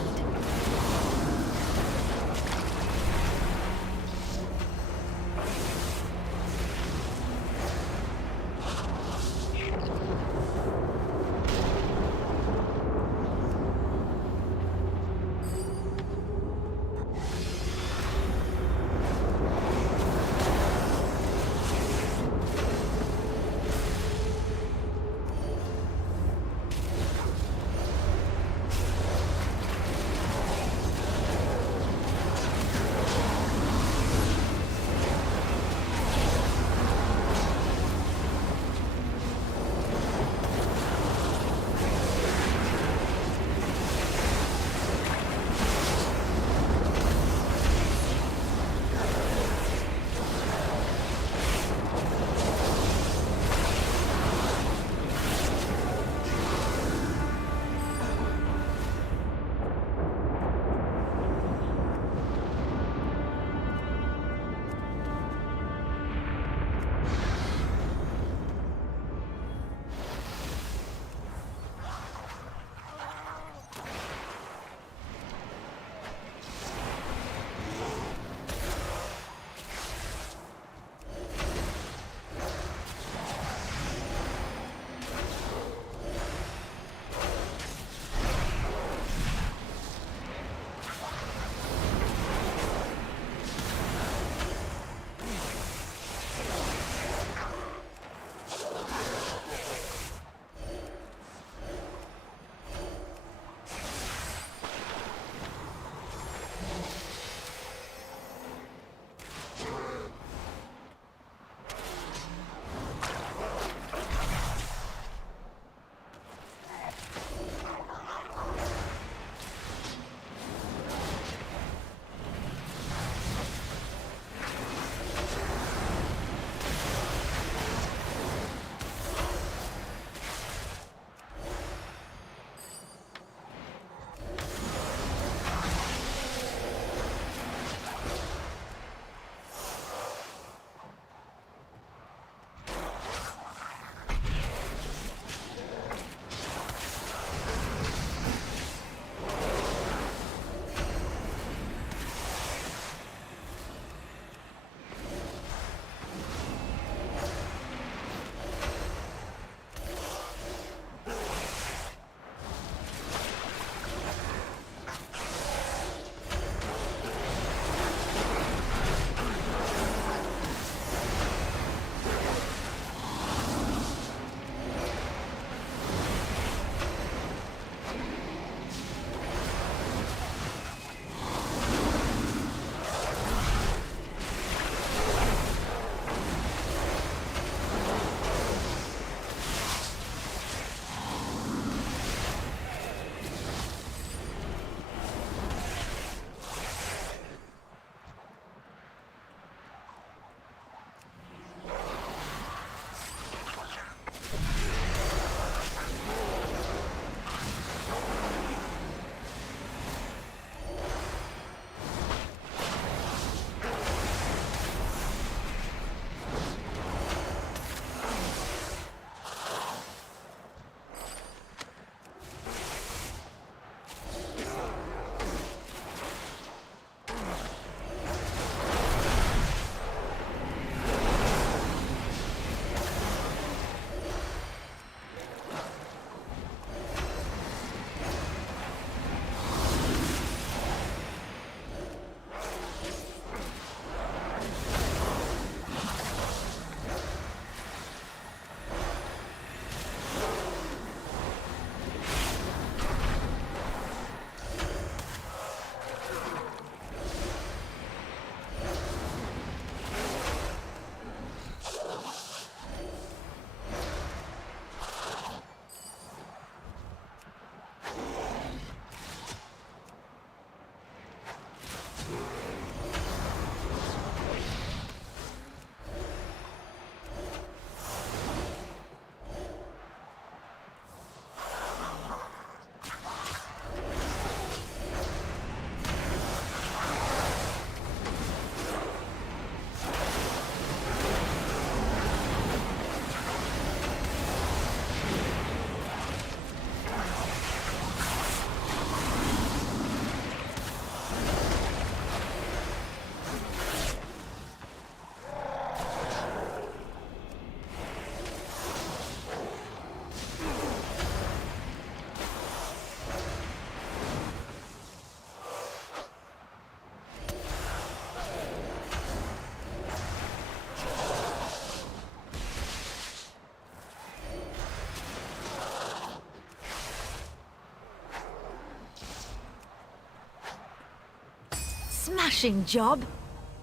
smashing job.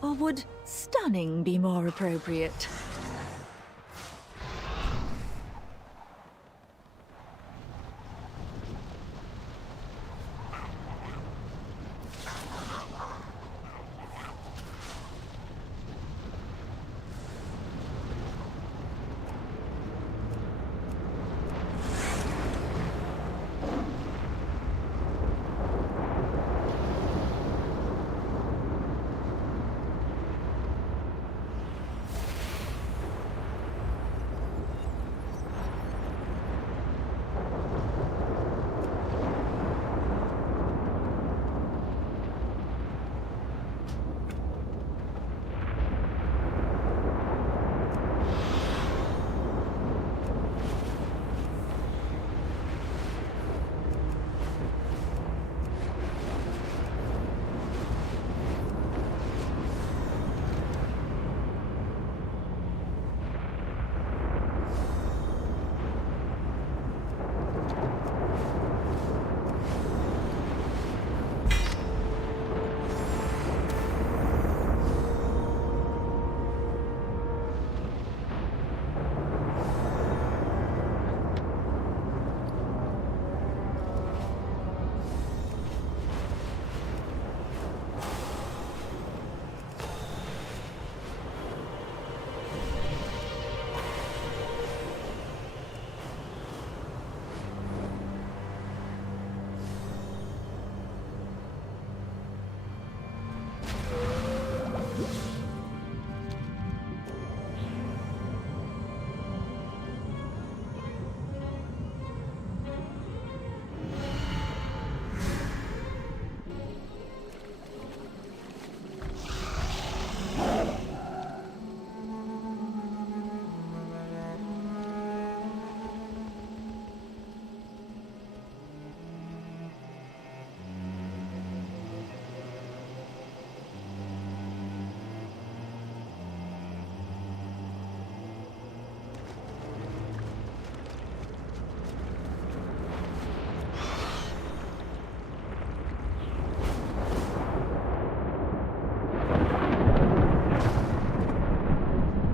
Or would stunning be more appropriate?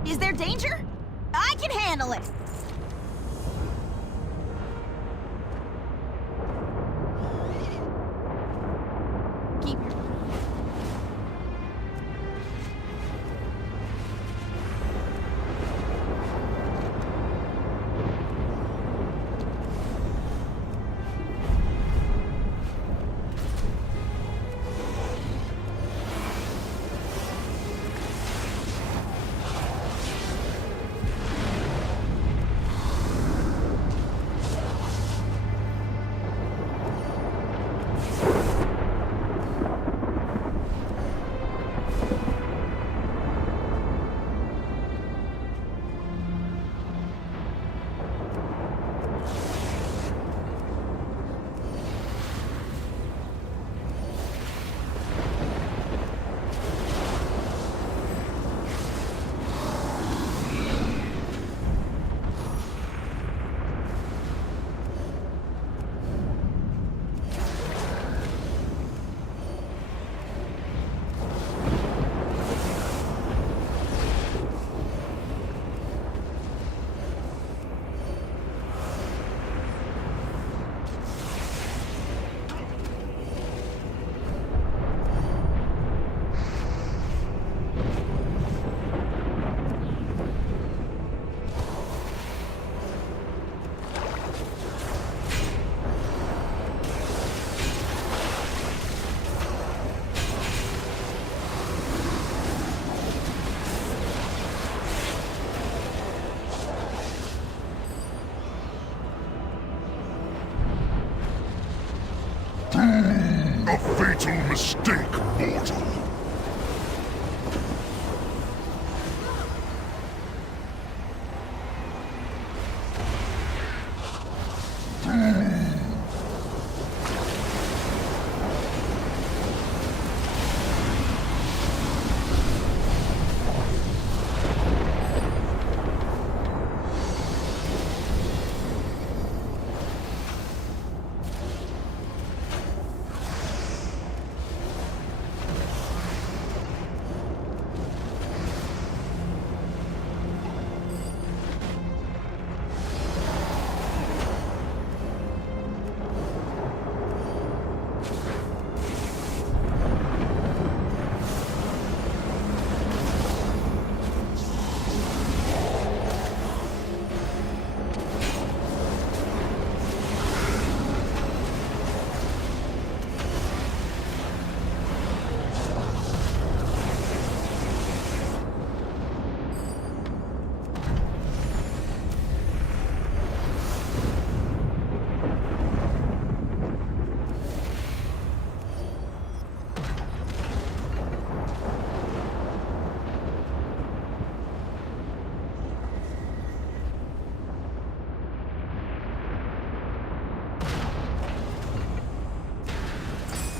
Is there danger? I can handle it! Keep your... A fatal mistake, mortal.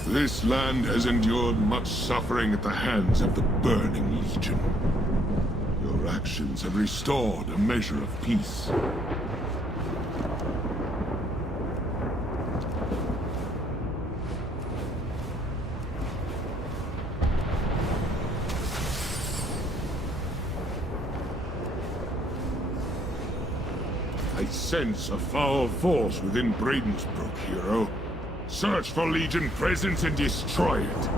This land has endured much suffering at the hands of the Burning Legion. Your actions have restored a measure of peace. I sense a foul force within Bradensbrook, hero. Search for Legion presence and destroy it.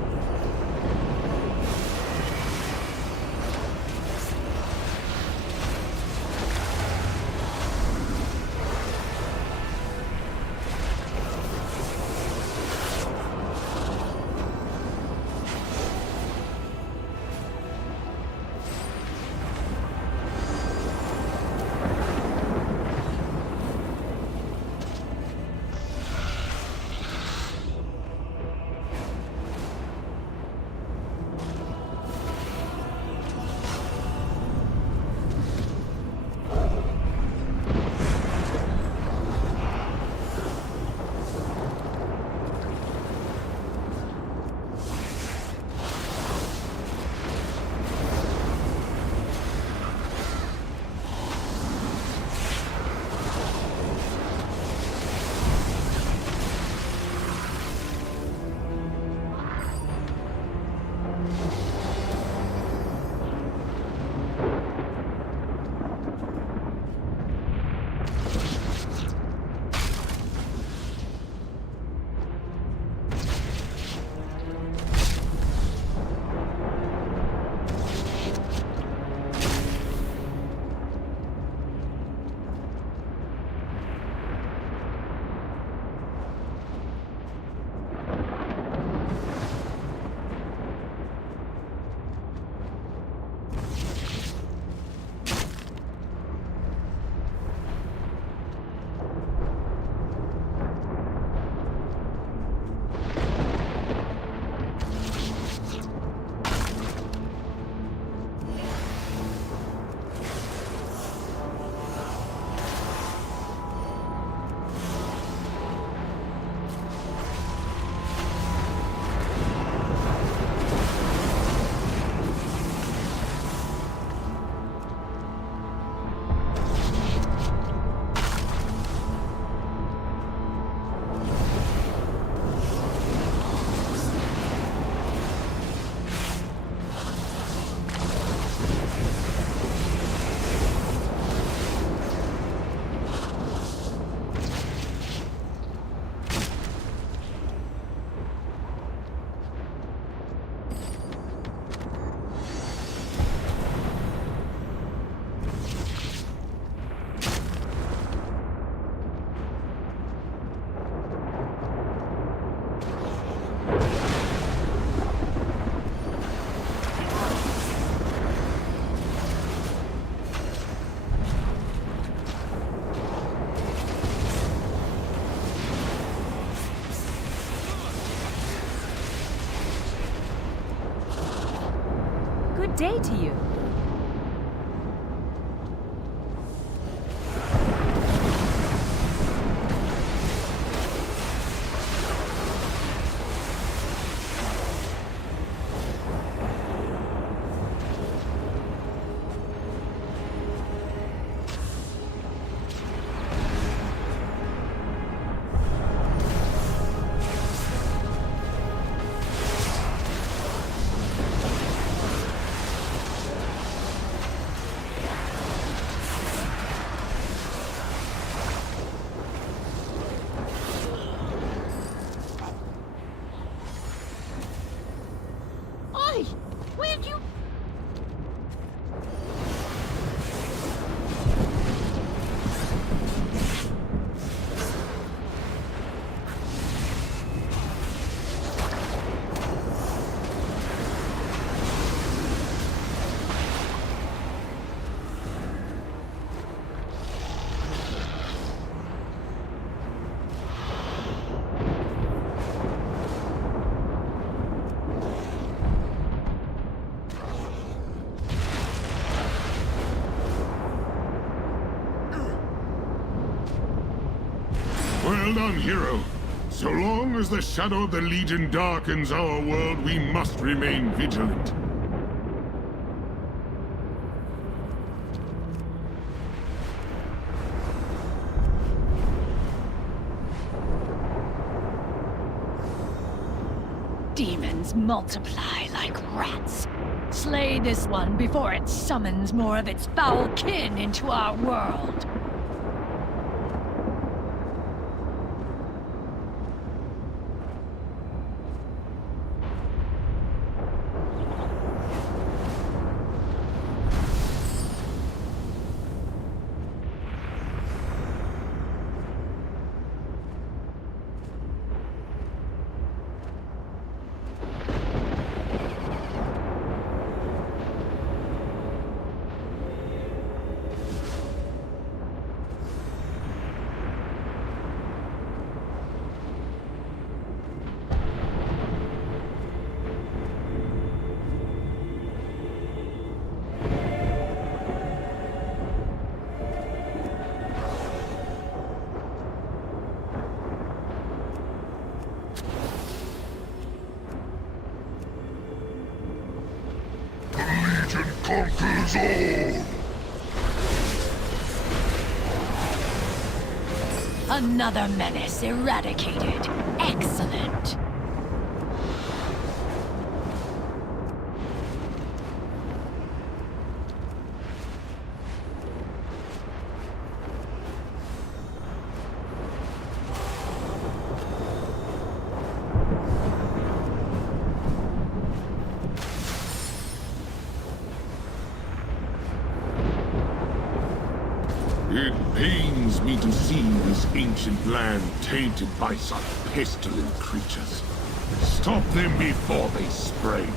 Day to you. Well done, hero. So long as the shadow of the Legion darkens our world, we must remain vigilant. Demons multiply like rats. Slay this one before it summons more of its foul kin into our world. Conquers all! Another menace eradicated. Excellent. It pains me to see this ancient land tainted by such pestilent creatures. Stop them before they spread.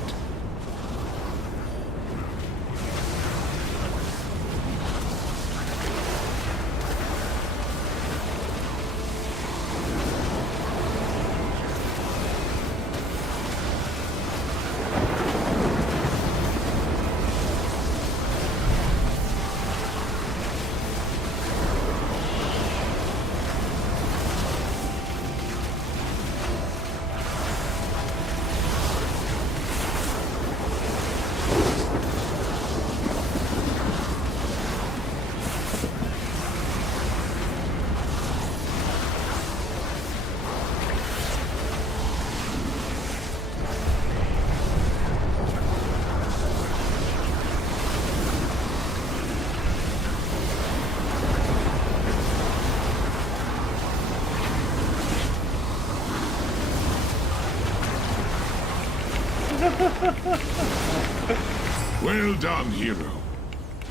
Well done, hero.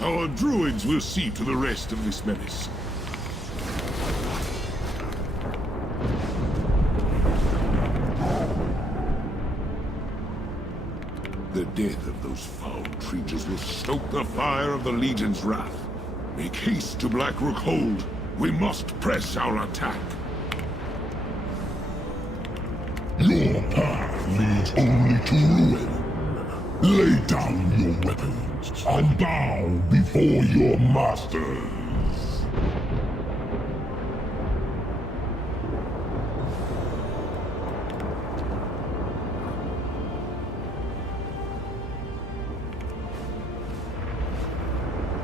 Our druids will see to the rest of this menace. The death of those foul creatures will stoke the fire of the Legion's wrath. Make haste to Blackrook Hold. We must press our attack. Your path leads only to ruin. Lay down your weapons and bow before your masters.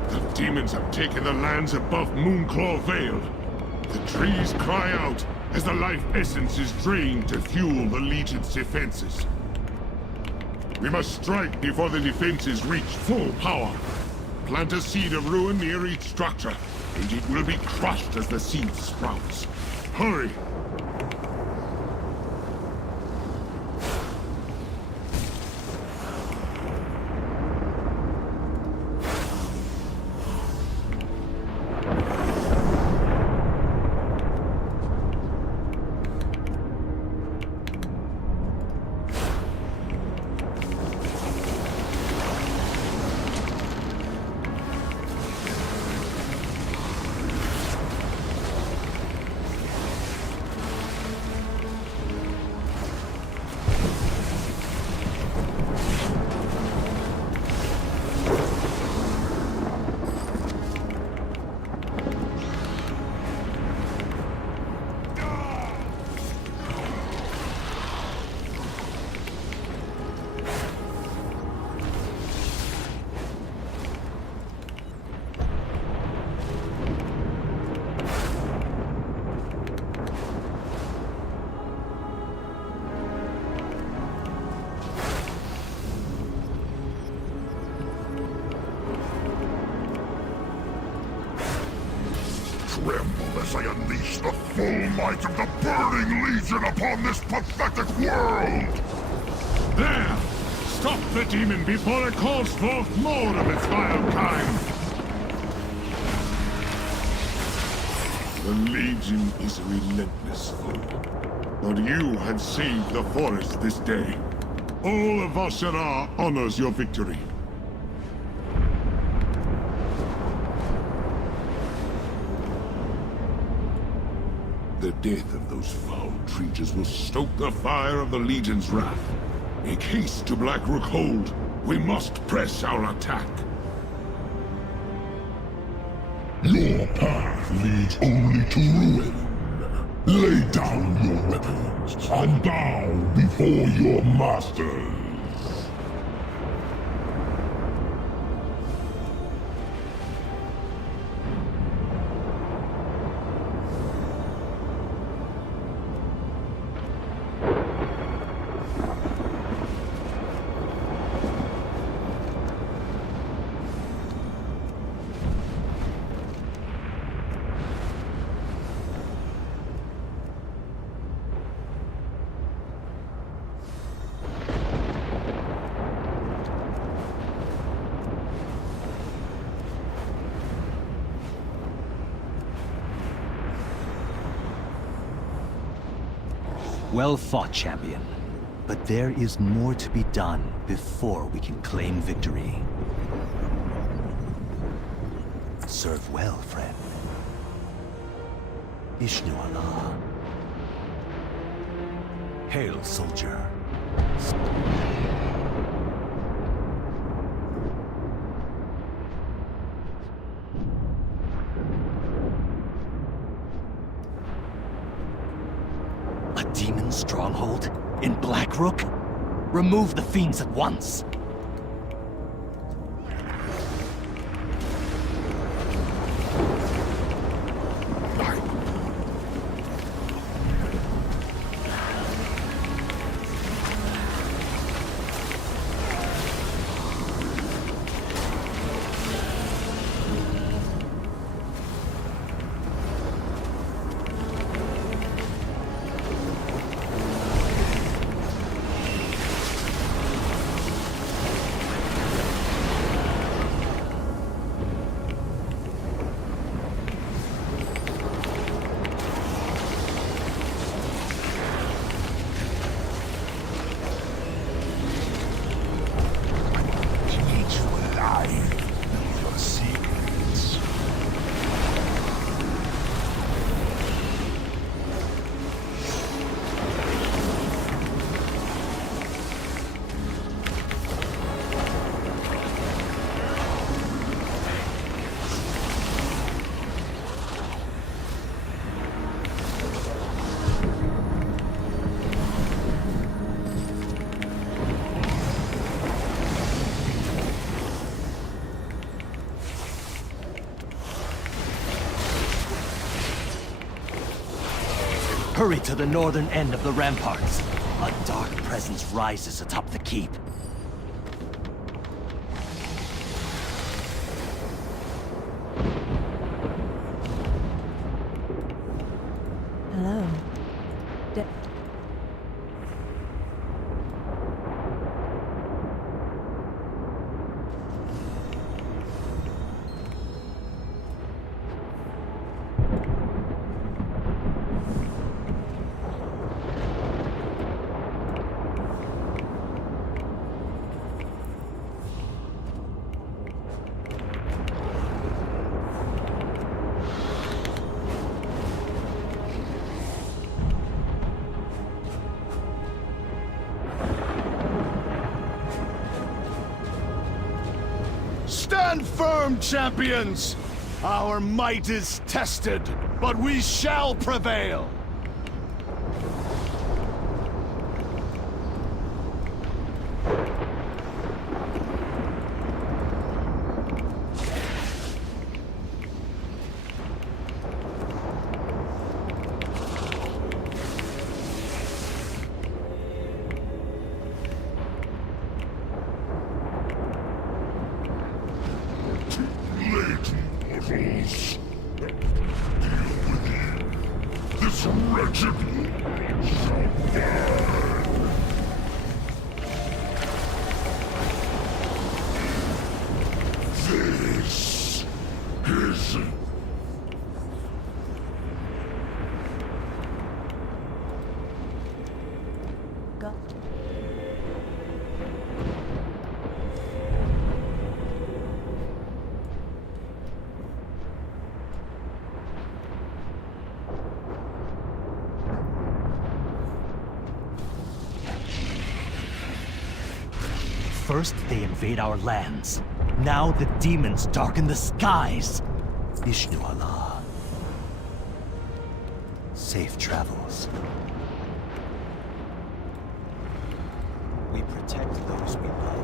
The demons have taken the lands above Moonclaw Vale. The trees cry out as the life essence is drained to fuel the Legion's defenses. We must strike before the defenses reach full power. Plant a seed of ruin near each structure, and it will be crushed as the seed sprouts. Hurry! as I unleash the full might of the Burning Legion upon this pathetic world! There! Stop the demon before it calls forth more of its vile kind! The Legion is a relentless foe, but you have saved the forest this day. All of Val'sharah honors your victory. The death of those foul creatures will stoke the fire of the Legion's wrath. Make haste to Blackrook Hold. We must press our attack. Your path leads only to ruin. Lay down your weapons and bow before your masters. Well fought, champion. But there is more to be done before we can claim victory. Serve well, friend. Ishnu Allah. Hail, soldier. A demon stronghold? In Blackrook? Remove the fiends at once! Hurry to the northern end of the ramparts. A dark presence rises atop the keep. Hello. Stand firm, champions! Our might is tested, but we shall prevail! Late mortals. Deal with the This wretched world shall burn! This is... First, they invade our lands. Now the demons darken the skies. Ishnu Allah. Safe travels. We protect those we love.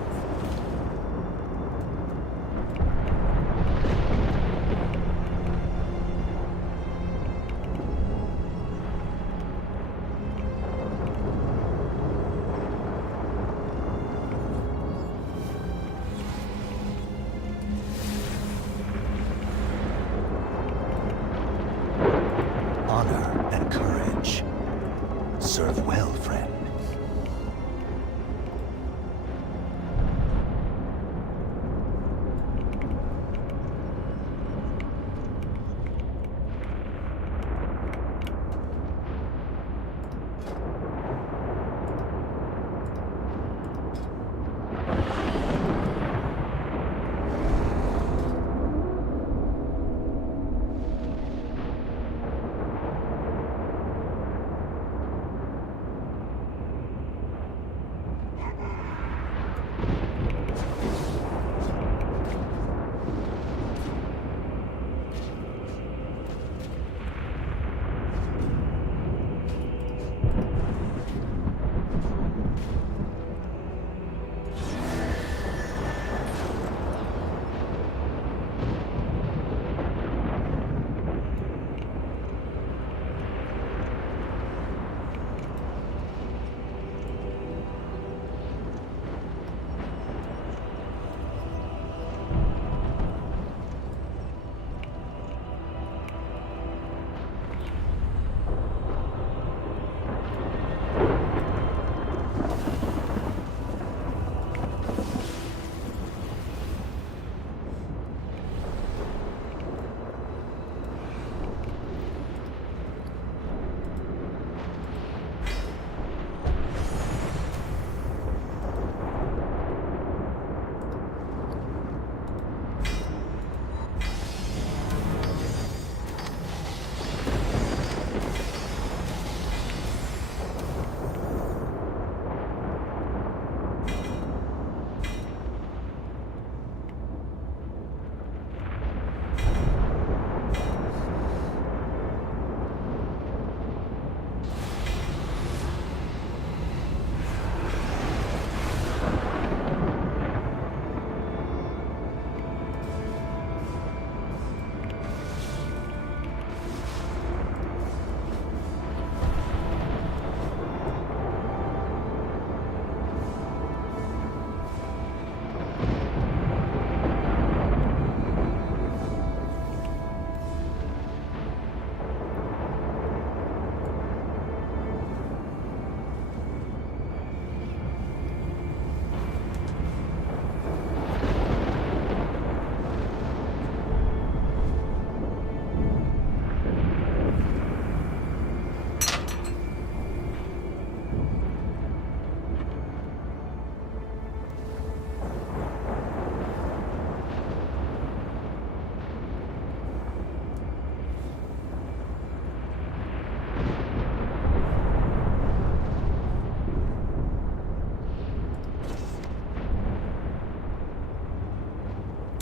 Honor and courage. Serve well, friend.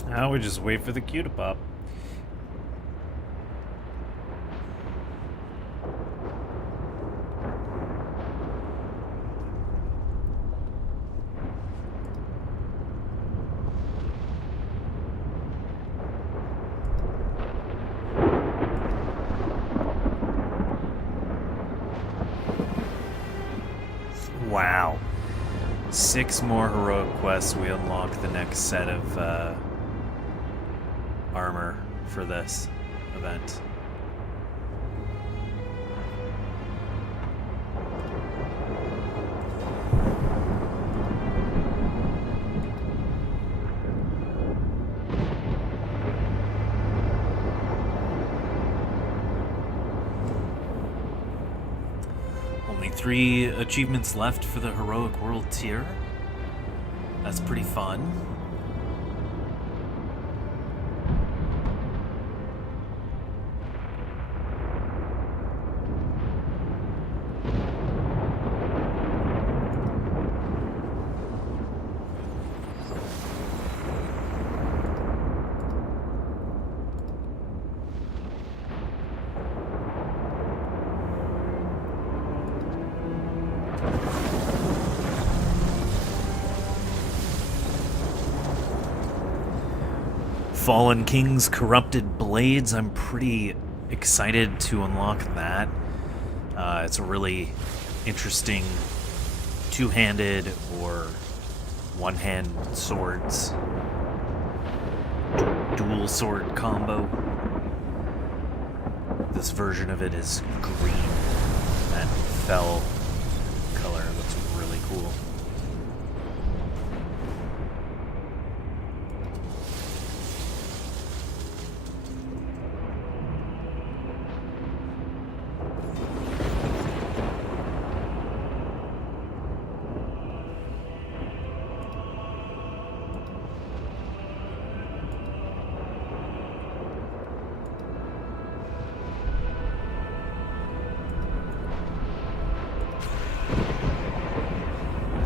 Now we just wait for the queue to pop. Wow. 6 more heroic quests, we unlock the next set of armor for this event. Only 3 achievements left for the Heroic World tier. That's pretty fun. Fallen King's Corrupted Blades. I'm pretty excited to unlock that. It's a really interesting two-handed or one-hand swords, dual sword combo. This version of it is green. That fell color looks really cool.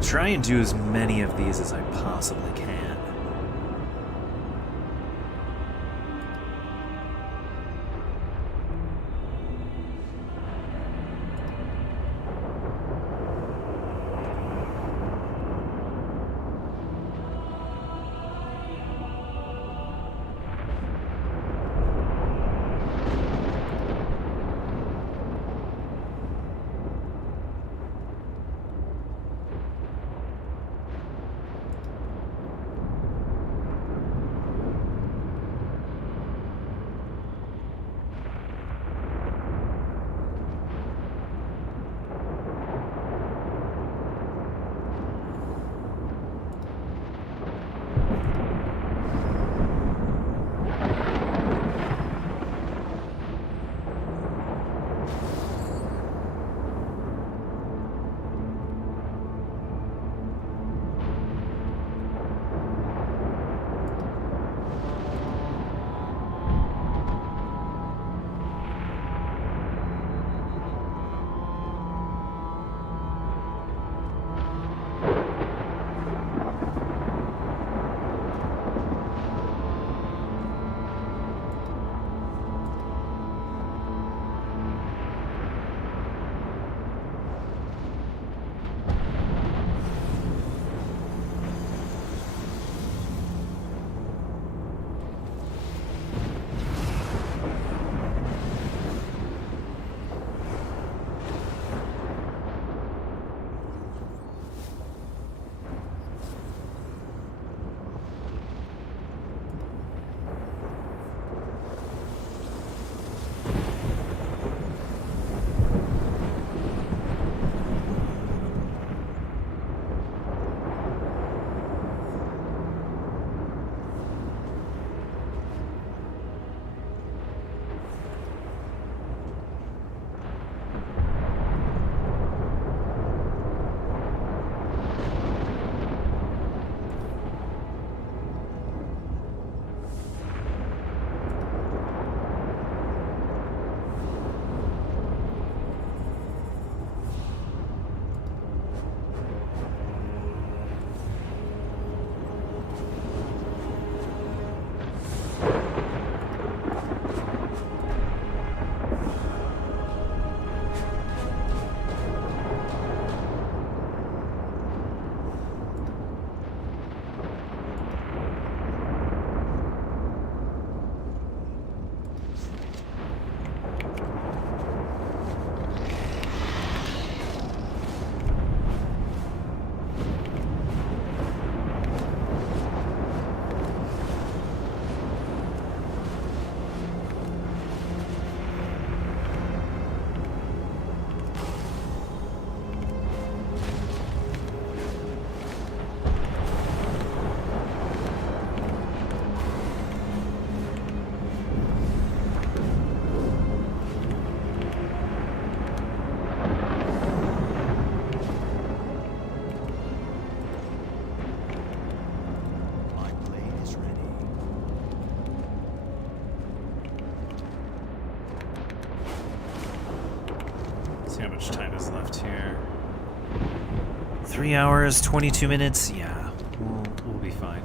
Try and do as many of these as I possibly can. See how much time is left here. 3 hours, 22 minutes. Yeah, we'll be fine.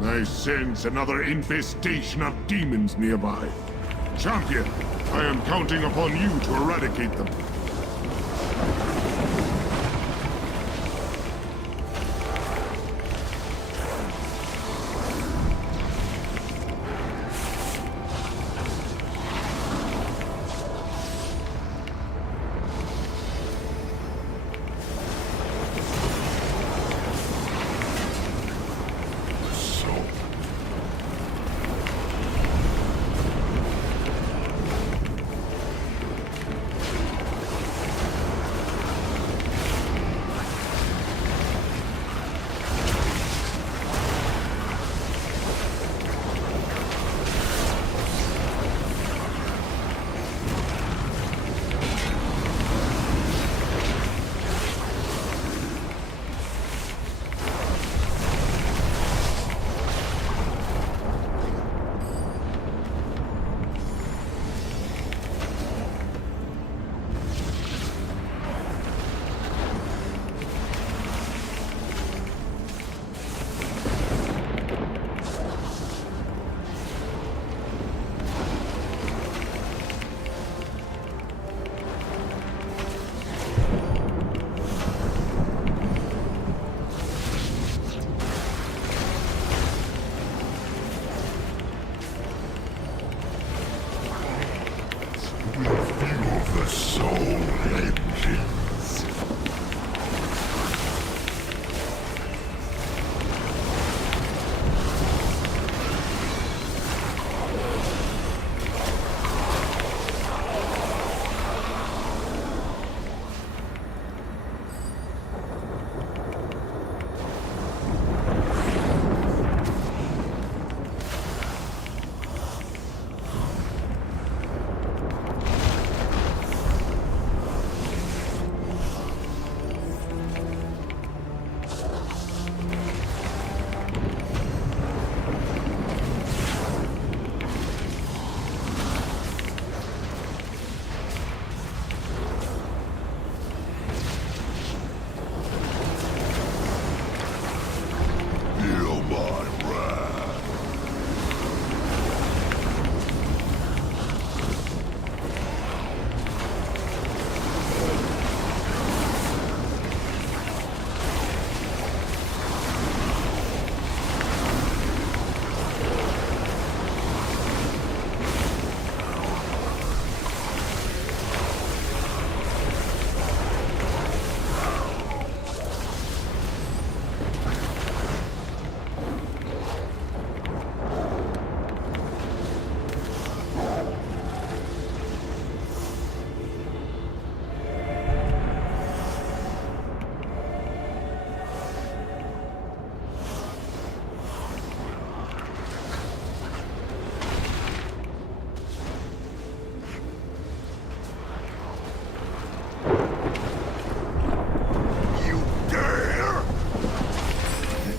I sense another infestation of demons nearby. Champion, I am counting upon you to eradicate them.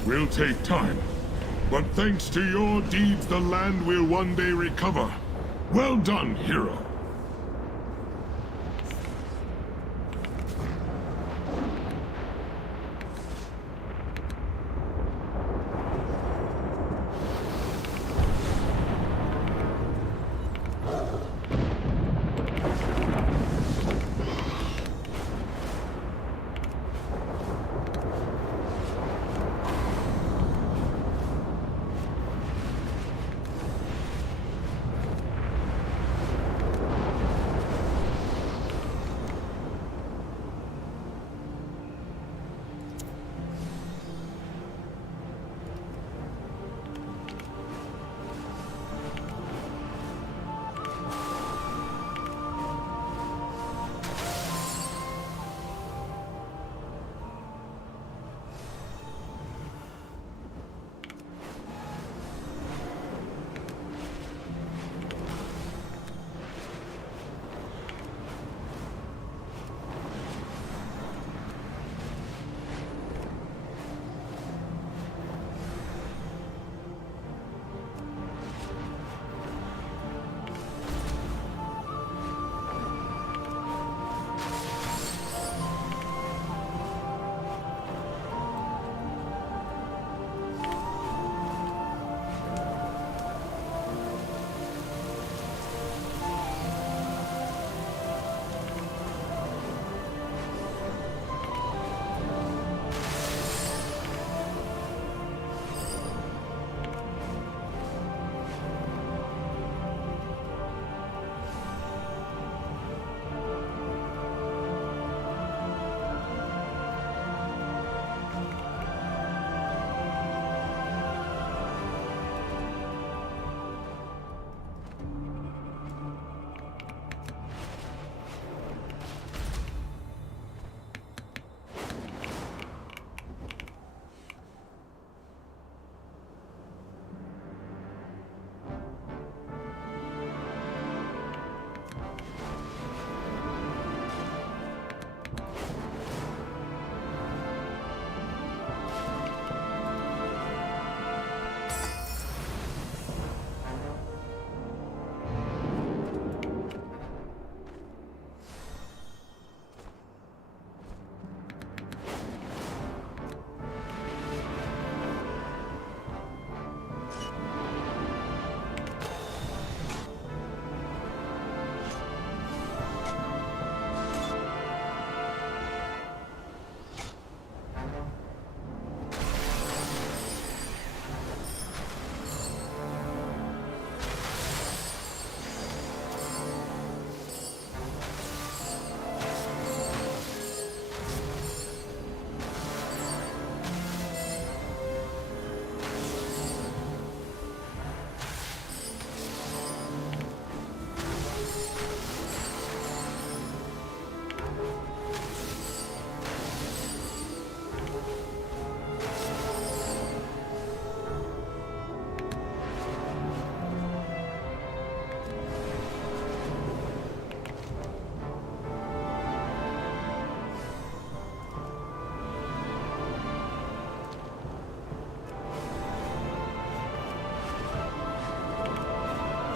will take time. But thanks to your deeds, the land will one day recover. Well done, hero.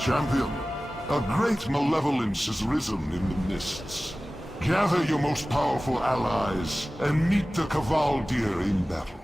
Champion, a great malevolence has risen in the mists. Gather your most powerful allies and meet the Cavaldir in battle.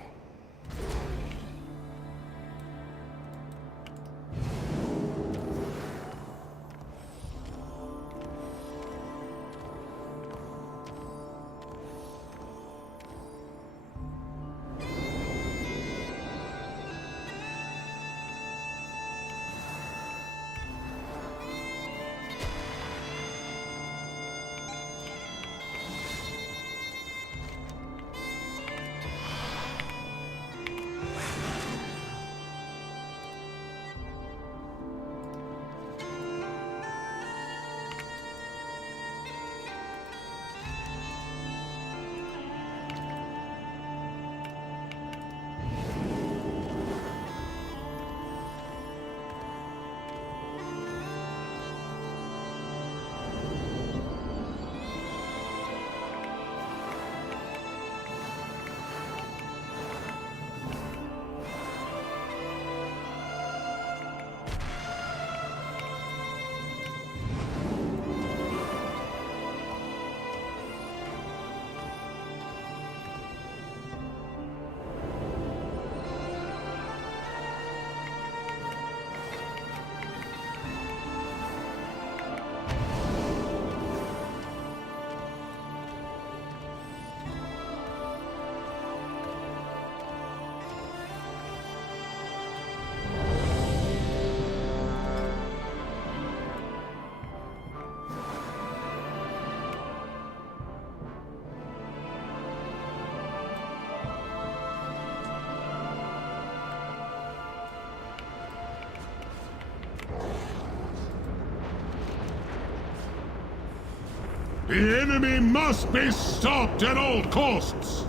The enemy must be stopped at all costs!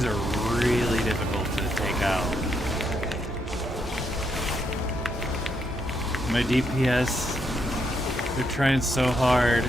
guys are really difficult to take out. My DPS, they're trying so hard.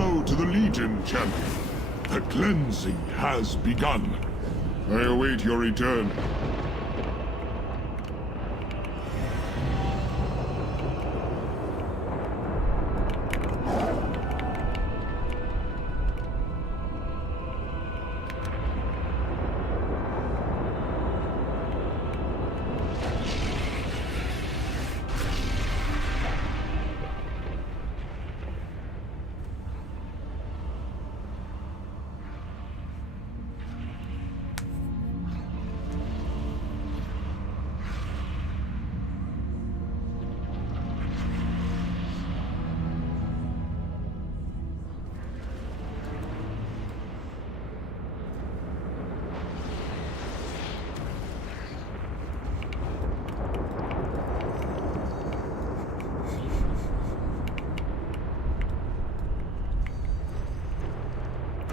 Bellow to the Legion, champion. The cleansing has begun. I await your return.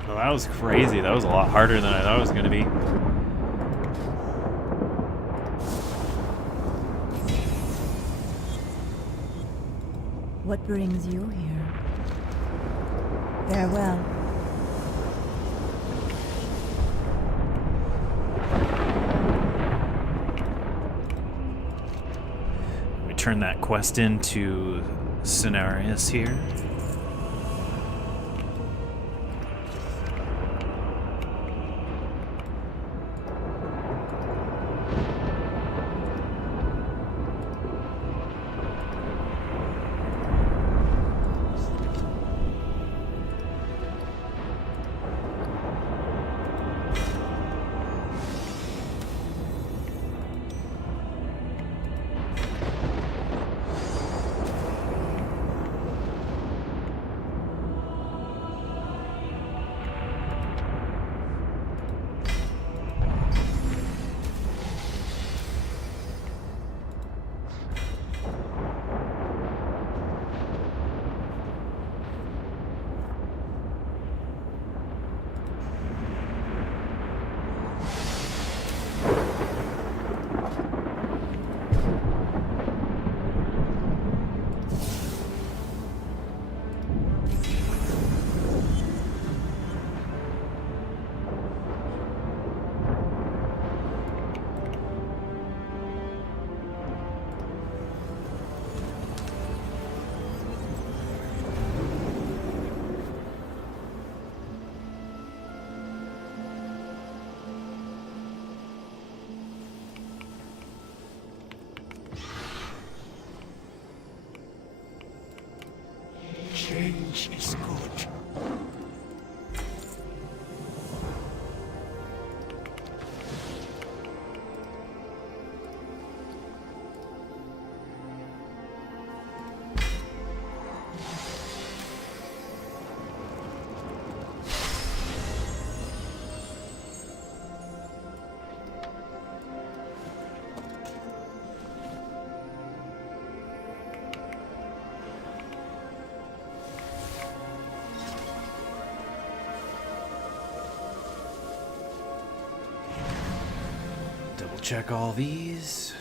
Well, that was crazy. That was a lot harder than I thought it was going to be. What brings you here? Farewell. We turn that quest into Scenarius here. Change is good. Double check all these.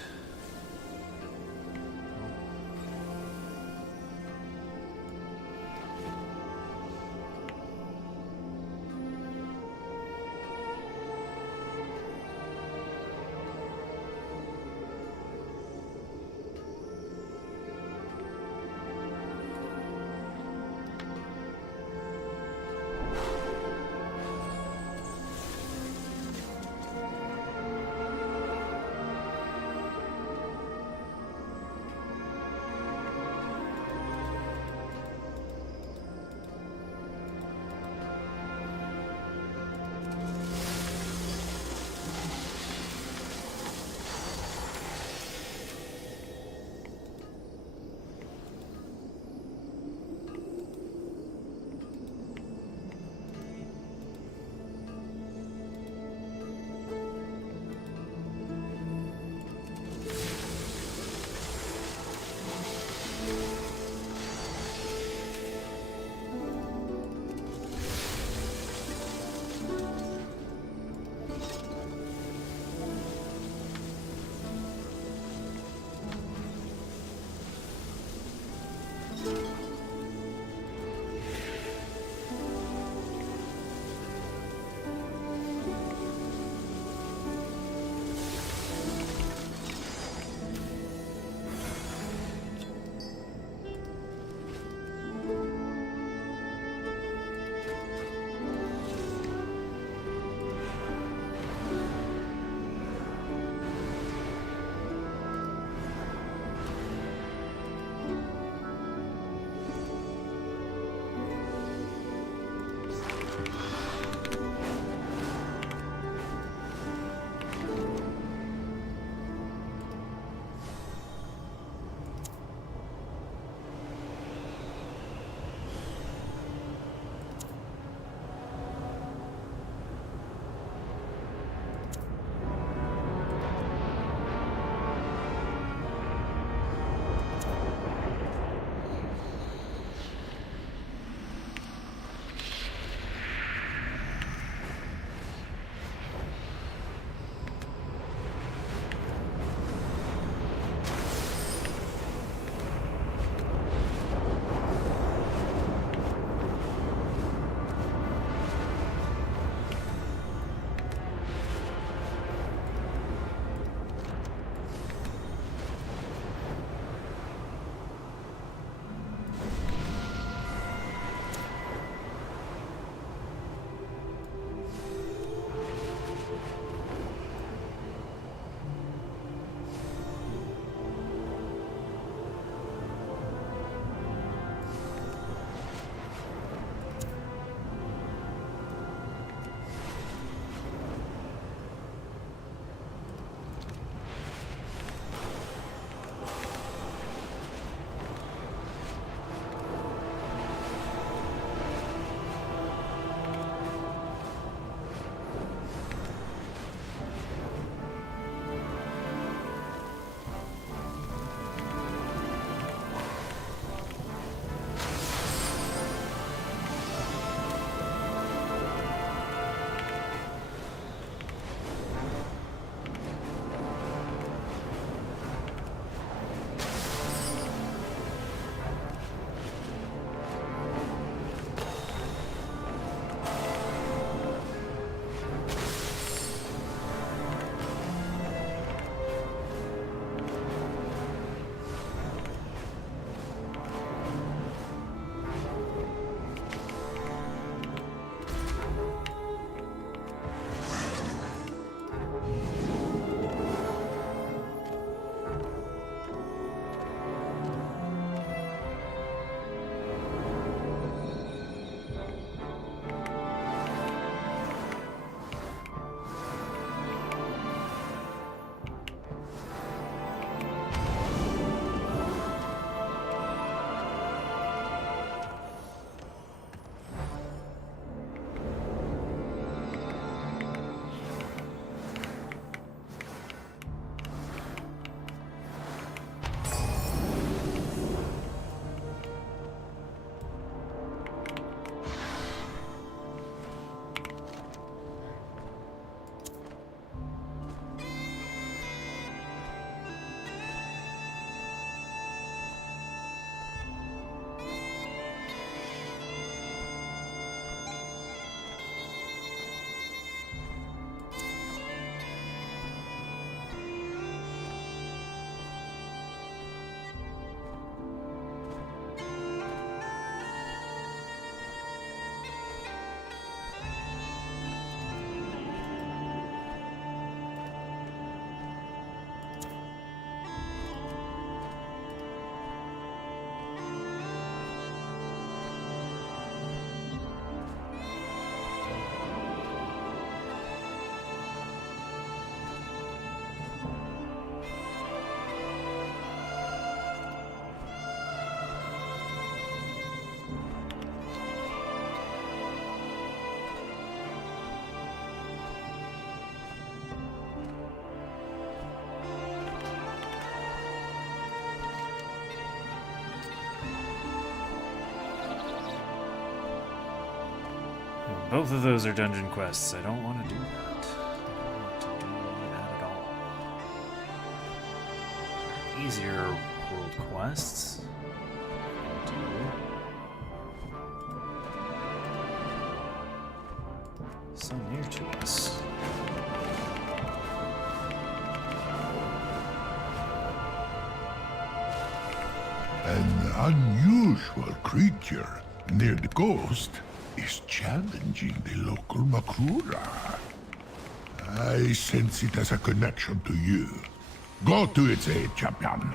Both of those are dungeon quests. I don't want to do that. I don't want to do that at all. Easier world quests. So near to us. An unusual creature near the coast is challenging the local Makura. I sense it has a connection to you. Go to its aid, champion.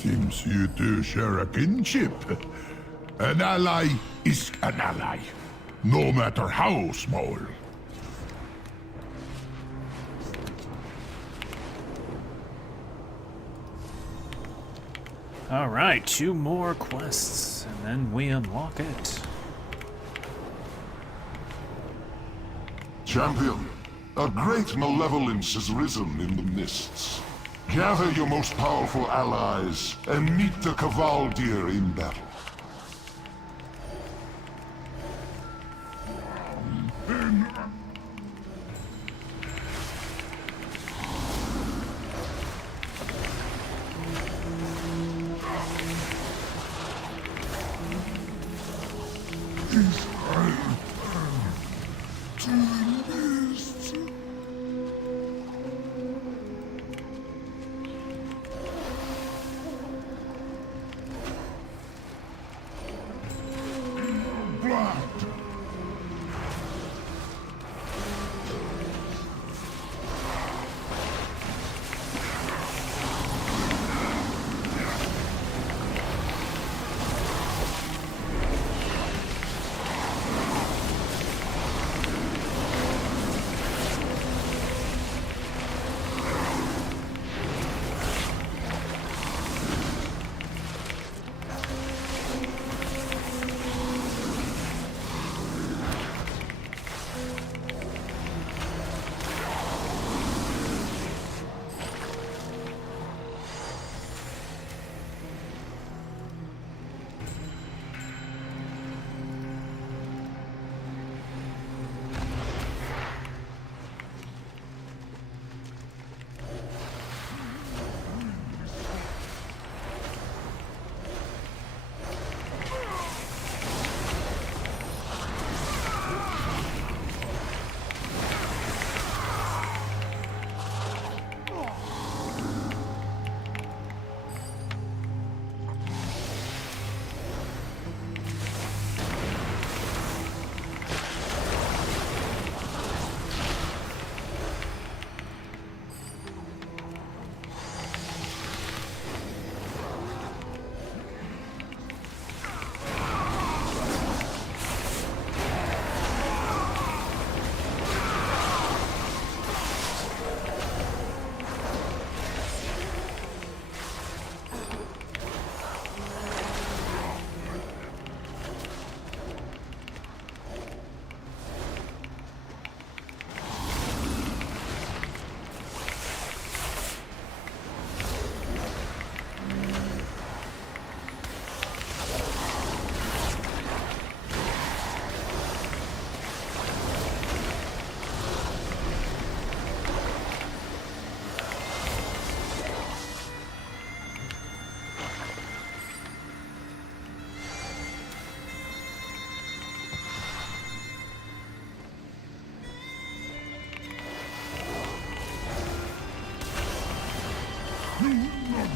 Seems you two share a kinship. An ally is an ally, no matter how small. Alright, 2 more quests, and then we unlock it. Champion, a great malevolence has risen in the mists. Gather your most powerful allies and meet the Cavaldir in battle.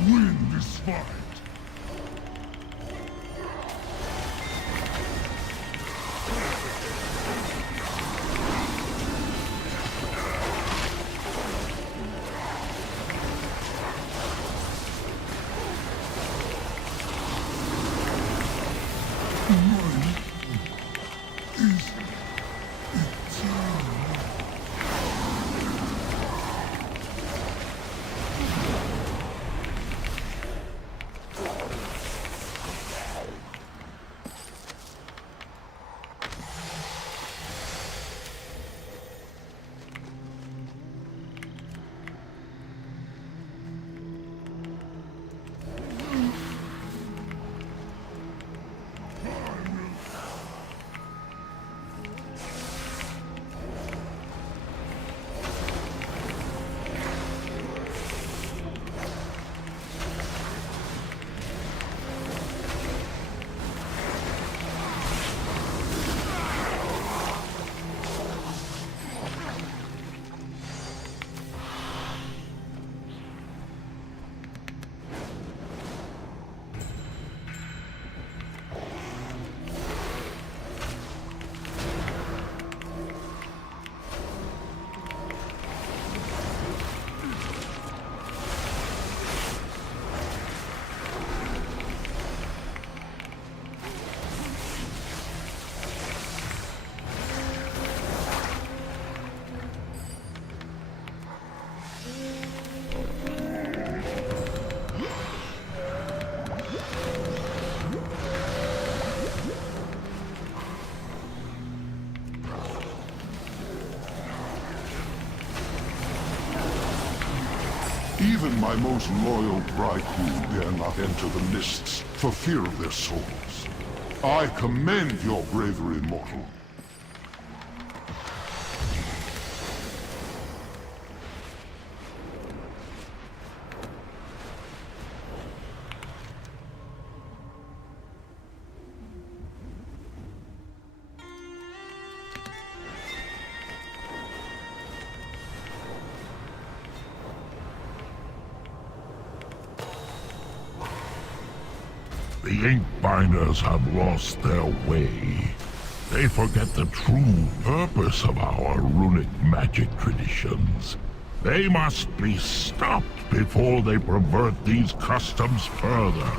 Win this fight! Even my most loyal bridegroom dare not enter the lists for fear of their souls. I commend your bravery, mortal. The ink binders have lost their way. They forget the true purpose of our runic magic traditions. They must be stopped before they pervert these customs further.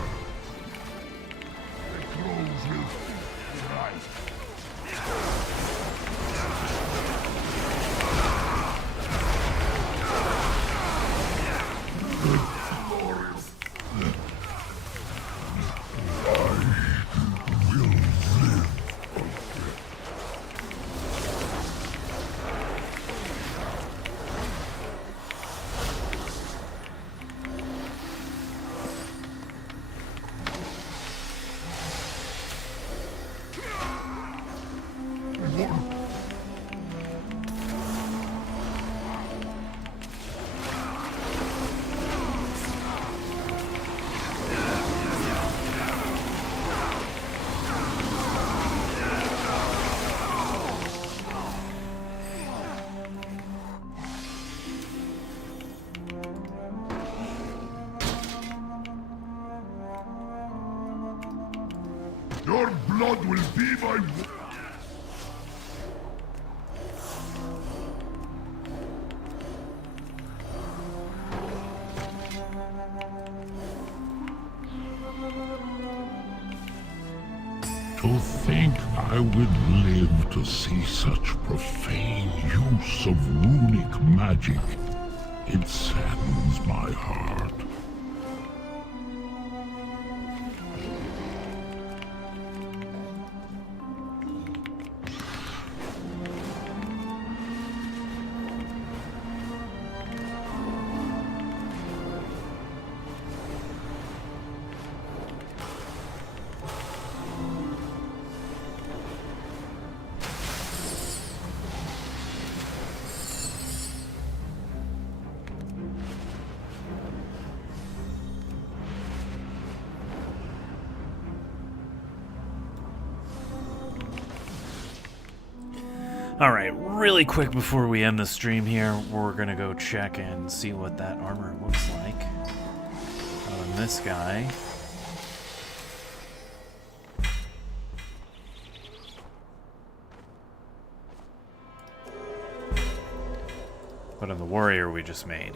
Your blood will be my... To think I would live to see such profane use of runic magic, it saddens my heart. Alright, really quick before we end the stream here, we're gonna go check and see what that armor looks like on this guy. But on the warrior we just made.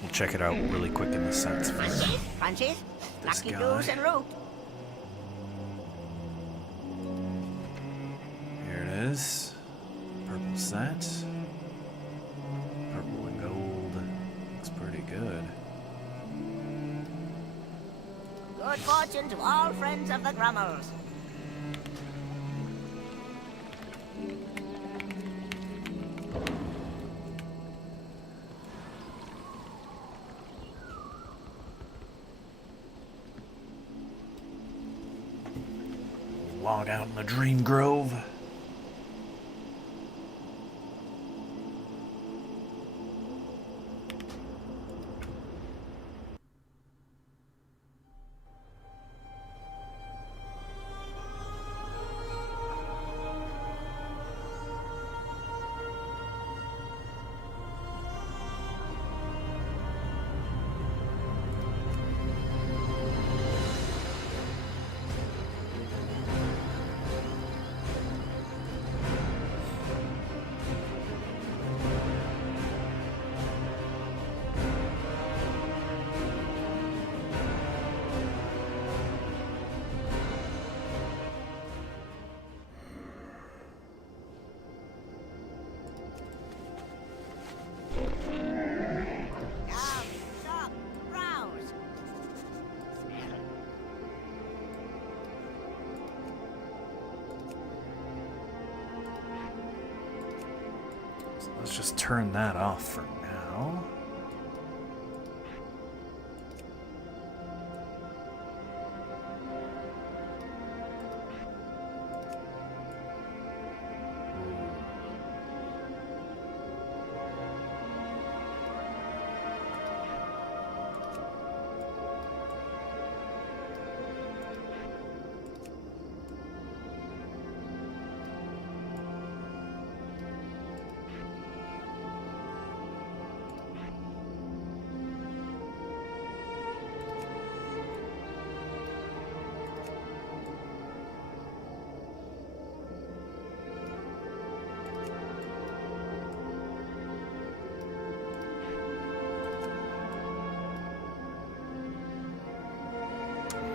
We'll check it out really quick in the sets first. Punches, This lucky guy. blues and root. Here it is. Purple set. Purple and gold. Looks pretty good. Good fortune to all friends of the Grummels. Log out in the Dream Grove. let's just turn that off for now.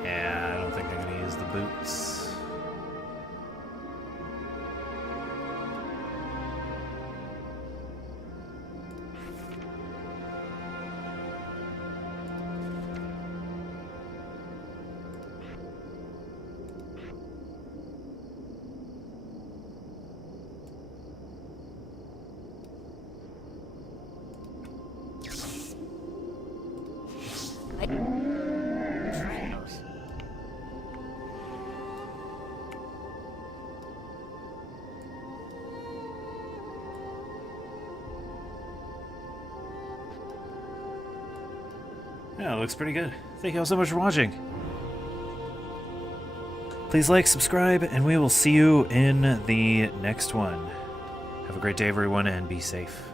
Yeah, I don't think I'm going to use the boots. Yeah, it looks pretty good. Thank you all so much for watching. Please like, subscribe, and we will see you in the next one. Have a great day, everyone, and be safe.